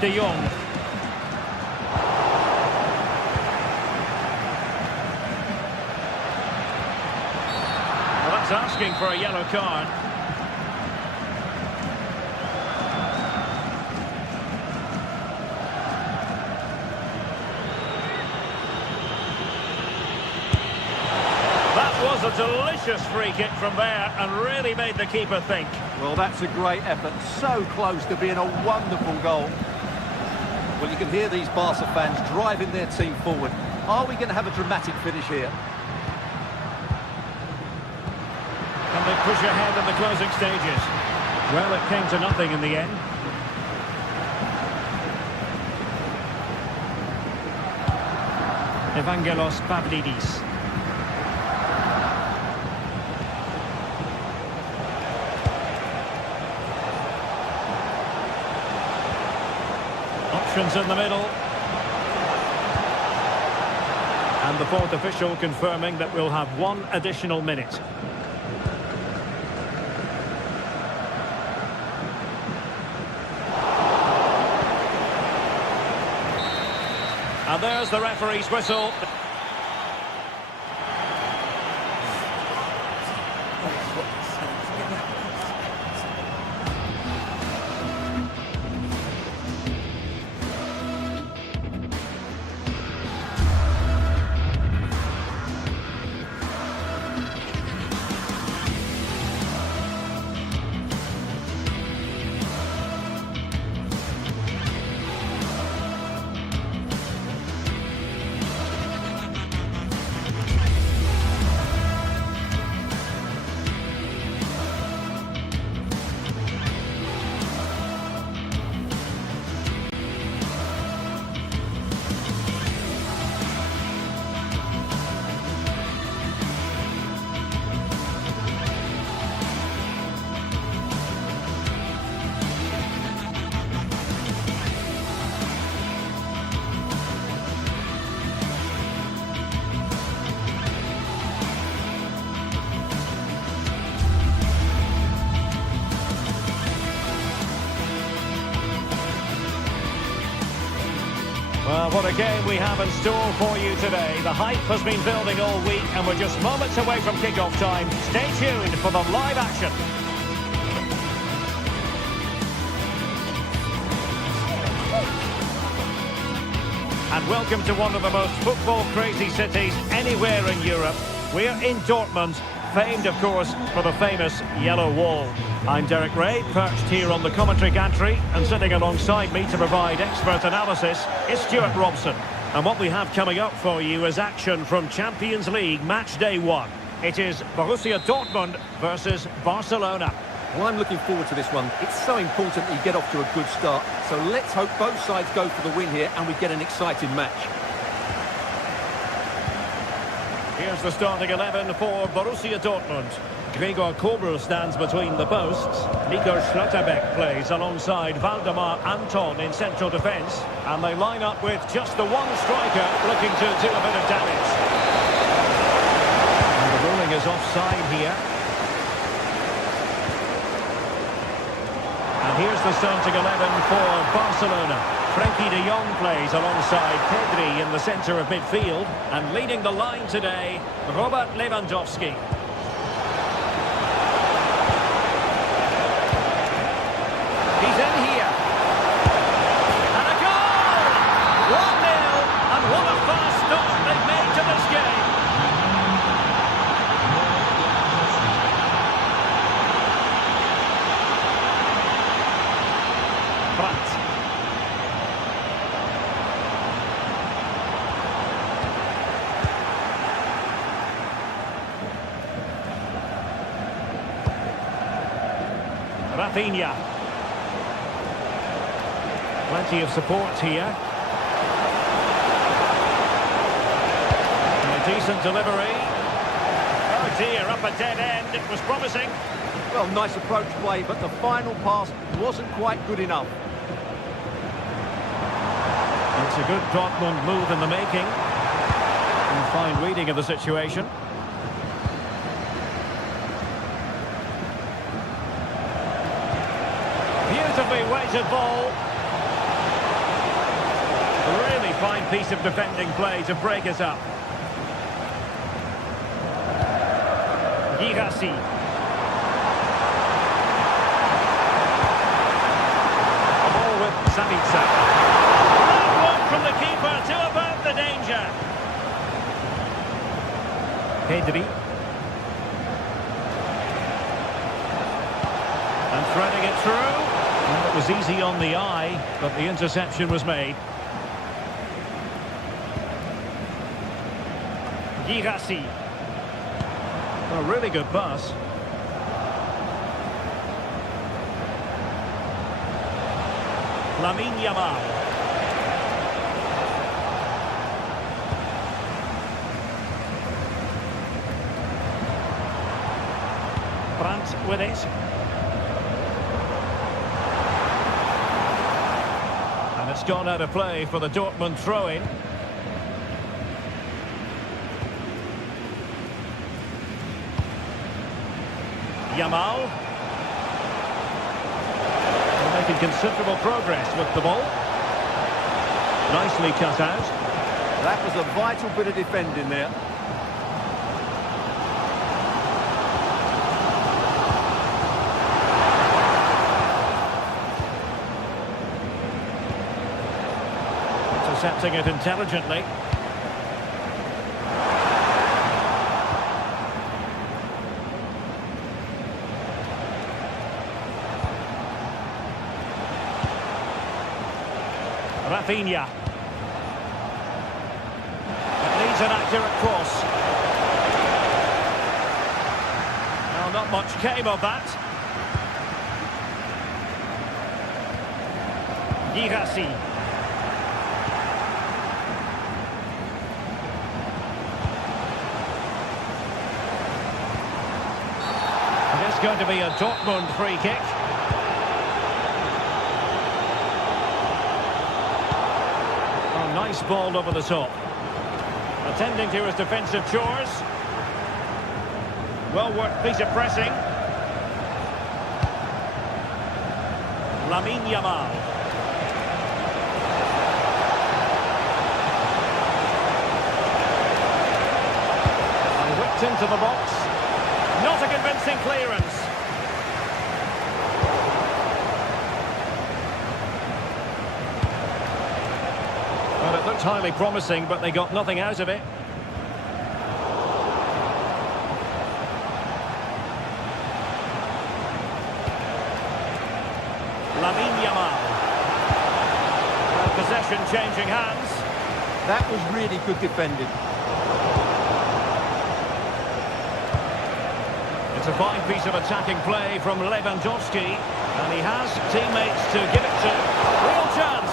De Jong. Well, that's asking for a yellow card. A delicious free kick from there and really made the keeper think. Well, that's a great effort. So close to being a wonderful goal. Well, you can hear these Barca fans driving their team forward. Are we going to have a dramatic finish here? Can they push ahead in the closing stages? Well, it came to nothing in the end. Evangelos Pavlidis. In the middle. And the fourth official confirming that we'll have one additional minute. And there's the referee's whistle. Well, what a game we have in store for you today. The hype has been building all week and we're just moments away from kick-off time. Stay tuned for the live action. And welcome to one of the most football-crazy cities anywhere in Europe. We're in Dortmund, famed, of course, for the famous Yellow Wall. I'm Derek Ray, perched here on the commentary gantry, and sitting alongside me to provide expert analysis is Stuart Robson. And what we have coming up for you is action from Champions League match day 1. It is Borussia Dortmund versus Barcelona. Well, I'm looking forward to this one. It's so important that you get off to a good start. So let's hope both sides go for the win here and we get an exciting match. Here's the starting 11 for Borussia Dortmund. Gregor Kobel stands between the posts. Nico Schlotterbeck plays alongside Valdemar Anton in central defence. And they line up with just the one striker looking to do a bit of damage. And the ruling is offside here. And here's the starting 11 for Barcelona. Frenkie de Jong plays alongside Pedri in the centre of midfield. And leading the line today, Robert Lewandowski. He's in here. And a goal! 1-0. And what a fast start they've made to this game. Brandt. Rafinha. Plenty of support here. And a decent delivery. Oh dear, up a dead end. It was promising. Well, nice approach play, but the final pass wasn't quite good enough. It's a good Dortmund move in the making. And fine reading of the situation. Beautifully weighted ball. A really fine piece of defending play to break us up. Girassi. The ball with Sabitzer. Great work from the keeper to avert the danger. Pedri. And threading it through. And it was easy on the eye, but the interception was made. Girassi. A really good pass. Lamine Yamal. Brandt with it. And it's gone out of play for the Dortmund throw-in. Yamal. They're making considerable progress with the ball. Nicely cut out. That was a vital bit of defending there. Intercepting it intelligently. Rafinha. It needs an accurate cross. Well, not much came of that. Girassi. It is going to be a Dortmund free kick. Nice ball over the top. Attending to his defensive chores. Well-worked piece of pressing. Lamine Yamal. And whipped into the box. Not a convincing clearance. Well, it looked highly promising, but they got nothing out of it. Lamine Yamal. Possession changing hands. That was really good defending. It's a fine piece of attacking play from Lewandowski, and he has teammates to give it to. Real chance.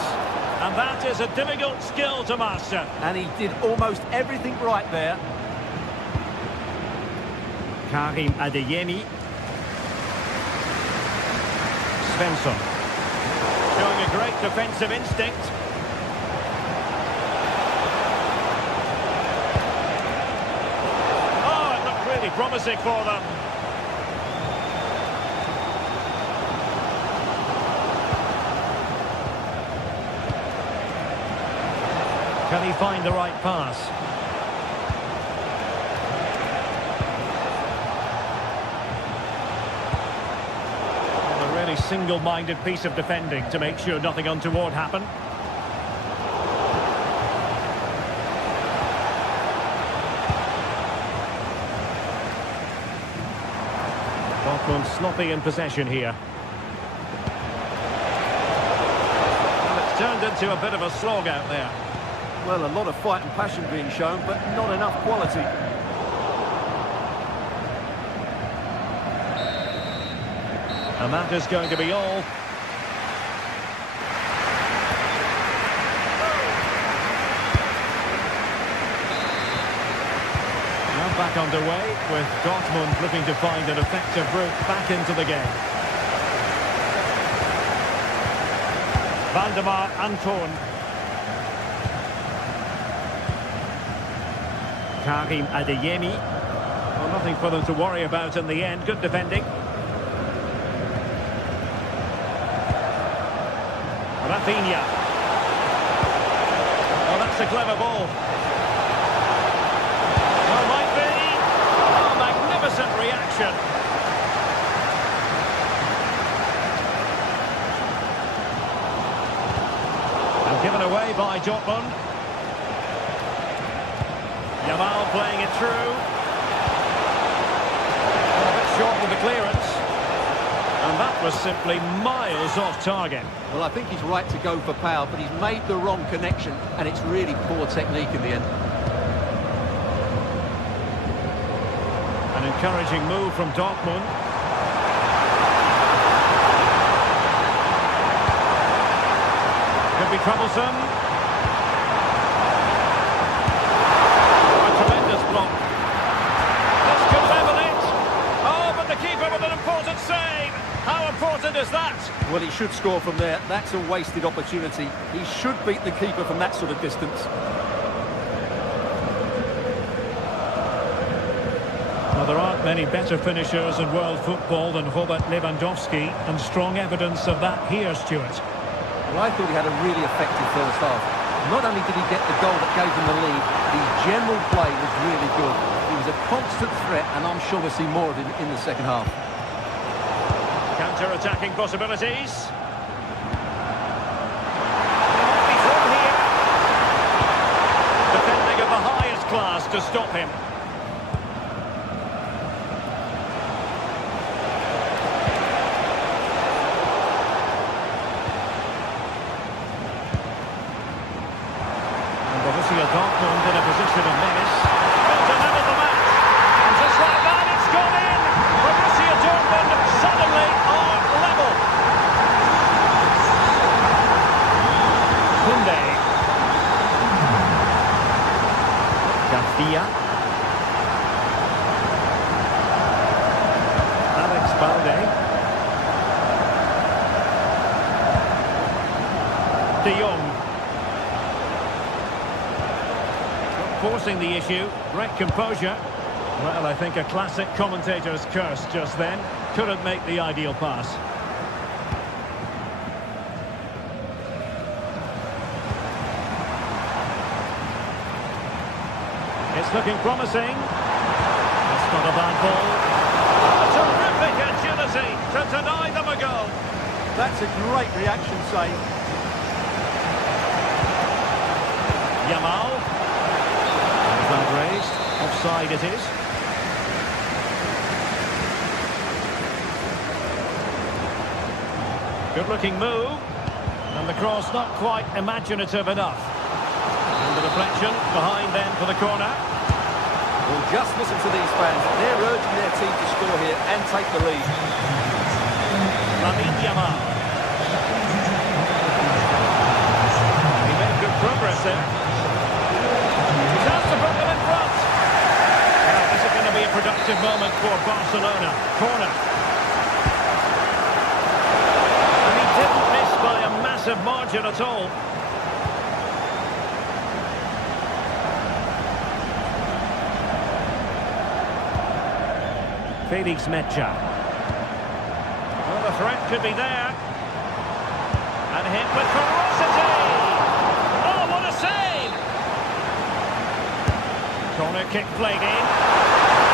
And that is a difficult skill to master. And he did almost everything right there. Karim Adeyemi. Svensson. Showing a great defensive instinct. Oh, it looked really promising for them. Can he find the right pass? A really single-minded piece of defending to make sure nothing untoward happened. Dortmund sloppy in possession here. Well, it's turned into a bit of a slog out there. Well, a lot of fight and passion being shown, but not enough quality. And that is going to be all. Now back underway with Dortmund looking to find an effective route back into the game. Valdemar Anton. Karim Adeyemi. Well, nothing for them to worry about in the end. Good defending. Rafinha. Oh, that's a clever ball. Oh, might be. Oh, magnificent reaction. And given away by Dortmund. Yamal playing it through. A bit short with the clearance. And that was simply miles off target. Well, I think he's right to go for power, but he's made the wrong connection, and it's really poor technique in the end. An encouraging move from Dortmund. Could be troublesome. Block. This could level it. Oh, but the keeper with an important save. How important is that? Well, he should score from there. That's a wasted opportunity. He should beat the keeper from that sort of distance. Well, there aren't many better finishers in world football than Robert Lewandowski, and strong evidence of that here, Stuart. Well, I thought he had a really effective first half. Not only did he get the goal that gave him the lead, his general play was really good. He was a constant threat, and I'm sure we'll see more of him in the second half. Counter-attacking possibilities. Might be through here. Defending of the highest class to stop him. Dortmund in a position of menace. Well, to level the match. And just like that, it's gone in. Borussia Dortmund suddenly are level. Koundé. Garcia. Alex Balde. De Jong. Forcing the issue, great composure. Well, I think a classic commentator's curse just then. Couldn't make the ideal pass. It's looking promising. That's not a bad ball. Terrific agility to deny them a goal. That's a great reaction save. Yamal. Raised. Offside it is. Good looking move. And the cross not quite imaginative enough. And the deflection behind then for the corner. Well, just listen to these fans. They're urging their team to score here and take the lead. Lamine Yamal. He made good progress there. He's asked to put them in front. Well, is it going to be a productive moment for Barcelona. Corner. And he didn't miss by a massive margin at all. Felix Mecha. Well, the threat could be there. And hit with ferocity! Oh, what a save! Corner kick played in.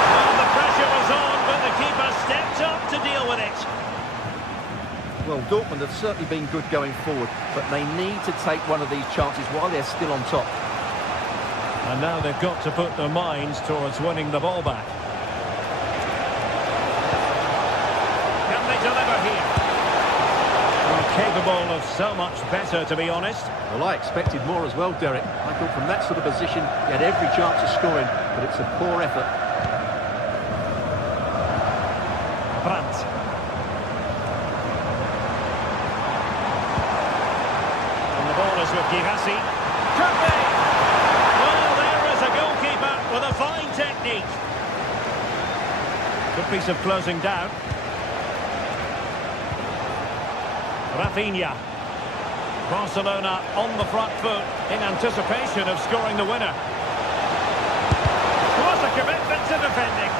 Well, the pressure was on, but the keeper stepped up to deal with it. Well, Dortmund have certainly been good going forward, but they need to take one of these chances while they're still on top. And now they've got to put their minds towards winning the ball back. Can they deliver here? Well, capable of so much better, to be honest. Well, I expected more as well, Derek. I thought from that sort of position, he had every chance of scoring, but it's a poor effort. Brandt. And the ball is with Girassi. Could be! Well, there is a goalkeeper with a fine technique. Good piece of closing down. Rafinha. Barcelona on the front foot in anticipation of scoring the winner. What a commitment to defending.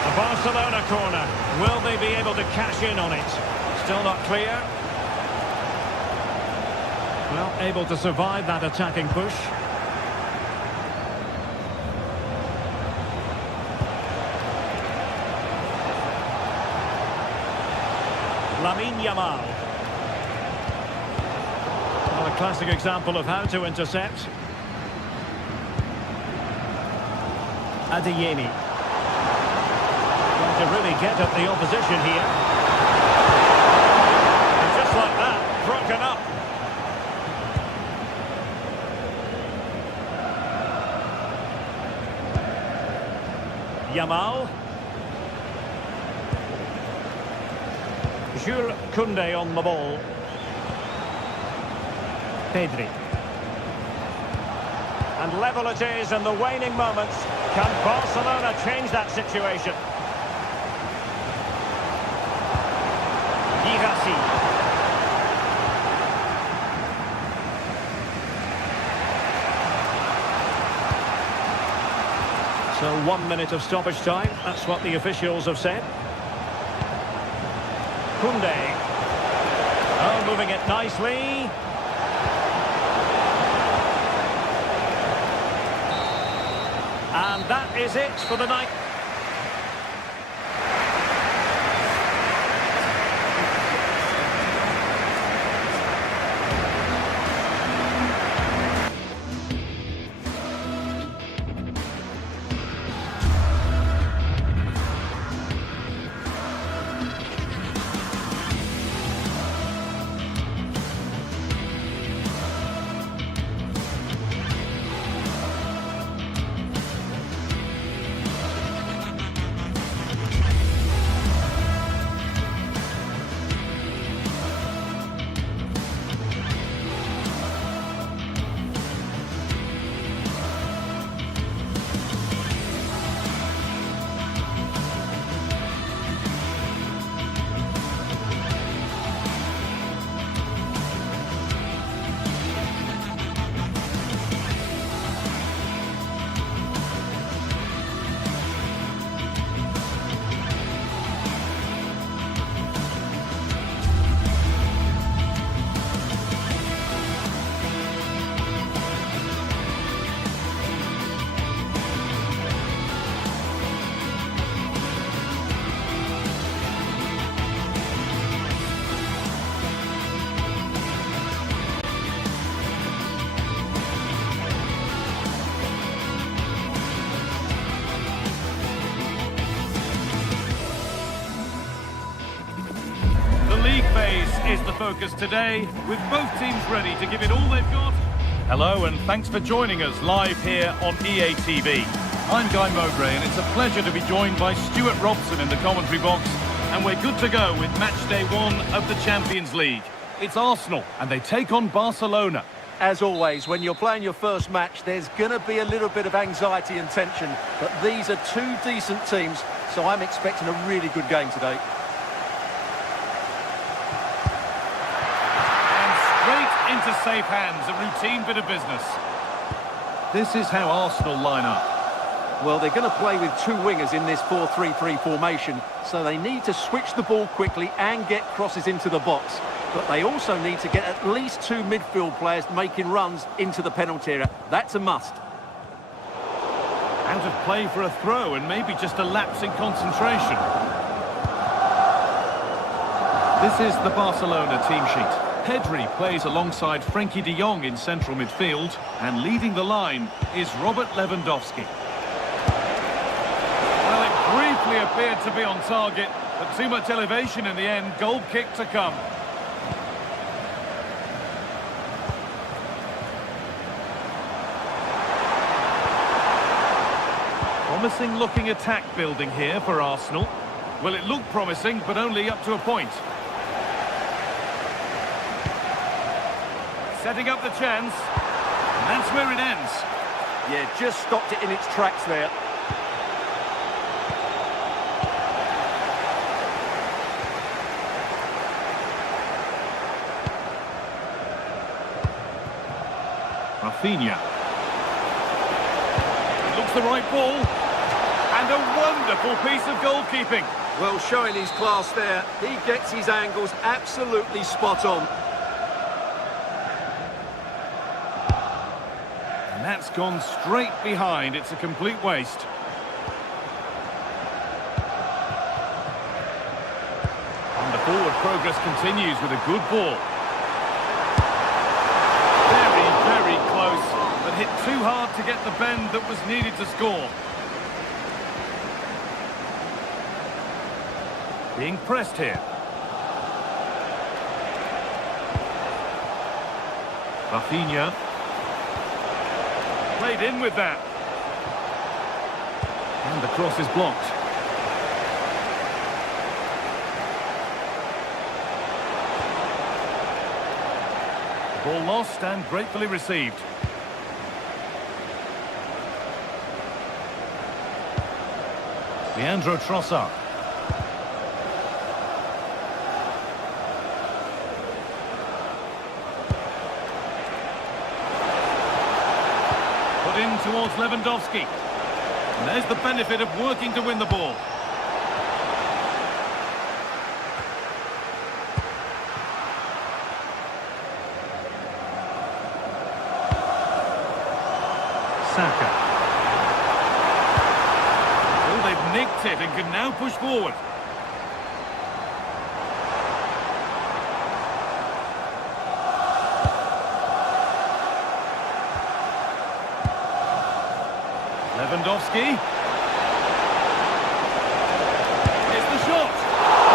A Barcelona corner. Will they be able to cash in on it? Still not clear. Well, able to survive that attacking push. Lamine Yamal. Well, a classic example of how to intercept. Adeyemi. Going to really get at the opposition here. And just like that, broken up. Yamal. Jules Koundé on the ball. Pedri. And level it is in the waning moments. Can Barcelona change that situation? Girassi. So 1 minute of stoppage time. That's what the officials have said. Koundé. Oh, moving it nicely. And that is it for the night. Is the focus today, with both teams ready to give it all they've got. Hello and thanks for joining us live here on EA TV. I'm Guy Mowbray and it's a pleasure to be joined by Stuart Robson in the commentary box, and we're good to go with match day 1 of the Champions League. It's Arsenal and they take on Barcelona. As always, when you're playing your first match, there's going to be a little bit of anxiety and tension. But these are two decent teams, so I'm expecting a really good game today. And straight into safe hands, a routine bit of business. This is how Arsenal line up. Well, they're going to play with two wingers in this 4-3-3 formation, so they need to switch the ball quickly and get crosses into the box. But they also need to get at least two midfield players making runs into the penalty area. That's a must. Out of play for a throw and maybe just a lapse in concentration. This is the Barcelona team sheet. Pedri plays alongside Frenkie de Jong in central midfield, and leading the line is Robert Lewandowski. Well, it briefly appeared to be on target, but too much elevation in the end. Goal kick to come. Promising looking attack building here for Arsenal. Well, it looked promising, but only up to a point. Setting up the chance. And that's where it ends. Yeah, just stopped it in its tracks there. Rafinha. It looks the right ball. And a wonderful piece of goalkeeping. Well, showing his class there. He gets his angles absolutely spot on. And that's gone straight behind. It's a complete waste. And the forward progress continues with a good ball. Very, very close, but hit too hard to get the bend that was needed to score. Being pressed here. Rafinha. Played in with that. And the cross is blocked. Ball lost and gratefully received. Leandro Trossard. In towards Lewandowski. And there's the benefit of working to win the ball. Saka. Oh, they've nicked it and can now push forward. Lewandowski. Here's the shot.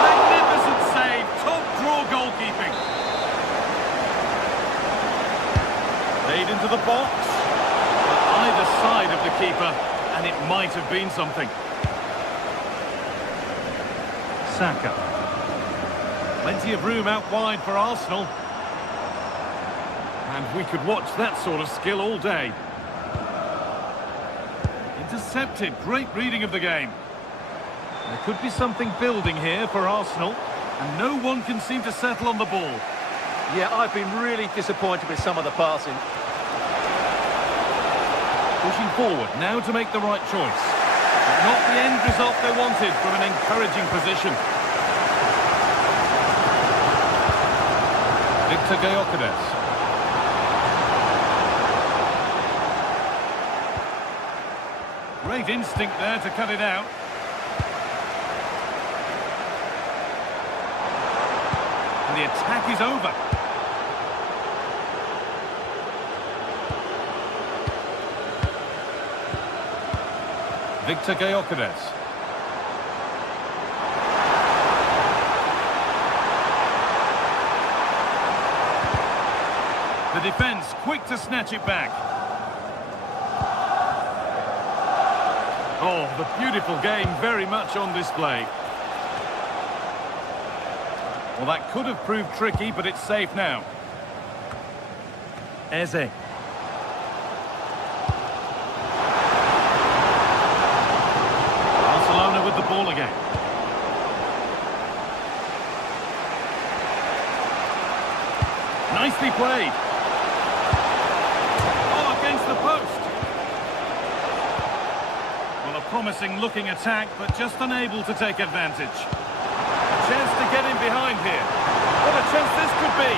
Magnificent save. Top draw goalkeeping. Played into the box. Either side of the keeper, and it might have been something. Saka. Plenty of room out wide for Arsenal. And we could watch that sort of skill all day. Intercepted, great reading of the game. There could be something building here for Arsenal, and no one can seem to settle on the ball. Yeah, I've been really disappointed with some of the passing. Pushing forward now to make the right choice. But not the end result they wanted from an encouraging position. Victor Gyökeres. Great instinct there to cut it out. And the attack is over. Victor Gyökeres. The defence quick to snatch it back. Oh, the beautiful game very much on display. Well, that could have proved tricky, but it's safe now. Eze. Barcelona with the ball again. Nicely played. Oh, against the post. Well, a promising looking attack, but just unable to take advantage. A chance to get in behind here. What a chance this could be.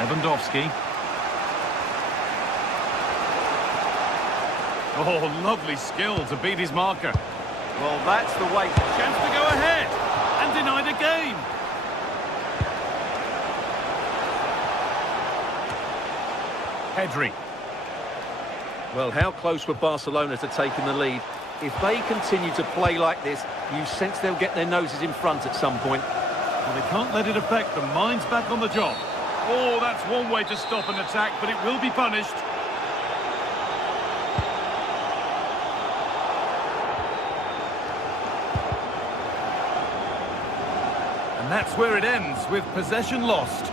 Lewandowski. Oh, lovely skill to beat his marker. Well, that's the way. Chance to go ahead. And denied again. Pedri. Well, how close were Barcelona to taking the lead? If they continue to play like this, you sense they'll get their noses in front at some point. And they can't let it affect them. Mind's back on the job. Oh, that's one way to stop an attack, but it will be punished. And that's where it ends, with possession lost.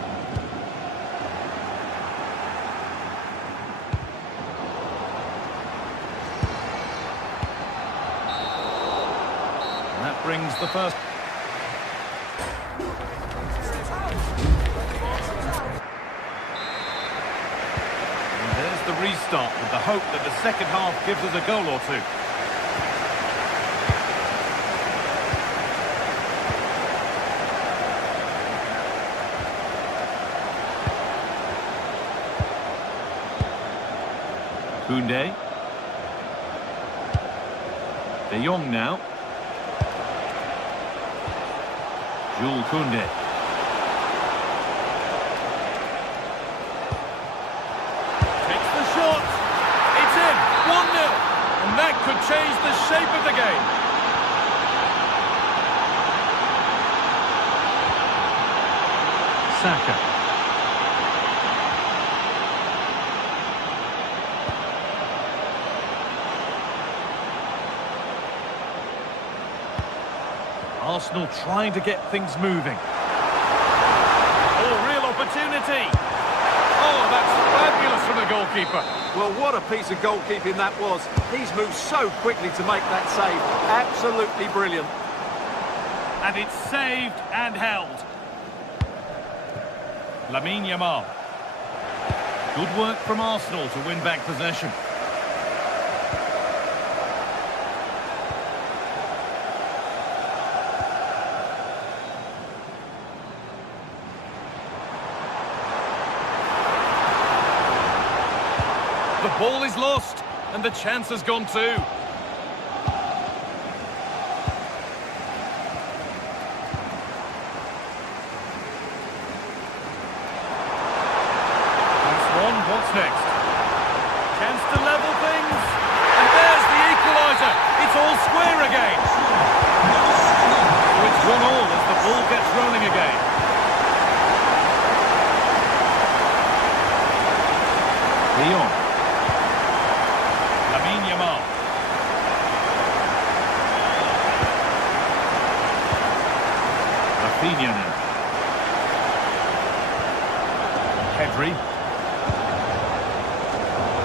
And that brings the first... The restart with the hope that the second half gives us a goal or two. Koundé. De Jong now. Jules Koundé. It's in, 1-0, and that could change the shape of the game. Saka. Arsenal trying to get things moving. Oh, real opportunity. Oh, that's fabulous from the goalkeeper. Well, what a piece of goalkeeping that was. He's moved so quickly to make that save. Absolutely brilliant. And it's saved and held. Lamine Yamal. Good work from Arsenal to win back possession. The ball is lost, and the chance has gone too. That's one, what's next? Chance to level things, and there's the equaliser. It's all square again. So it's 1-1 as the ball gets rolling again. De Jong. Yamal. Rafinha now. Pedri.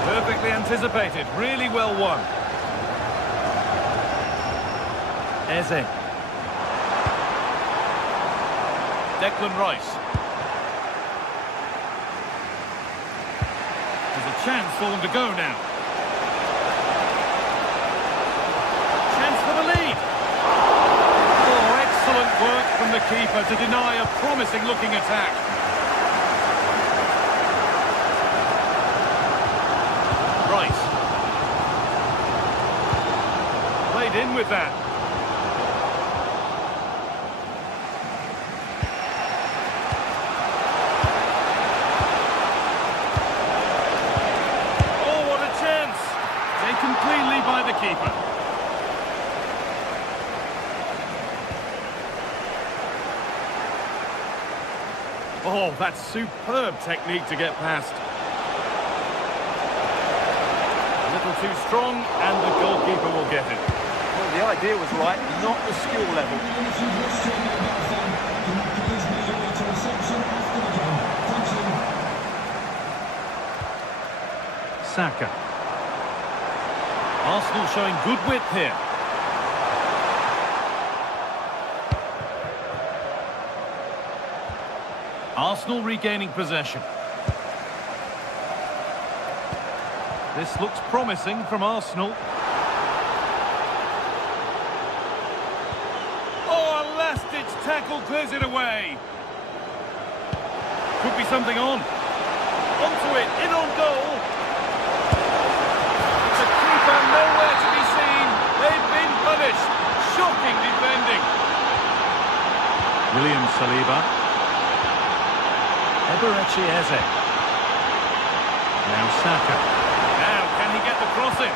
Perfectly anticipated, really well won. Eze. Declan Rice. There's a chance for them to go now. Work from the keeper to deny a promising looking attack. Rice. Played in with that. Oh, what a chance. Taken cleanly by the keeper. Oh, that's superb technique to get past. A little too strong, and the goalkeeper will get it. Well, the idea was right, not the skill level. Saka. Arsenal showing good width here. Arsenal regaining possession. This looks promising from Arsenal. Oh, a last-ditch tackle clears it away. Could be something on. Onto it, in on goal. The keeper nowhere to be seen. They've been punished. Shocking defending. William Saliba. Eberechi Eze. Now Saka. Now, can he get the crossing?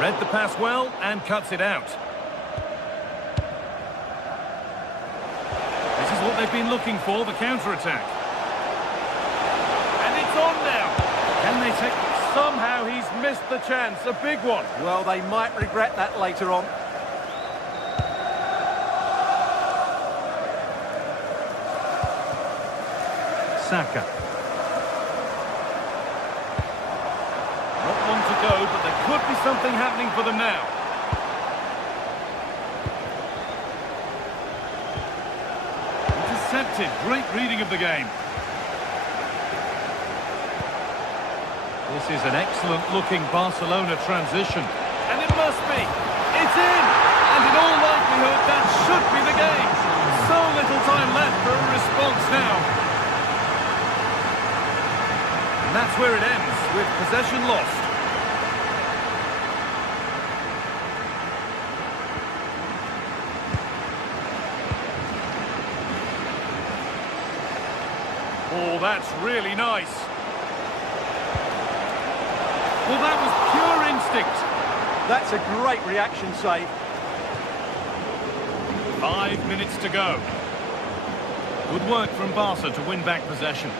Read the pass well and cuts it out. This is what they've been looking for, the counter-attack. And it's on now. Can they take... Somehow he's missed the chance, a big one. Well, they might regret that later on. Saka. Not long to go, but there could be something happening for them now. Intercepted. Great reading of the game. This is an excellent-looking Barcelona transition. And it must be. It's in! And in all likelihood, that should be the game. So little time left for a response now. And that's where it ends, with possession lost. Oh, that's really nice. Well, that was pure instinct. That's a great reaction save. 5 minutes to go. Good work from Barca to win back possession.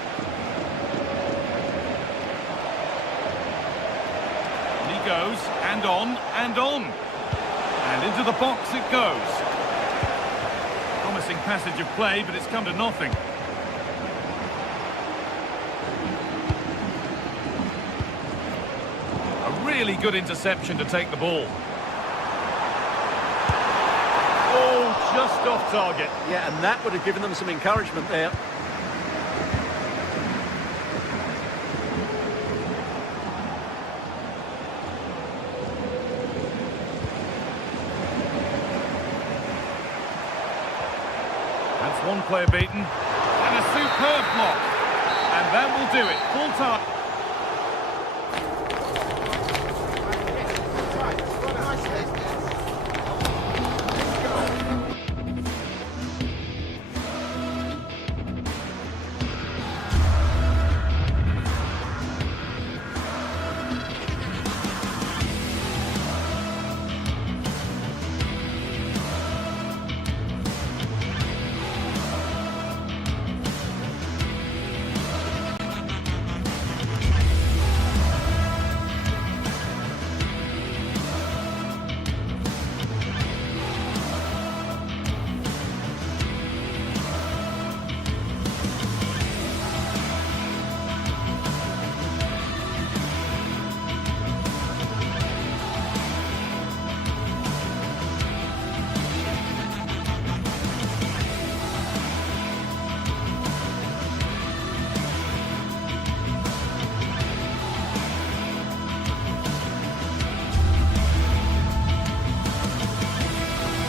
Goes, and on, and on. And into the box it goes. Promising passage of play, but it's come to nothing. A really good interception to take the ball. Oh, just off target. Yeah, and that would have given them some encouragement there. That's one player beaten. And a superb block. And that will do it. Full time.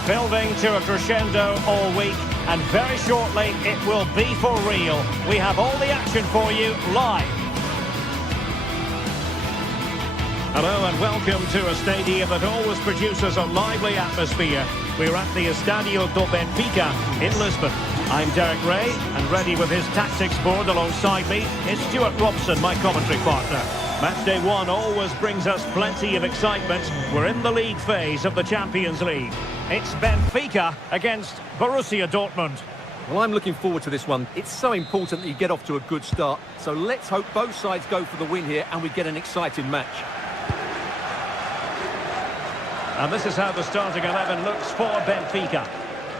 Building to a crescendo all week, and very shortly it will be for real. We have all the action for you live. Hello and welcome to a stadium that always produces a lively atmosphere. We're at the Estadio do Benfica in Lisbon. I'm Derek Ray, and ready with his tactics board alongside me is Stuart Robson, my commentary partner. Match day one always brings us plenty of excitement. We're in the league phase of the Champions League. It's Benfica against Borussia Dortmund. Well, I'm looking forward to this one. It's so important that you get off to a good start. So let's hope both sides go for the win here and we get an exciting match. And this is how the starting 11 looks for Benfica.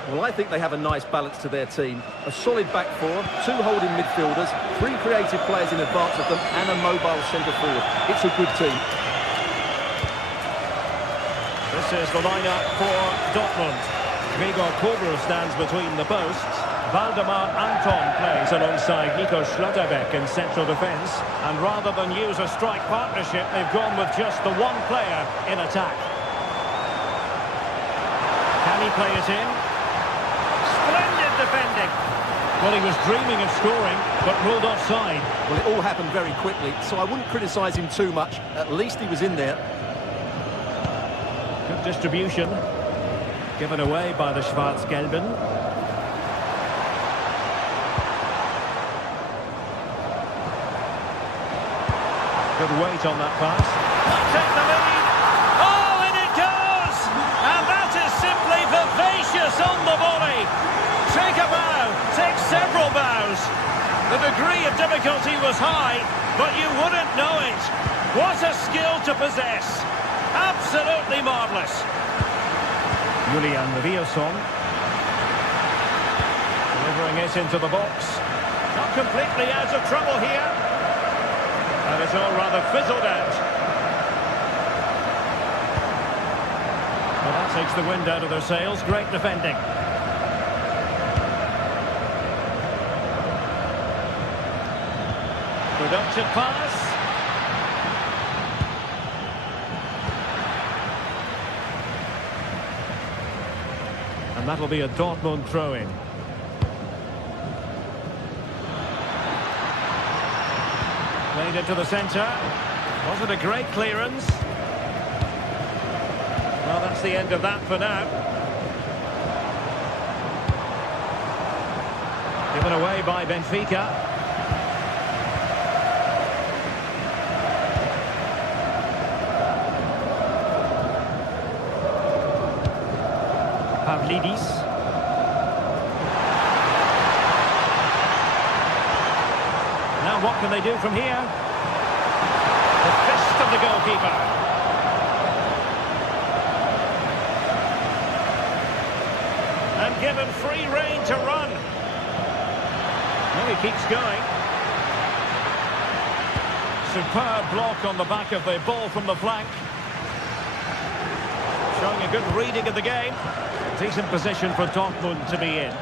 Well, I think they have a nice balance to their team. A solid back four, 2 holding midfielders, 3 creative players in advance of them, and a mobile centre forward. It's a good team. This is the lineup for Dortmund. Gregor Kobel stands between the posts. Valdemar Anton plays alongside Nico Schlotterbeck in central defence. And rather than use a strike partnership, they've gone with just the one player in attack. Can he play it in? Splendid defending. Well, he was dreaming of scoring, but ruled offside. Well, it all happened very quickly, so I wouldn't criticise him too much. At least he was in there. Good distribution. Given away by the Schwarz-Gelben. Good weight on that pass. Take the lead. Oh, and it goes! And that is simply vivacious on the volley. Take a bow, take several bows. The degree of difficulty was high, but you wouldn't know it. What a skill to possess. Absolutely marvellous. Julian Riosson. Delivering it into the box. Not completely out of trouble here. And it's all rather fizzled out. Well, that takes the wind out of their sails. Great defending. Productive pass. And that'll be a Dortmund throw-in. Played into the centre. Was it a great clearance? Well, that's the end of that for now. Given away by Benfica. Pavlidis. Now what can they do from here? The fist of the goalkeeper. And given free rein to run. Well, he keeps going. Superb block on the back of the ball from the flank. Showing a good reading of the game. Decent position for Dortmund to be in.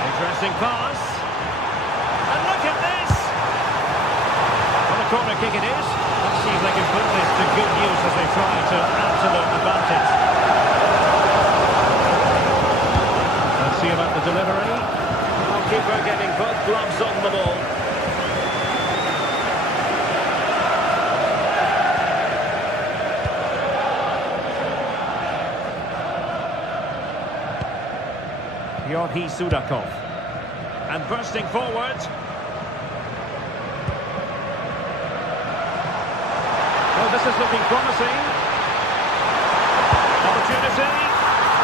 Interesting pass. And look at this! Well, a corner kick it is. Let's see if they can put this to good use as they try to add to their advantage. Let's see about the delivery. Keeper getting both gloves on the ball. Georgi Sudakov. And bursting forward. Well, this is looking promising. Opportunity.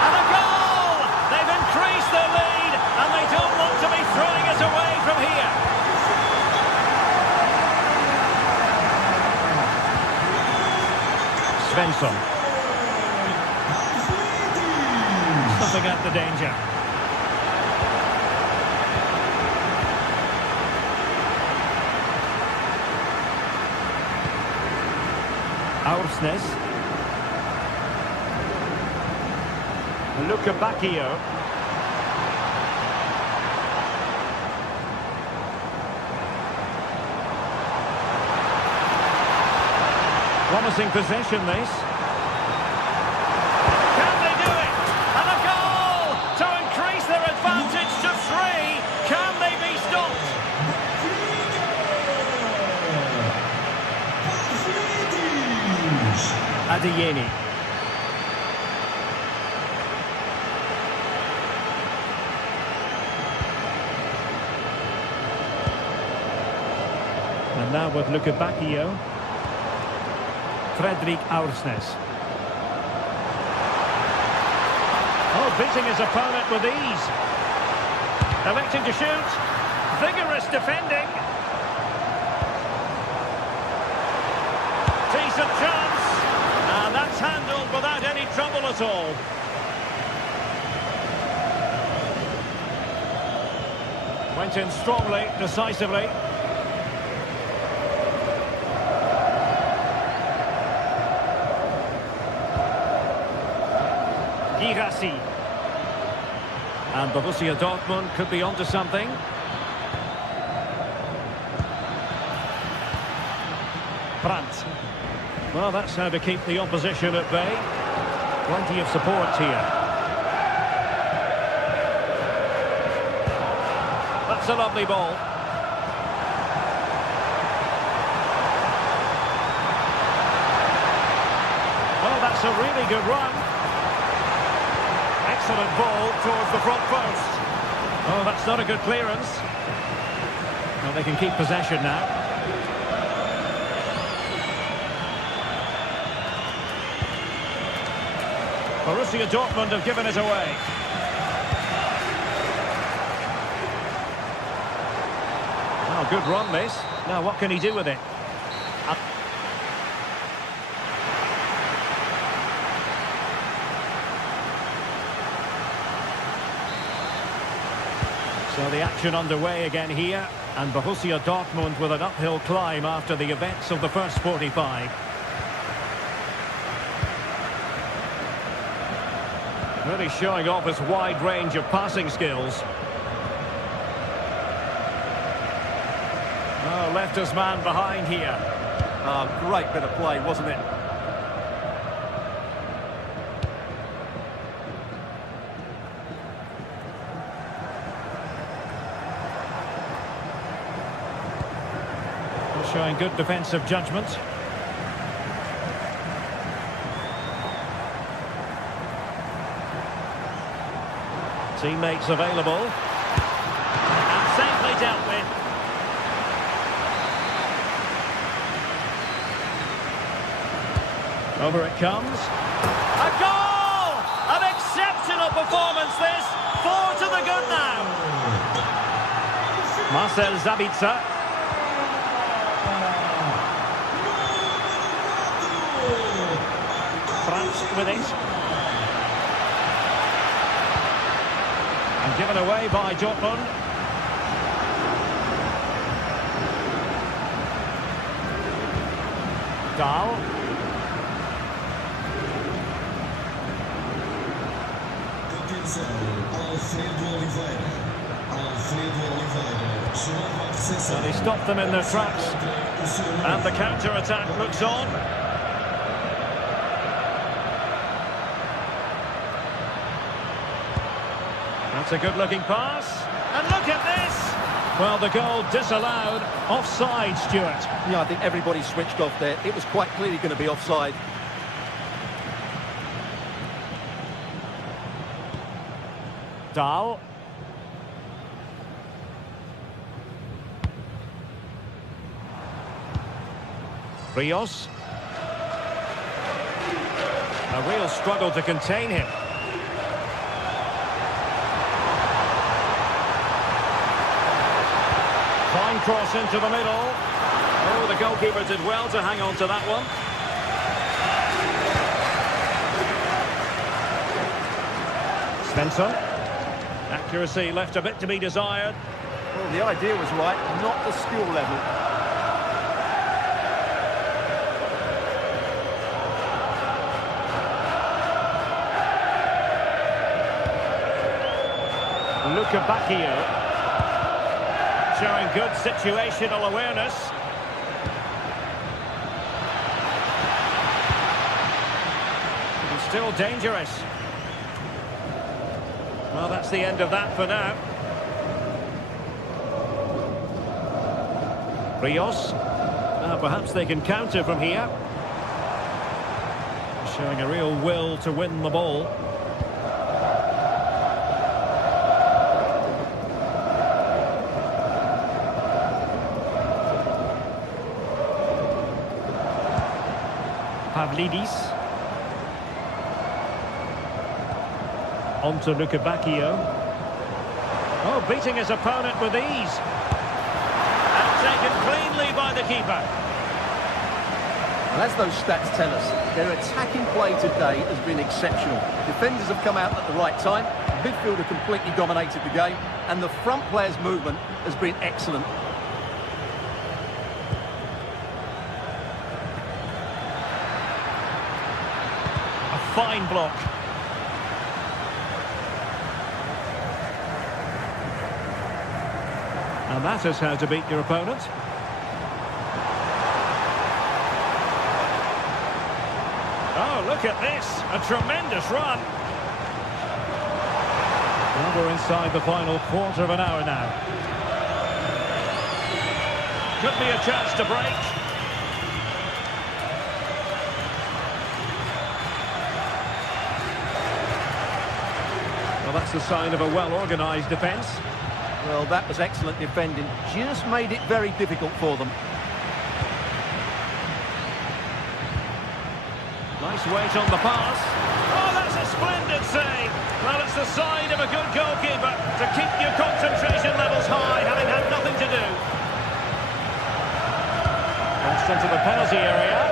And a goal! They've increased their lead, and they don't want to be throwing it away from here. Svensson. Stopping at the danger. Aursnes. Luca Bacchio. Promising possession, this. Can they do it? And a goal to increase their advantage to 3. Can they be stopped? Adeyemi. And now with Luca Bacchio. Fredrik Aursnes. Oh, beating his opponent with ease. Electing to shoot. Vigorous defending. Decent chance. And that's handled without any trouble at all. Went in strongly, decisively. Girassi. And Borussia Dortmund could be onto something. Brandt. Well, that's how to keep the opposition at bay. Plenty of support here. That's a lovely ball. Oh, that's a really good run. Excellent ball towards the front post. Oh, that's not a good clearance. Well, they can keep possession now. Borussia Dortmund have given it away. Oh, good run, this. Now, what can he do with it? So the action underway again here, and Borussia Dortmund with an uphill climb after the events of the first 45. Really showing off his wide range of passing skills. Oh, left his man behind here. Oh, great bit of play, wasn't it? Showing good defensive judgment. Teammates available. And safely dealt with. Over it comes. A goal! An exceptional performance this. 4 to the good now. Marcel Sabitzer. France with it. And given away by Dortmund. Dahl. And he stopped them in their tracks. And the counter-attack looks on. That's a good-looking pass. And look at this! Well, the goal disallowed. Offside, Stuart. Yeah, I think everybody switched off there. It was quite clearly going to be offside. Dahl. Rios. A real struggle to contain him. Fine cross into the middle. Oh, the goalkeeper did well to hang on to that one. Svensson. Accuracy left a bit to be desired. Well, the idea was right, not the skill level. Luca Bacchio. Showing good situational awareness. He's still dangerous. Well, that's the end of that for now. Rios. Perhaps they can counter from here. Showing a real will to win the ball. Pavlidis. On to Lukebakio. Oh, beating his opponent with ease. And taken cleanly by the keeper. And as those stats tell us, their attacking play today has been exceptional. Defenders have come out at the right time, midfielder completely dominated the game, and the front player's movement has been excellent. A fine block. And that is how to beat your opponent. Oh, look at this. A tremendous run. Well, we're inside the final quarter of an hour now. Could be a chance to break. Well, that's the sign of a well-organised defence. Well, that was excellent defending. Just made it very difficult for them. Nice weight on the pass. Oh, that's a splendid save. Well, it's the sign of a good goalkeeper to keep your concentration levels high, having had nothing to do. Crossed into the penalty area.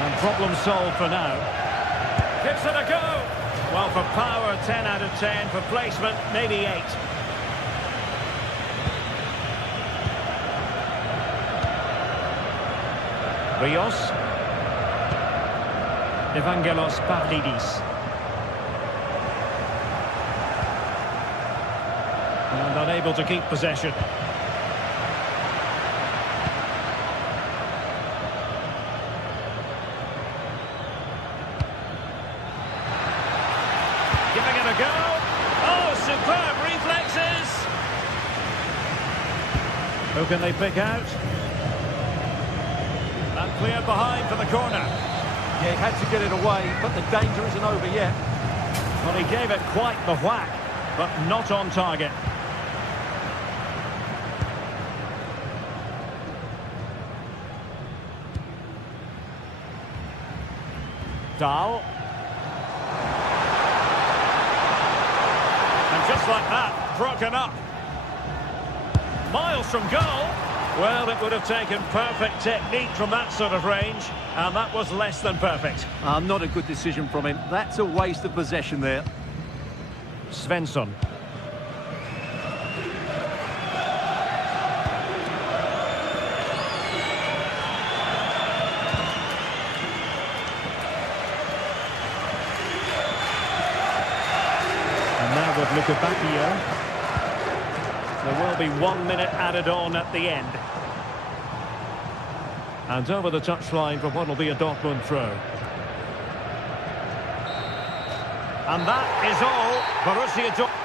And problem solved for now. Gives it a go. Well, for power, 10 out of 10. For placement, maybe 8. Rios. Evangelos Pavlidis. And unable to keep possession. Giving it a go. Oh, superb reflexes. Who can they pick out? And cleared behind for the corner. Yeah, he had to get it away, but the danger isn't over yet. Well, he gave it quite the whack, but not on target. Dahl. And just like that, broken up. Miles from goal. Well, it would have taken perfect technique from that sort of range, and that was less than perfect. Not a good decision from him. That's a waste of possession there. Svensson. And now with Lukebakio. There will be 1 minute added on at the end. And over the touchline for what will be a Dortmund throw. And that is all. Borussia Dortmund.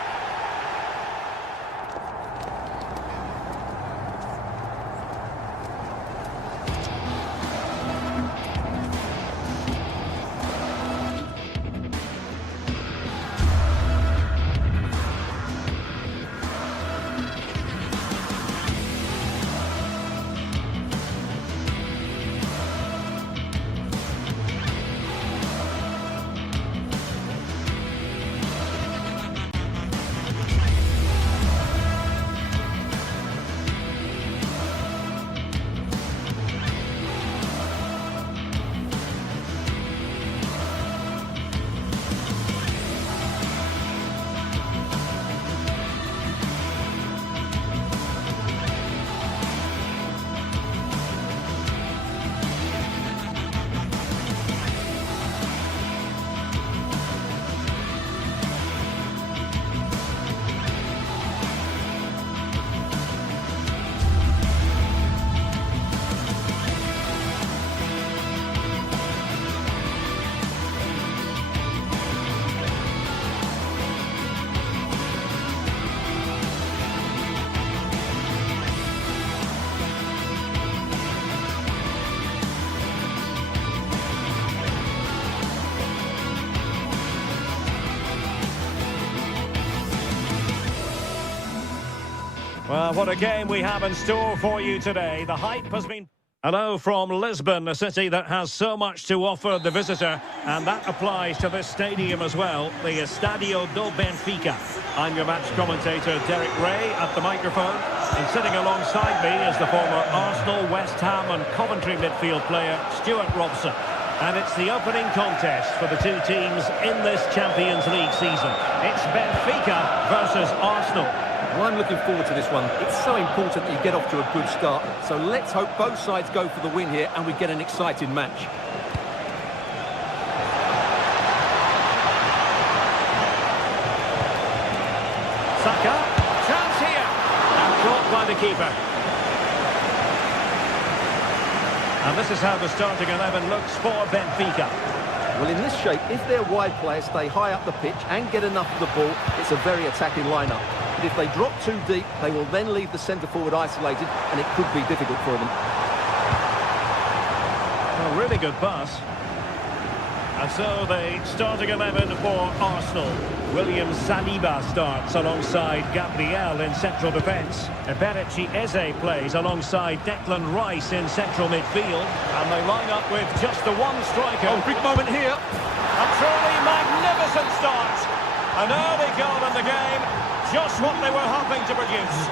Well, what a game we have in store for you today. The hype has been... Hello from Lisbon, a city that has so much to offer the visitor, and that applies to this stadium as well, the Estadio do Benfica. I'm your match commentator, Derek Ray, at the microphone, and sitting alongside me is the former Arsenal, West Ham and Coventry midfield player, Stuart Robson. And it's the opening contest for the two teams in this Champions League season. It's Benfica versus Arsenal. Well, I'm looking forward to this one. It's so important that you get off to a good start. So let's hope both sides go for the win here and we get an exciting match. Saka, chance here. And caught by the keeper. And this is how the starting 11 looks for Benfica. Well, in this shape, if their wide players stay high up the pitch and get enough of the ball, it's a very attacking lineup. But if they drop too deep, they will then leave the centre-forward isolated, and it could be difficult for them. A really good pass. And so the starting 11 for Arsenal. William Saliba starts alongside Gabriel in central defence. Eberechi Eze plays alongside Declan Rice in central midfield. And they line up with just the one striker. Oh, big moment here. A truly magnificent start. An early goal in the game. Just what they were hoping to produce.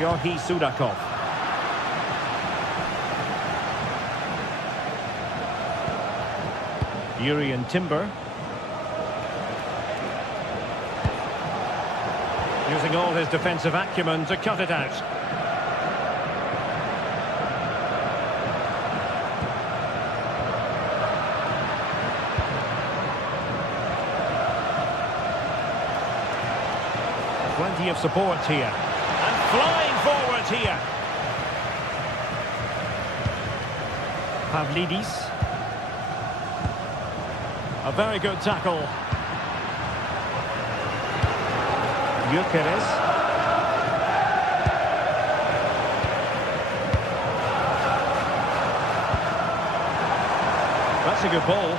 Georgi Sudakov. Urian Timber. Using all his defensive acumen to cut it out. Plenty of support here. And flying forward here. Pavlidis. A very good tackle. Gyökeres. That's a good ball.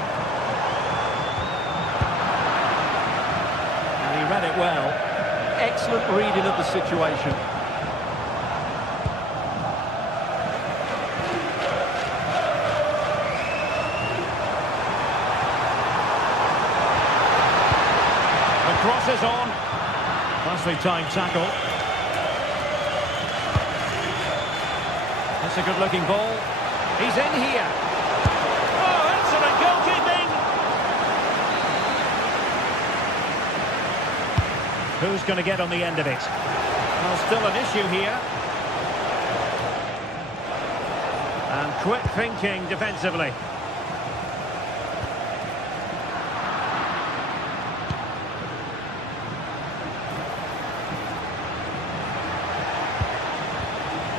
And he read it well. Excellent reading of the situation. The cross is on. Nicely timed tackle. That's a good looking ball. He's in here. Oh, excellent goalkeeping. Who's going to get on the end of it? Well, still an issue here. And quick thinking defensively.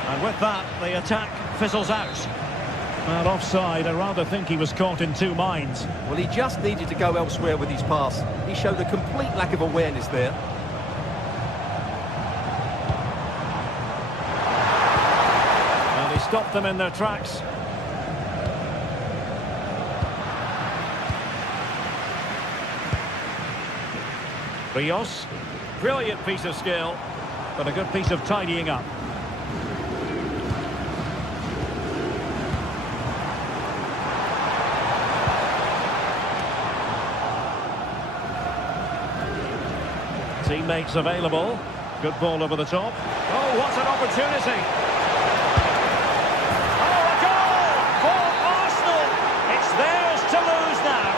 And with that, the attack fizzles out. Well, offside, I rather think he was caught in two minds. Well, he just needed to go elsewhere with his pass. He showed a complete lack of awareness there. And he stopped them in their tracks. Rios, brilliant piece of skill, but a good piece of tidying up. Teammates available. Good ball over the top. Oh, what an opportunity. Oh, a goal for Arsenal. It's theirs to lose now.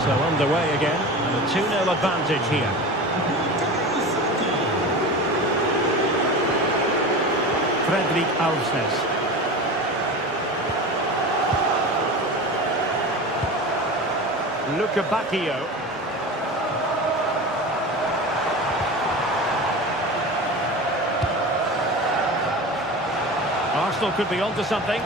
So underway again, and a 2-0 advantage here. Fredrik Alvsnes. Luka Bacchio. Arsenal could be onto something.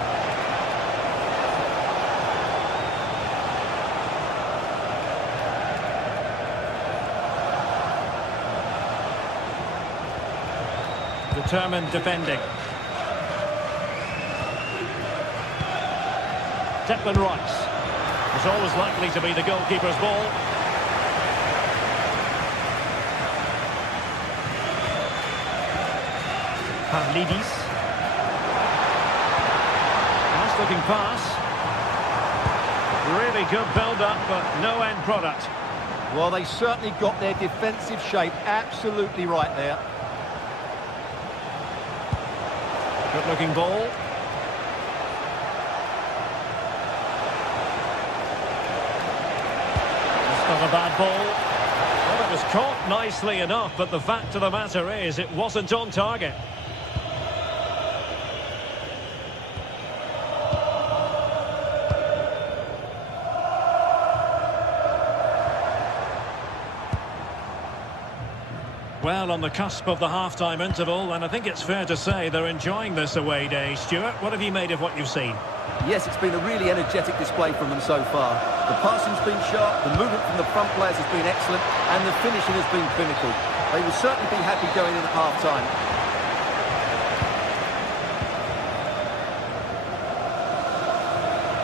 Determined defending. Declan Rice. It's always likely to be the goalkeeper's ball. Pavlidis. Nice looking pass. Really good build-up, but no end product. Well, they certainly got their defensive shape absolutely right there. Good looking ball. It's not a bad ball. Well, it was caught nicely enough, but the fact of the matter is it wasn't on target. Well, on the cusp of the half-time interval, and I think it's fair to say they're enjoying this away day. Stuart, what have you made of what you've seen? Yes, it's been a really energetic display from them so far. The passing's been sharp, the movement from the front players has been excellent, and the finishing has been clinical. They will certainly be happy going in at half-time.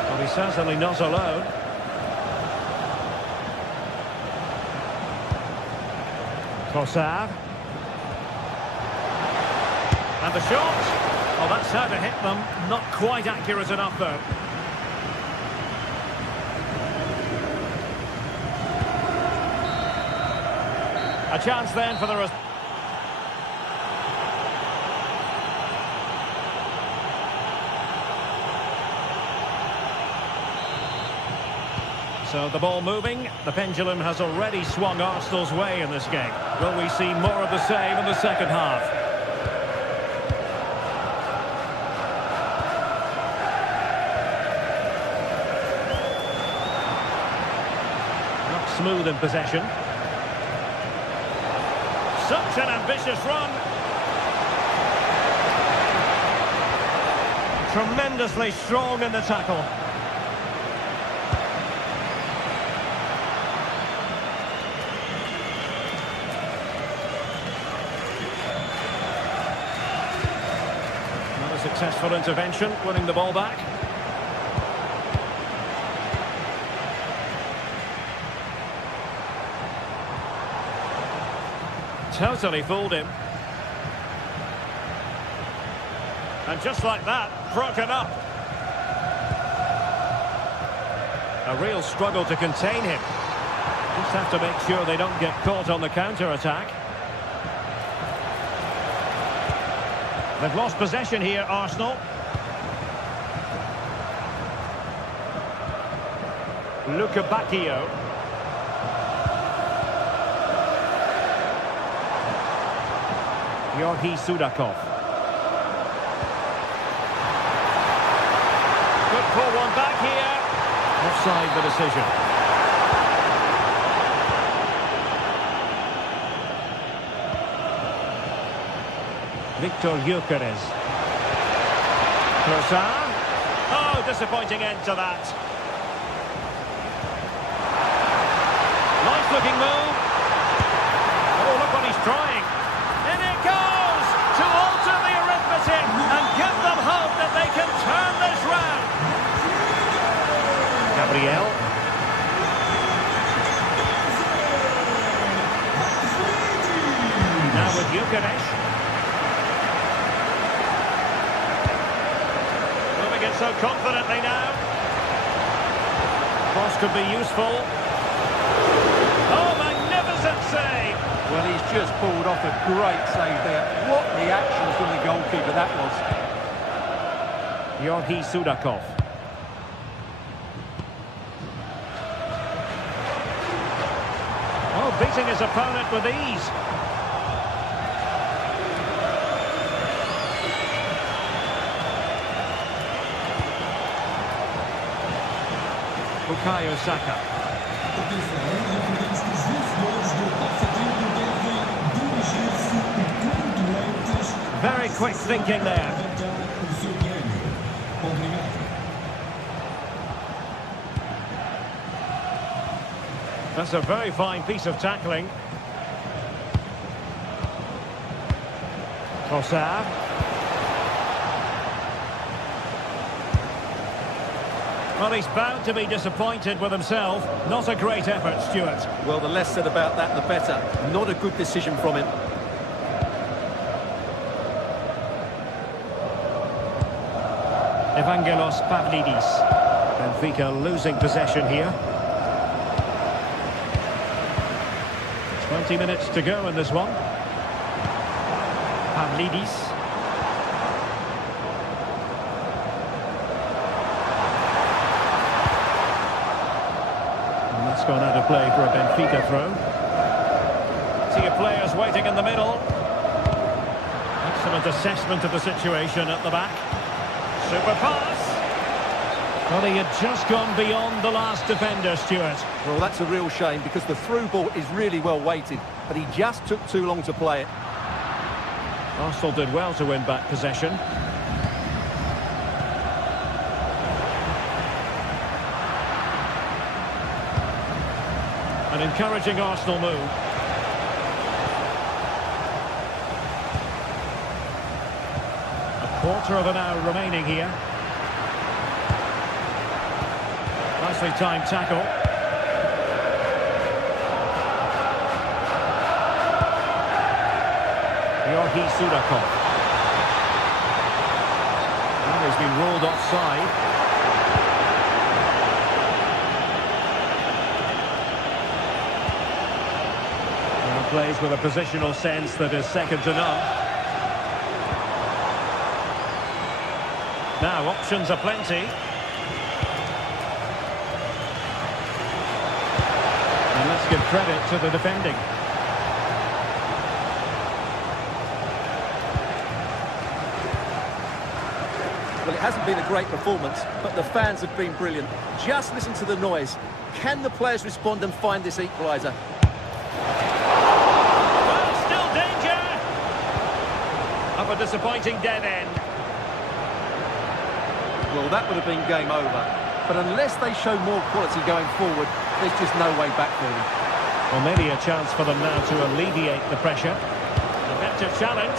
Well, he's certainly not alone. Trossard. And the shot. Oh, that's how to hit them. Not quite accurate enough, though. A chance then for the rest. So the ball moving, the pendulum has already swung Arsenal's way in this game. Will we see more of the same in the second half? Not smooth in possession. Such an ambitious run. Tremendously strong in the tackle. Successful intervention, winning the ball back. Totally fooled him. And just like that, broken up. A real struggle to contain him. Just have to make sure they don't get caught on the counter-attack. They've lost possession here, Arsenal. Luka Bacchio. Georgi Sudakov. Could pull one back here. Offside the decision. Victor Gyökeres. Trossard. Oh, disappointing end to that. Nice looking move. Oh, look what he's trying. In it goes to alter the arithmetic and give them hope that they can turn this round. Gabriel. Now with Gyökeres. So confidently now. Cross could be useful. Oh, magnificent save! Well, he's just pulled off a great save there. What reaction from the goalkeeper that was. Georgi Sudakov. Oh, beating his opponent with ease. Bukayo Saka. Very quick thinking there. That's a very fine piece of tackling. Trossard. Well, he's bound to be disappointed with himself. Not a great effort, Stuart. Well, the less said about that, the better. Not a good decision from him. Evangelos Pavlidis. Benfica losing possession here. 20 minutes to go in this one. Pavlidis. And that's gone out of play for a Benfica throw. See players waiting in the middle. Excellent assessment of the situation at the back. Super pass. Well, he had just gone beyond the last defender, Stuart. Well, that's a real shame because the through ball is really well weighted, but he just took too long to play it. Arsenal did well to win back possession. An encouraging Arsenal move. A quarter of an hour remaining here. Nicely timed tackle. Georgi Sudakov. And he's been ruled offside. And he plays with a positional sense that is second to none. Now options are plenty. And let's give credit to the defending. Well, it hasn't been a great performance, but the fans have been brilliant. Just listen to the noise. Can the players respond and find this equaliser? Well, still danger! Of a disappointing dead end. Well, that would have been game over. But unless they show more quality going forward, there's just no way back for them. Well, maybe a chance for them now to alleviate the pressure. Effective challenge.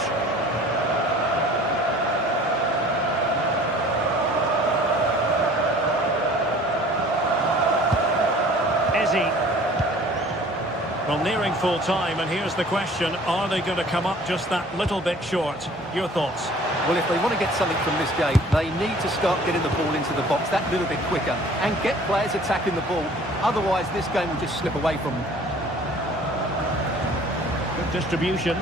Well, nearing full time, and here's the question, are they going to come up just that little bit short? Your thoughts? Well, if they want to get something from this game, they need to start getting the ball into the box that little bit quicker and get players attacking the ball. Otherwise, this game will just slip away from them. Good distribution.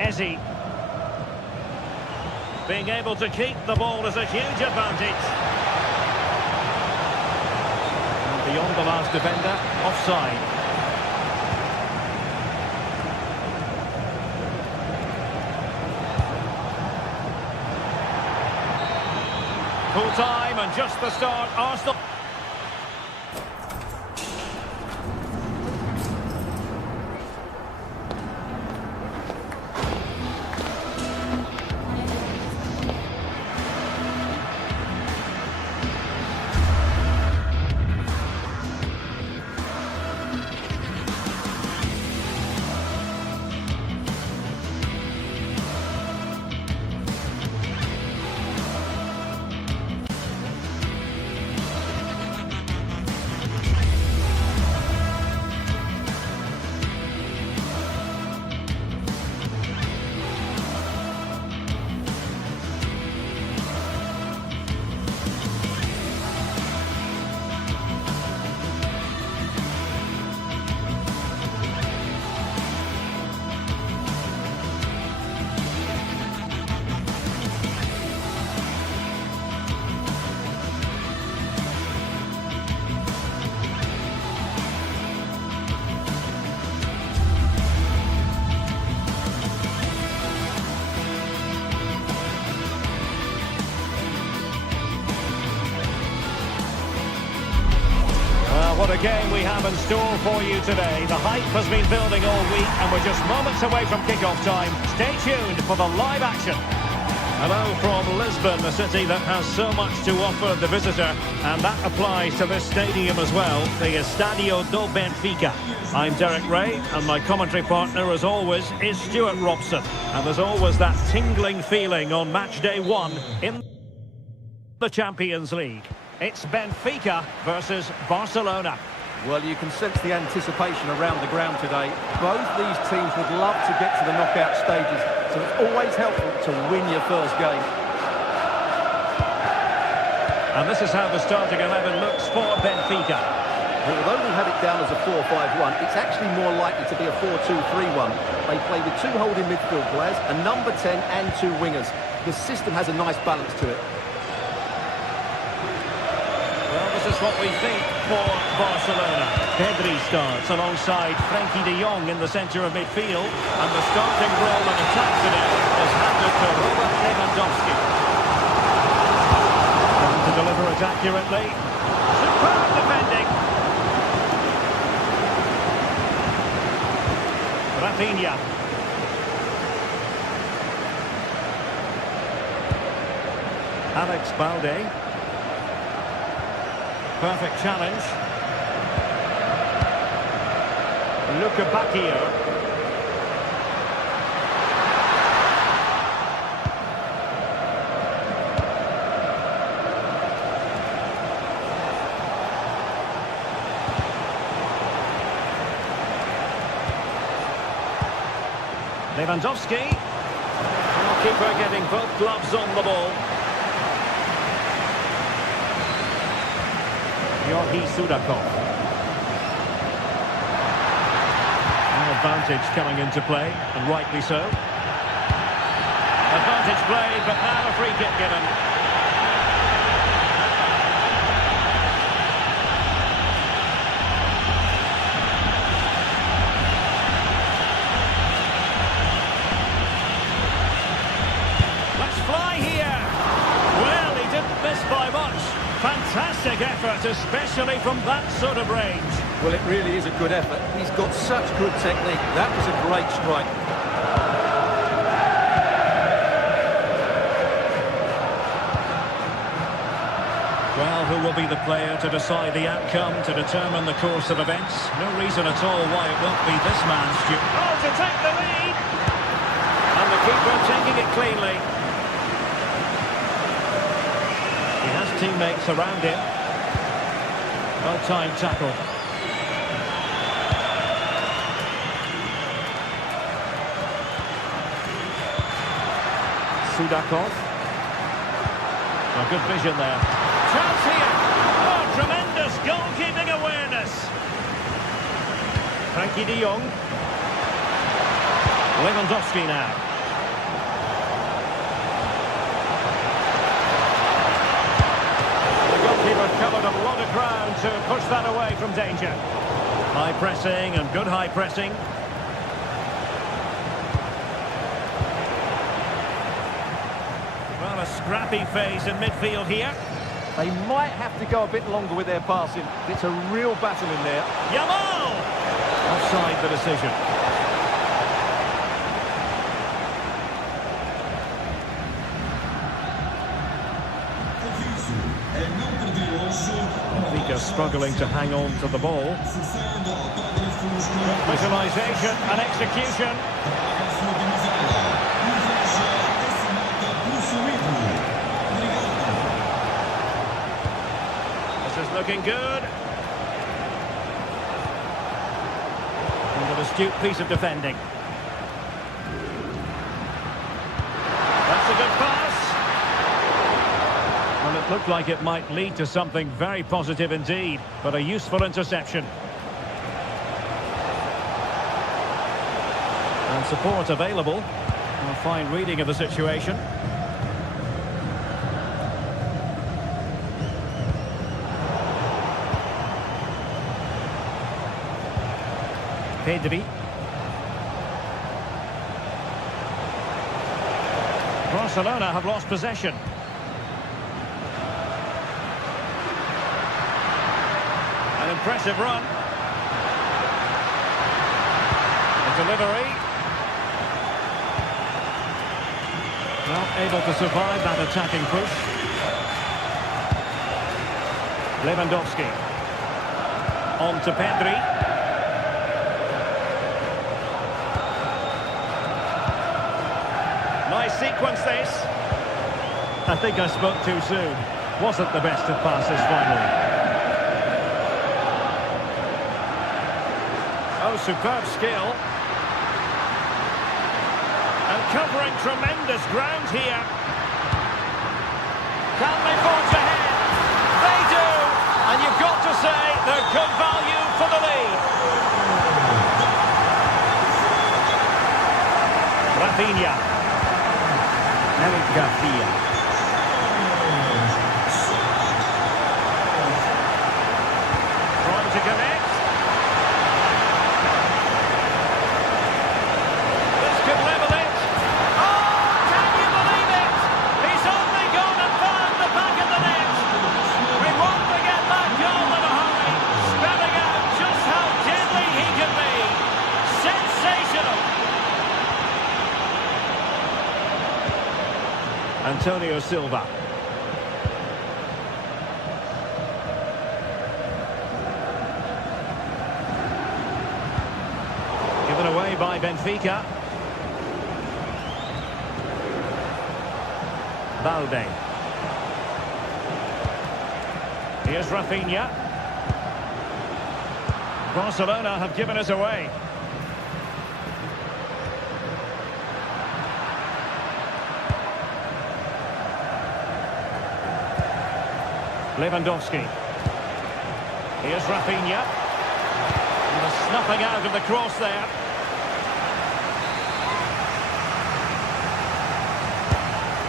Eze. Being able to keep the ball is a huge advantage. And beyond the last defender, offside. Full time and just the start. Arsenal. What a game we have in store for you today. The hype has been building all week and we're just moments away from kick-off time. Stay tuned for the live action. Hello from Lisbon, a city that has so much to offer the visitor, and that applies to this stadium as well, the Estadio do Benfica. I'm Derek Ray, and my commentary partner, as always, is Stuart Robson. And there's always that tingling feeling on match day one in the Champions League. It's Benfica versus Barcelona. Well, you can sense the anticipation around the ground today. Both these teams would love to get to the knockout stages, so it's always helpful to win your first game. And this is how the starting 11 looks for Benfica. Well, although we have it down as a 4-5-1, it's actually more likely to be a 4-2-3-1. They play with 2 holding midfield players, a number 10 and 2 wingers. The system has a nice balance to it. Well, this is what we think for Barcelona. Pedri starts alongside Frenkie de Jong in the centre of midfield. And the starting role in attack today is handed to Robert Lewandowski. Trying to deliver it accurately. Superb defending. Rafinha. Alex Balde. Perfect challenge. Luka Bacchio. Lewandowski. Keeper getting both gloves on the ball. Georgi Sudakov. An advantage coming into play, and rightly so. Advantage played, but now a free kick given. Let's fly here. Well, he didn't miss by much. Fantastic effort, especially from that sort of range. Well, it really is a good effort. He's got such good technique. That was a great strike. Well, who will be the player to decide the outcome, to determine the course of events? No reason at all why it won't be this man, Stu. Oh, to take the lead! And the keeper taking it cleanly. He has teammates around him. Well-timed tackle. Sudakov. Oh, good vision there. Chance here. Oh, tremendous goalkeeping awareness. Frenkie de Jong. Lewandowski now. The goalkeeper covered a lot of ground to push that away from danger. High pressing and good high pressing. Well, a scrappy phase in midfield here. They might have to go a bit longer with their passing. It's a real battle in there. Yamal! Offside the decision. Benfica struggling to hang on to the ball. Visualisation and execution. This is looking good. And an astute piece of defending. That's a good pass. Well, it looked like it might lead to something very positive indeed, but a useful interception. And support available. A fine reading of the situation. Pedri. Barcelona have lost possession. An impressive run. The delivery. Not able to survive that attacking push. Lewandowski. On to Pedri. Nice sequence this. I think I spoke too soon. Wasn't the best of passes finally. superb skill. And covering tremendous ground here. Can they forge ahead? They do! And you've got to say they're good value for the lead. Rafinha. Eric Garcia. Trying to connect. This could level it. Oh, can you believe it? He's only gone and found the back of the net. We won't forget that goal in a hurry. Spelling out just how deadly he can be. Sensational. Antonio Silva. Given away by Benfica. Balde. Here's Rafinha. Barcelona have given us away. Lewandowski. Here's Rafinha. And the snuffing out of the cross there.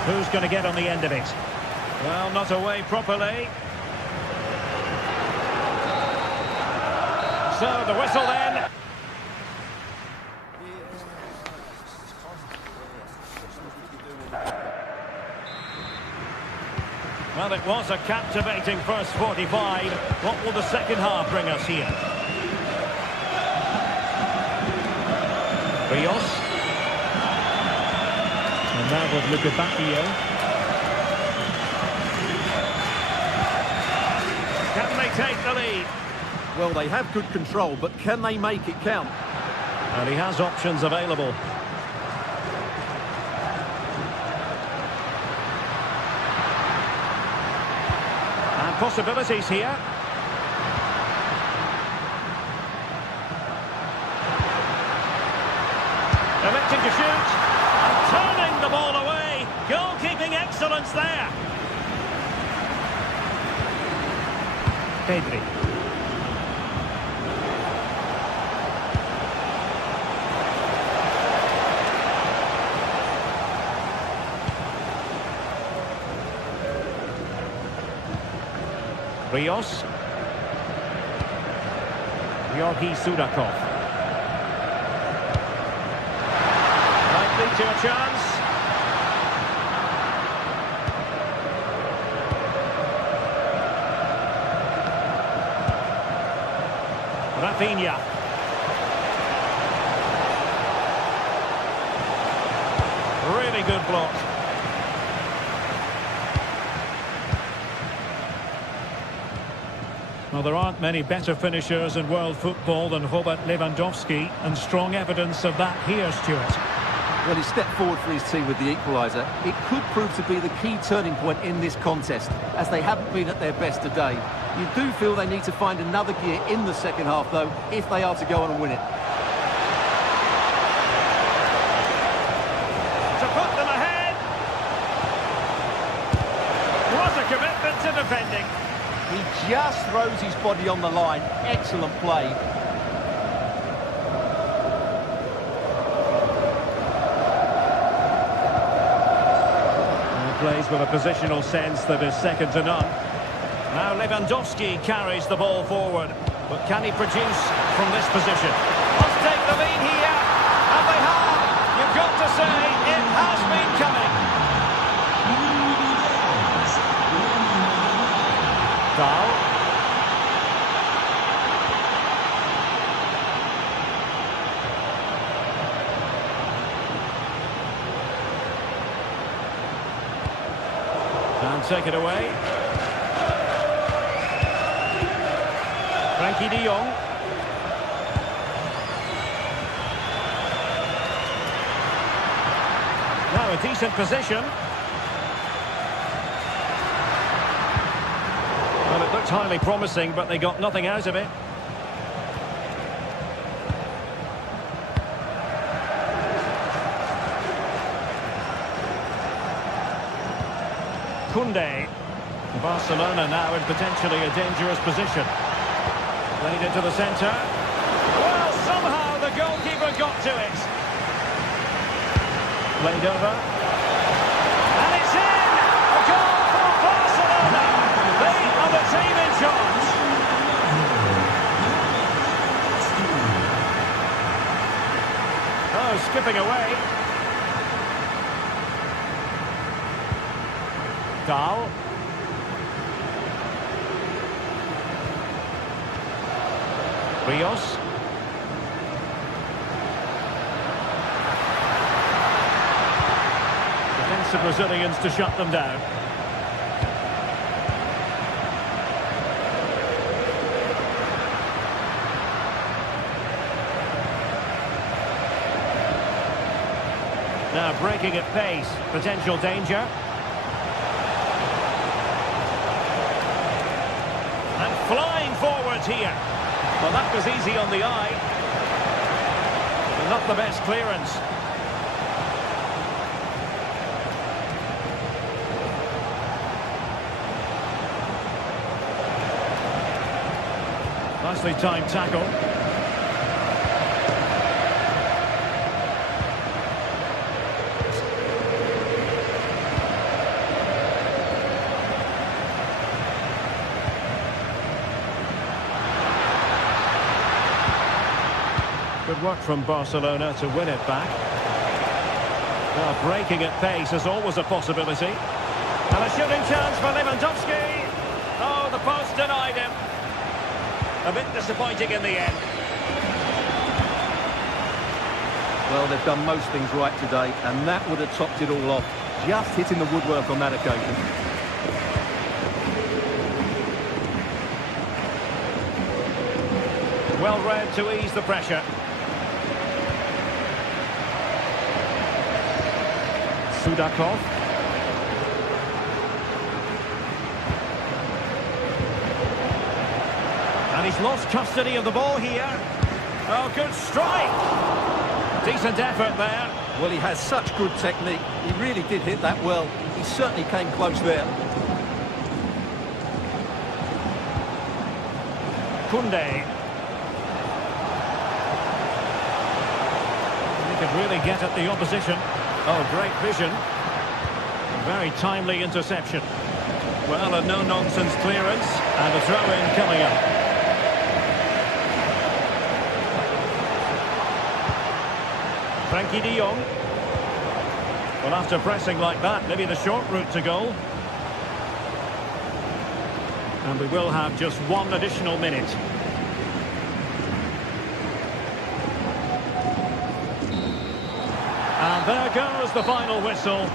Who's going to get on the end of it? Well, not away properly. So the whistle then. Well, it was a captivating first 45. What will the second half bring us here? Rios. And now with Luca Bacchio. Can they take the lead? Well, they have good control, but can they make it count? And he has options available. And possibilities here. Electing to shoot. And turning the ball away. Goalkeeping excellence there. Pedri. Rios. Georgi Sudakov. Likely to a chance. Rafinha. Really good block. Well, there aren't many better finishers in world football than Robert Lewandowski, and strong evidence of that here, Stuart. Well, he stepped forward for his team with the equaliser. It could prove to be the key turning point in this contest, as they haven't been at their best today. You do feel they need to find another gear in the second half, though, if they are to go on and win it. To put them ahead. What a commitment to defending. He just throws his body on the line. Excellent play. And plays with a positional sense that is second to none. Now Lewandowski carries the ball forward. But can he produce from this position? Must take the lead here. And they have. You've got to say it has been coming. Dahl. And take it away. Frankie de Jong. Now a decent position. Well, it looked highly promising, but they got nothing out of it. Koundé. Barcelona now in potentially a dangerous position. Played into the centre. Well, somehow the goalkeeper got to it. Played over. And it's in! A goal for Barcelona! They are the team in charge. Oh, skipping away. Dahl. Rios. Defensive Brazilians to shut them down. Now breaking at pace, potential danger. And flying forwards here. Well, that was easy on the eye. But not the best clearance. Nicely timed tackle. Good work from Barcelona to win it back. Well, breaking at pace is always a possibility. And a shooting chance for Lewandowski. Oh, the post denied him. A bit disappointing in the end. Well, they've done most things right today, and that would have topped it all off. Just hitting the woodwork on that occasion. Well read to ease the pressure. Sudakov. And he's lost custody of the ball here. Oh, good strike. Decent effort there. Well, he has such good technique. He really did hit that well. He certainly came close there. Koundé. He could really get at the opposition. Oh, great vision. Very timely interception. Well, a no-nonsense clearance. And a throw-in coming up. Frankie de Jong. Well, after pressing like that, maybe the short route to goal. And we will have just one additional minute. And there goes the final whistle.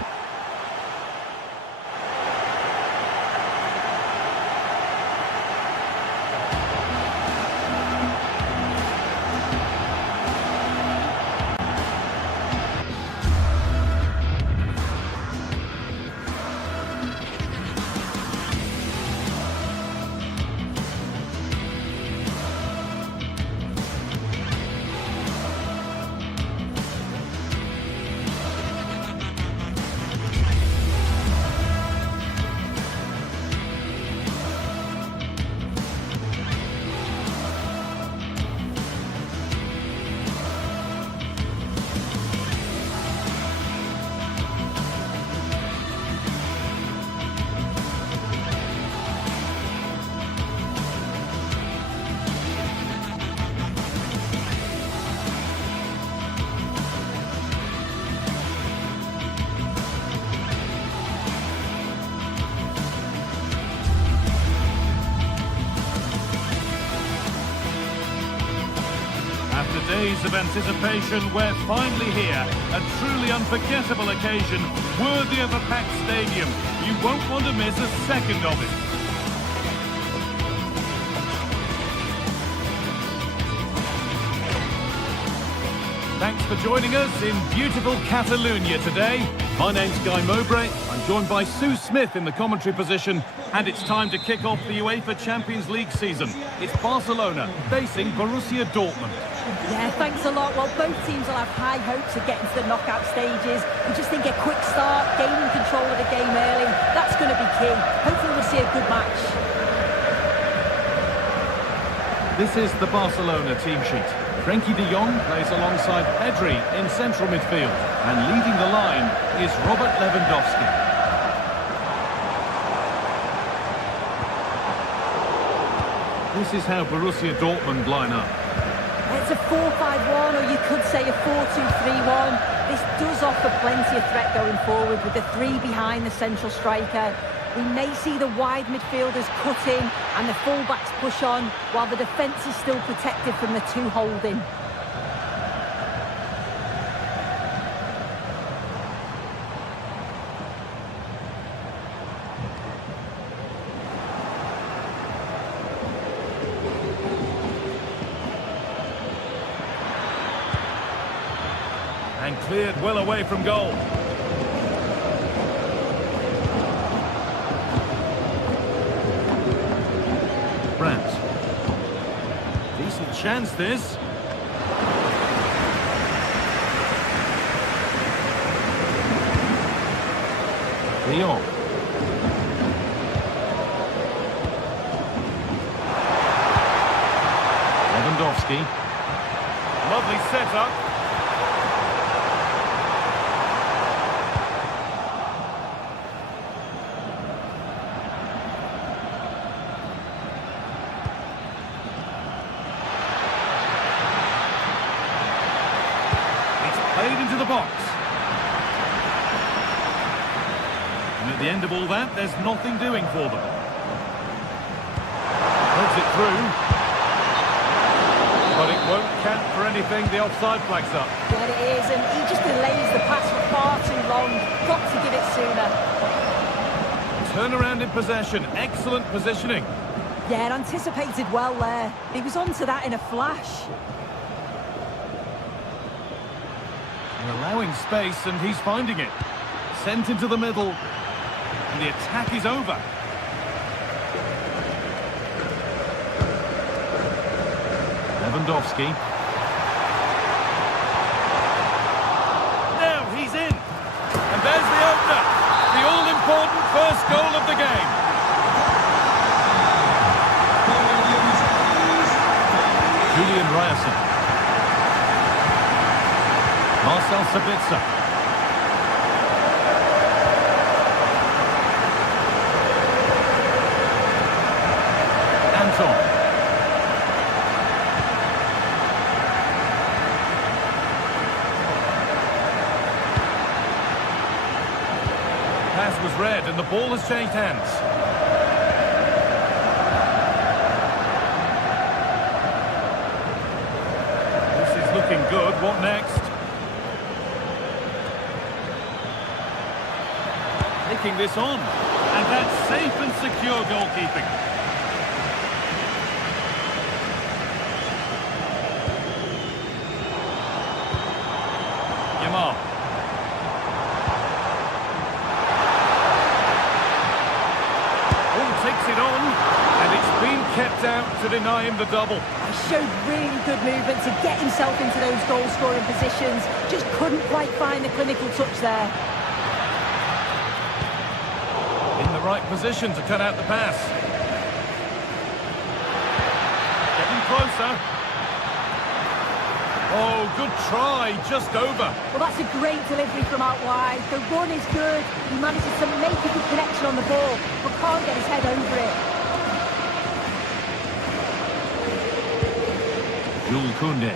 After days of anticipation, we're finally here. A truly unforgettable occasion, worthy of a packed stadium. You won't want to miss a second of it. Thanks for joining us in beautiful Catalonia today. My name's Guy Mowbray. I'm joined by Sue Smith in the commentary position. And it's time to kick off the UEFA Champions League season. It's Barcelona facing Borussia Dortmund. Yeah, thanks a lot. Well, both teams will have high hopes of getting to the knockout stages. We just think a quick start, gaining control of the game early, that's going to be key. Hopefully we'll see a good match. This is the Barcelona team sheet. Frenkie de Jong plays alongside Pedri in central midfield. And leading the line is Robert Lewandowski. This is how Borussia Dortmund line up. It's a 4-5-1, or you could say a 4-2-3-1. This does offer plenty of threat going forward with the three behind the central striker. We may see the wide midfielders cut in and the full-backs push on, while the defence is still protected from the two holding. And cleared well away from goal. Brandt. Decent chance this. De Jong. Lewandowski. Lovely setup. Played into the box. And at the end of all that, there's nothing doing for them. Puts it through. But it won't count for anything. The offside flag's up. Yeah, it is, and he just delays the pass for far too long. Got to give it sooner. Turnaround in possession. Excellent positioning. Yeah, anticipated well there. He was onto that in a flash. They're allowing space, and he's finding it. Sent into the middle. And the attack is over. Lewandowski. Now he's in. And there's the opener. The all-important first goal of the game. Julian Ryerson. Marcel Sabitzer. Anton. Pass was read and the ball has changed hands. This is looking good. What next? Taking this on. And that's safe and secure goalkeeping. Yamal. Takes it on, and it's been kept out to deny him the double. He showed really good movement to get himself into those goal-scoring positions. Just couldn't quite find the clinical touch there. In the right position to cut out the pass. Getting closer. Oh, good try, just over. Well, that's a great delivery from out wide. The run is good. He manages to make a good connection on the ball, but can't get his head over it. Jules Koundé.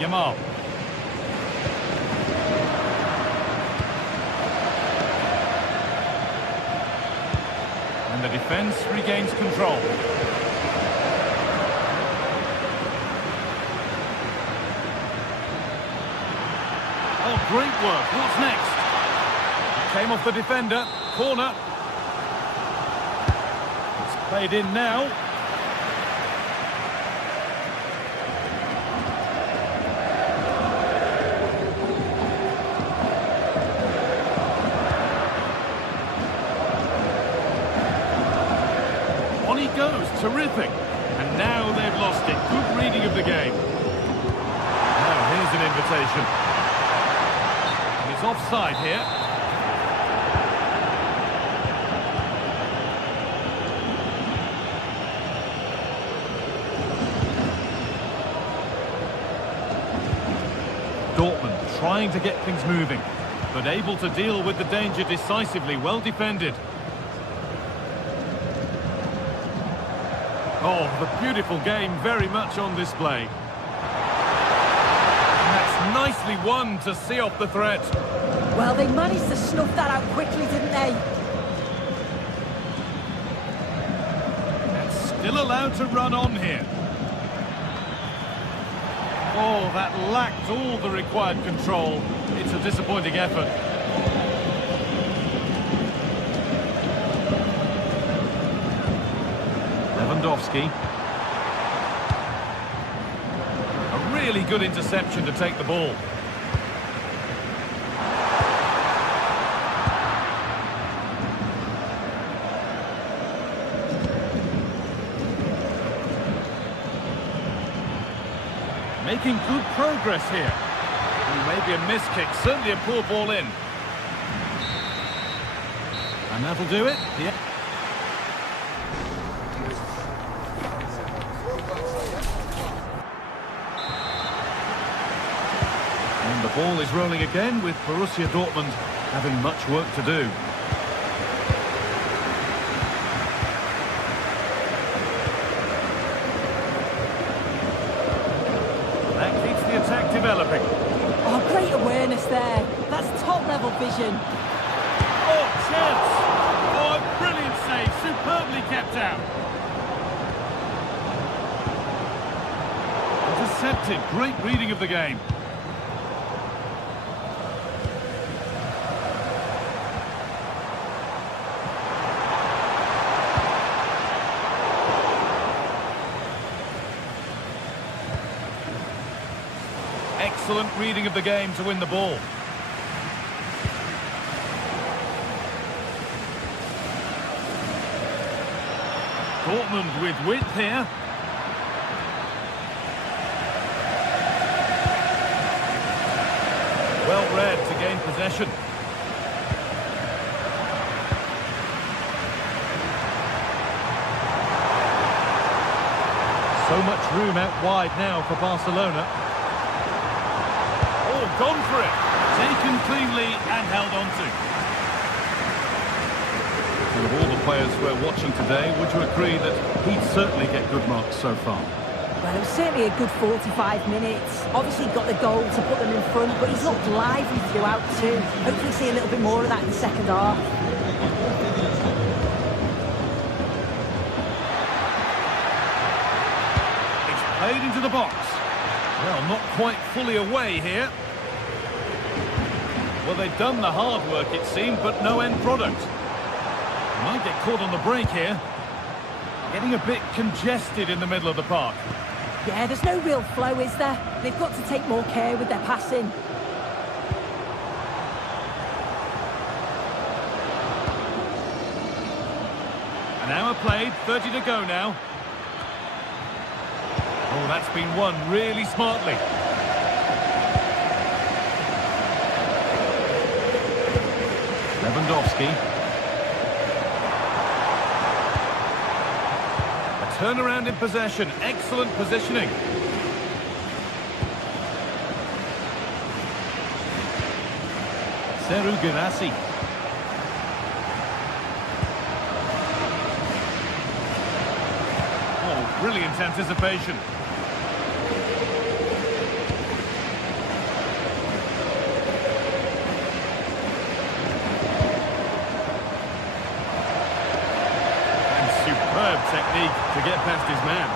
Yamal. And the defence regains control. Oh, great work. What's next? Came off the defender. Corner. It's played in now. On he goes. Terrific. And Now they've lost it. Good reading of the game. Now here's an invitation. And it's offside here. Dortmund trying to get things moving, but able to deal with the danger decisively. Well defended. Oh, the beautiful game very much on display. And that's nicely won to see off the threat. Well, they managed to snuff that out quickly, didn't they? And still allowed to run on here. Oh, that lacked all the required control. It's a disappointing effort. Lewandowski. A really good interception to take the ball. Making good progress here. Maybe a miss kick, certainly a poor ball in. And that'll do it. Yeah. And the ball is rolling again with Borussia Dortmund having much work to do. Attack developing. Oh, great awareness there. That's top-level vision. Oh, chance. Oh, a brilliant save. Superbly kept out. Intercepted. Great reading of the game. Excellent reading of the game to win the ball. Dortmund with width here. Well read to gain possession. So much room out wide now for Barcelona. Gone for it. Taken cleanly and held on to. And of all the players we're watching today, would you agree that he'd certainly get good marks so far? Well, it was certainly a good 45 minutes. Obviously got the goal to put them in front, but he's looked lively throughout too. Hopefully see a little bit more of that in the second half. It's played into the box. Well, not quite fully away here. Well, they've done the hard work, it seemed, but no end product. Might get caught on the break here. Getting a bit congested in the middle of the park. Yeah, there's no real flow, is there? They've got to take more care with their passing. An hour played, 30 to go now. Oh, that's been won really smartly. Lewandowski. A turnaround in possession. Excellent positioning. Seru Girassi. Oh, brilliant anticipation. Technique to get past his man.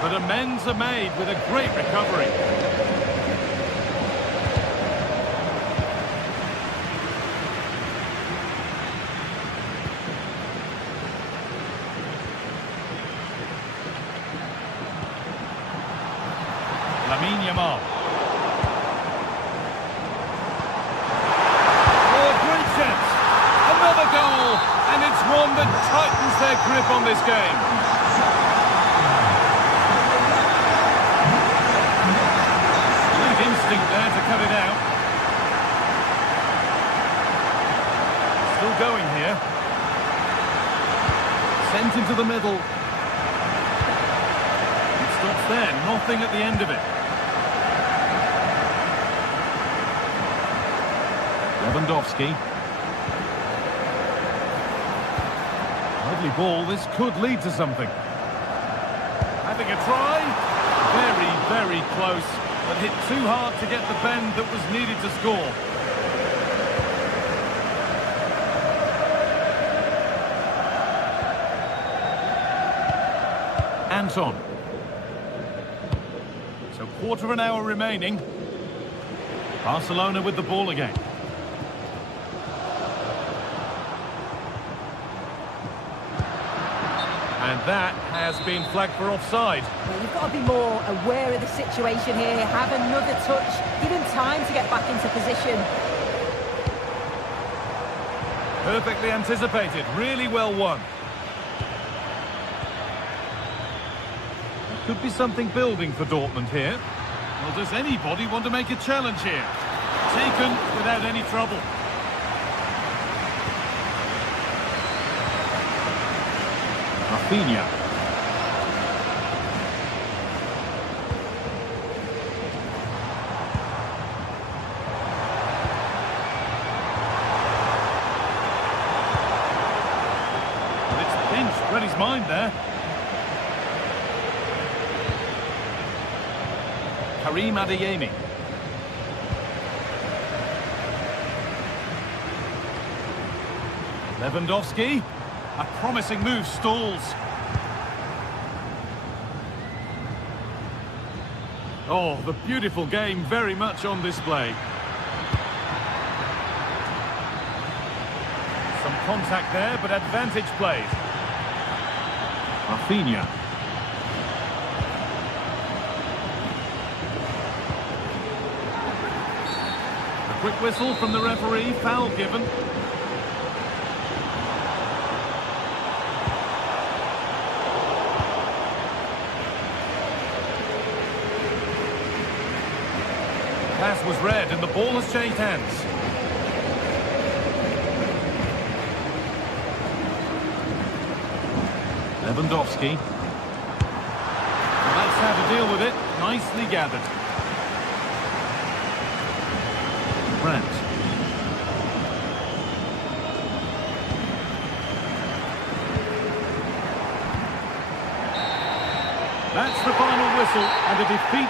But amends are made with a great recovery. Lamine Yamal. Oh, great chance. Another goal. And it's one that tightens their grip on this game. going here. Sent into the middle. It stops there, nothing at the end of it. Lewandowski. Lovely ball, this could lead to something. Having a try. Very, very close, but hit too hard to get the bend that was needed to score. Anton. So quarter of an hour remaining. Barcelona with the ball again. And that has been flagged for offside. Well, you've got to be more aware of the situation here. Have another touch. Give him time to get back into position. Perfectly anticipated. Really well won. There could be something building for Dortmund here. Well, does anybody want to make a challenge here? Taken without any trouble. Rafinha. But it's pinched, read his mind there. Karim Adeyemi. Lewandowski. A promising move stalls. Oh, the beautiful game very much on display. Some contact there, but advantage played. Rafinha. A quick whistle from the referee, foul given. Pass was read and the ball has changed hands. Lewandowski. Well, that's how to deal with it. Nicely gathered. Brandt. That's the final whistle and a defeat.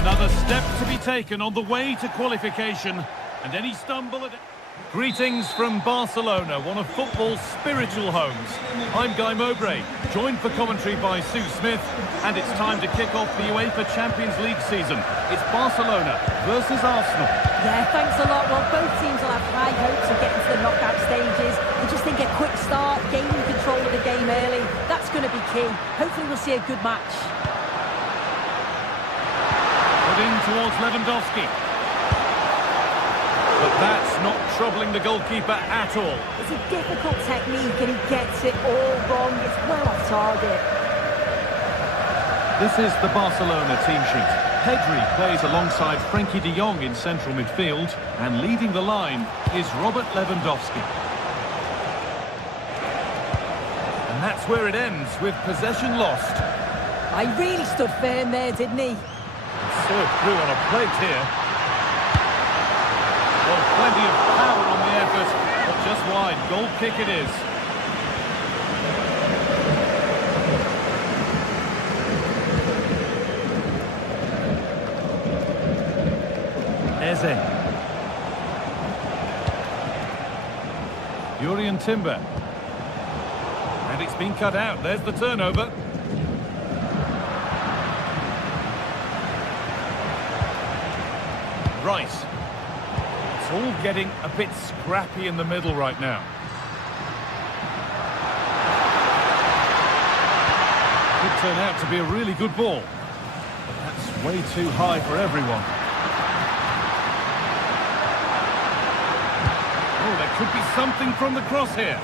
Another step to be taken on the way to qualification, and any stumble at... Greetings from Barcelona, one of football's spiritual homes. I'm Guy Mowbray, joined for commentary by Sue Smith, and it's time to kick off the UEFA Champions League season. It's Barcelona versus Arsenal. Yeah, thanks a lot. Well, both teams will have high hopes of getting to the knockout stages. They just think a quick start, gaining control of the game early, that's going to be key. Hopefully we'll see a good match. Put in towards Lewandowski. But that's not troubling the goalkeeper at all. It's a difficult technique and he gets it all wrong. It's well off target. This is the Barcelona team sheet. Pedri plays alongside Frenkie de Jong in central midfield, and leading the line is Robert Lewandowski. And that's where it ends, with possession lost. I really stood firm there, didn't he? Served through on a plate here. Well, plenty of power on the effort, but just wide. Goal kick it is. Eze. Jurrien Timber. And it's been cut out. There's the turnover. Rice. It's all getting a bit scrappy in the middle right now. Could turn out to be a really good ball. But that's way too high for everyone. Oh, there could be something from the cross here.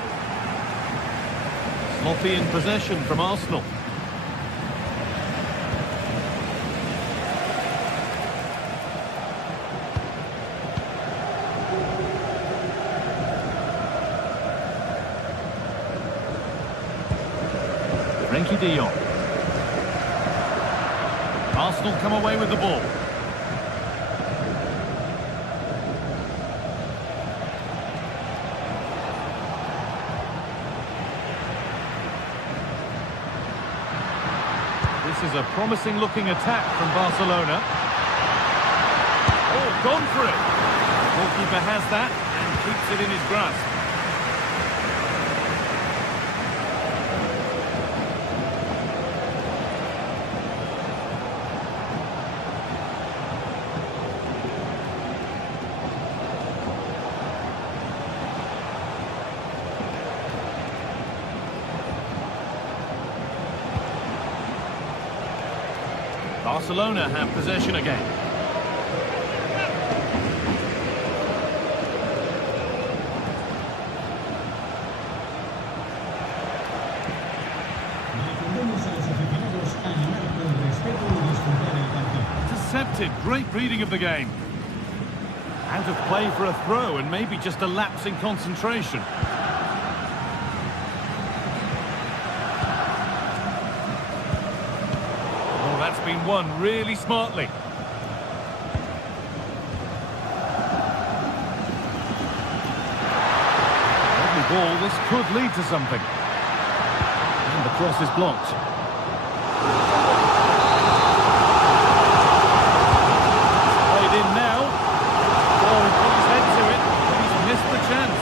Sloppy in possession from Arsenal. Frenkie de Jong. Arsenal come away with the ball. This is a promising looking attack from Barcelona. Oh, gone for it. The goalkeeper has that and keeps it in his grasp. Barcelona have possession again. Intercepted, great reading of the game. Out of play for a throw and maybe just a lapse in concentration. Been won really smartly. Lovely ball, this could lead to something. And the cross is blocked. It's played in now. Oh, he put his head to it, but he's missed the chance.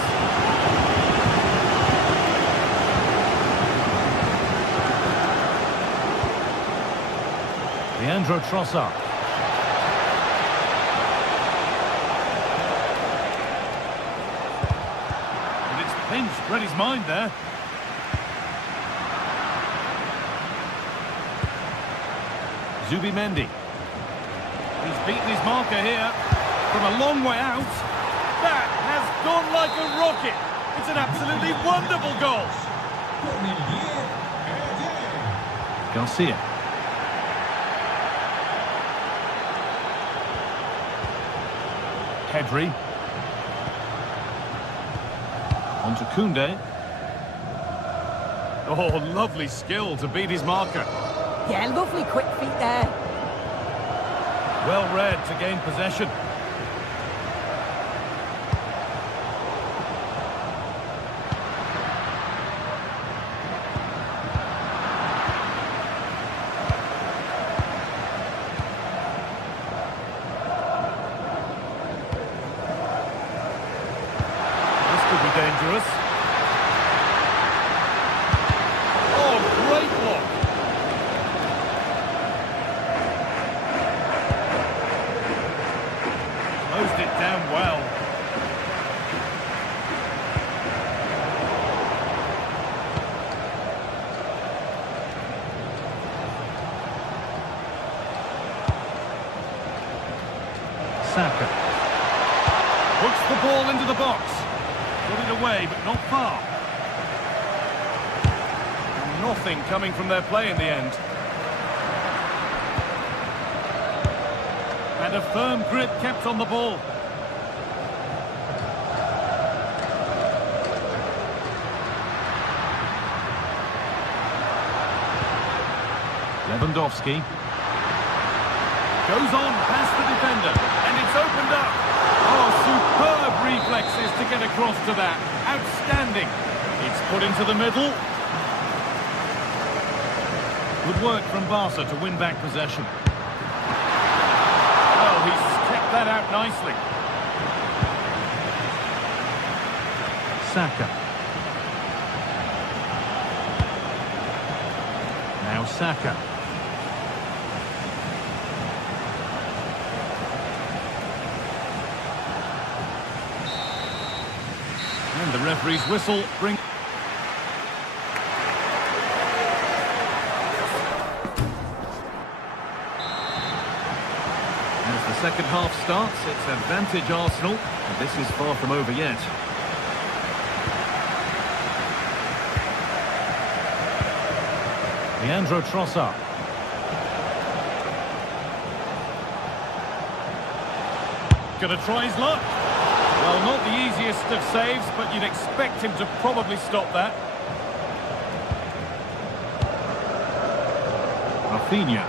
Leandro Trossard. And it's pinched, read his mind there. Zubimendi. He's beaten his marker here from a long way out. That has gone like a rocket. It's an absolutely wonderful goal. Garcia. Pedri. On to Koundé. Oh, lovely skill to beat his marker. Yeah, lovely quick feet there. Well read to gain possession. Saka. Puts the ball into the box. Got it away, but not far. Nothing coming from their play in the end. And a firm grip kept on the ball. Lewandowski. Goes on past the defender, and it's opened up. Oh, superb reflexes to get across to that. Outstanding. It's put into the middle. Good work from Barca to win back possession. Well, he's kept that out nicely. Saka. Now Saka. And the referee's whistle brings... As the second half starts, it's advantage Arsenal, and this is far from over yet. Leandro Trossard. Gonna try his luck. Well, not the easiest of saves, but you'd expect him to probably stop that. Rafinha.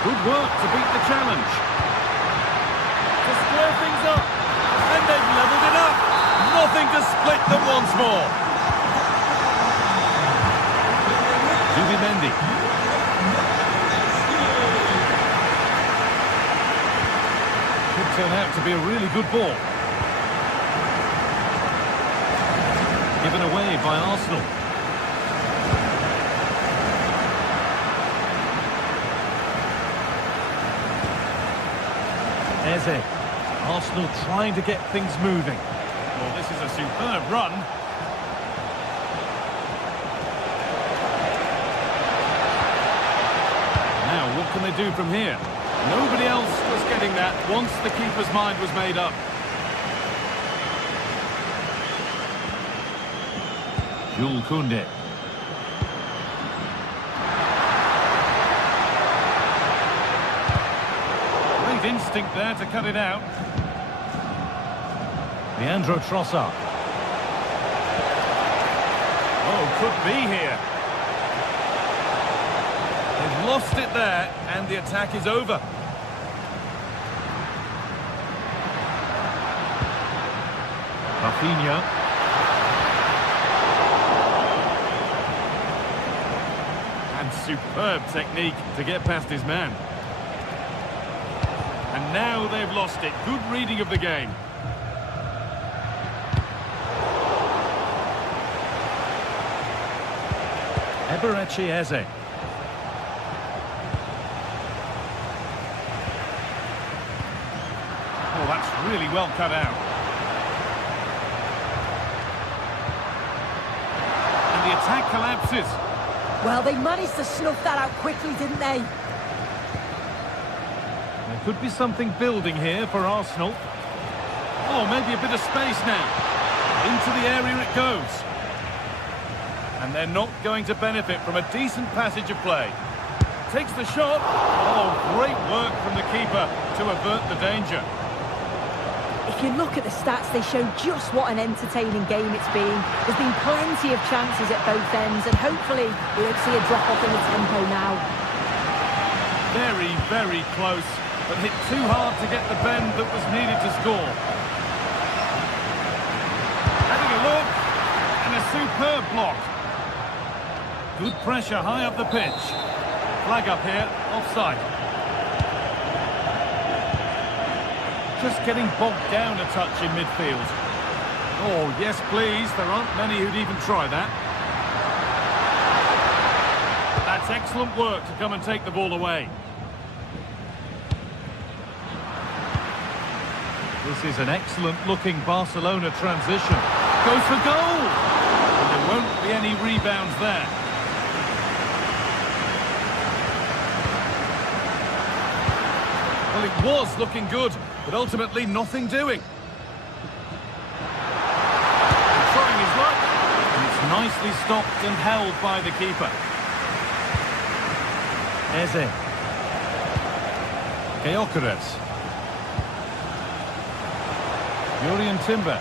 Good work to beat the challenge. To square things up. And they've levelled it up. Nothing to split them once more. Zubimendi. Could turn out to be a really good ball. Given away by Arsenal. Eze. Arsenal trying to get things moving. Well, this is a superb run. Now, what can they do from here? Nobody else was getting that once the keeper's mind was made up. Jules Koundé. Great instinct there to cut it out. Leandro Trossard. Oh, could be here. They've lost it there, and the attack is over. Rafinha. And superb technique to get past his man. And now they've lost it. Good reading of the game. Eberechi Eze. Oh, that's really well cut out. And the attack collapses. Well, they managed to snuff that out quickly, didn't they? There could be something building here for Arsenal. Oh, maybe a bit of space now. Into the area it goes. And they're not going to benefit from a decent passage of play. Takes the shot. Oh, great work from the keeper to avert the danger. If you look at the stats, they show just what an entertaining game it's been. There's been plenty of chances at both ends, and hopefully we won't see a drop-off in the tempo now. Very, very close, but hit too hard to get the bend that was needed to score. Having a look, and a superb block. Good pressure high up the pitch. Flag up here, offside. Just getting bogged down a touch in midfield. Oh, yes, please. There aren't many who'd even try that. That's excellent work to come and take the ball away. This is an excellent-looking Barcelona transition. Goes for goal! And there won't be any rebounds there. Well, it was looking good, but ultimately nothing doing. Trying his luck, and it's nicely stopped and held by the keeper. Eze. Gyökeres. Jurien Timber.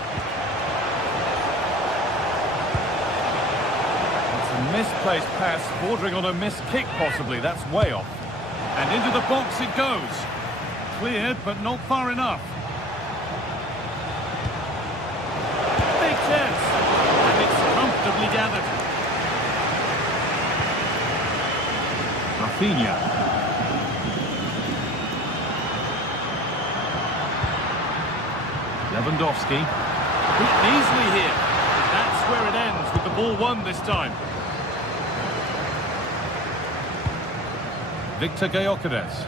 It's a misplaced pass, bordering on a missed kick possibly. That's way off. And into the box it goes. Cleared, but not far enough. Big chance. And it's comfortably gathered. Rafinha. Lewandowski. Easily here. That's where it ends, with the ball won this time. Victor Gyökeres.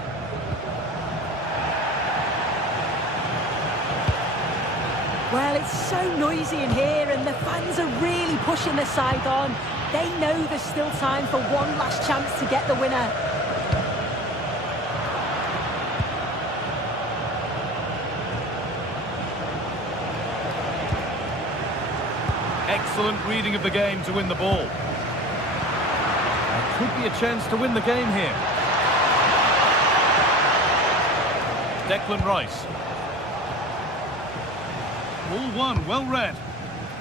Well, it's so noisy in here and the fans are really pushing the side on. They know there's still time for one last chance to get the winner. Excellent reading of the game to win the ball. There could be a chance to win the game here. Declan Rice. Ball won, well read.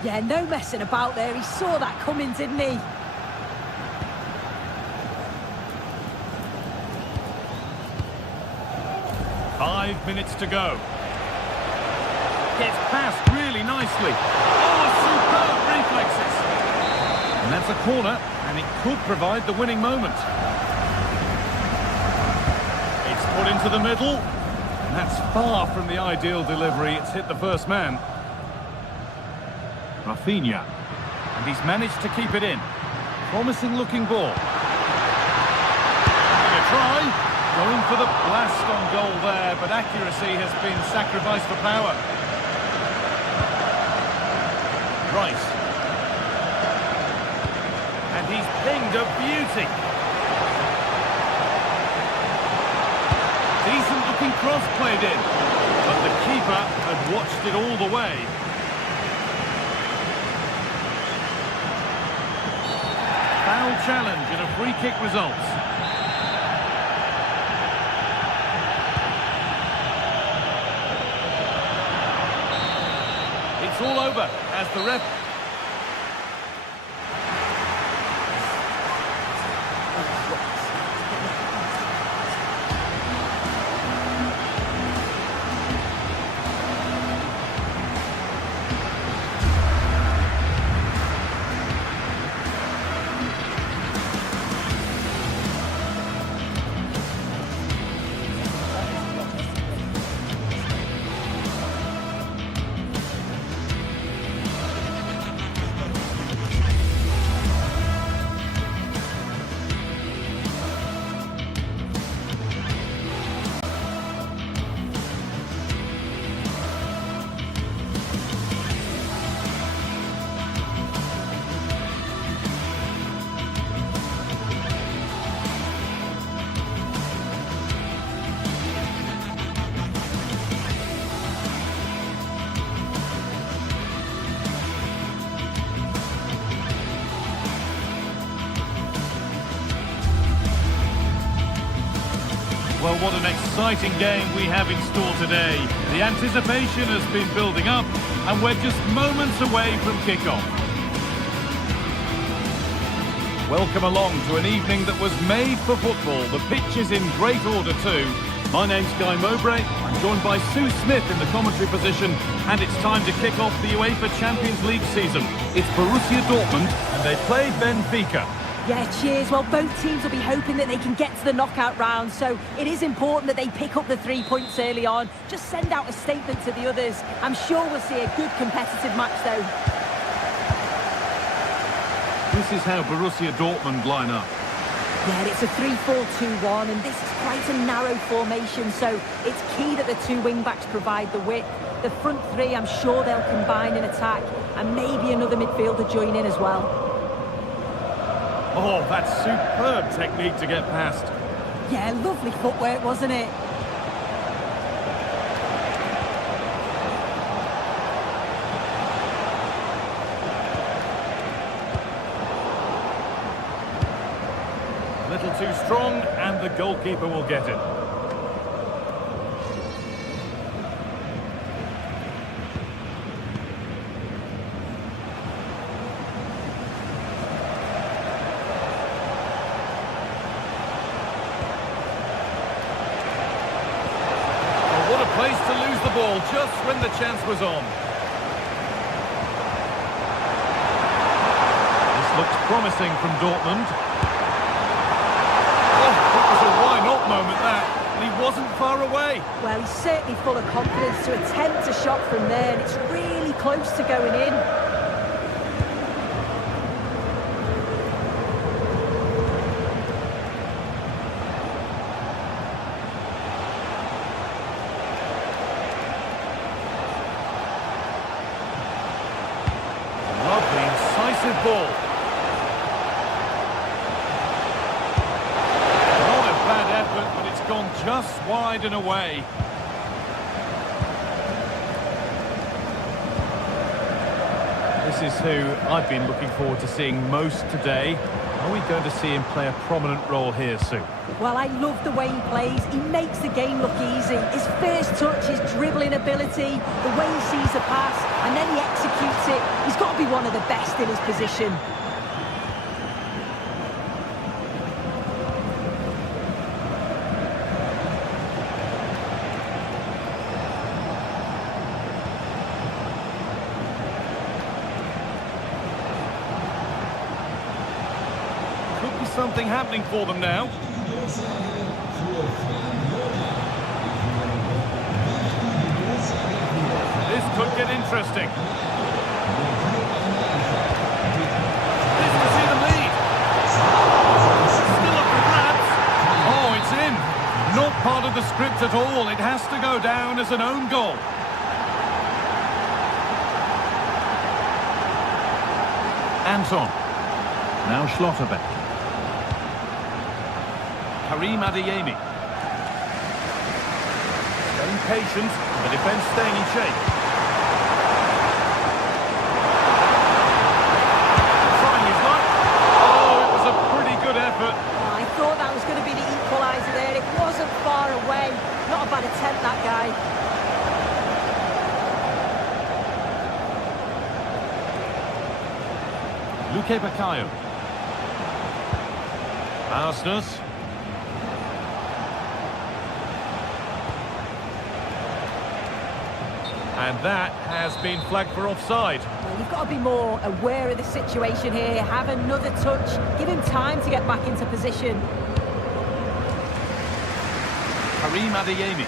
Yeah, no messing about there. He saw that coming, didn't he? Five minutes to go. Gets past really nicely. Oh, superb reflexes. And that's a corner, and it could provide the winning moment. It's put into the middle, and that's far from the ideal delivery. It's hit the first man. Rafinha. And he's managed to keep it in. Promising looking ball. Giving a try. Going for the blast on goal there, but accuracy has been sacrificed for power. Rice. And he's pinged a beauty. Decent looking cross played in, but the keeper had watched it all the way. Foul challenge and a free kick results. It's all over as the ref... Well, what an exciting game we have in store today. The anticipation has been building up, and we're just moments away from kickoff. Welcome along to an evening that was made for football. The pitch is in great order too. My name's Guy Mowbray. I'm joined by Sue Smith in the commentary position, and it's time to kick off the UEFA Champions League season. It's Borussia Dortmund, and they play Benfica. Yeah, cheers. Well, both teams will be hoping that they can get to the knockout round, so it is important that they pick up the 3 points early on. Just send out a statement to the others. I'm sure we'll see a good competitive match, though. This is how Borussia Dortmund line up. Yeah, it's a 3-4-2-1, and this is quite a narrow formation, so it's key that the two wing-backs provide the width. The front three, I'm sure they'll combine in attack, and maybe another midfielder join in as well. Oh, that's superb technique to get past. Yeah, lovely footwork, wasn't it? little too strong, and the goalkeeper will get it. Oh, what a place to lose the ball just when the chance was on. Looks promising from Dortmund. Oh, it was a why-not moment, that. And he wasn't far away. Well, he's certainly full of confidence to attempt a shot from there, and it's really close to going in. Lovely, incisive ball. But it's gone just wide and away. This is who I've been looking forward to seeing most today. Are we going to see him play a prominent role here soon? Well, I love the way he plays. He makes the game look easy. His first touch, his dribbling ability, the way he sees a pass, and then he executes it. He's got to be one of the best in his position. Something happening for them now. This could get interesting. This could see them lead. Still up for grabs. Oh, it's in. Not part of the script at all. It has to go down as an own goal. Anton. Now Schlotterbeck. Karim Adeyemi. Staying patient, the defence staying in shape. Trying his luck. Oh, it was a pretty good effort. Oh, I thought that was going to be the equaliser there. It wasn't far away. Not a bad attempt, that guy. Luque Baccaio. Arsenus. And that has been flagged for offside. Well, you've got to be more aware of the situation here. Have another touch. Give him time to get back into position. Karim Adeyemi.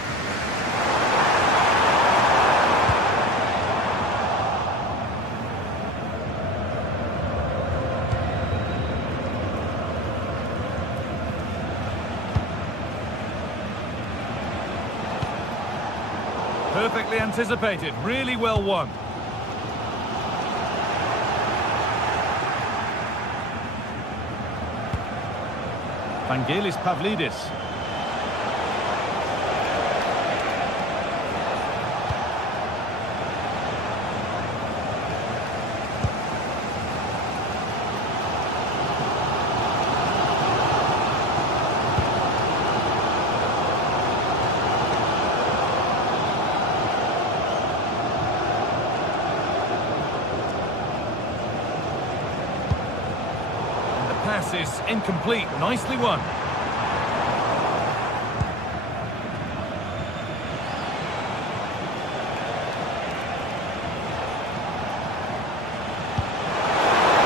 Perfectly anticipated, really well won. Vangelis Pavlidis. Pass is incomplete. Nicely won.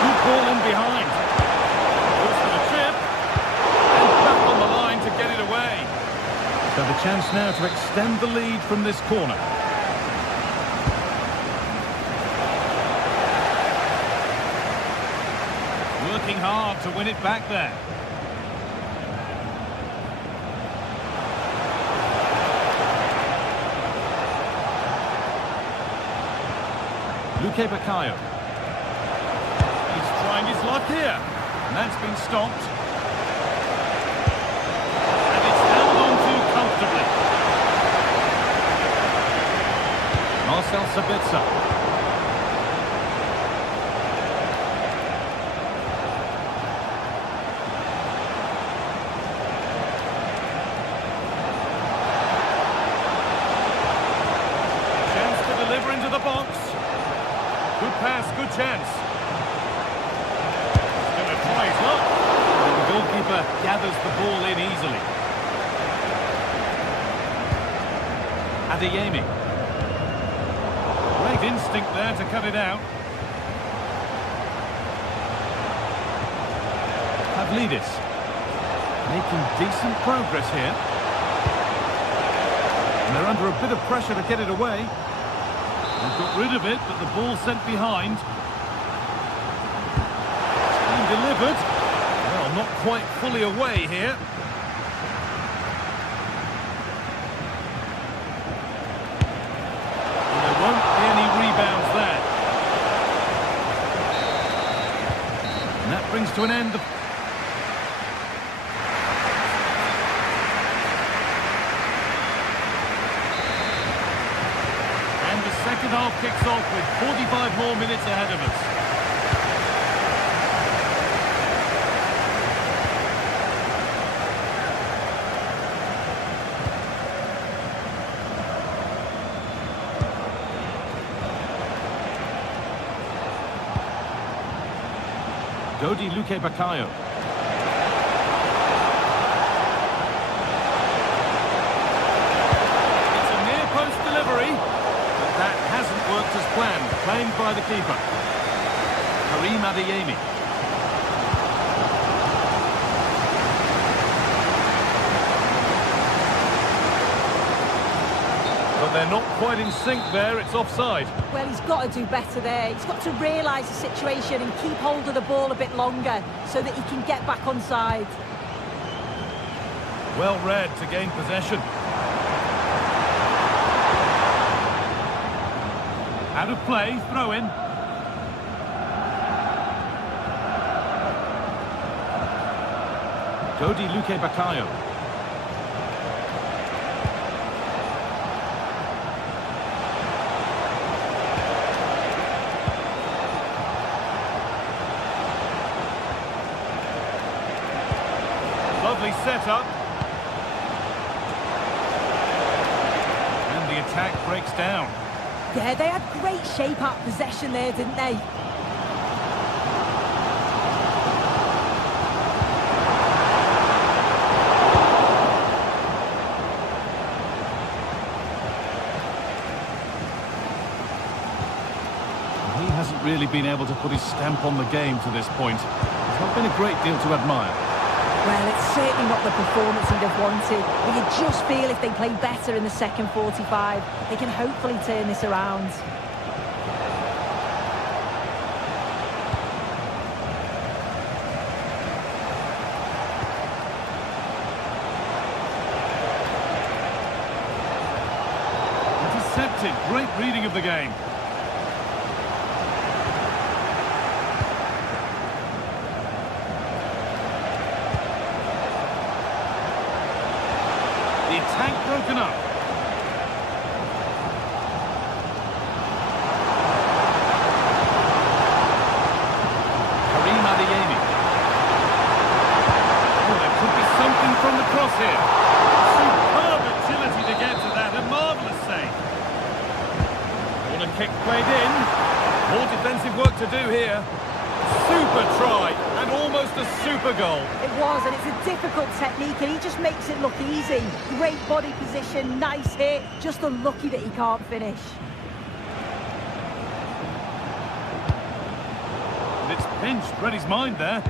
Good ball in behind. Goes for the chip. And back on the line to get it away. So the chance now to extend the lead from this corner. Working hard to win it back there. Luque Baccaio. He's trying his luck here. And that's been stopped. And it's held on to comfortably. Marcel Sabitzer. chance. He's going to try his luck. The goalkeeper gathers the ball in easily. Adeyemi. Great instinct there to cut it out. Pavlidis. Making decent progress here. And they're under a bit of pressure to get it away. They've got rid of it, but the ball's sent behind. It's been delivered. Well, not quite fully away here. And there won't be any rebounds there. And that brings to an end the... Second half kicks off with 45 more minutes ahead of us. Dodi Luque Bakayo. It's a near post delivery. That hasn't worked as planned, claimed by the keeper. Karim Adeyemi. But they're not quite in sync there, it's offside. Well, he's got to do better there. He's got to realise the situation and keep hold of the ball a bit longer so that he can get back onside. Well read to gain possession. Out of play, throw in. Dodi Luque Bakayo. Lovely setup. And the attack breaks down. Yeah, they had great shape out possession there, didn't they? He hasn't really been able to put his stamp on the game to this point. It's not been a great deal to admire. Well, it's certainly not the performance he'd have wanted, but you just feel if they play better in the second 45, they can hopefully turn this around. Intercepted, great reading of the game. The attack broken up. Karim Adeyemi. Oh, there could be something from the cross here. Superb agility to get to that. A marvellous save. Corner kick played in. More defensive work to do here. Super try and almost a super goal. It was, and it's a difficult technique, and he just makes it look easy. Great body position, nice hit, just unlucky that he can't finish. And it's pinched, read his mind there.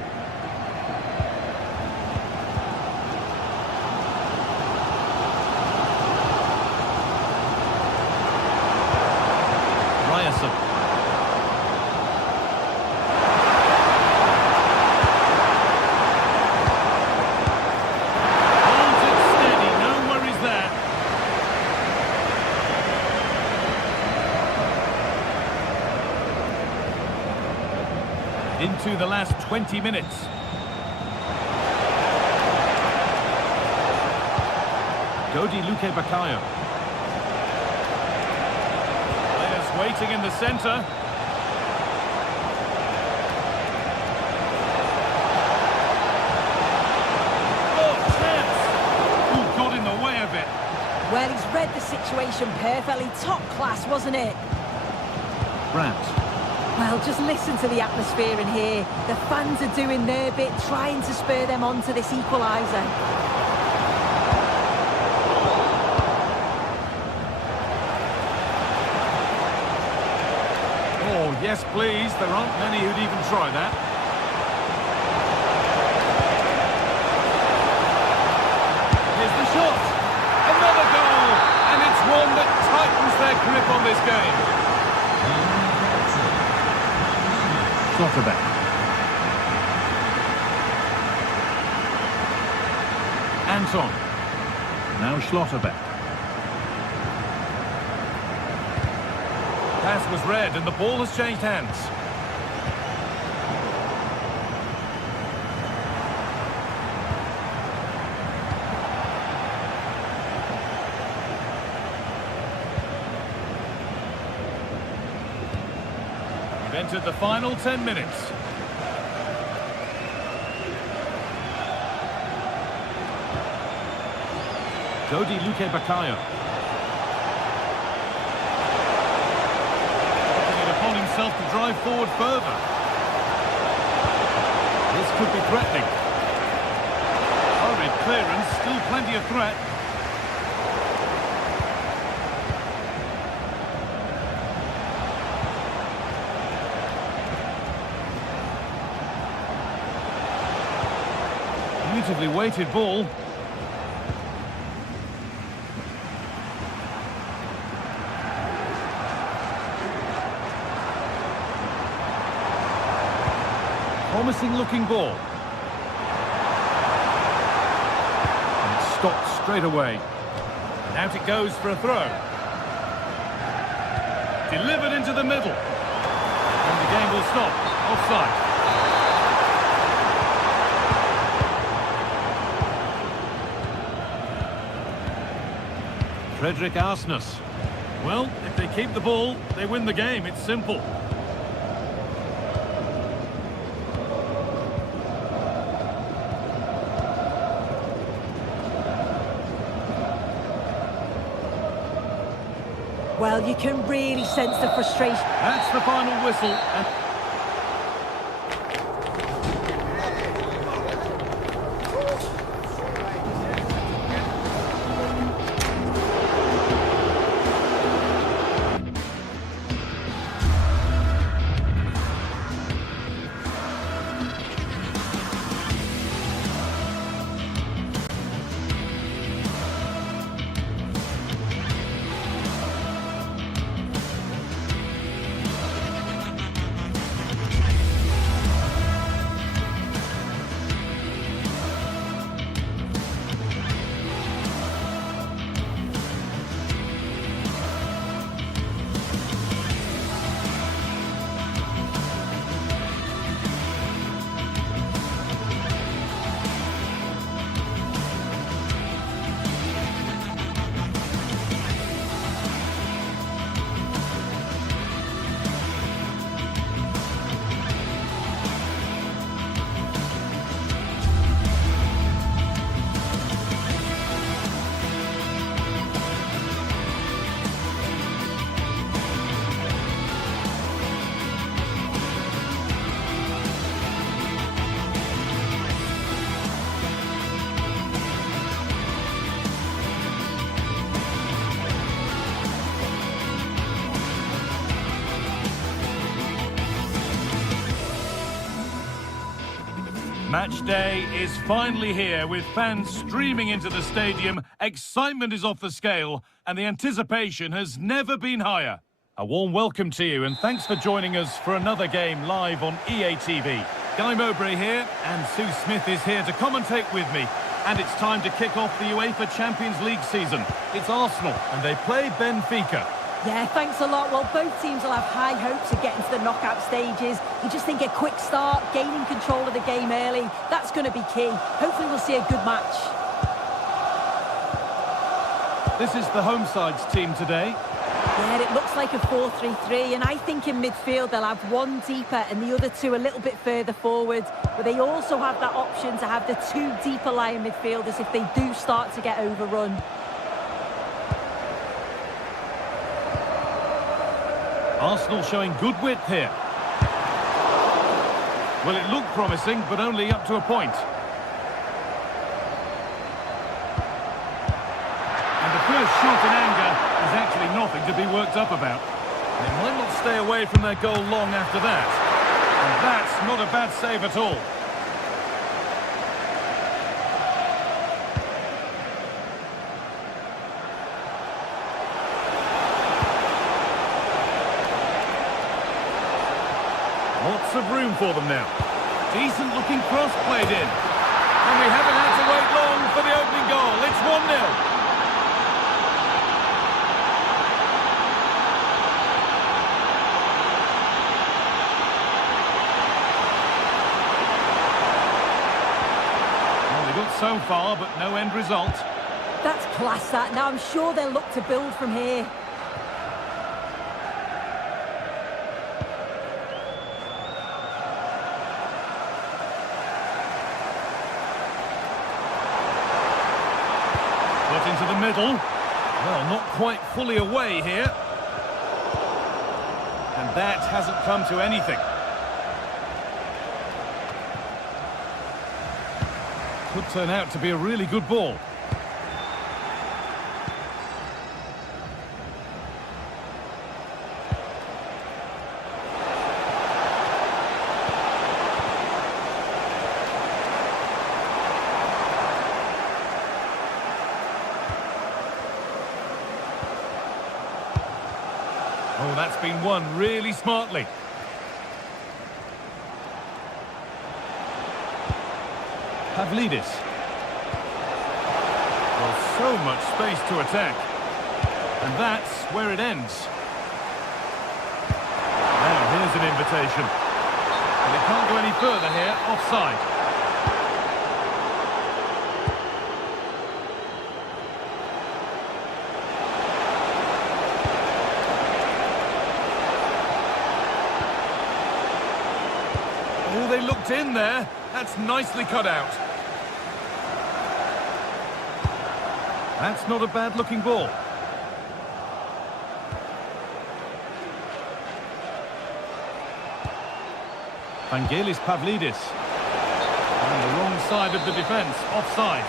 Ryerson. Into the last 20 minutes. Dodi Luque Bakayo. Players waiting in the centre. Oh, chance! Who got in the way of it? Well, he's read the situation perfectly. Top class, wasn't it? Brandt. Well, just listen to the atmosphere in here. The fans are doing their bit, trying to spur them on to this equaliser. Oh, yes, please. There aren't many who'd even try that. Here's the shot. Another goal. And it's one that tightens their grip on this game. Schlotterbeck. Anton. Now Schlotterbeck. Pass was read and the ball has changed hands. We've entered the final 10 minutes. Jody Luque Bakayo. Himself to drive forward further. This could be threatening. Hurried clearance, still plenty of threat. Beautifully weighted ball. Promising looking ball. And it's stopped straight away. And out it goes for a throw. Delivered into the middle. And the game will stop. Offside. Frederick Arsnes. Well, if they keep the ball, they win the game. It's simple. Well, you can really sense the frustration. That's the final whistle. Match day is finally here with fans streaming into the stadium, excitement is off the scale and the anticipation has never been higher. A warm welcome to you and thanks for joining us for another game live on EA TV. Guy Mowbray here and Sue Smith is here to commentate with me. And it's time to kick off the UEFA Champions League season. It's Arsenal and they play Benfica. Yeah, thanks a lot. Well, both teams will have high hopes of getting to the knockout stages. You just think a quick start, gaining control of the game early, that's going to be key. Hopefully we'll see a good match. This is the home side's team today. Yeah, it looks like a 4-3-3, and I think in midfield they'll have one deeper and the other two a little bit further forward. But they also have that option to have the two deeper lying midfielders if they do start to get overrun. Arsenal showing good width here. Well, it looked promising, but only up to a point. And the first shot in anger is actually nothing to be worked up about. They might not stay away from their goal long after that. And that's not a bad save at all. Lots of room for them now. Decent looking cross played in. And we haven't had to wait long for the opening goal. It's 1-0. So far, but no end result. That's class, that. Now I'm sure they'll look to build from here. Got into the middle. Well, not quite fully away here. And that hasn't come to anything. Could turn out to be a really good ball. Oh, that's been won really smartly. Pavlidis. Well, so much space to attack. And that's where it ends. Now, here's an invitation. And it can't go any further here, offside. Oh, they looked in there. That's nicely cut out. That's not a bad-looking ball. Vangelis Pavlidis. On the wrong side of the defence, offside.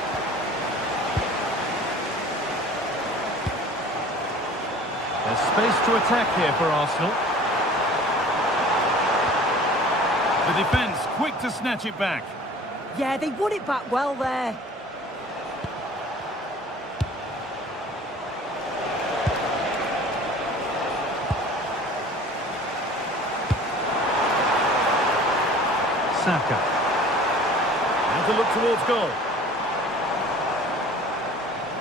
There's space to attack here for Arsenal. The defence quick to snatch it back. Yeah, they won it back well there. Saka. And to look towards goal.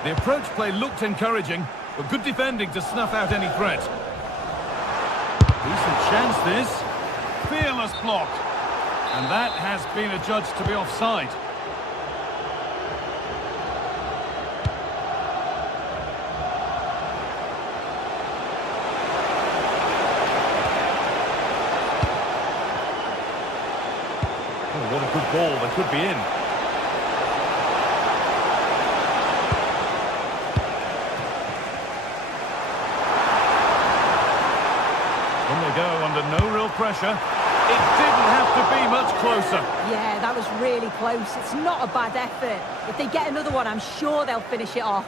The approach play looked encouraging, but good defending to snuff out any threat. Decent chance this. Fearless block. And that has been adjudged to be offside. Oh, what a good ball. They could be in. When they go under no real pressure, it didn't have to be much closer. Yeah, that was really close. It's not a bad effort. If they get another one, I'm sure they'll finish it off.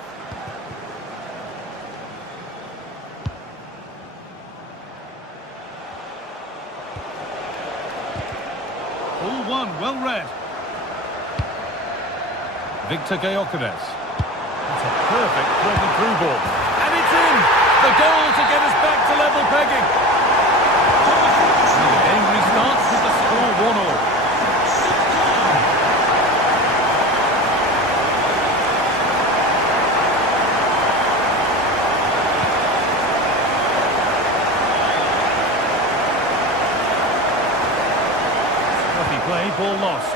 All one, well read. Victor Gyökeres. That's a perfect thread-and-through ball. And it's in! The goal to get us back to level pegging. And the game restarts with the score 1-1. Scruffy play, ball lost.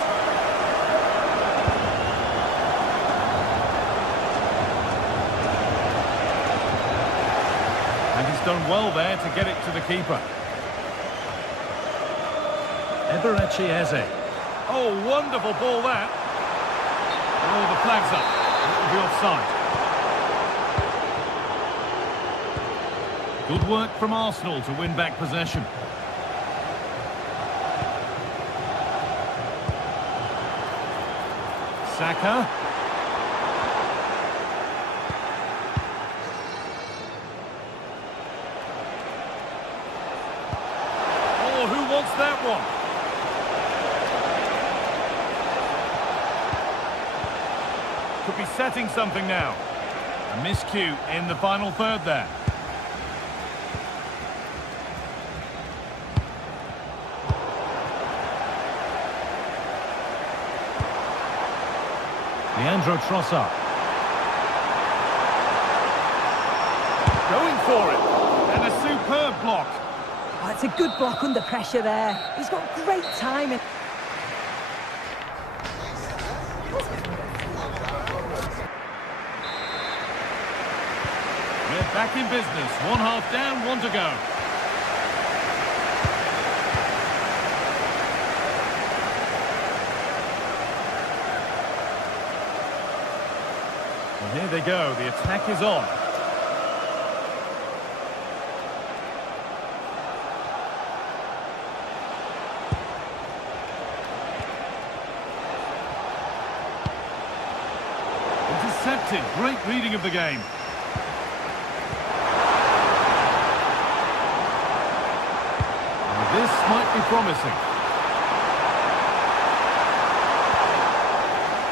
And he's done well there to get it to the keeper. Eberechi Eze. Oh, wonderful ball that. Oh, the flag's up. It will be offside. Good work from Arsenal to win back possession. Saka. Oh, who wants that one? Could be setting something now. A miscue in the final third there. Leandro Trossard. Going for it. And a superb block. Oh, it's a good block under pressure there. He's got great timing. We're back in business. One half down, one to go. And here they go. The attack is on. Intercepted. Great reading of the game. This might be promising.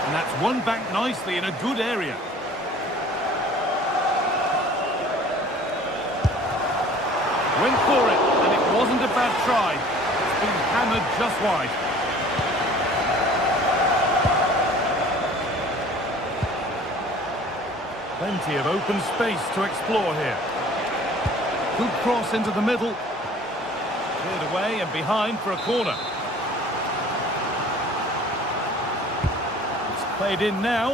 And that's won back nicely in a good area. Went for it, and it wasn't a bad try. It's been hammered just wide. Plenty of open space to explore here. Good cross into the middle. Cleared away and behind for a corner. It's played in now,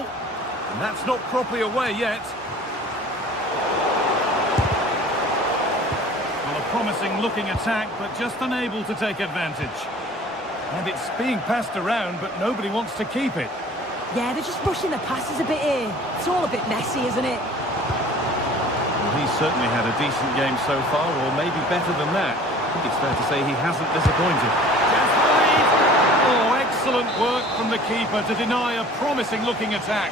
and that's not properly away yet. Well, a promising looking attack, but just unable to take advantage. And it's being passed around, but nobody wants to keep it. Yeah, they're just rushing the passes a bit here. It's all a bit messy, isn't it? Well, he's certainly had a decent game so far, or maybe better than that. I think it's fair to say he hasn't disappointed. Just the lead! Oh, excellent work from the keeper to deny a promising-looking attack.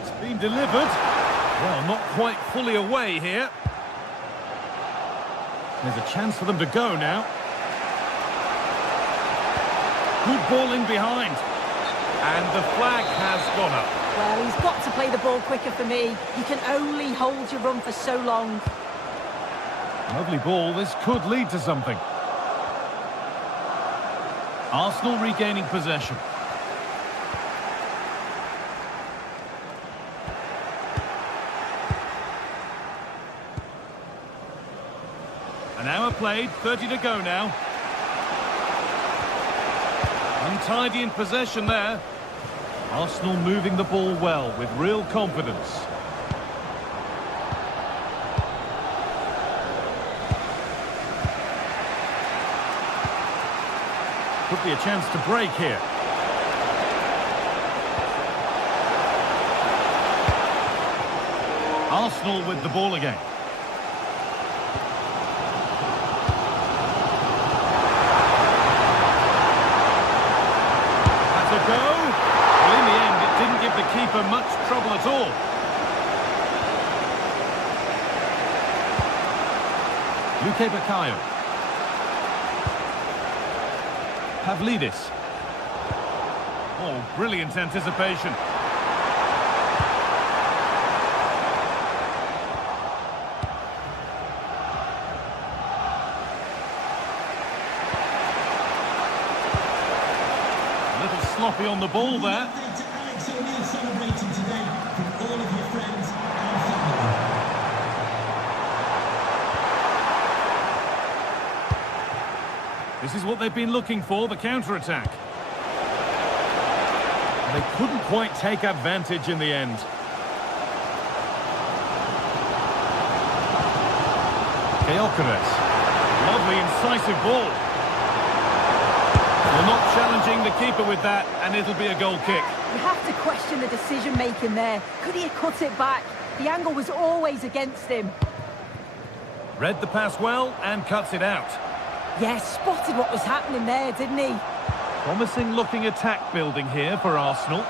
It's been delivered. Well, not quite fully away here. There's a chance for them to go now. Good ball in behind. And the flag has gone up. Well, he's got to play the ball quicker for me. You can only hold your run for so long. Lovely ball. This could lead to something. Arsenal regaining possession. An hour played, 30 to go now. Untidy in possession there. Arsenal moving the ball well with real confidence. Could be a chance to break here. Arsenal with the ball again. That's a go. Well, in the end, it didn't give the keeper much trouble at all. Luke Bakayo. Pavlidis. Oh, brilliant anticipation. A little sloppy on the ball there. Celebrating today with all of your friends and family. This is what they've been looking for, the counter-attack. They couldn't quite take advantage in the end. Gyökeres. Lovely, incisive ball. Well, not challenging the keeper with that, and it'll be a goal kick. You have to question the decision-making there. Could he have cut it back? The angle was always against him. Read the pass well and cuts it out. Yes, spotted what was happening there, didn't he? Promising looking attack building here for Arsenal.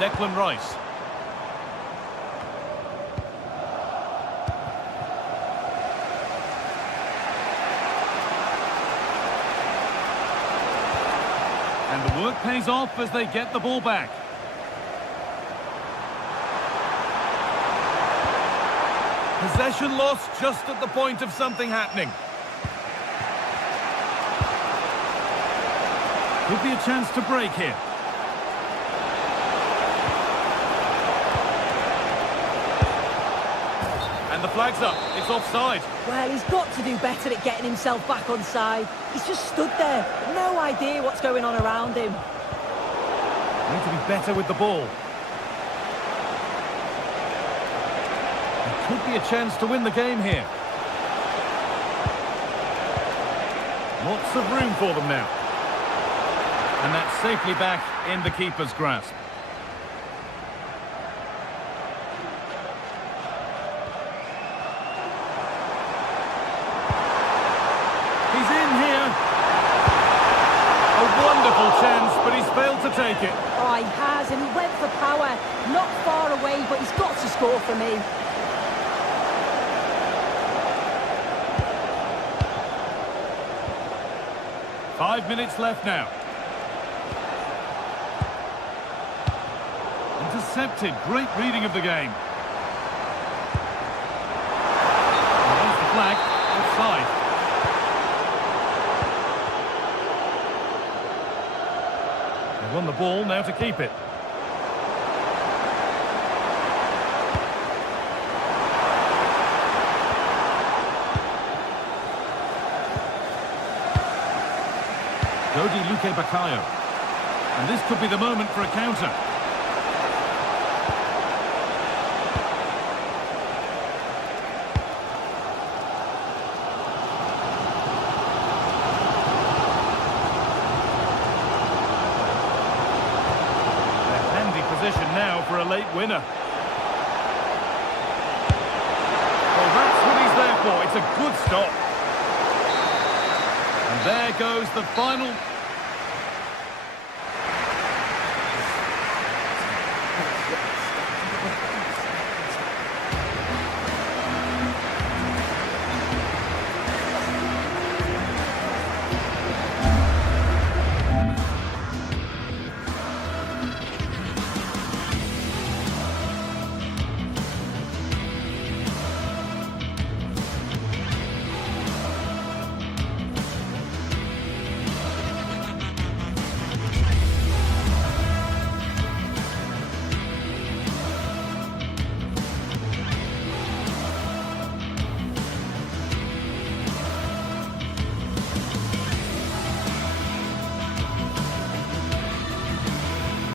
Declan Rice. And the work pays off as they get the ball back. Possession lost just at the point of something happening. Could be a chance to break here. And the flag's up. It's offside. Well, he's got to do better at getting himself back on side. He's just stood there, no idea what's going on around him. Need to be better with the ball. There could be a chance to win the game here. Lots of room for them now. And that's safely back in the keeper's grasp. He's in here. A wonderful chance, but he's failed to take it. Oh, he has, and he went for power. Not far away, but he's got to score for me. Five minutes left now. Intercepted. Great reading of the game. And there's the flag. Offside. They won the ball, now to keep it. Dodi Luque Bakayo. And this could be the moment for a counter. Position now for a late winner. Well, that's what he's there for. It's a good stop. And there goes the final